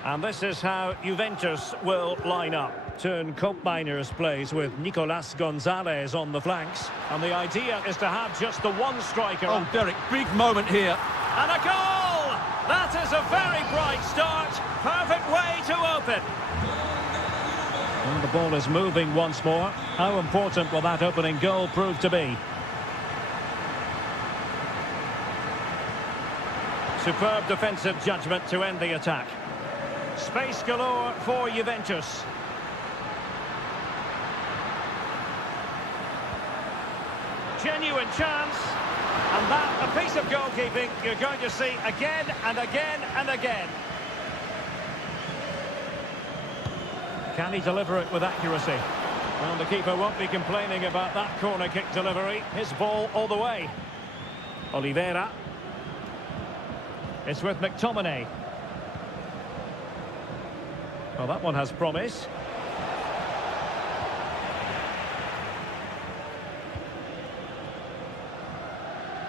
And this is how Juventus will line up. Turn Koopmeiners plays with Nicolas Gonzalez on the flanks. And the idea is to have just the one striker. Oh, Derek, big moment here. And a goal! That is a very bright start. Perfect way to open. And the ball is moving once more. How important will that opening goal prove to be? Superb defensive judgment to end the attack. Space galore for Juventus. Genuine chance. And that, a piece of goalkeeping you're going to see again and again and again. Can he deliver it with accuracy? Well, the keeper won't be complaining about that corner kick delivery. His ball all the way. Oliveira. It's with McTominay. Well, that one has promise.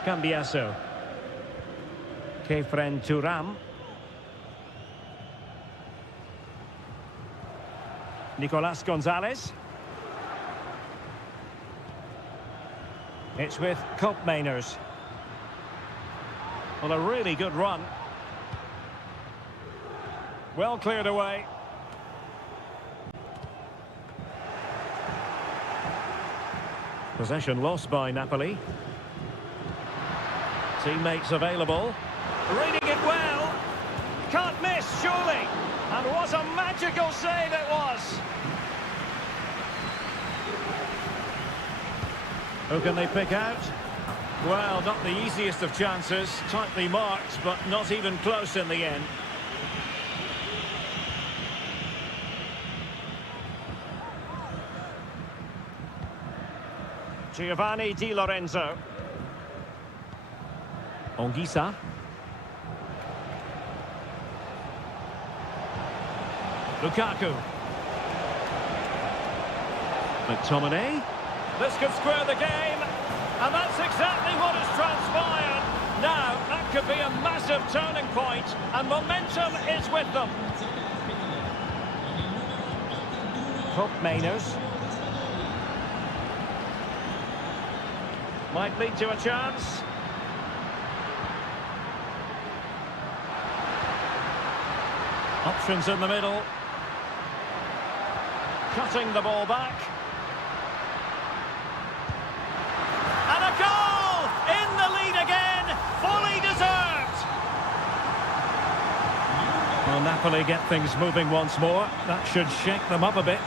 Cambiaso. Kefren Turam. Nicolas Gonzalez. It's with Koopmeiners. Well, a really good run. Well cleared away. Possession lost by Napoli. Teammates available. Reading it well. Can't miss, surely. And what a magical save it was. Who can they pick out? Well, not the easiest of chances. Tightly marked, but not even close in the end. Giovanni Di Lorenzo. Onguisa. Lukaku. McTominay. This could square the game. And that's exactly what has transpired. Now, that could be a massive turning point, and momentum is with them. Koopmeiners. Might lead to a chance. Options in the middle. Cutting the ball back. And a goal! In the lead again! Fully deserved! Well, Napoli get things moving once more. That should shake them up a bit.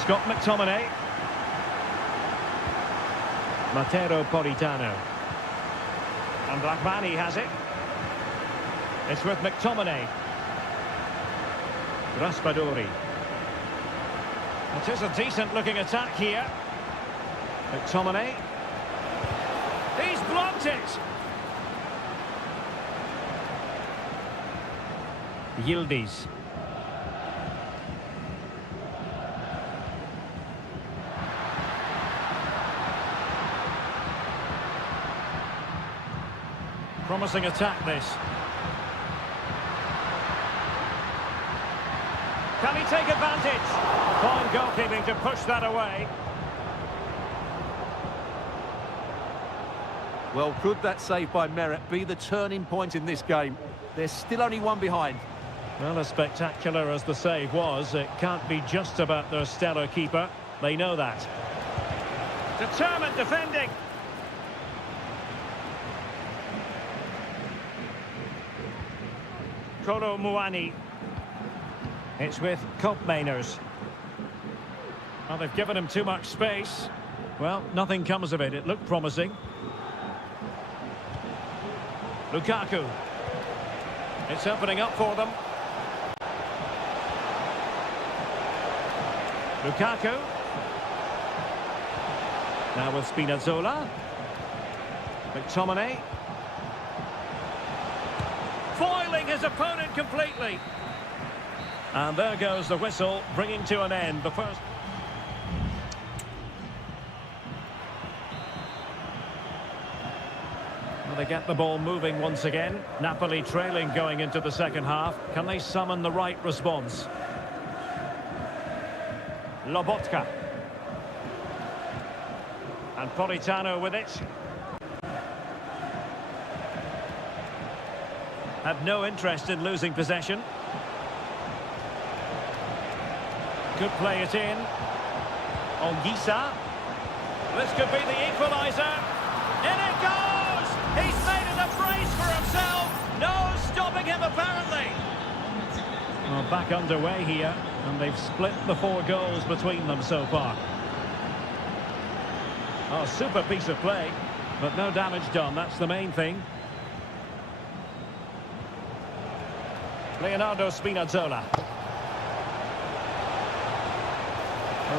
Scott McTominay. Matteo Politano. And Rahmani has it. It's with McTominay. Raspadori. It is a decent-looking attack here. McTominay. He's blocked it. Yildiz. Promising attack, this. Can he take advantage? Fine goalkeeping to push that away. Well, could that save by Merit be the turning point in this game? There's still only one behind. Well, as spectacular as the save was, it can't be just about their stellar keeper. They know that. Determined defending. Kolo Muani. It's with Koopmeiners. Well, they've given him too much space. Well, nothing comes of it. It looked promising. Lukaku. It's opening up for them. Lukaku. Now with Spinazzola. McTominay. Foiling his opponent completely. And there goes the whistle, bringing to an end the first. Well, they get the ball moving once again. Napoli trailing going into the second half. Can they summon the right response? Lobotka. And Politano with it. Have no interest in losing possession. Could play it in. Olgisa. This could be the equaliser. In it goes! He's made it a brace for himself. No stopping him, apparently. Well, back underway here, and they've split the 4 goals between them so far. Oh, super piece of play, but no damage done. That's the main thing. Leonardo Spinazzola.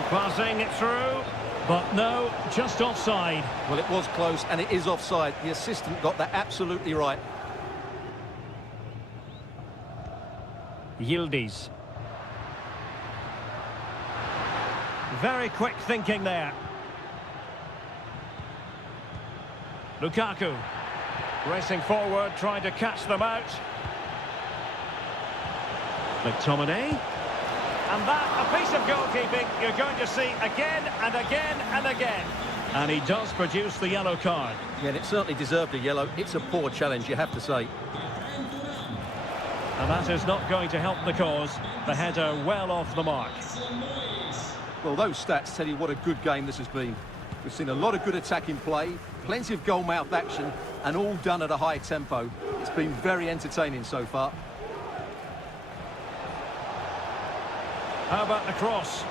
Passing it through, but no, just offside. Well, it was close, and it is offside. The assistant got that absolutely right. Yildiz. Very quick thinking there. Lukaku. Racing forward, trying to catch them out. McTominay. And that, a piece of goalkeeping you're going to see again and again and again. And he does produce the yellow card. Yeah, and it certainly deserved a yellow. It's a poor challenge, you have to say. And that is not going to help the cause. The header well off the mark. Well, those stats tell you what a good game this has been. We've seen a lot of good attacking play, plenty of goal-mouth action, and all done at a high tempo. It's been very entertaining so far. How about the cross?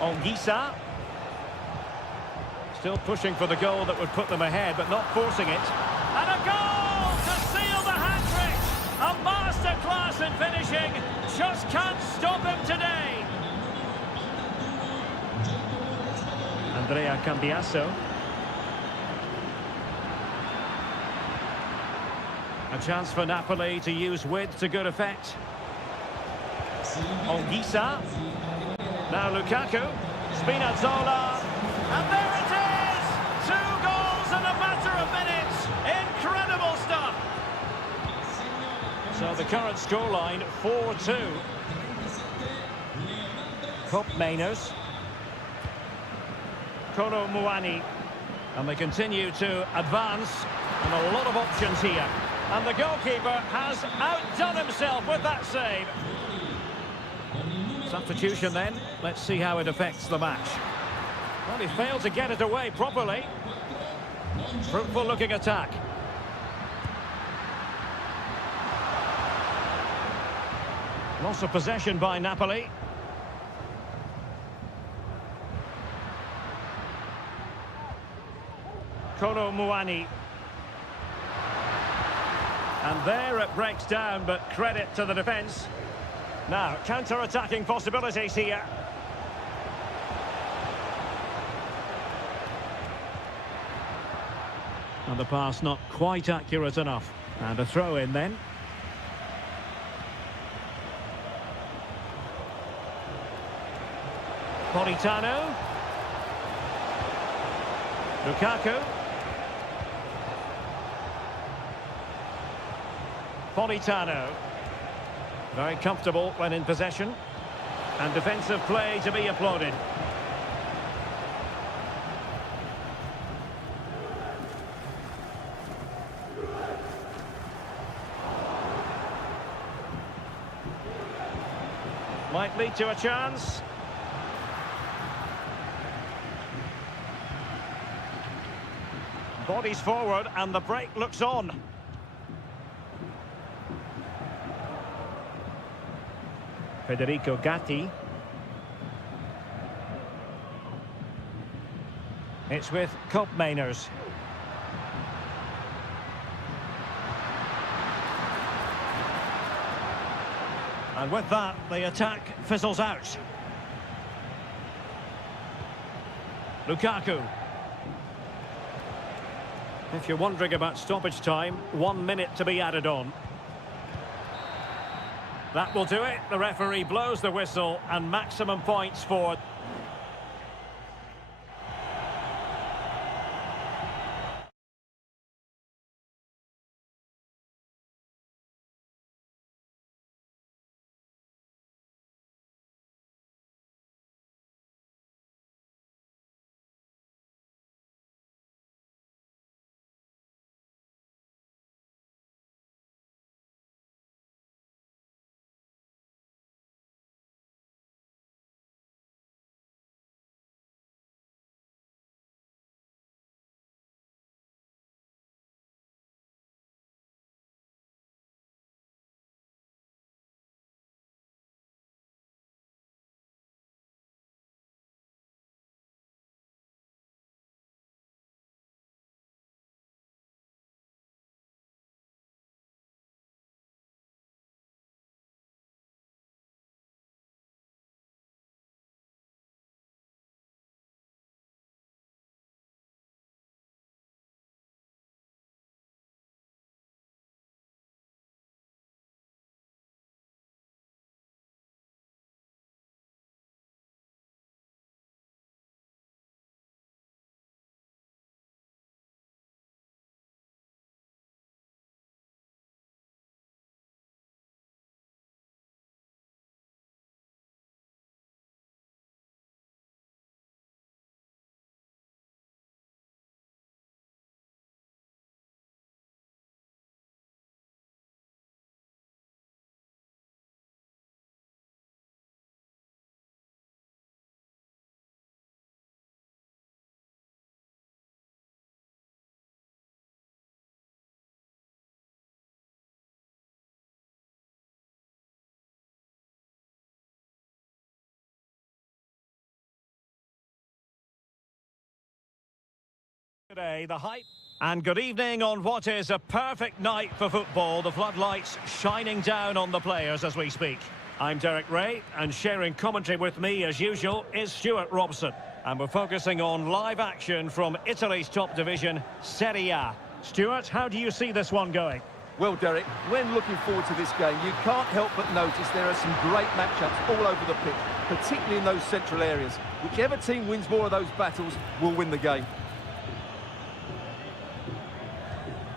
Olgisa. Still pushing for the goal that would put them ahead, but not forcing it. And a goal to seal the hat-trick! A masterclass in finishing. Just can't stop him today. Andrea Cambiasso. A chance for Napoli to use width to good effect. Olgisa. Now Lukaku. Spinazzola. And there it is! 2 goals in a matter of minutes. Incredible stuff. So the current scoreline, 4-2. Cup Mainers. Kolo Muani. And they continue to advance. And a lot of options here. And the goalkeeper has outdone himself with that save. Substitution then. Let's see how it affects the match. Well, he failed to get it away properly. Fruitful looking attack. Loss of possession by Napoli. Kolo Muani. And there it breaks down, but credit to the defence. Now, counter-attacking possibilities here. And the pass not quite accurate enough. And a throw in then. Politano. Lukaku. Politano. Very comfortable when in possession. And defensive play to be applauded. Might lead to a chance. Bodies forward and the break looks on. Federico Gatti. It's with Cup Mainers. And with that, the attack fizzles out. Lukaku. If you're wondering about stoppage time, 1 minute to be added on. That will do it. The referee blows the whistle and maximum points for Today, the hype. And good evening on what is a perfect night for football. The floodlights shining down on the players as we speak. I'm Derek Ray, and sharing commentary with me, as usual, is Stuart Robson. And we're focusing on live action from Italy's top division, Seria. Stuart, how do you see this one going? Well, Derek, when looking forward to this game, you can't help but notice there are some great matchups all over the pitch, particularly in those central areas. Whichever team wins more of those battles will win the game.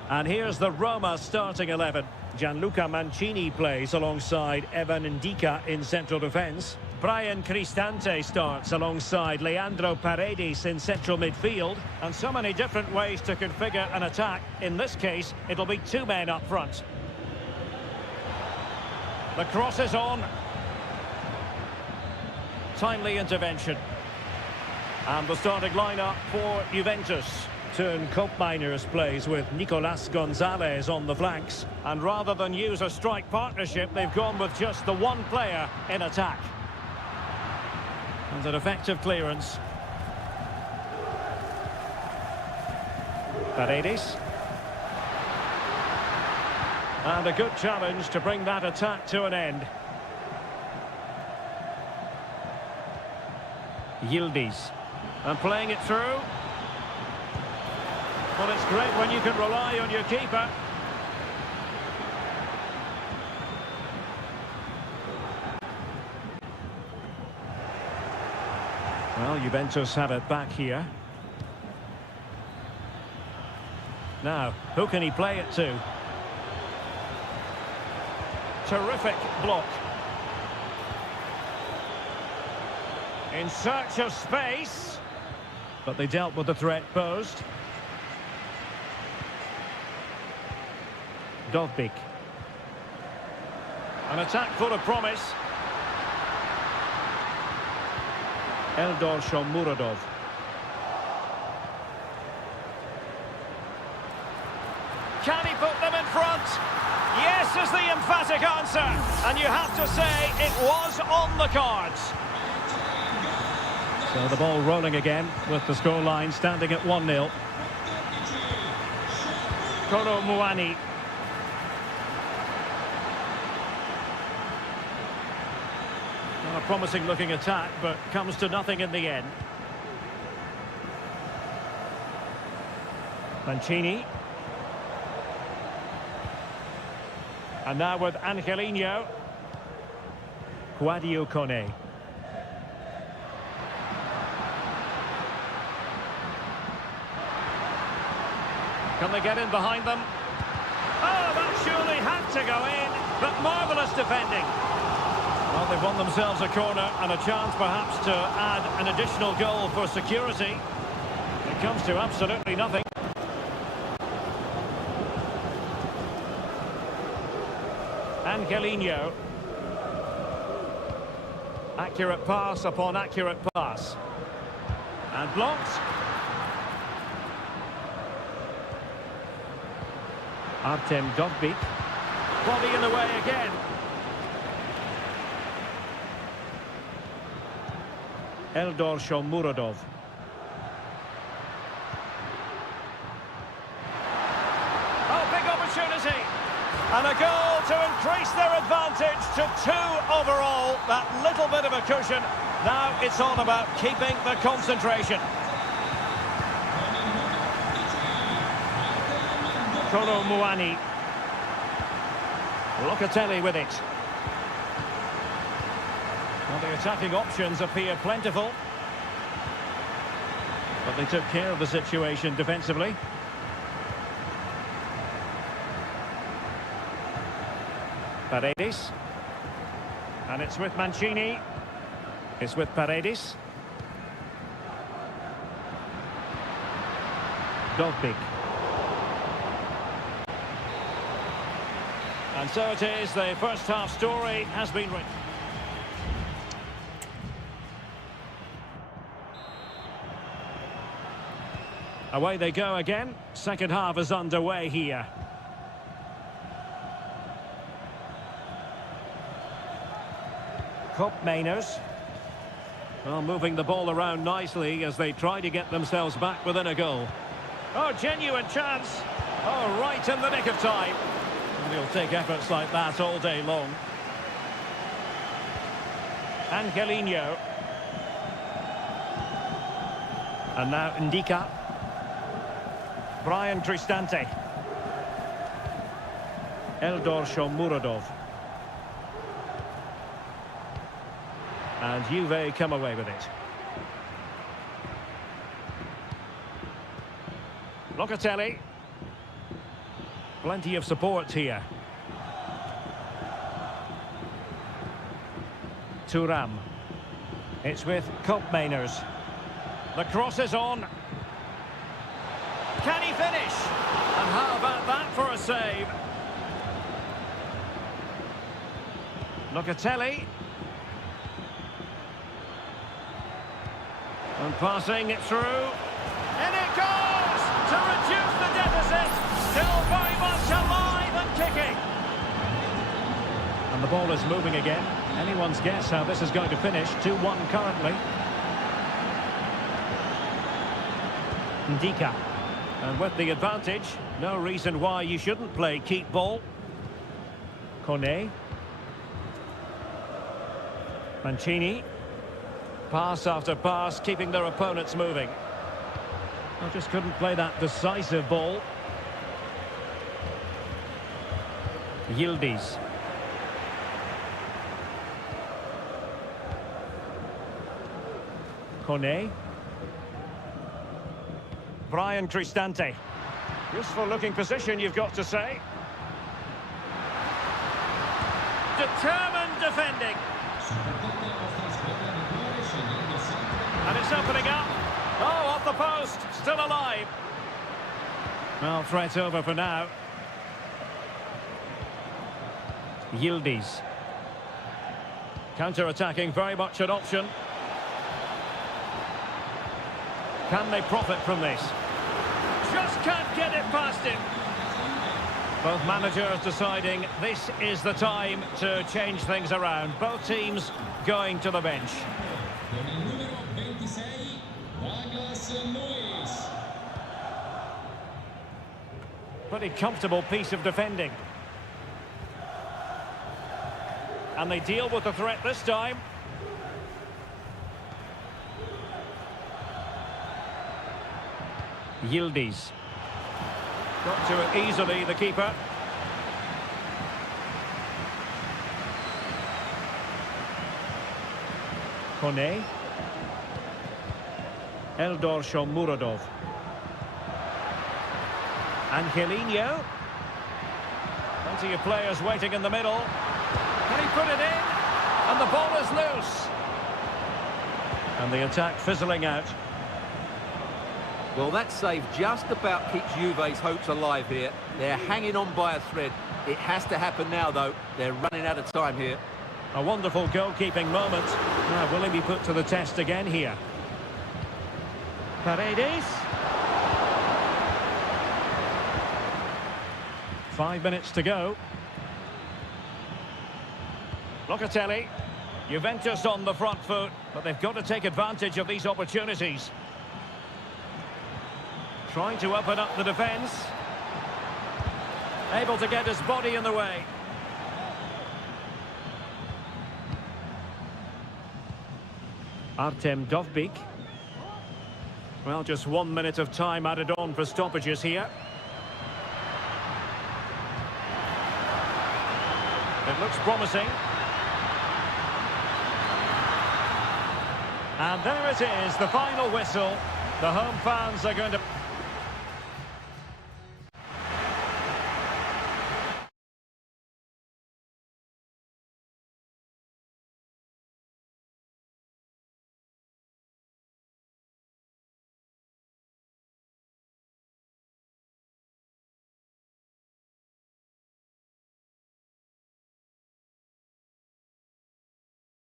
And here's the Roma starting 11. Gianluca Mancini plays alongside Evan Ndika in central defence. Brian Cristante starts alongside Leandro Paredes in central midfield. And so many different ways to configure an attack. In this case, it'll be two men up front. The cross is on. Timely intervention. And the starting lineup for Juventus. Turn Koopmeiners plays with Nicolas Gonzalez on the flanks. And rather than use a strike partnership, they've gone with just the one player in attack. And an effective clearance. Paredes. And a good challenge to bring that attack to an end. Yildiz. And playing it through. Well, it's great when you can rely on your keeper. Well, Juventus have it back here. Now, who can he play it to? Terrific block. In search of space. But they dealt with the threat posed. Dovbik. An attack full of promise. Eldor Shomurodov. Can he put them in front? Yes is the emphatic answer. And you have to say it was on the cards. So the ball rolling again with the scoreline standing at 1-0. Kolo Muani. A promising looking attack, but comes to nothing in the end. Mancini. And now with Angelino. Guadio Kone. Can they get in behind them? Oh, that surely had to go in, but marvellous defending. Well, they've won themselves a corner and a chance perhaps to add an additional goal for security. It comes to absolutely nothing. Angelino. Accurate pass upon accurate pass. And blocked. Artem Dovbik. Body in the way again. Eldor Shomurodov. Oh, big opportunity. And a goal to increase their advantage to 2 overall. That little bit of a cushion. Now it's all about keeping the concentration. Kolo Muani. Locatelli with it. Well, the attacking options appear plentiful. But they took care of the situation defensively. Paredes. And it's with Mancini. It's with Paredes. Dovbik. And so it is, the first half story has been written. Away they go again. Second half is underway here. Koopmeiners. Well, moving the ball around nicely as they try to get themselves back within a goal. Oh, genuine chance. Oh, right in the nick of time. And he'll take efforts like that all day long. Angelino. And now Ndika. Brian Cristante. Eldor Shomurodov. And Juve come away with it. Locatelli. Plenty of support here. Thuram. It's with Koopmeiners. The cross is on. Can he finish? And how about that for a save? Locatelli. And passing it through. And it goes! To reduce the deficit. Still very much alive and kicking. And the ball is moving again. Anyone's guess how this is going to finish. 2-1 currently. Ndika. And with the advantage, no reason why you shouldn't play keep ball. Kone. Mancini. Pass after pass, keeping their opponents moving. I just couldn't play that decisive ball. Yildiz. Kone. Brian Cristante. Useful looking position, you've got to say. Determined defending. And it's opening up. Oh, off the post. Still alive. Well, threat over for now. Yildiz. Counter-attacking, very much an option. Can they profit from this? Just can't get it past him. Both managers deciding this is the time to change things around. Both teams going to the bench. Pretty comfortable piece of defending. And they deal with the threat this time. Yildiz. Got to it easily, the keeper. Kone. Eldor Shomurodov. Angelino. Plenty of players waiting in the middle. Can he put it in? And the ball is loose. And the attack fizzling out. Well, that save just about keeps Juve's hopes alive here. They're hanging on by a thread. It has to happen now, though. They're running out of time here. A wonderful goalkeeping moment. Now, will he be put to the test again here? Paredes. 5 minutes to go. Locatelli. Juventus on the front foot, but they've got to take advantage of these opportunities. Trying to open up the defence. Able to get his body in the way. Artem Dovbyk. Well, just 1 minute of time added on for stoppages here. It looks promising. And there it is, the final whistle. The home fans are going to...